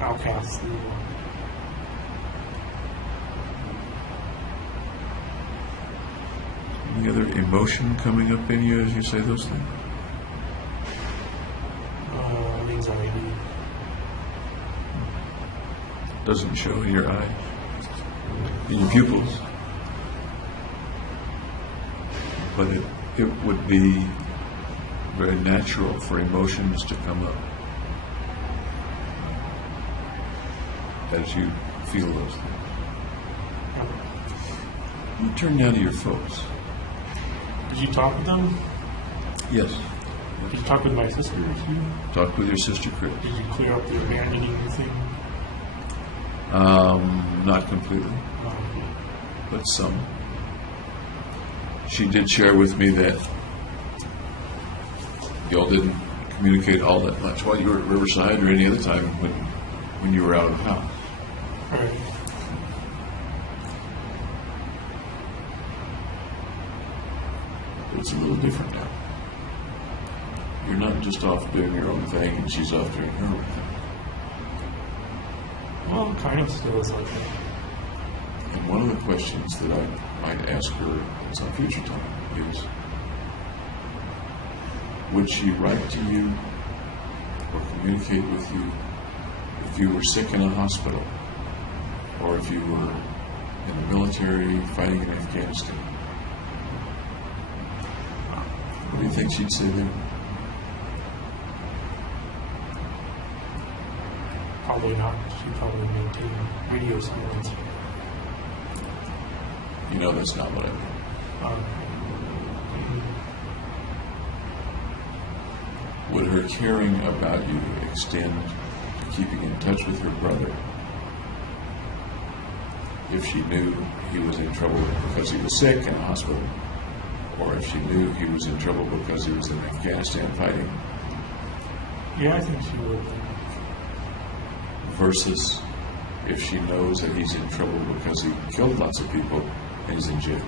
Outcast. Any other emotion coming up in you as you say those things? Anxiety. Doesn't show in your eyes, in your pupils. But it would be very natural for emotions to come up as you feel those things. You turn now to your folks. Did you talk with them? Yes. Did you talk with my sister too? Talk with your sister, Chris. Did you clear up the abandoning thing? Not completely, but some. She did share with me that y'all didn't communicate all that much while you were at Riverside or any other time when you were out of the house. Right. It's a little different now. You're not just off doing your own thing and she's off doing her own thing. Well, kind of still is like that. And one of the questions that I might ask her at some future time is, would she write to you or communicate with you if you were sick in a hospital or if you were in the military fighting in Afghanistan? What do you think she'd say then? Probably not. She probably maintain radio silence. You know that's not what I mean. Would her caring about you extend to keeping in touch with her brother if she knew he was in trouble because he was sick in a hospital, or if she knew he was in trouble because he was in Afghanistan fighting, Yeah, I think she would. versus if she knows that he's in trouble because he killed lots of people and he's in jail?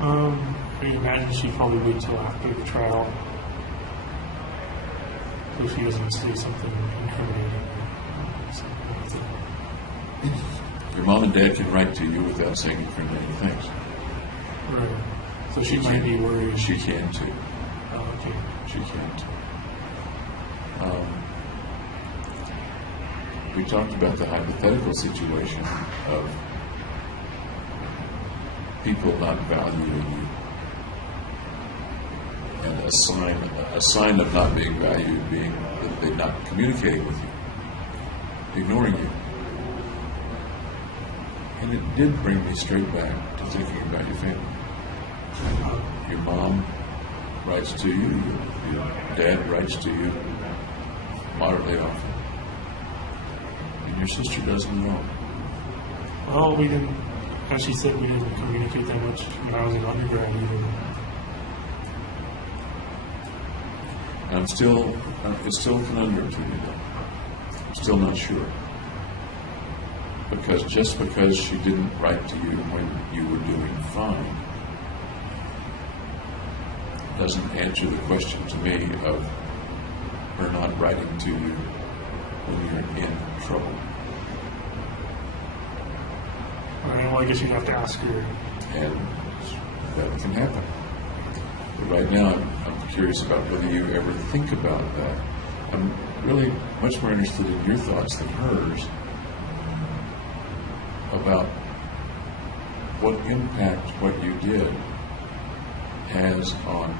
I I imagine she'd probably wait till after the trial, so she doesn't say something incriminating or something like that. Your mom and dad can write to you without saying incriminating things. Right. So she might be worried. She can too. Oh, okay. She can too. We talked about the hypothetical situation of people not valuing you, and a sign of not being valued being that they're not communicating with you, ignoring you. And it did bring me straight back to thinking about your family. Your mom writes to you, your dad writes to you moderately often, and your sister doesn't know. Well, we didn't, as she said, we didn't communicate that much when I was in undergrad either. And it's still a conundrum to me though. I'm still not sure. Because just because she didn't write to you when you were doing fine doesn't answer the question to me of her not writing to you when you're in trouble. All right, well, I guess you'd have to ask her. And that can happen. But right now, I'm curious about whether you ever think about that. I'm really much more interested in your thoughts than hers about what impact what you did has on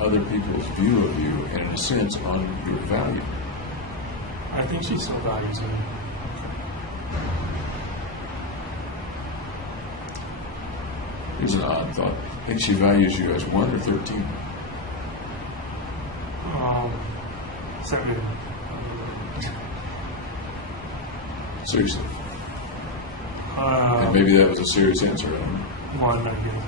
other people's view of you, and in a sense, on your value. I think she still values me. Here's an odd thought. I think she values you as 1 or 13. 7. Seriously. And Uh, maybe that was a serious answer. I don't know. 1, I guess.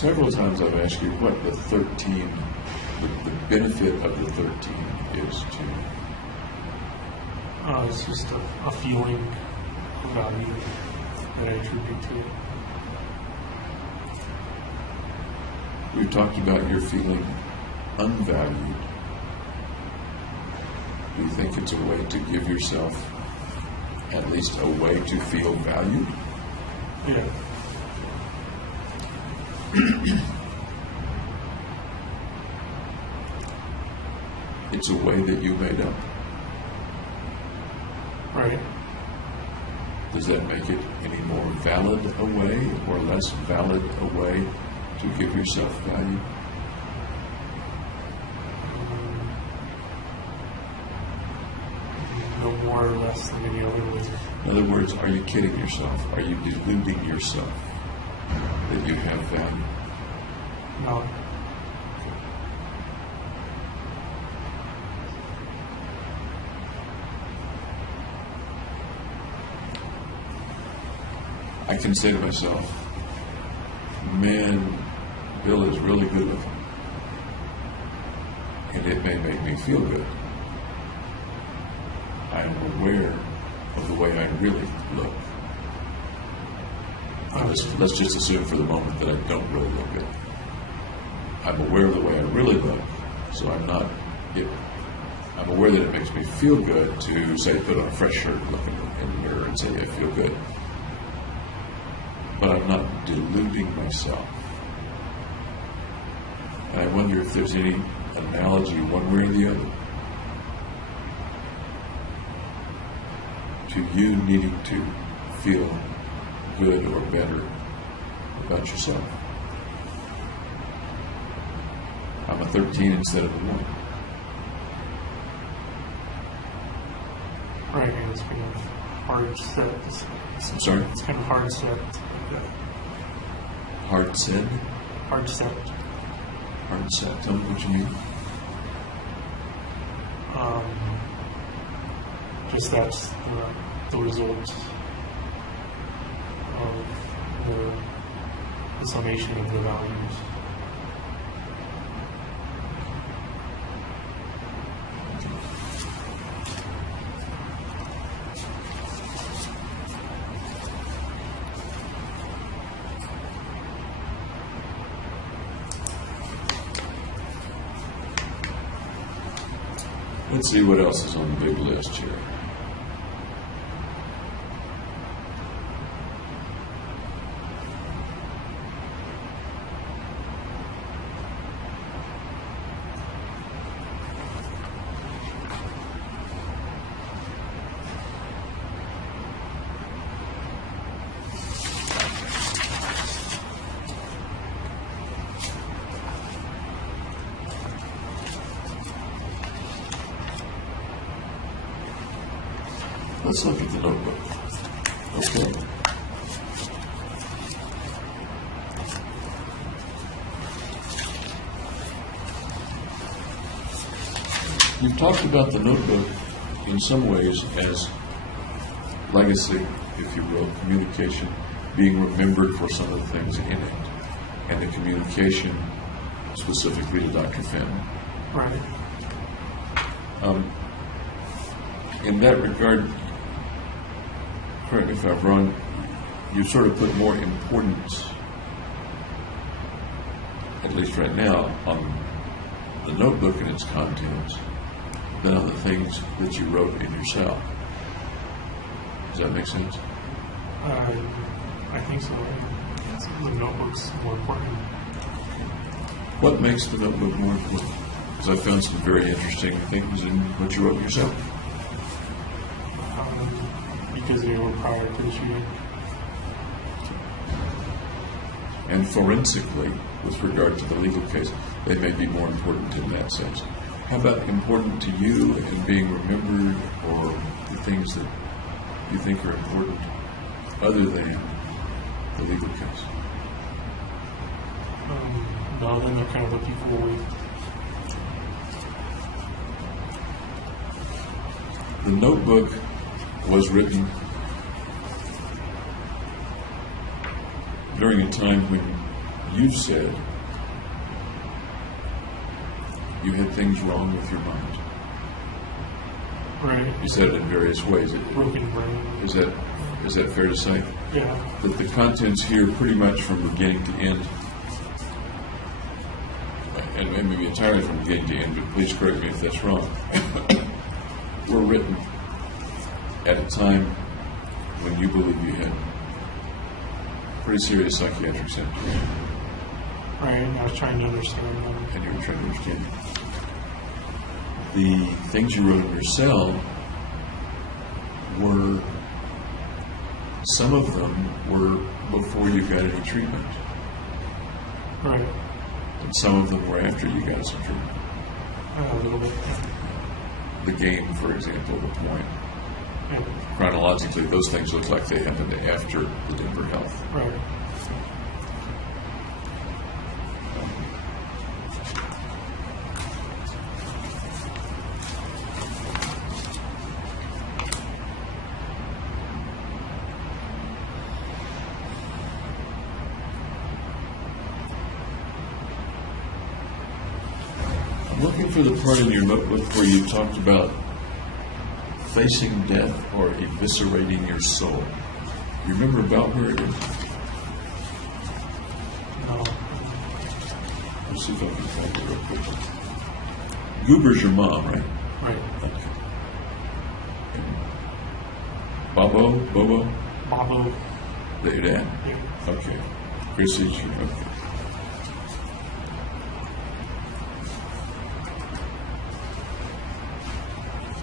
Several times I've asked you what the 13, the benefit of the 13 is to you. It's just a feeling of value that I attribute to it. We've talked about your feeling unvalued. Do you think it's a way to give yourself at least a way to feel valued? Yeah. It's a way that you made up. Right. Does that make it any more valid a way or less valid a way to give yourself value? No more or less than any other way. In other words, are you kidding yourself? Are you deluding yourself that you have value? No. I can say to myself, man, Bill is really good looking. And it may make me feel good. I am aware of the way I really look. Let's just assume for the moment that I don't really look good. I'm aware of the way I really look, so I'm aware that it makes me feel good to, say, put on a fresh shirt, look in the mirror and say, I feel good. But I'm not deluding myself. And I wonder if there's any analogy, one way or the other, to you needing to feel good or better about yourself. I'm a 13 instead of a 1. Right, and it's kind of hard set. I'm sorry? It's kind of hard set. Hard said? Hard set. Hard set. Tell me what you mean. Just that's the result of the summation of the values. Let's see what else is on the big list here. Let's look at the notebook. Okay. You've talked about the notebook in some ways as legacy, if you will, communication, being remembered for some of the things in it, and the communication specifically to Dr. Finn. Right. In that regard, correct me if I'm wrong, you sort of put more importance, at least right now, on the notebook and its contents than on the things that you wrote in yourself. Does that make sense? I think so. The notebook's more important. What makes the notebook more important? Because I found some very interesting things in what you wrote yourself. Because they were prior to the shooting. And forensically, with regard to the legal case, they may be more important in that sense. How about important to you and being remembered, or the things that you think are important other than the legal case? No, then they're kind of looking for a way. The notebook was written during a time when you said you had things wrong with your mind. Right. You said it in various ways. Broken brain. Is that fair to say? Yeah. That the contents here, pretty much from beginning to end, and maybe entirely from beginning to end, but please correct me if that's wrong, were written at a time when you believe you had pretty serious psychiatric symptoms. Right, and I was trying to understand them. And you were trying to understand. The things you wrote in your cell were, some of them were before you got any treatment. Right. And some of them were after you got some treatment. A little bit. The game, for example, the point. Yeah. Chronologically, those things look like they happened after the Denver Health. Right. I'm looking for the part in your notebook where you talked about facing death or eviscerating your soul. You remember about where it is? No. Let's see if I can find it real quick. Goober's your mom, right? Right. Okay. Bobo? Bobo. That your dad? Yeah. Okay. Chris is your, okay.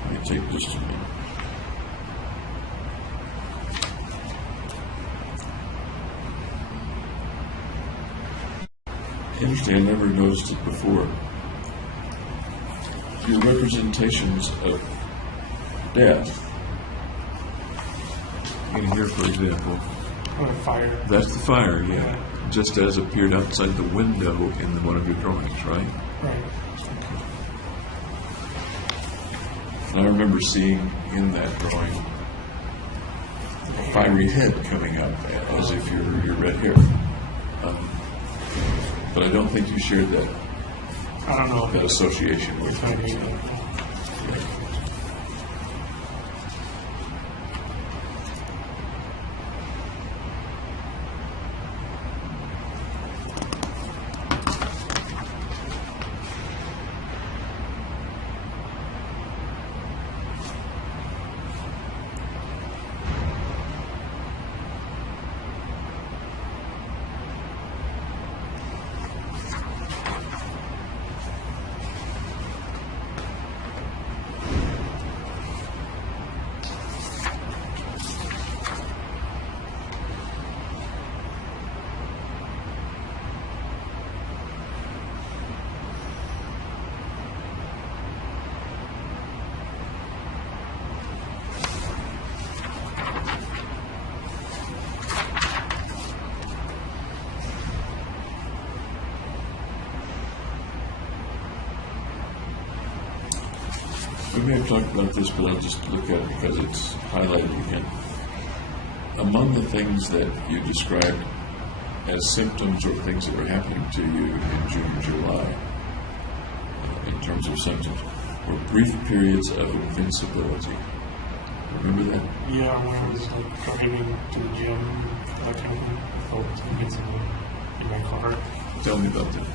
Let me take just a minute. Interesting, I never noticed it before. Your representations of death. In here, for example, Fire. that's the fire, yeah. Just as appeared outside the window in one of your drawings, right? Right. And I remember seeing in that drawing a fiery head coming up as if your red hair. But I don't think you shared that I don't know. that association with I it. mean, may have talked about this, but I'll just look at it because it's highlighted again. Among the things that you described as symptoms or things that were happening to you in June and July, in terms of symptoms, were brief periods of invincibility. Remember that? Yeah, when I was like driving to the gym, that kind of thing, I felt invincible in my car. Tell me about that.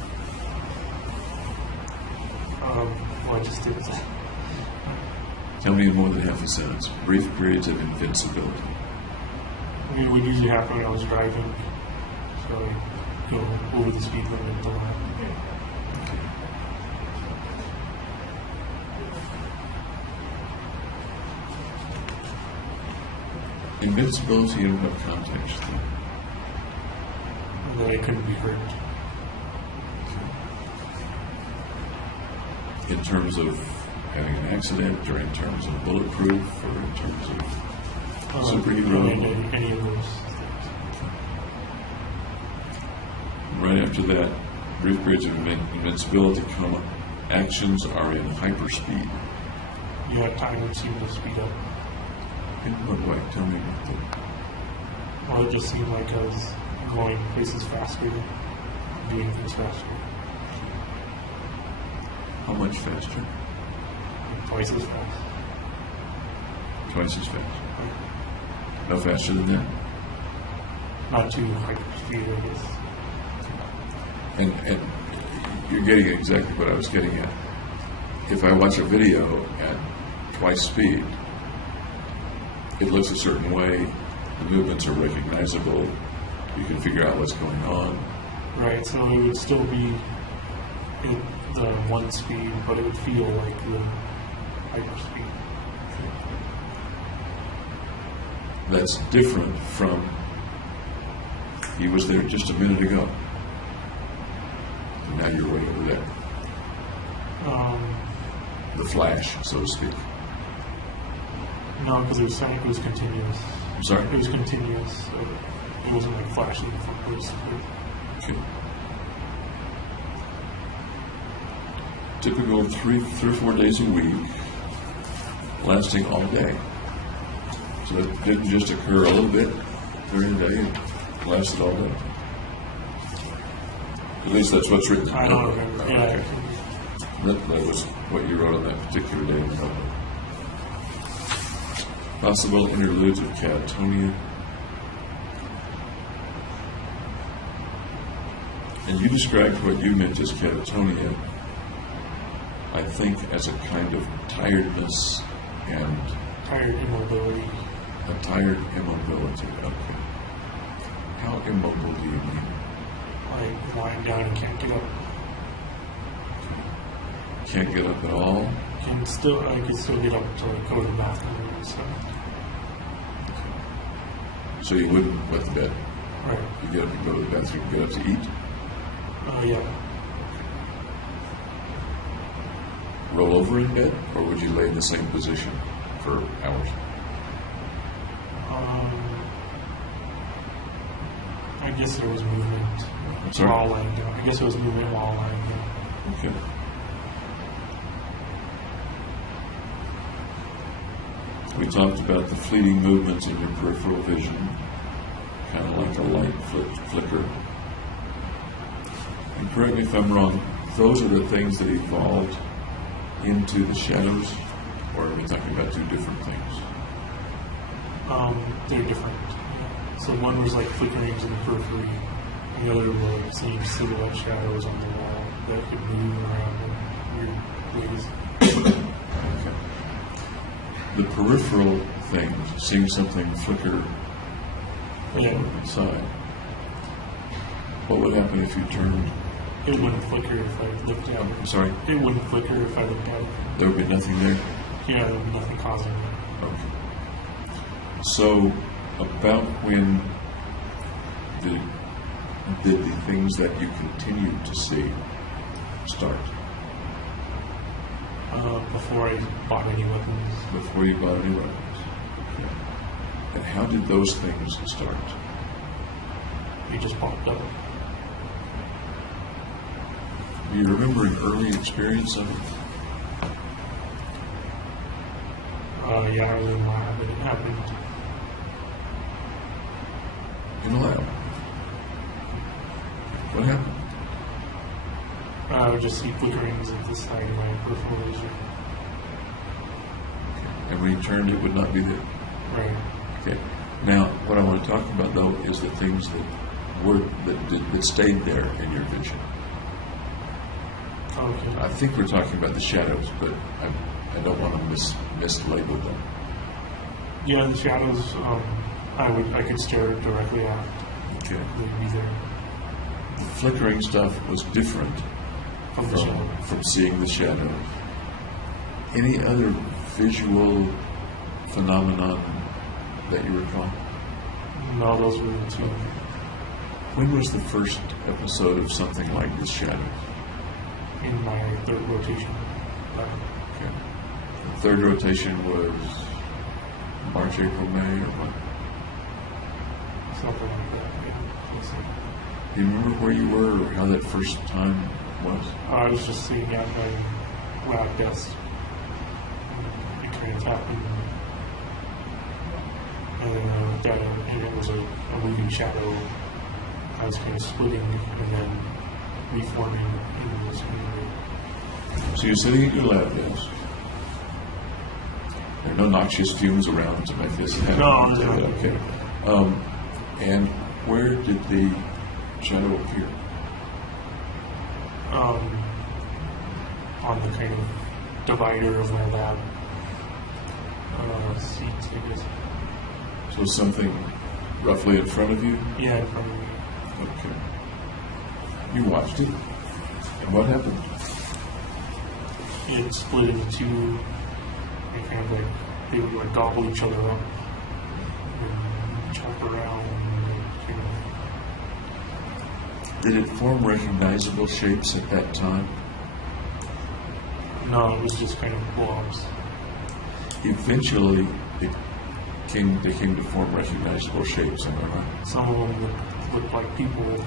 Well, I just did that. Tell me in more than half a sentence. Brief periods of invincibility. I mean, it would usually happen when I was driving, so I go over the speed limit a lot. Invincibility in what context? That I couldn't be hurt. In terms of having an accident, or in terms of bulletproof, or in terms of superhero? Any of those things. Right after that, brief periods of invincibility, actions are in hyperspeed. Yeah, time would seem to speed up. In what way? Tell me about that. Well, it just seemed like I was going places faster, doing things faster. How much faster? Like twice as fast. Twice as fast. No faster than that? Not too hyper speed, I guess. And you're getting exactly what I was getting at. If I watch a video at twice speed, it looks a certain way, the movements are recognizable, you can figure out what's going on. Right, so it would still be at the one speed, but it would feel like the hyper speed. That's different from, he was there just a minute ago. And now you're right over there. The flash, so to speak. No, because it was continuous. I'm sorry? It was continuous, so it wasn't like flashing from place to place. Okay. Typical 3 or 4 days a week, lasting all day. So it didn't just occur a little bit during the day, it lasted all day. At least that's what's written. I don't remember. Okay. Yeah. That was what you wrote on that particular day in the notebook. Possible interludes of catatonia. And you described what you meant as catatonia, I think, as a kind of tiredness and Tired immobility. a tired immobility. Okay. How immobile do you mean? Like lying down and can't get up. Can't get up at all? I could still get up to like go to the bathroom and stuff. So you wouldn't wet the bed? Right. You get up and go to the bathroom, get up to eat? Yeah. Roll over in bed, or would you lay in the same position for hours? I guess there was movement Sorry? while lying down. I guess there was movement while lying down. Okay. We talked about the fleeting movements in your peripheral vision, kind of like a light flicker. And correct me if I'm wrong, those are the things that evolved into the shadows, or are we talking about two different things? They're different. Yeah. So one was like flickerings in the periphery, and the other were like seeing silhouette shadows on the wall that could move around in weird ways. Okay. The peripheral things, seeing something flicker inside. What would happen if you turned? It wouldn't flicker if I looked at it. I'm sorry? It wouldn't flicker if I looked at it. There would be nothing there? Yeah, there would be nothing causing it. Okay. So, about when did the things that you continue to see start? Before I bought any weapons. Before you bought any weapons? Okay. And how did those things start? They just popped up. Do you remember an early experience of it? Yeah, I was in the lab and it happened. In the lab. What happened? I would just see flickerings at the side of my peripheral vision. And when you turned, it would not be there. Right. Okay. Now, what I want to talk about though is the things that stayed there in your vision. Okay. I think we're talking about the shadows, but I don't want to mislabel them. Yeah, the shadows. I could stare directly at. Okay. They'd be there The flickering stuff was different from the shadow. from seeing the shadows. Any other visual phenomenon that you recall? No, those were the two. When was the first episode of something like this shadow? In my third rotation. Okay. The third rotation was March, April, May, or what? Something like that. Yeah. Let's see. Do you remember where you were or how that first time was? I was just sitting at my lab desk. It kind of happened. And then I looked at it, and it was a moving shadow. I was kind of splitting and then reforming into this movie. So you're sitting at your lab desk. There are no noxious fumes around to make this happen. No, there's not. Okay. And where did the shadow appear? On the kind of divider of my lab seats, I guess. So something roughly in front of you? Yeah, in front of me. Okay. You watched it. And what happened? It split into two, and kind of like they would like gobble each other up and chop around. You know. Did it form recognizable shapes at that time? No, it was just kind of blobs. Eventually, they came to form recognizable shapes, am I right? Some of them looked like people.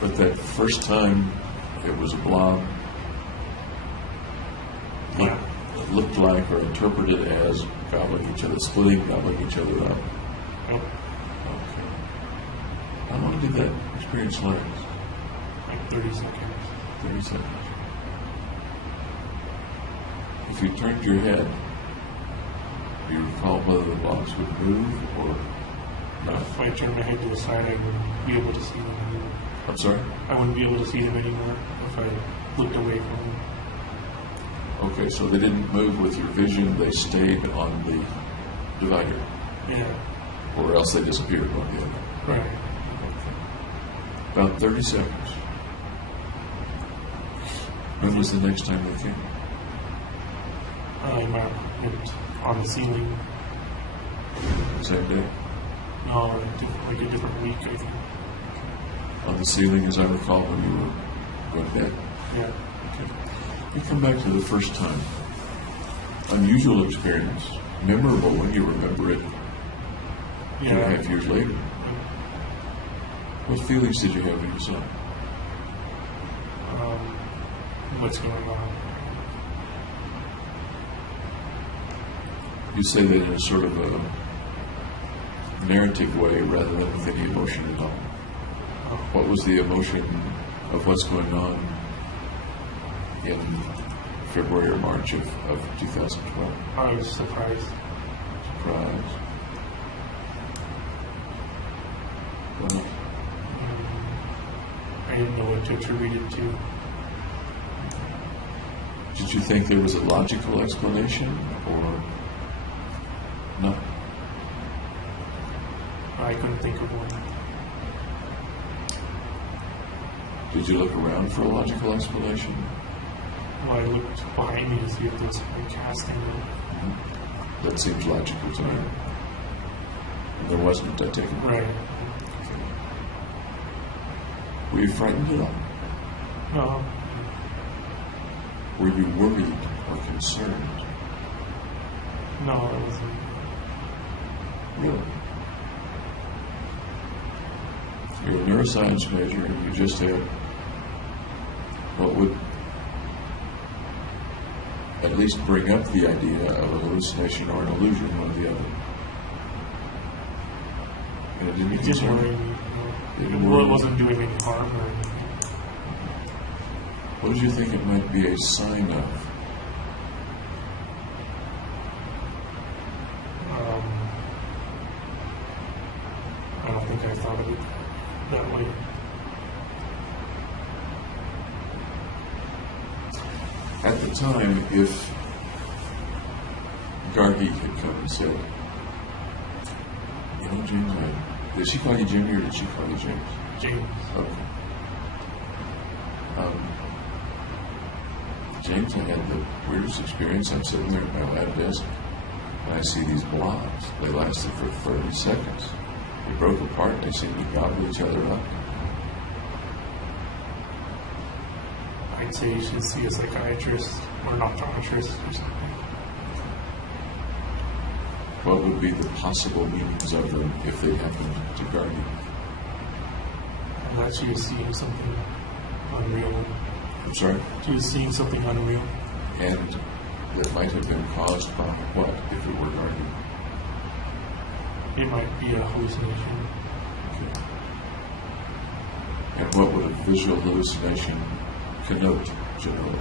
But that first time, it was a blob. Yeah. Looked like or interpreted as gobbling each other, splitting, gobbling each other up. Yep. Okay. How long did that experience last? Like 30 seconds. 30 seconds. If you turned your head, do you recall whether the blobs would move or not? If I turned my head to the side, I wouldn't be able to see them anymore. I'm sorry? I wouldn't be able to see them anymore if I looked away from them. Okay, so they didn't move with your vision, they stayed on the divider, Yeah. or else they disappeared one the other. Right. About 30 seconds. When was the next time they came? I might went on the ceiling. Same day? No, like a different week, I think. On the ceiling, as I recall, when you were going to bed. Yeah. Okay. You come back to the first time. Unusual experience. Memorable when you remember it 2.5 years later. What feelings did you have when you saw it? What's going on? You say that in a sort of a narrative way rather than with any emotion at all. What was the emotion of what's going on in February or March of 2012? I was surprised. Surprise. Well, I didn't know what to attribute it to. did you think there was a logical explanation or no? I couldn't think of one. Did you look around for a logical explanation? Well, I looked behind me to see if there was something casting. That seems logical to me. And there wasn't, I take it. Right. Were you frightened at all? No. Were you worried or concerned? No, I wasn't. Really? You're a neuroscience major and you just had what would at least bring up the idea of a hallucination or an illusion, one or the other. And it didn't It didn't concern worry you. me. It didn't Well, worry it you. wasn't doing any harm or anything. What did you think it might be a sign of? I don't think I thought of it that way. At the time, if Gargi had come and said, you know, James, did she call you Jimmy or did she call you James? James. Okay. James, I had the weirdest experience. I'm sitting there at my lab desk and I see these blobs. They lasted for 30 seconds. They broke apart and they seemed to gobble each other up. I'd say you should see a psychiatrist or an optometrist or something. What would be the possible meanings of them if they happened to Gargi? Unless she was seeing something unreal. I'm sorry? She was seeing something unreal. And that might have been caused by what, if it were Gargi? It might be a hallucination. Okay. And what would a visual hallucination connote, generally?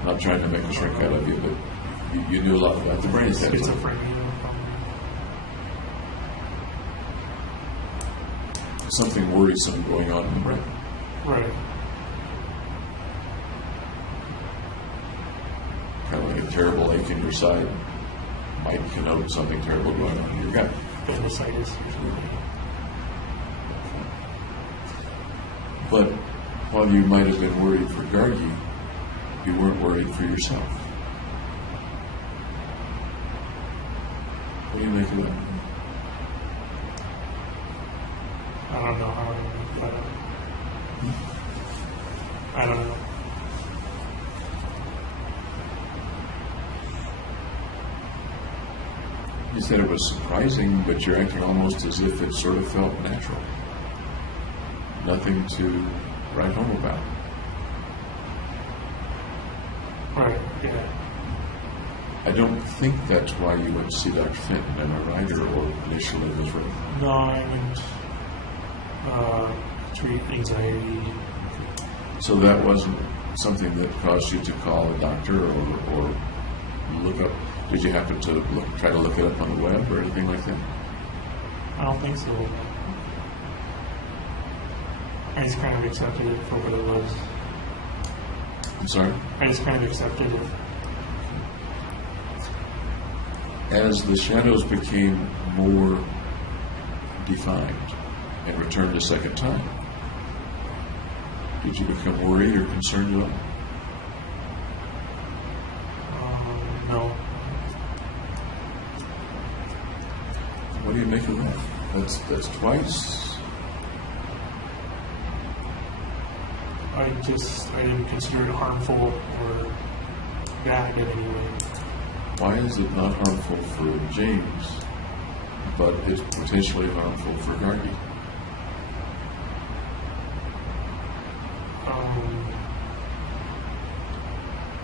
I'm not trying to make a shrink out of you, but you knew a lot about the brain. Schizophrenia, probably. Something worrisome going on in the brain. Right. Kind of like a terrible ache in your side might connote something terrible going on in your gut. Appendicitis or something. But while you might have been worried for Gargi, you weren't worried for yourself. What do you make of that? I don't know how I make that up. I don't know. You said it was surprising, but you're acting almost as if it sort of felt natural. Nothing to write home about. Right, yeah. I don't think that's why you went to see Dr. Fenton, am I right? Or initially was right? No, I wouldn't treat anxiety. So that wasn't something that caused you to call a doctor or look up. Did you happen to try to look it up on the web or anything like that? I don't think so. I just kind of accepted it for what it was. I'm sorry? I just kind of accepted it. As the shadows became more defined and returned a second time, did you become worried or concerned at all? No. What do you make of that? That's twice. I didn't consider it harmful or bad in any way. Why is it not harmful for James, but it's potentially harmful for Gargi?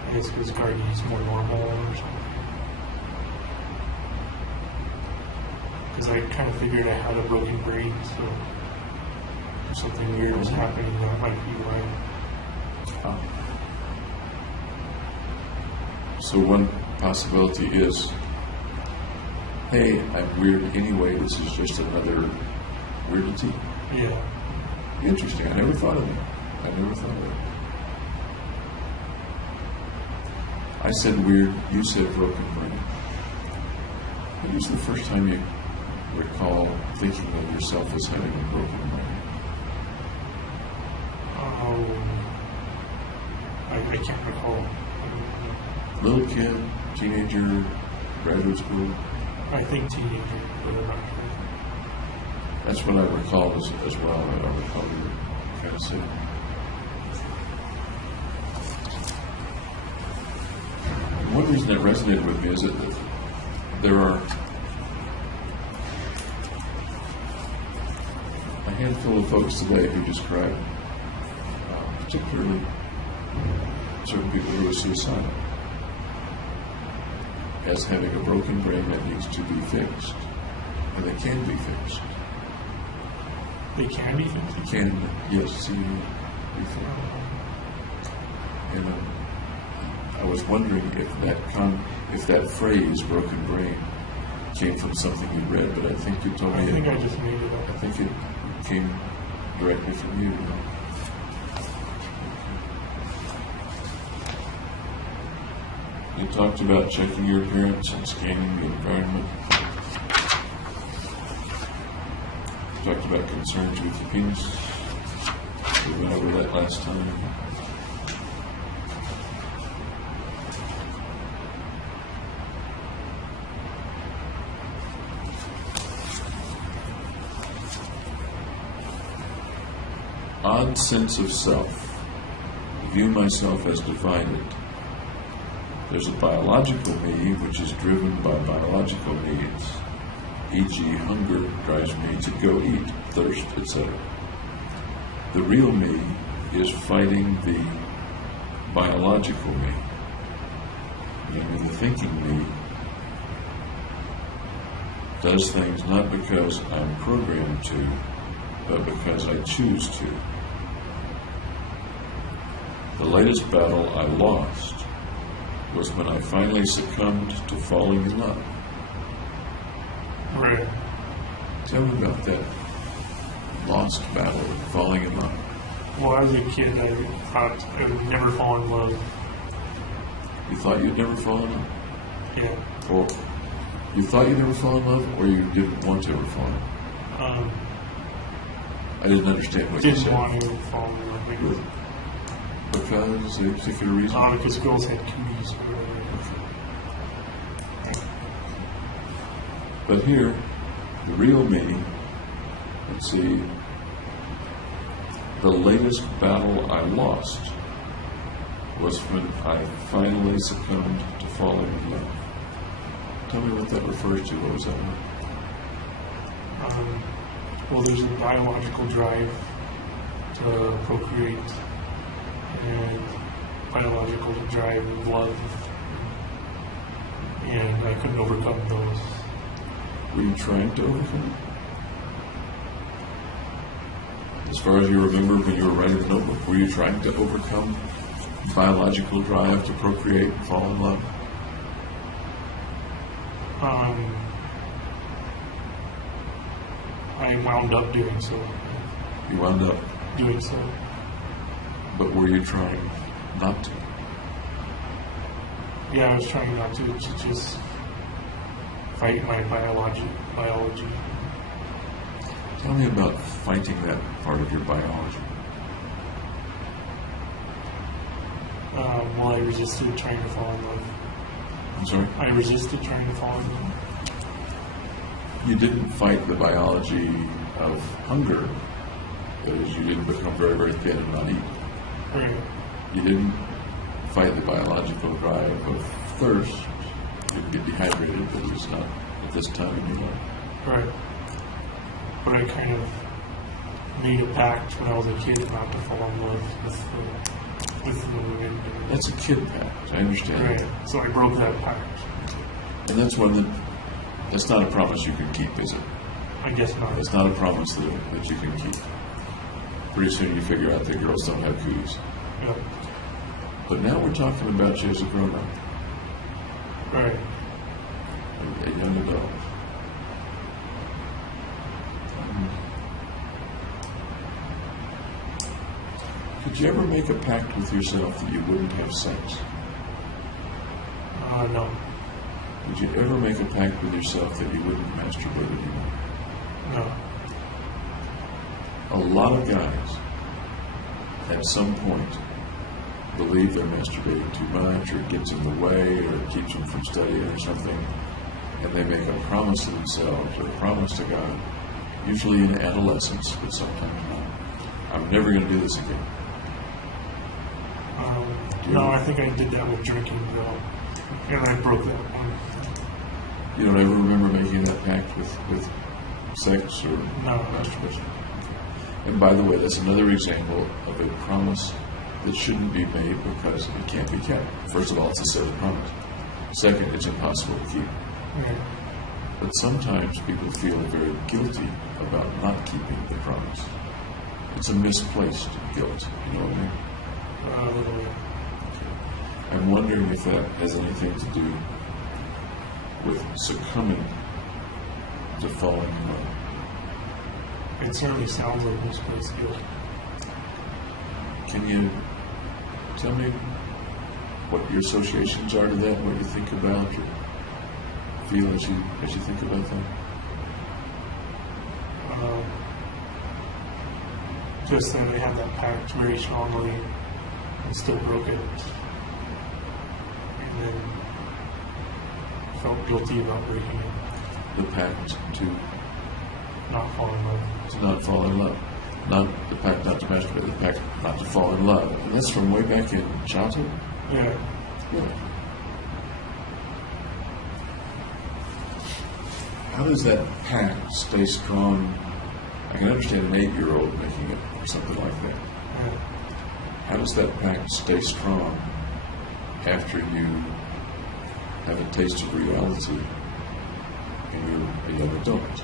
I guess because Gargi's more normal or something. Because I kind of figured I had a broken brain, so if something weird was happening, that might be why. So one possibility is, hey, I'm weird anyway, this is just another weirdity. Yeah. Interesting. I never thought of it. I said weird, you said broken brain. When was the first time you recall thinking of yourself as having a broken brain? I can't recall. Little kid, teenager, graduate school? I think teenager, but I'm not sure. That's what I recall as well. I don't recall you kind of saying. One reason that resonated with me is that there are a handful of folks today who describe particularly certain people who are suicidal as having a broken brain that needs to be fixed, and they can be fixed. They can be fixed. They can, yes, see, be fixed. And I was wondering if that phrase "broken brain" came from something you read, but I think you told me. I think I just made it up. I think it came directly from you. You talked about checking your appearance and scanning the environment. You talked about concerns with the penis. We went over that last time. Odd sense of self. View myself as divided. There's a biological me which is driven by biological needs, e.g. hunger drives me to go eat, thirst, etc. The real me is fighting the biological me, namely the thinking me does things not because I'm programmed to, but because I choose to. The latest battle I lost was when I finally succumbed to falling in love. Right. Tell me about that lost battle of falling in love. Well, as a kid, I thought I would never fall in love. You thought you'd never fall in love? Yeah. Or you thought you'd never fall in love, or you didn't want to ever fall in love? I didn't understand what you Didn't said. want to fall in love because, Because of a particular reason? because girls had cooties or whatever. But here, the real me, let's see, the latest battle I lost was when I finally succumbed to falling in love. Tell me what that refers to. What was that? Well, there's a biological drive to procreate and biological drive of love, and I couldn't overcome those. Were you trying to overcome it? As far as you remember when you were writing the notebook, were you trying to overcome biological drive to procreate and fall in love? I wound up doing so. You wound up, Doing so. but were you trying not to? Yeah, I was trying not to just fight my biology. Tell me about fighting that part of your biology. Well, I resisted trying to fall in love. I'm sorry? I resisted trying to fall in love. You didn't fight the biology of hunger. That is, you didn't become very, very thin and not eat. Right. You didn't fight the biological drive of thirst. You'd get dehydrated, but it's not at this time in your life. Right. But I kind of made a pact when I was a kid not to fall in love with the women. That's a kid pact. I understand. Right. So I broke that pact. And that's one that's not a promise you can keep, is it? I guess not. It's not a promise that you can keep. Pretty soon you figure out that girls don't have cooties. Yep. But now we're talking about you as a grown-up, Right. a young adult. Could you ever make a pact with yourself that you wouldn't have sex? No. Would you ever make a pact with yourself that you wouldn't masturbate anymore? No. A lot of guys, at some point, believe they're masturbating too much, or it gets in the way, or it keeps them from studying or something, and they make a promise to themselves or a promise to God, usually in adolescence, but sometimes not. I'm never going to do this again. No, I think I did that with drinking, though. And I broke that one. You don't ever remember making that pact with sex or No. masturbation? And by the way, that's another example of a promise that shouldn't be made because it can't be kept. First of all, it's a silly promise. Second, it's impossible to keep. Right. But sometimes people feel very guilty about not keeping the promise. It's a misplaced guilt, you know what I mean? A little bit. I'm wondering if that has anything to do with succumbing to falling in love. It certainly sounds like misplaced guilt. Can you tell me what your associations are to that, what you think about or feel as you think about that? Just that I had that pact very strongly and still broke it. And then felt guilty about breaking it. The pact to Not fall in love. not fall in love. Not the pact not to masturbate, the pact not to fall in love. And that's from way back in childhood? Yeah. Really? How does that pact stay strong? I can understand an 8-year-old making it or something like that. Yeah. How does that pact stay strong after you have a taste of reality and you're a young adult?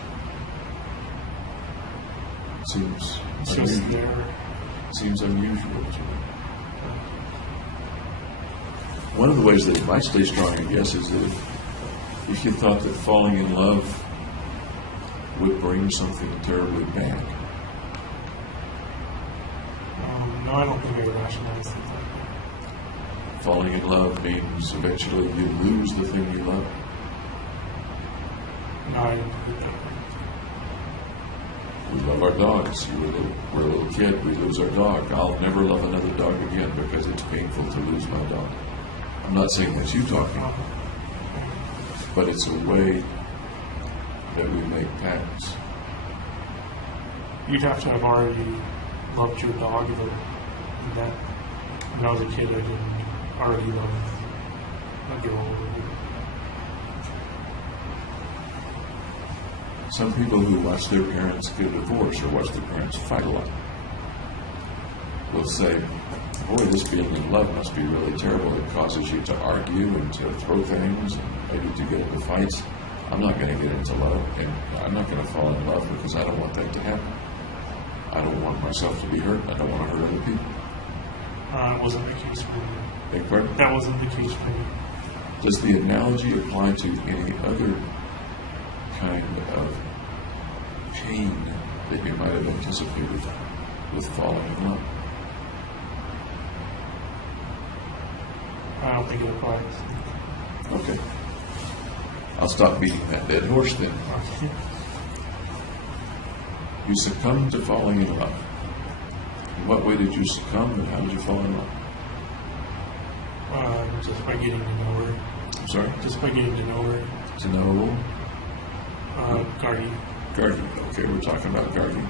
Seems It's just unusual. there. Seems unusual to me. One of the ways that it might stay strong, I guess, is that if you thought that falling in love would bring something terribly bad. No, I don't think I rationalize things like that. Falling in love means eventually you lose the thing you love. No, I don't think that. We love our dogs. We're a little kid. We lose our dog. I'll never love another dog again because it's painful to lose my dog. I'm not saying that's you talking, but it's a way that we make pacts. You'd have to have already loved your dog, but that when I was a kid, I didn't already love a girl. Some people who watch their parents get a divorce or watch their parents fight a lot will say, boy, this being in love must be really terrible. It causes you to argue and to throw things and maybe to get into fights. I'm not going to get into love, and I'm not going to fall in love because I don't want that to happen. I don't want myself to be hurt. I don't want to hurt other people. It wasn't the case for me. Beg pardon? That wasn't the case for me. Does the analogy apply to any other kind of pain that you might have anticipated with falling in love? I don't think it applies. Okay. I'll stop beating that dead horse then. You succumbed to falling in love. In what way did you succumb and how did you fall in love? Just by getting to know her. I'm sorry? Just by getting to know her. To know Guardian. Gargi. Okay, we're talking about Gargi.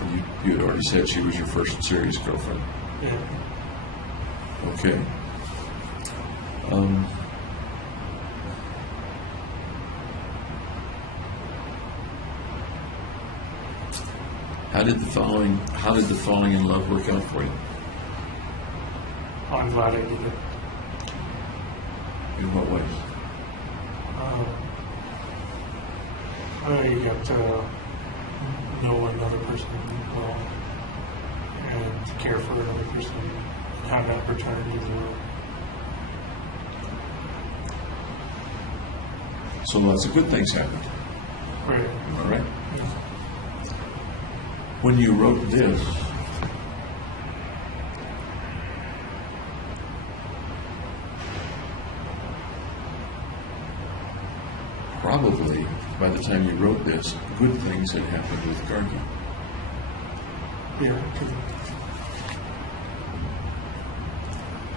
And you had already said she was your first serious girlfriend. Yeah. Okay. How did the falling in love work out for you? I'm glad I did it. In what ways? I got to know another person well and to care for another person and have that return as well. So lots of good things happened. Right. All right. When you wrote this, probably by the time you wrote this, good things had happened with Gargi. Yeah.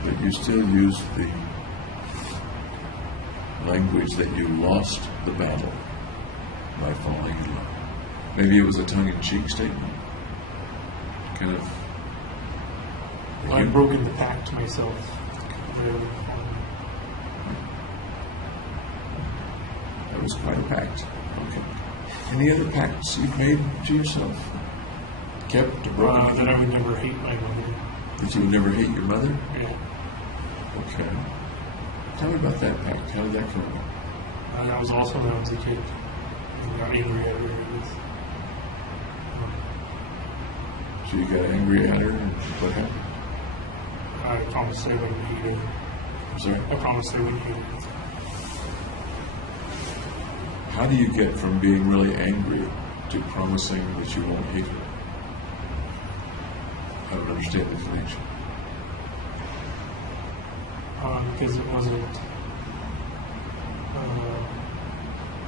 But you still use the language that you lost the battle by falling in love. Maybe it was a tongue-in-cheek statement. Kind of. I've broken the pact to myself. Really. That was quite a pact. Okay. Any other pacts you've made to yourself? Kept or broken? That I would never hate my mother. That you would never hate your mother? Yeah. Okay. Tell me about that pact. How did that come about? That was also when I was a kid. I got angry at her. So you got angry at her, and what happened? I promised I wouldn't hate her. I'm sorry? I promised I wouldn't hate her. How do you get from being really angry to promising that you won't hate her? I don't understand the connection. Because it wasn't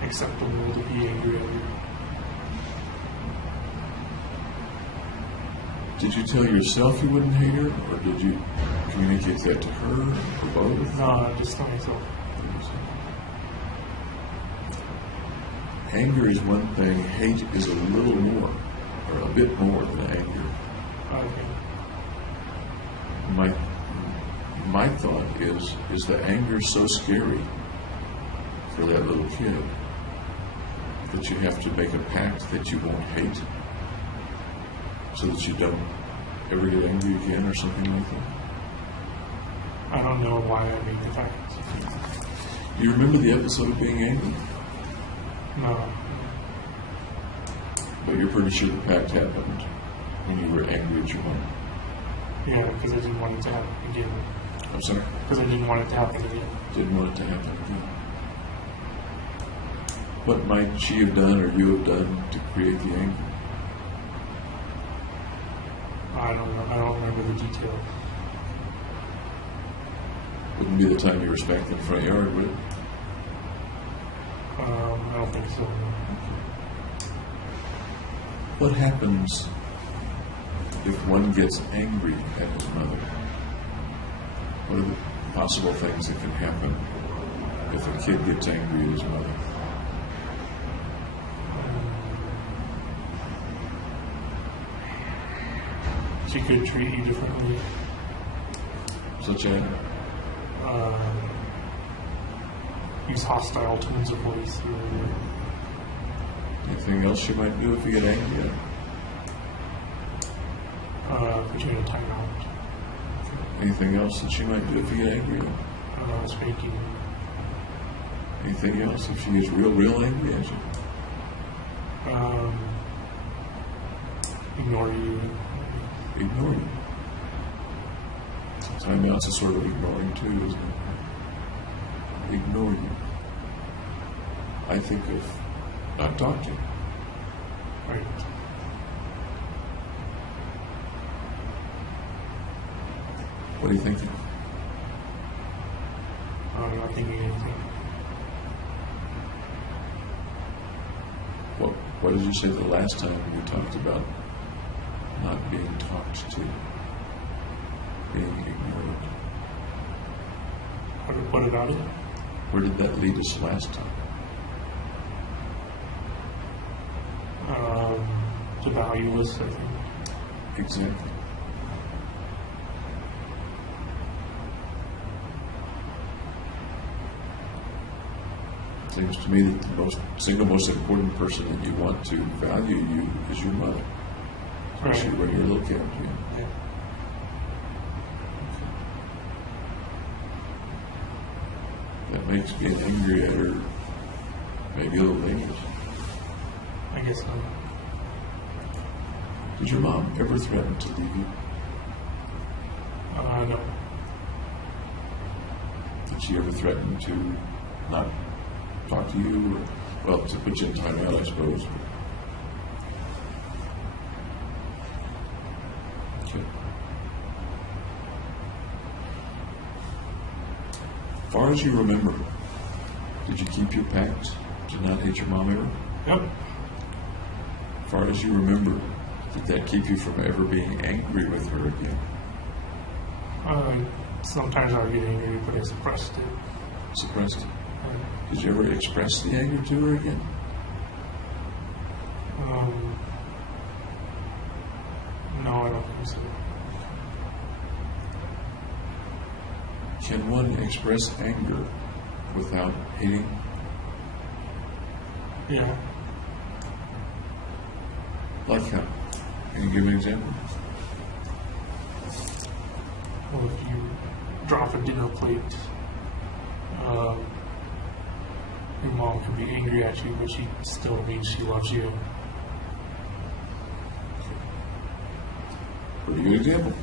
acceptable to be angry at her. Did you tell yourself you wouldn't hate her, or did you communicate that to her, or both? No, just to myself. Anger is one thing, hate is a little more, or a bit more than anger. Okay. My thought is the anger so scary for that little kid that you have to make a pact that you won't hate so that you don't ever get angry again or something like that? I don't know why I made the pact. Do you remember the episode of being angry? No. But you're pretty sure the pact happened when you were angry at your mom. Yeah, because I didn't want it to happen again. I'm sorry? Because I didn't want it to happen again. Didn't want it to happen again. What might she have done or you have done to create the anger? I don't know. I don't remember the details. Wouldn't be the time you were smacked in the front yard, would it? I don't think so. What happens if one gets angry at his mother? What are the possible things that can happen if a kid gets angry at his mother? She could treat you differently. Such as? Use hostile tones of voice. Anything else she might do if you get angry at her? Put you in a timeout. Anything else that she might do if you get angry at her? Spanking. Anything else if she gets real angry at you? Ignore you. Ignore you. Timeouts is sort of ignoring too, isn't it? Ignore you. I think of not talk to you. Right. What are you thinking? I'm not thinking anything. What did you say the last time we talked about not being talked to, being ignored? What about it? Where did that lead us last time? To valueless, I think. Exactly. Seems to me that the single most important person that you want to value you is your mother, especially Right. when you're a little kid. Yeah. That makes being angry at her maybe a little dangerous. I guess so. Did your mom ever threaten to leave you? No. Did she ever threaten to not talk to you? Or, well, to put you in timeout, I suppose. Okay. As far as you remember, did you keep your pact to not hate your mom ever? Yep. As far as you remember, did that keep you from ever being angry with her again? Sometimes I would get angry, but I suppressed it. Suppressed it? Did you ever express the anger to her again? No, I don't think so. Can one express anger without hating? Yeah. Like how? Can you give me an example? Or if you drop a dinner plate, your mom can be angry at you, but she still means she loves you. Pretty good example.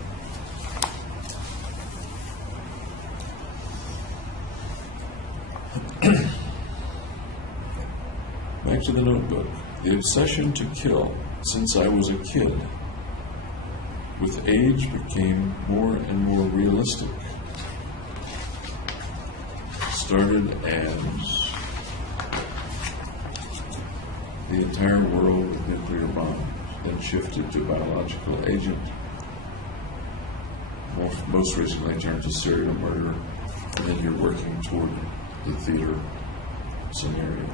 Back to the notebook. The obsession to kill since I was a kid, with age, became more and more realistic. Started as the entire world with nuclear bombs, then shifted to biological agent. Most recently turned to serial murder, and then you're working toward the theater scenario.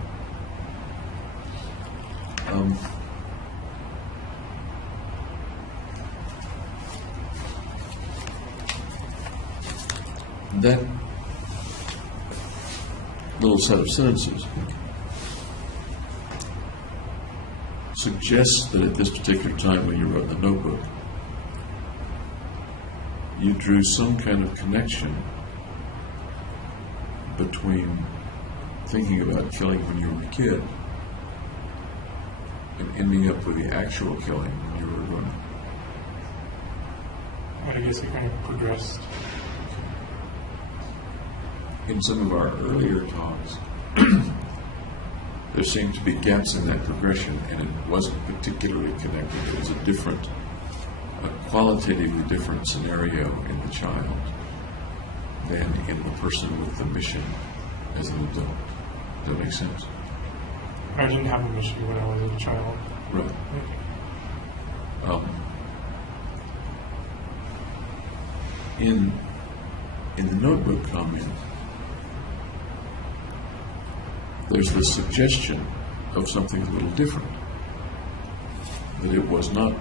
That little set of sentences suggests that at this particular time when you wrote the notebook, you drew some kind of connection between thinking about killing when you were a kid and ending up with the actual killing when you were grown. I guess it kind of progressed. In some of our earlier talks, there seemed to be gaps in that progression, and it wasn't particularly connected. It was a qualitatively different scenario in the child than in the person with the mission as an adult. Does that make sense? I didn't have a mission when I was a child. Right. In the notebook comment, there's the suggestion of something a little different, that it was not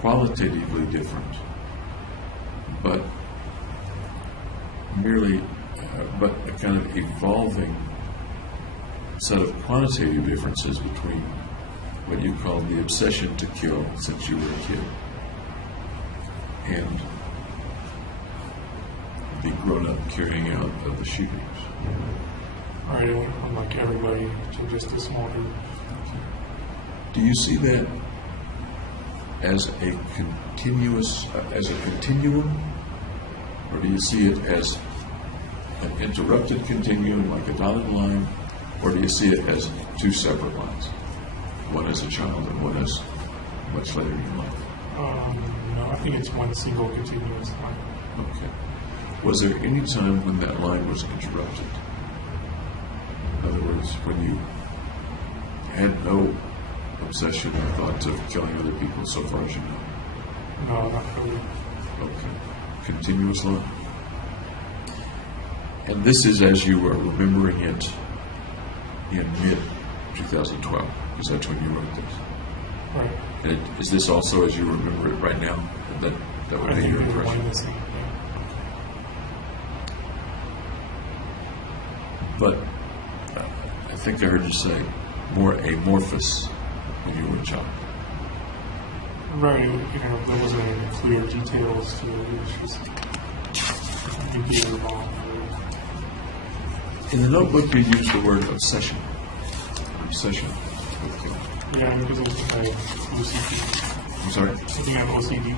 qualitatively different, but merely but a kind of evolving set of quantitative differences between what you called the obsession to kill since you were a kid and the grown-up carrying out of the shootings. Right, it went from like everybody to just a small group. Do you see that as a continuum, or do you see it as an interrupted continuum, like a dotted line, or do you see it as two separate lines, one as a child and one as much later in life? No, I think it's one single continuous line. Okay. Was there any time when that line was interrupted? In other words, when you had no obsession or thought of killing other people, so far as you know? No, not really. Okay. Continuous line. And this is as you were remembering it in mid-2012, because that's when you wrote this. Right. And is this also as you remember it right now? That would I be think your they were one impression? and the same, yeah. But I think I heard you say more amorphous when you were a child. Right, there wasn't any clear details to it. It was just you gave it wrong. In the notebook, you used the word obsession. Obsession. Okay. Yeah, because I think I have OCD. I'm sorry? I think I have OCD.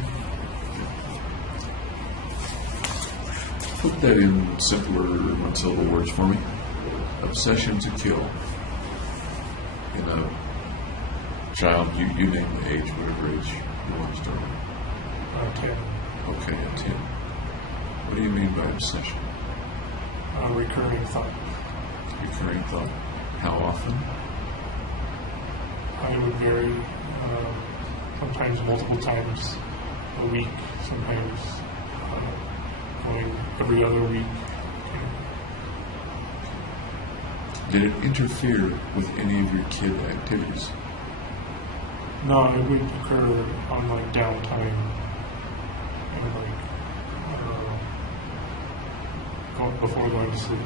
Put that in simpler one-syllable words for me. Obsession to kill. In a child, you name the age, whatever age you want to start with. 10. Okay, at 10. What do you mean by obsession? Recurring thought. Recurring thought. How often? It would vary. Sometimes multiple times a week. Sometimes going every other week. Did it interfere with any of your kid activities? No, it would occur on like downtime and like before going to sleep.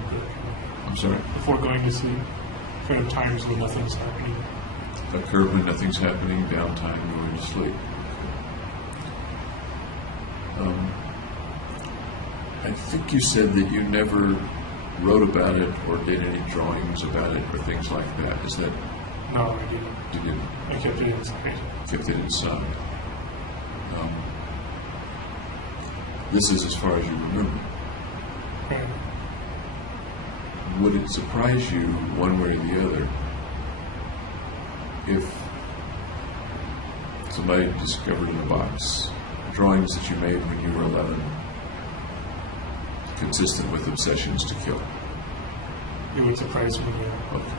I'm sorry? Before going to sleep, kind of times when nothing's happening. Occur when nothing's happening, downtime, going to sleep. I think you said that you never wrote about it or did any drawings about it or things like that. Is that, No, I didn't. you didn't? I kept it inside. Kept it inside. This is as far as you remember. Right. Would it surprise you one way or the other if somebody discovered in a box drawings that you made when you were 11 consistent with obsessions to kill? It would surprise me. Okay.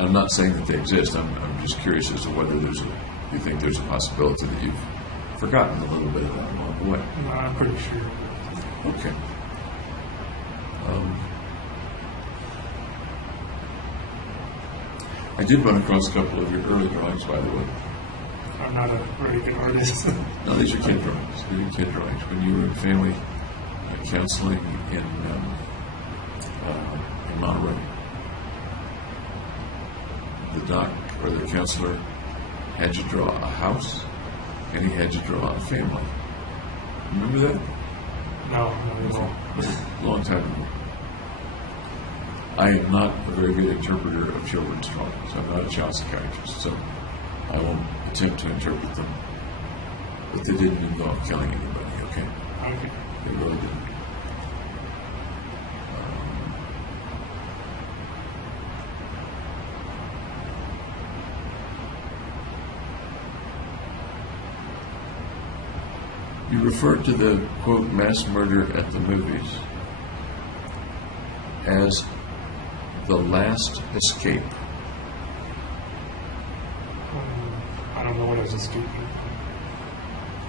I'm not saying that they exist. I'm just curious as to whether you think there's a possibility that you've forgotten a little bit about along the way. No, I'm pretty sure. Okay. I did run across a couple of your early drawings, by the way. I'm not a very good artist. No, these are kid drawings. These are kid drawings. When you were in family counseling in Monterey, the doc or the counselor had you draw a house, and he had you draw a family. Remember that? No. Long time ago. I am not a very good interpreter of children's drawings. I'm not a child psychiatrist, so I won't attempt to interpret them. But they didn't involve killing anybody, okay? Okay. They really didn't. You referred to the, quote, mass murder at the movies as the last escape. I don't know what I was escaping.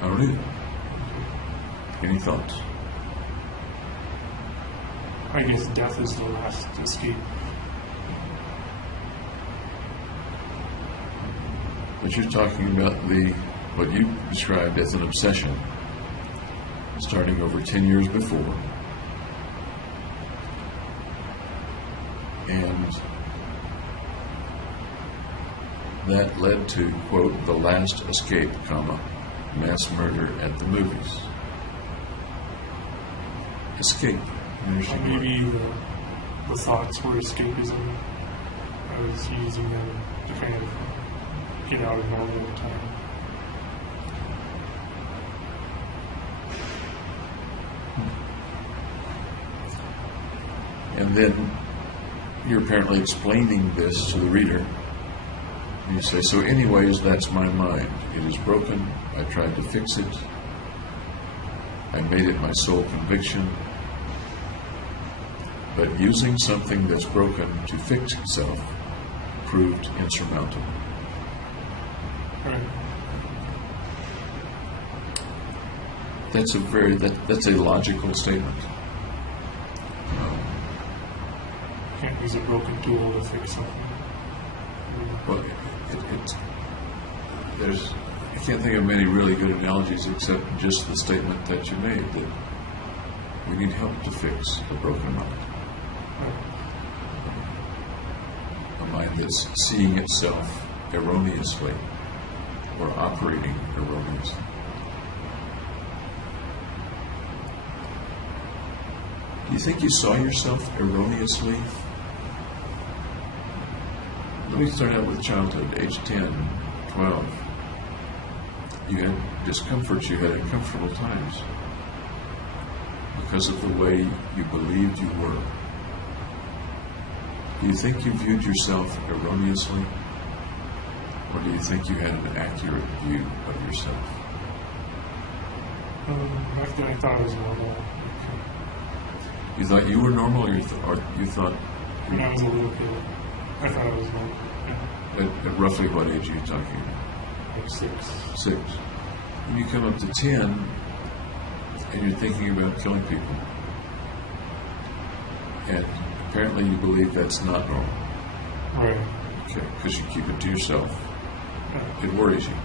I don't either. Any thoughts? I guess death is the last escape. But you're talking about what you described as an obsession, starting over 10 years before, and that led to, quote, the last escape, comma, mass murder at the movies. Escape. Maybe the thoughts were escapism. I was using them to kind of get out of normal time. And then you're apparently explaining this to the reader. And you say, so anyways, that's my mind. It is broken. I tried to fix it. I made it my sole conviction. But using something that's broken to fix itself proved insurmountable. Right. That's a logical statement. Can't use a broken tool to fix something. Well, I can't think of many really good analogies except just the statement that you made that we need help to fix a broken mind. A mind that's seeing itself erroneously or operating erroneously. Do you think you saw yourself erroneously? Let me start out with childhood, age 10, 12. You had discomforts, you had uncomfortable times because of the way you believed you were. Do you think you viewed yourself erroneously? Or do you think you had an accurate view of yourself? Back then I thought it was normal. You thought you were normal, or you thought... When I was a little kid, I thought it was normal. Yeah. At roughly what age are you talking about? Like 6. 6. When you come up to 10, and you're thinking about killing people, and apparently you believe that's not normal. Right. Okay, because you keep it to yourself. Yeah. It worries you.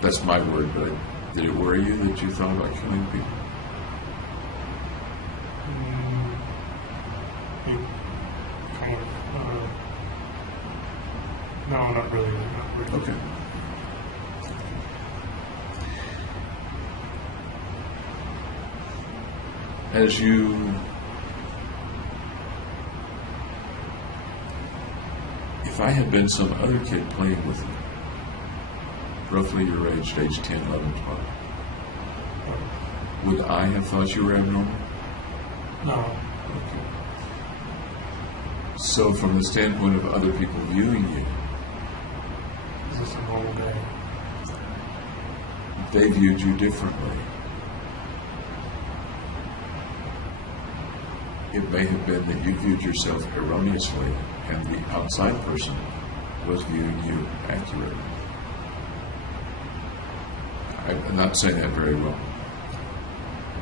That's my word, but did it worry you that you thought about killing people? It kind of, no, not really. Not really. Okay. As you if I had been some other kid playing with you, roughly your age 10, 11, 12, would I have thought you were abnormal? No. Okay. So from the standpoint of other people viewing you, This is a normal day. they viewed you differently. It may have been that you viewed yourself erroneously and the outside person was viewing you accurately. I'm not saying that very well.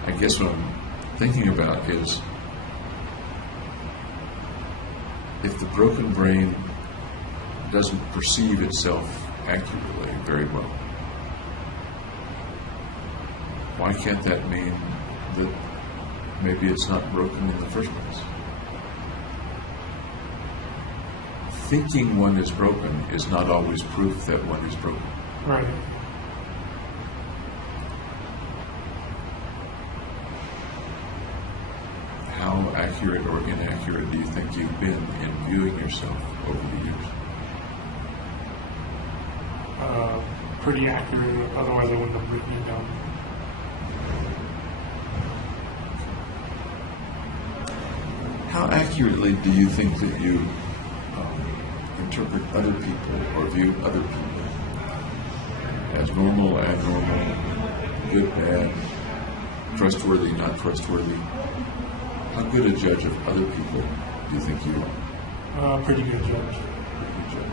I guess what I'm thinking about is if the broken brain doesn't perceive itself accurately very well, why can't that mean that maybe it's not broken in the first place? Thinking one is broken is not always proof that one is broken. Right. How accurate or inaccurate do you think you've been in viewing yourself over the years? Pretty accurate, otherwise I wouldn't have written it down. How accurately do you think that you interpret other people or view other people as normal, abnormal, good, bad, trustworthy, not trustworthy? How good a judge of other people do you think you are? Pretty good judge. Pretty good judge.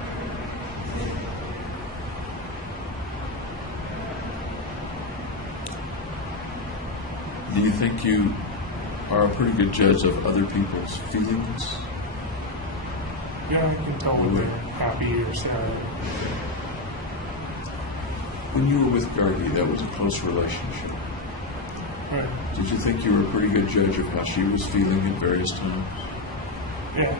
Do you think you are a pretty good judge of other people's feelings? Yeah, I can tell when they're happy or sad. When you were with Gargi, that was a close relationship. Right. Did you think you were a pretty good judge of how she was feeling at various times? Yeah.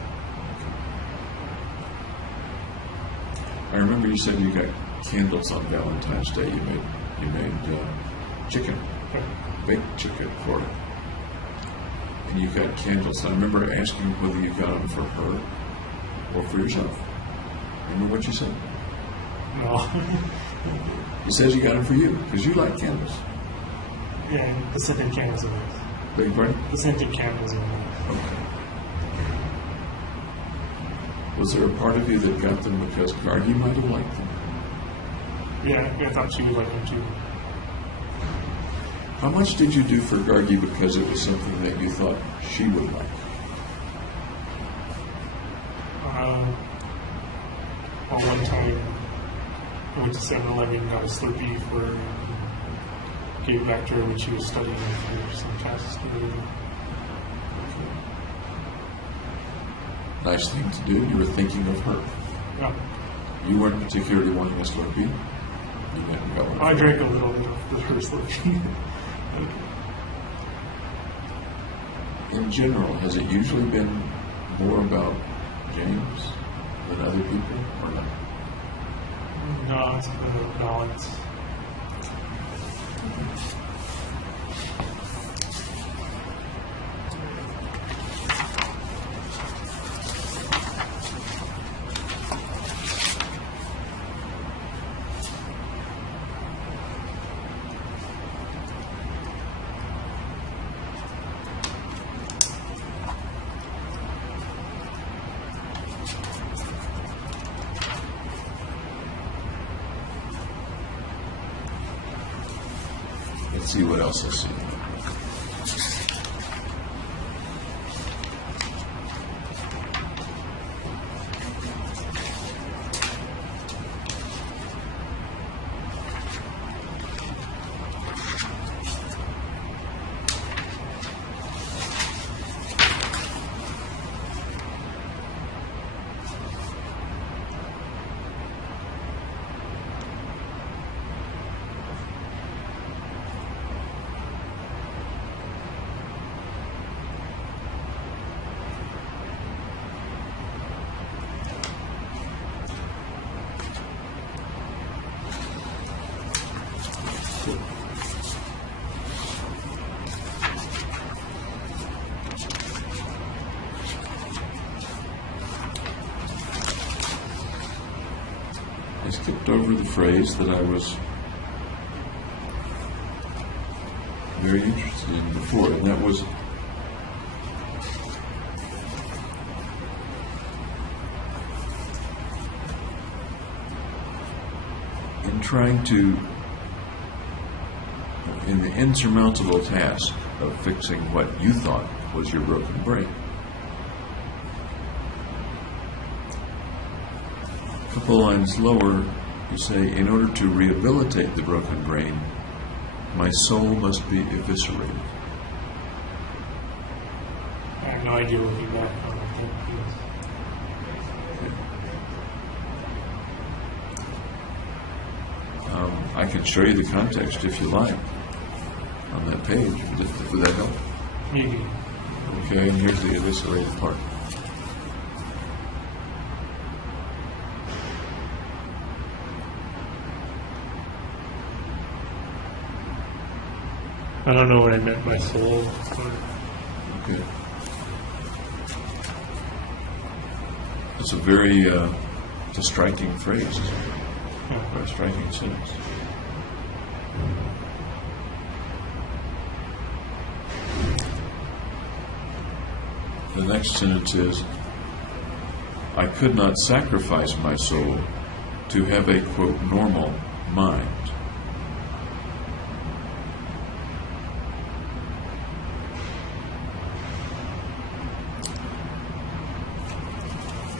I remember you said you got candles on Valentine's Day. You made chicken, baked chicken for her. And you got candles. I remember asking whether you got them for her or for yourself. Remember what you said? No. You said you got them for you because you like candles. Yeah, the scented candles are nice. Beg your pardon? The scented candles are nice. Okay. Was there a part of you that got them because Gargi might have liked them? Yeah, I thought she would like them too. How much did you do for Gargi because it was something that you thought she would like? Well, one time I went to 7-Eleven and got a Slurpee for her and gave it back to her when she was studying for some tests. Nice thing to do. You were thinking of her. Yeah. You weren't particularly wanting a Slurpee. You went and got one. I drank a little bit of the first Slurpee. In general, has it usually been more about James than other people, or not? No, it's been a balance. Let's see what else I see. I skipped over the phrase that I was very interested in before, and that was in trying to, in the insurmountable task of fixing what you thought was your broken brain. A couple lines lower, you say, in order to rehabilitate the broken brain, my soul must be eviscerated. I have no idea looking back on what that means. I can show you the context if you like on that page. Would that help? Maybe. Okay, and here's the eviscerated part. I don't know what I meant by soul. Okay. It's a very it's a striking phrase, or a striking sentence. The next sentence is, I could not sacrifice my soul to have a, quote, normal mind.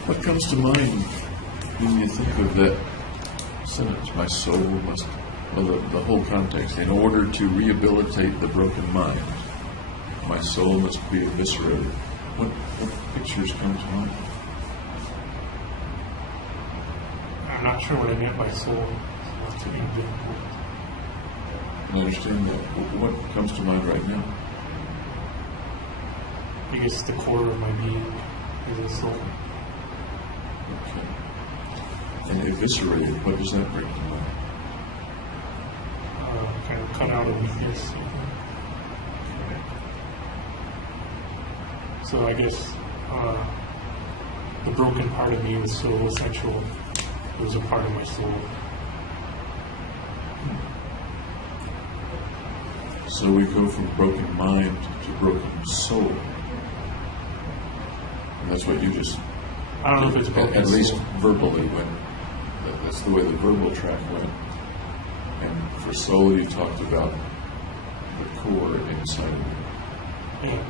What comes to mind when you think of that sentence? My soul must, well, the whole context. In order to rehabilitate the broken mind, my soul must be eviscerated. What pictures come to mind? I'm not sure what I meant by soul. So to be difficult. I understand that. What comes to mind right now? I guess the core of my being is a soul. Okay. And eviscerated, what does that bring to mind? Kind of cut out of weakness. So I guess the broken part of me was so essential. It was a part of my soul. So we go from broken mind to broken soul. And that's what you just, I don't know if it's broken at least soul. verbally went. That's the way the verbal track went. And for soul, you talked about the core inside of you. Yeah.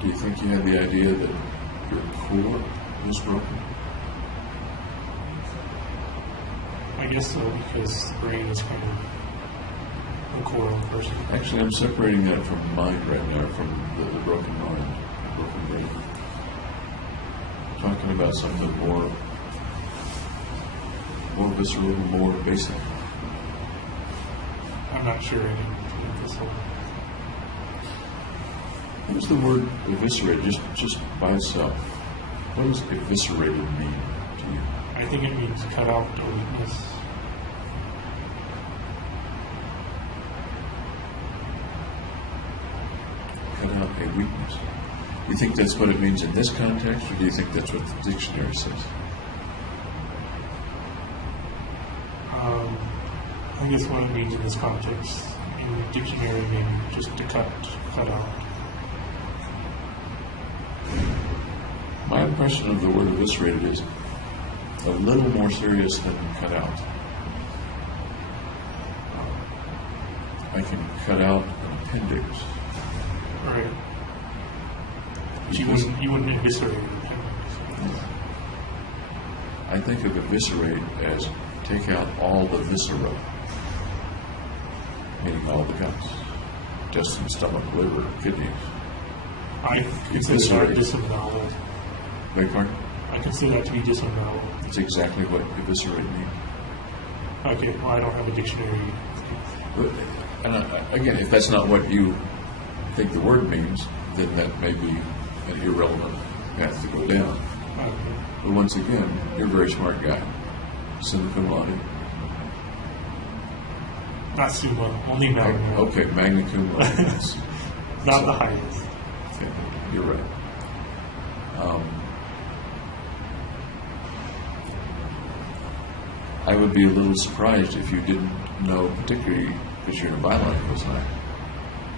Do you think you had the idea that your core was broken? I guess so, because the brain is kind of the core of a person. Actually, I'm separating that from mind right now, from the broken mind, the broken brain. I'm talking about something more visceral, more basic. I'm not sure I didn't get this whole. What does the word eviscerate, just by itself, what does eviscerated mean to you? I think it means cut out the weakness. Cut out a weakness. Do you think that's what it means in this context, or do you think that's what the dictionary says? I guess what it means in this context, in the dictionary, means just to cut out. My impression of the word eviscerated is a little more serious than cut out. I can cut out an appendix. Right. But you wouldn't eviscerate it. I think of eviscerate as take out all the viscera, meaning all the guts, intestine, stomach, liver, kidneys. I consider that disemboweled. Beg pardon? I consider that to be disemboweled. It's exactly what eviscerate means. Okay, well, I don't have a dictionary. But, and again, if that's not what you think the word means, then that may be an irrelevant path to go down. Okay. But once again, you're a very smart guy. Summa cum laude. Not summa, only magna. Okay, magna cum laude. Yes. Not the highest. Okay, you're right. I would be a little surprised if you didn't know, particularly because you're in a biological science,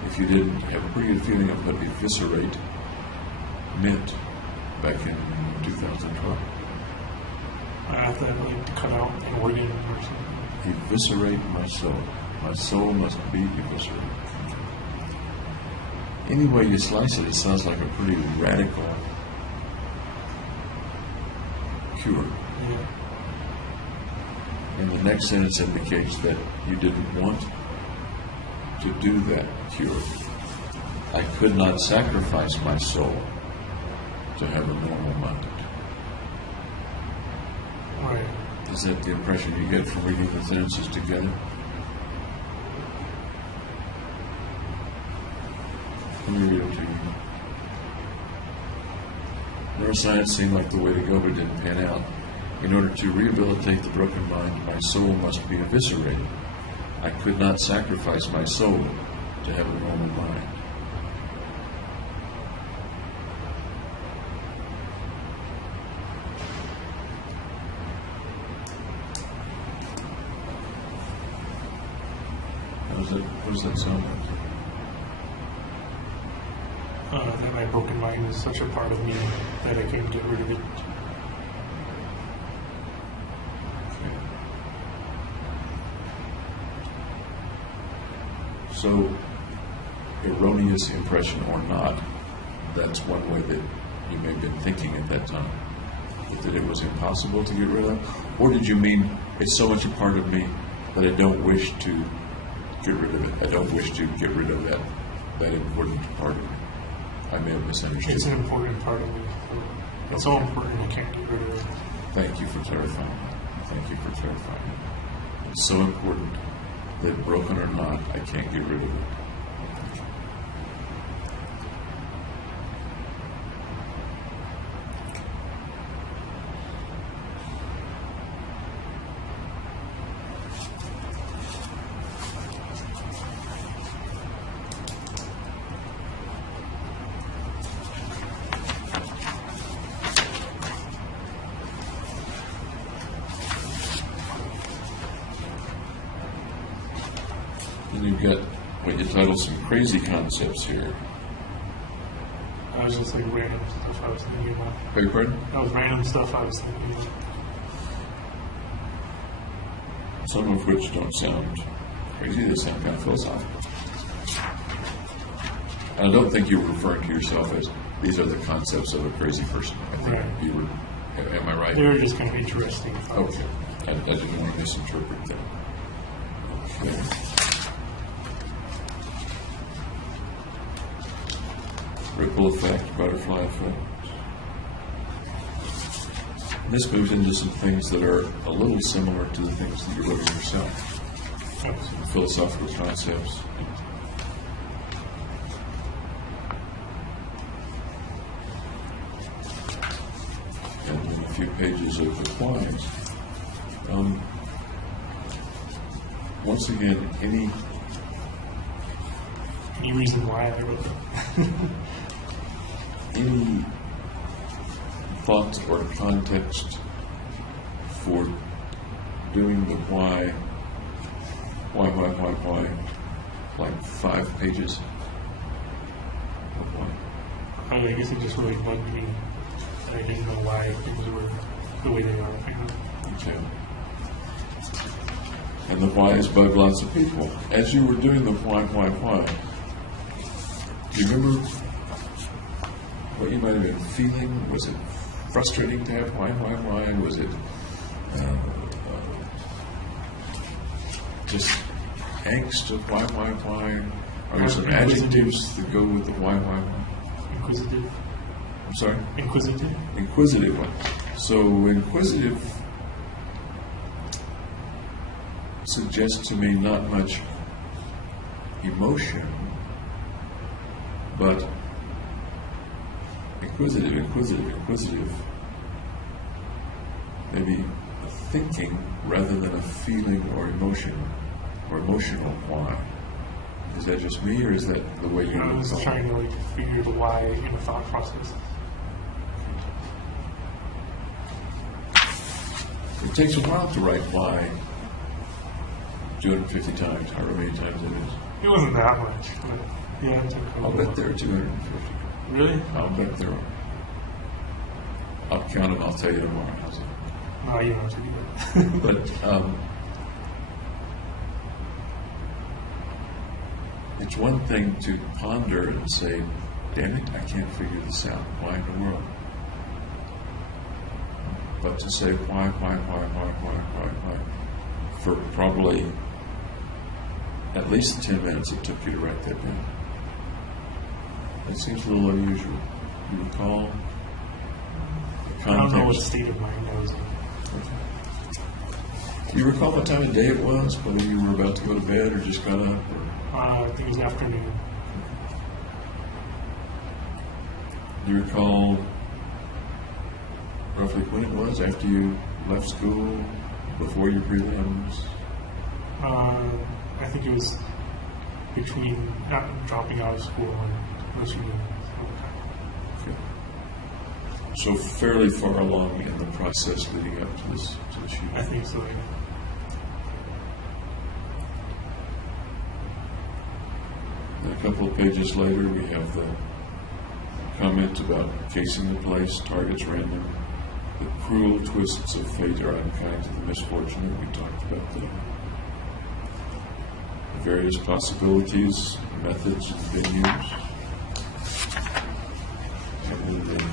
if you didn't have a pretty good feeling of what eviscerate meant back in 2012. I thought like cut out an organ or something. Eviscerate my soul. My soul must be eviscerated. Any way you slice it, it sounds like a pretty radical cure. Yeah. And the next sentence indicates that you didn't want to do that cure. I could not sacrifice my soul to have a normal mind. Right. Is that the impression you get from reading the sentences together? Let me read it to you. Neuroscience seemed like the way to go, but didn't pan out. In order to rehabilitate the broken mind, my soul must be eviscerated. I could not sacrifice my soul to have a normal mind. What does that sound like? That my broken mind is such a part of me that I can't get rid of it. So, erroneous impression or not, that's one way that you may have been thinking at that time. That it was impossible to get rid of? Or did you mean it's so much a part of me that I don't wish to get rid of it? I don't wish to get rid of that important part of me. I may have misunderstood. It's an important part of me. It's so important I can't get rid of it. Thank you for clarifying that. Thank you for clarifying it. It's so important that broken or not, I can't get rid of it. And you've got what you title some crazy concepts here. I was just like random stuff I was thinking about. Beg your pardon? That was random stuff I was thinking about. Some of which don't sound crazy, they sound kind of philosophical. I don't think you were referring to yourself as, these are the concepts of a crazy person. I think Right. you were, am I right? They were just kind of interesting. Okay. I didn't want to misinterpret that. Okay. Ripple effect, butterfly effect. This moves into some things that are a little similar to the things that you're living yourself. Some philosophical concepts. And then a few pages of the whys. Once again, any reason why I wrote it. any thought or context for doing the why, like 5 pages of why? I guess it just really bugged me. I didn't know why things were the way they are. Okay. And the why has bugged lots of people. As you were doing the why, do you remember what you might have been feeling? Was it frustrating to have why? Was it just angst of why? Are there some adjectives that go with the why? Inquisitive. I'm sorry? Inquisitive. Inquisitive one. So inquisitive suggests to me not much emotion, but inquisitive, maybe a thinking rather than a feeling or emotion or emotional why. Is that just me, or is that the way you I was thought? trying to figure the why in the thought process. takes a while to write why 250 times, however many times it is. It wasn't that much, but yeah, it took a I'll while. bet there are 250. Really? I'll bet there are. I'll count them, I'll tell you tomorrow. How's it? No, you don't have to do that. But it's one thing to ponder and say, damn it, I can't figure this out. Why in the world? But to say why, for probably at least 10 minutes it took you to write that down. It seems a little unusual. You recall the I don't know what context? state of mind I was in. Do you recall what time of day it was? Whether you were about to go to bed or just got up? Or? I think it was afternoon. Do you recall roughly when it was? After you left school? Before your prelims? I think it was between dropping out of school and listening. Okay. So fairly far along in the process leading up to this shooting. I think so. Yeah. And a couple of pages later, we have the comment about casing the place, targets random. The cruel twists of fate are unkind to the misfortunate. We talked about the various possibilities, methods, and venues. And the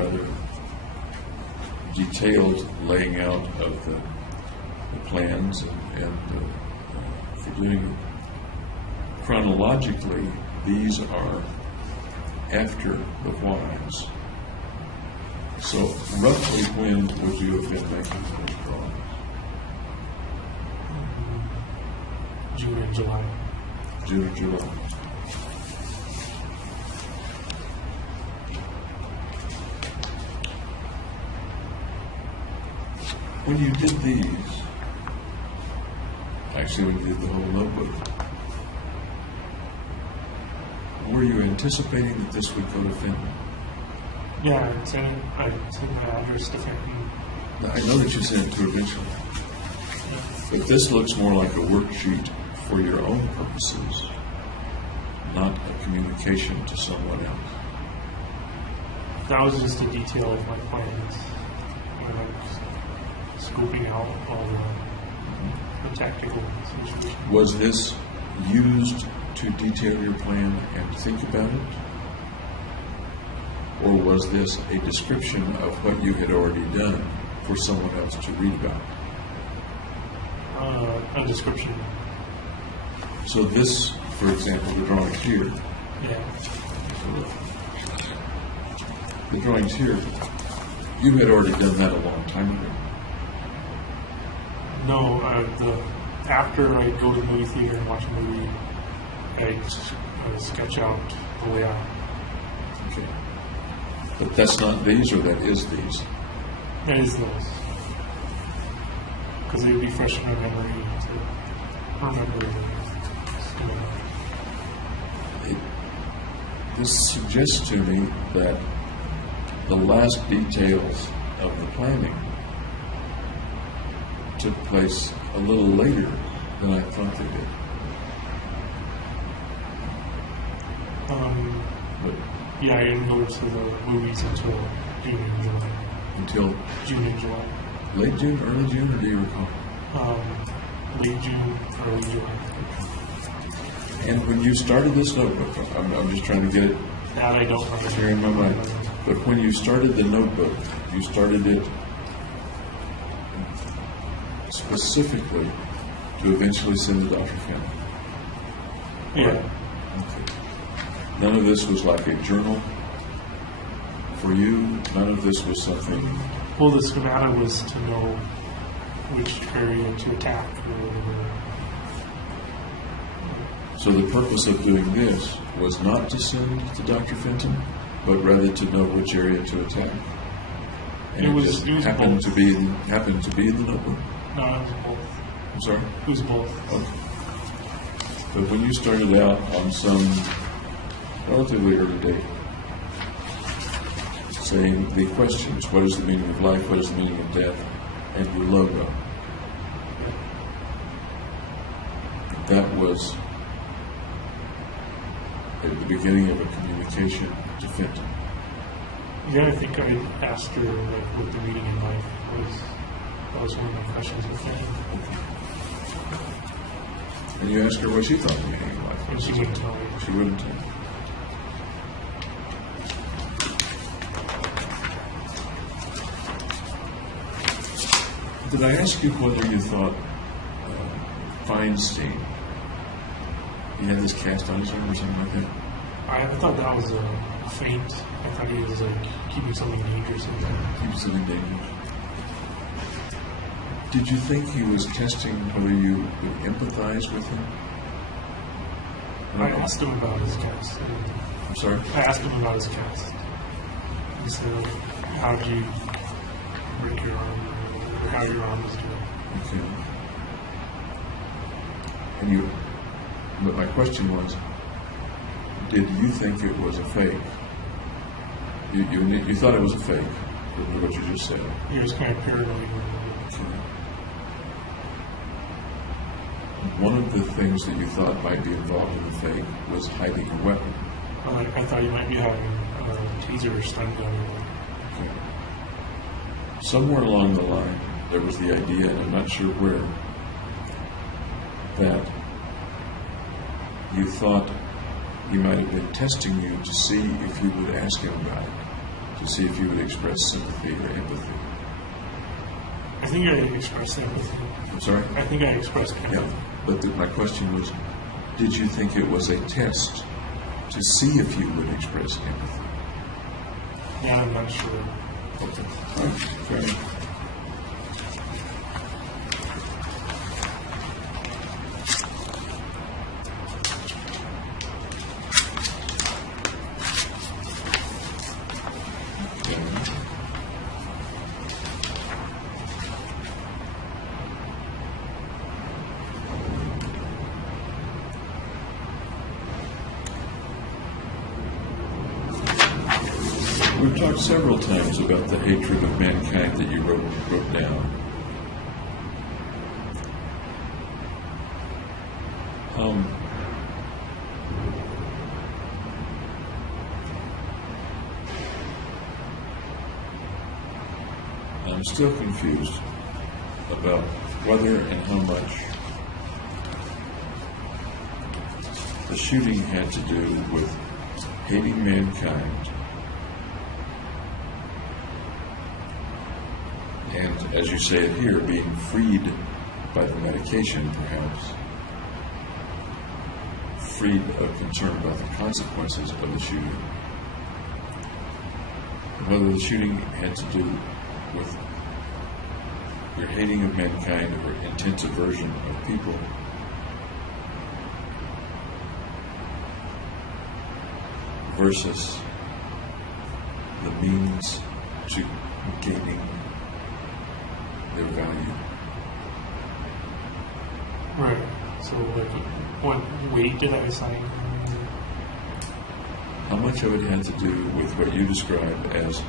rather detailed laying out of the plans and for doing it. Chronologically, these are after the whys. So, roughly when would you have been making those drawings? June and July. June or July? When you did these, actually when you did the whole notebook, were you anticipating that this would go to Fenton? Yeah, I sent my address to Fenton. I know that you sent it to her eventually, but this looks more like a worksheet for your own purposes, not a communication to someone else. That was just a detail of my plans. When I was scoping out all the tactical situations. Was this used to detail your plan and think about it? Or was this a description of what you had already done for someone else to read about? A description. So this, for example, the drawings here, Yeah. the drawings here, you had already done that a long time ago. No, after I go to the movie theater and watch a movie, I sketch out the layout. Okay. But that's not these, or that is these. That is those. Because it would be fresh in my memory to remember This suggests to me that the last details of the planning took place a little later than I thought they did. But Yeah, I didn't go to the movies until June and July. until June and July. late June, early June, or do you recall? Late June, early July. And when you started this notebook, I'm just trying to get it That I don't remember. here in my mind. But when you started the notebook, you started it specifically to eventually send to Dr. Finn. Yeah. Okay. None of this was like a journal for you. None of this was something. Well, the schemata was to know which area to attack. So the purpose of doing this was not to send to Dr. Fenton, but rather to know which area to attack. And It was just both. happened to be in the notebook. No, it was both. I'm sorry. It was both. Okay. But when you started out on some relatively early date, saying the questions, what is the meaning of life, what is the meaning of death, and your logo. That was at the beginning of a communication to Fenton. Yeah, I think I asked her like what the meaning in life was. That was one of my questions with Fenton. And you asked her what she thought the meaning of life And was. she didn't tell me. She wouldn't tell. Did I ask you whether you thought Feinstein, he had this cast on his arm or something like that? I thought that was a feint. I thought he was like keeping something dangerous in there. He was something dangerous. Did you think he was testing whether you would empathize with him? I asked him about his cast. I'm sorry? I asked him about his cast. He said, how did you break your arm? Or how your arm was doing? Okay. And you, but my question was, did you think it was a fake? You thought it was a fake, from what you just said. He was kind of paranoid. Okay. One of the things that you thought might be involved in the fake was hiding a weapon. I thought he might be having a taser or stun gun. Okay. Somewhere along the line, there was the idea, and I'm not sure where, that you thought he might have been testing you to see if you would ask him about it, to see if you would express sympathy or empathy. I think I expressed empathy. I'm sorry? I think I expressed empathy. Yeah. But my question was, did you think it was a test to see if you would express empathy? Yeah, I'm not sure. Okay. All right. Fair enough. We've talked several times about the hatred of mankind that you wrote down. I'm still confused about whether and how much the shooting had to do with hating mankind and, as you say it here, being freed by the medication, perhaps, freed of concern about the consequences of the shooting. Whether the shooting had to do with your hating of mankind or intense aversion of people, versus the means to gaining their value. Right. So, like, what weight did I assign? How much of it had to do with what you describe as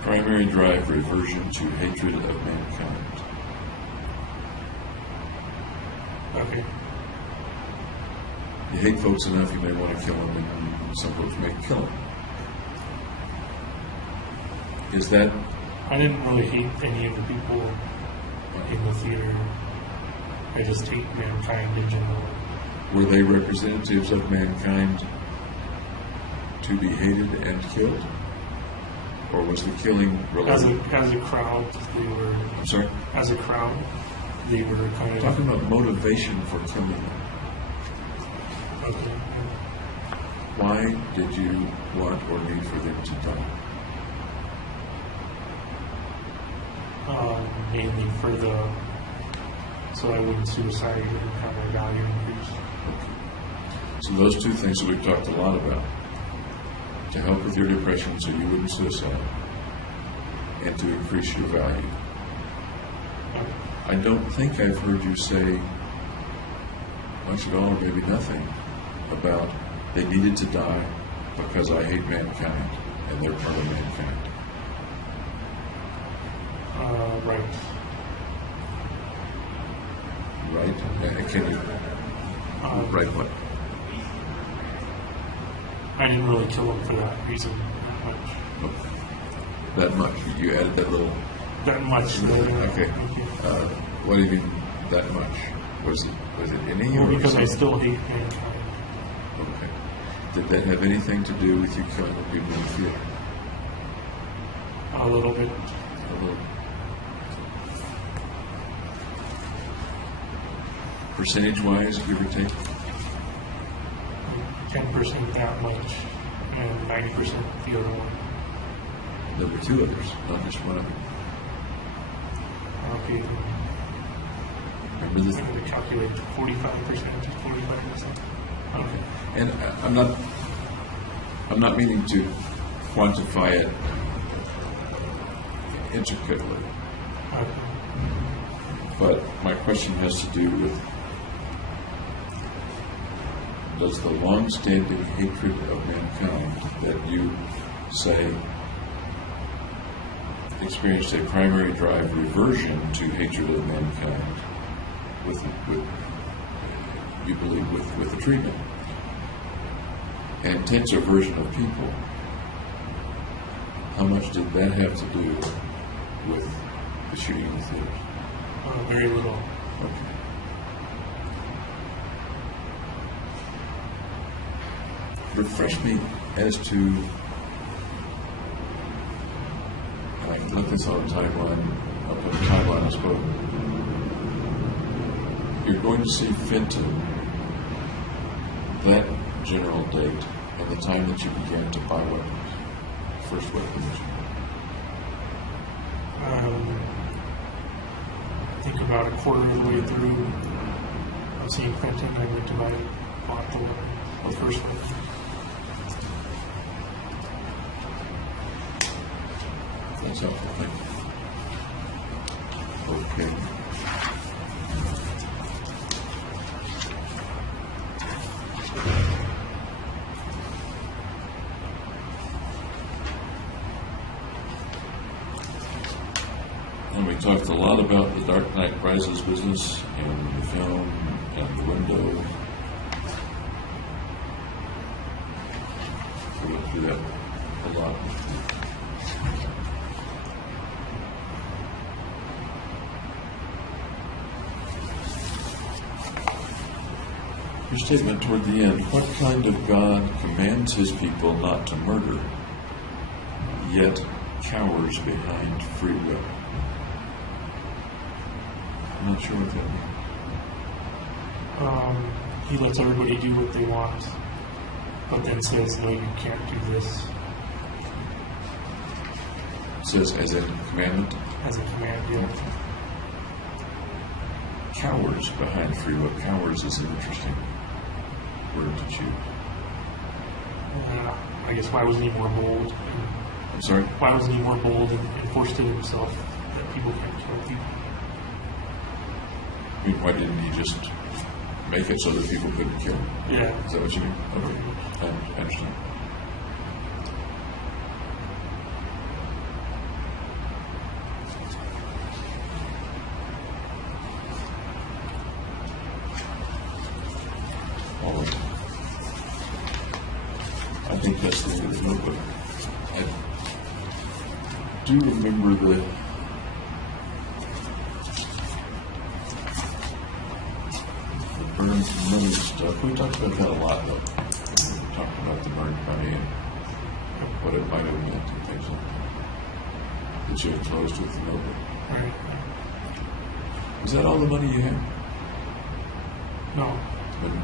primary drive reversion to hatred of mankind? Okay. You hate folks enough, you may want to kill them, and some folks may kill them. Is that I didn't really hate any of the people in the theater. I just hate mankind in general. Were they representatives of mankind to be hated and killed? Or was the killing related? As a crowd, they were. I'm sorry? As a crowd, they were kind of. Talking about motivation for killing them. Okay. Why did you want or need for them to die? Mainly for so I wouldn't suicide and have my value increase. So those two things that we've talked a lot about, to help with your depression so you wouldn't suicide, and to increase your value. I don't think I've heard you say much at all, or maybe nothing, about they needed to die because I hate mankind. and they're part of mankind. Right. Right? Can you Right what? I didn't really kill him for that reason that That much? You added that little... much. That much. Okay. What do you mean, that much? Was it any? Well, or because I was it- still hate mankind. Okay. Did that have anything to do with you killing the people in the theater? A little bit. A little. Percentage-wise, give or take? 10% that much, and 90% the other one. There were two others, not just one of them. Okay. Remember this? I'm going to calculate 45% to 45%. Okay. And I'm not meaning to quantify it intricately, Okay. but my question has to do with, does the long-standing hatred of mankind that you say experienced a primary drive reversion to hatred of mankind with you believe with the treatment, and intense aversion of people, how much did that have to do with the shooting in the theaters? Very little. Okay. Refresh me as to, and I can look this on the timeline, I'll put the timeline, I suppose. You're going to see Fenton that general date and the time that you began to buy weapons, first weapons. I think about a quarter of the way through of seeing Quentin, I went to bought the first one. That's helpful, thank you. Okay. And we talked a lot about the Dark Knight Rises business and the film and the window. We went through that a lot. Your statement toward the end, what kind of God commands his people not to murder, yet cowers behind free will? I'm not sure what that means. He lets everybody do what they want, but then says, no, you can't do this It says as a commandment, as a command. Yeah. cowers behind free will. Cowers is an interesting word to choose. I guess why wasn't he more bold? I'm sorry? Why wasn't he more bold and enforced it himself that people can't kill people? I mean, why didn't he just make it so that people couldn't kill him? Yeah. Is that what you mean? Okay. I understand. All right. I think that's the end of the notebook. I do remember the burned money stuff. We talked about that a lot, though. We talked about the burned money and what it might have meant and things like that. That you had closed with the notebook. Right. Is that all the money you had? No.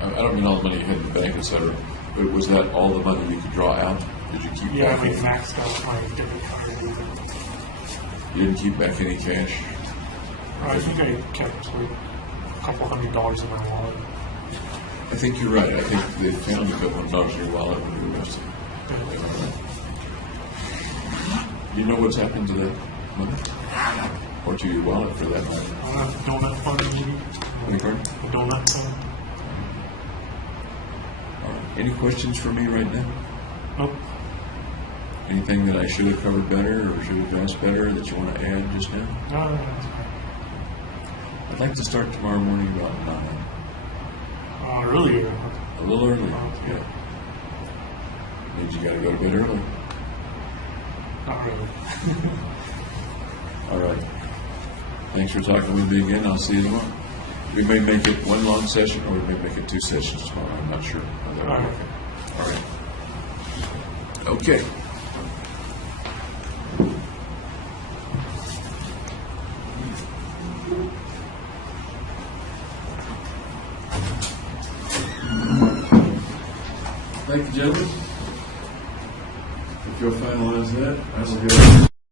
I don't mean all the money you had in the bank, etc. But was that all the money you could draw out? Did you keep Yeah, back I any? maxed out my debit card. You didn't keep back any cash? I think I kept like a couple $100 in my wallet. I think you're right. I think they found a couple of dollars in your wallet when you were arrested. You know what's happened to that money? Or to your wallet, for that matter? Donut fund, maybe? Any pardon? A donut fund? All right. Any questions for me right now? Nope. Anything that I should have covered better or should have asked better that you want to add just now? No, I'd like to start tomorrow morning about 9. earlier. A little early, yeah. Means you got to go to bed early. Not really. All right. Thanks for talking with me again. I'll see you tomorrow. We may make it one long session, or we may make it 2 sessions tomorrow. I'm not sure how that will work. All right. Okay. Thank you, gentlemen. If you'll finalize that, I will get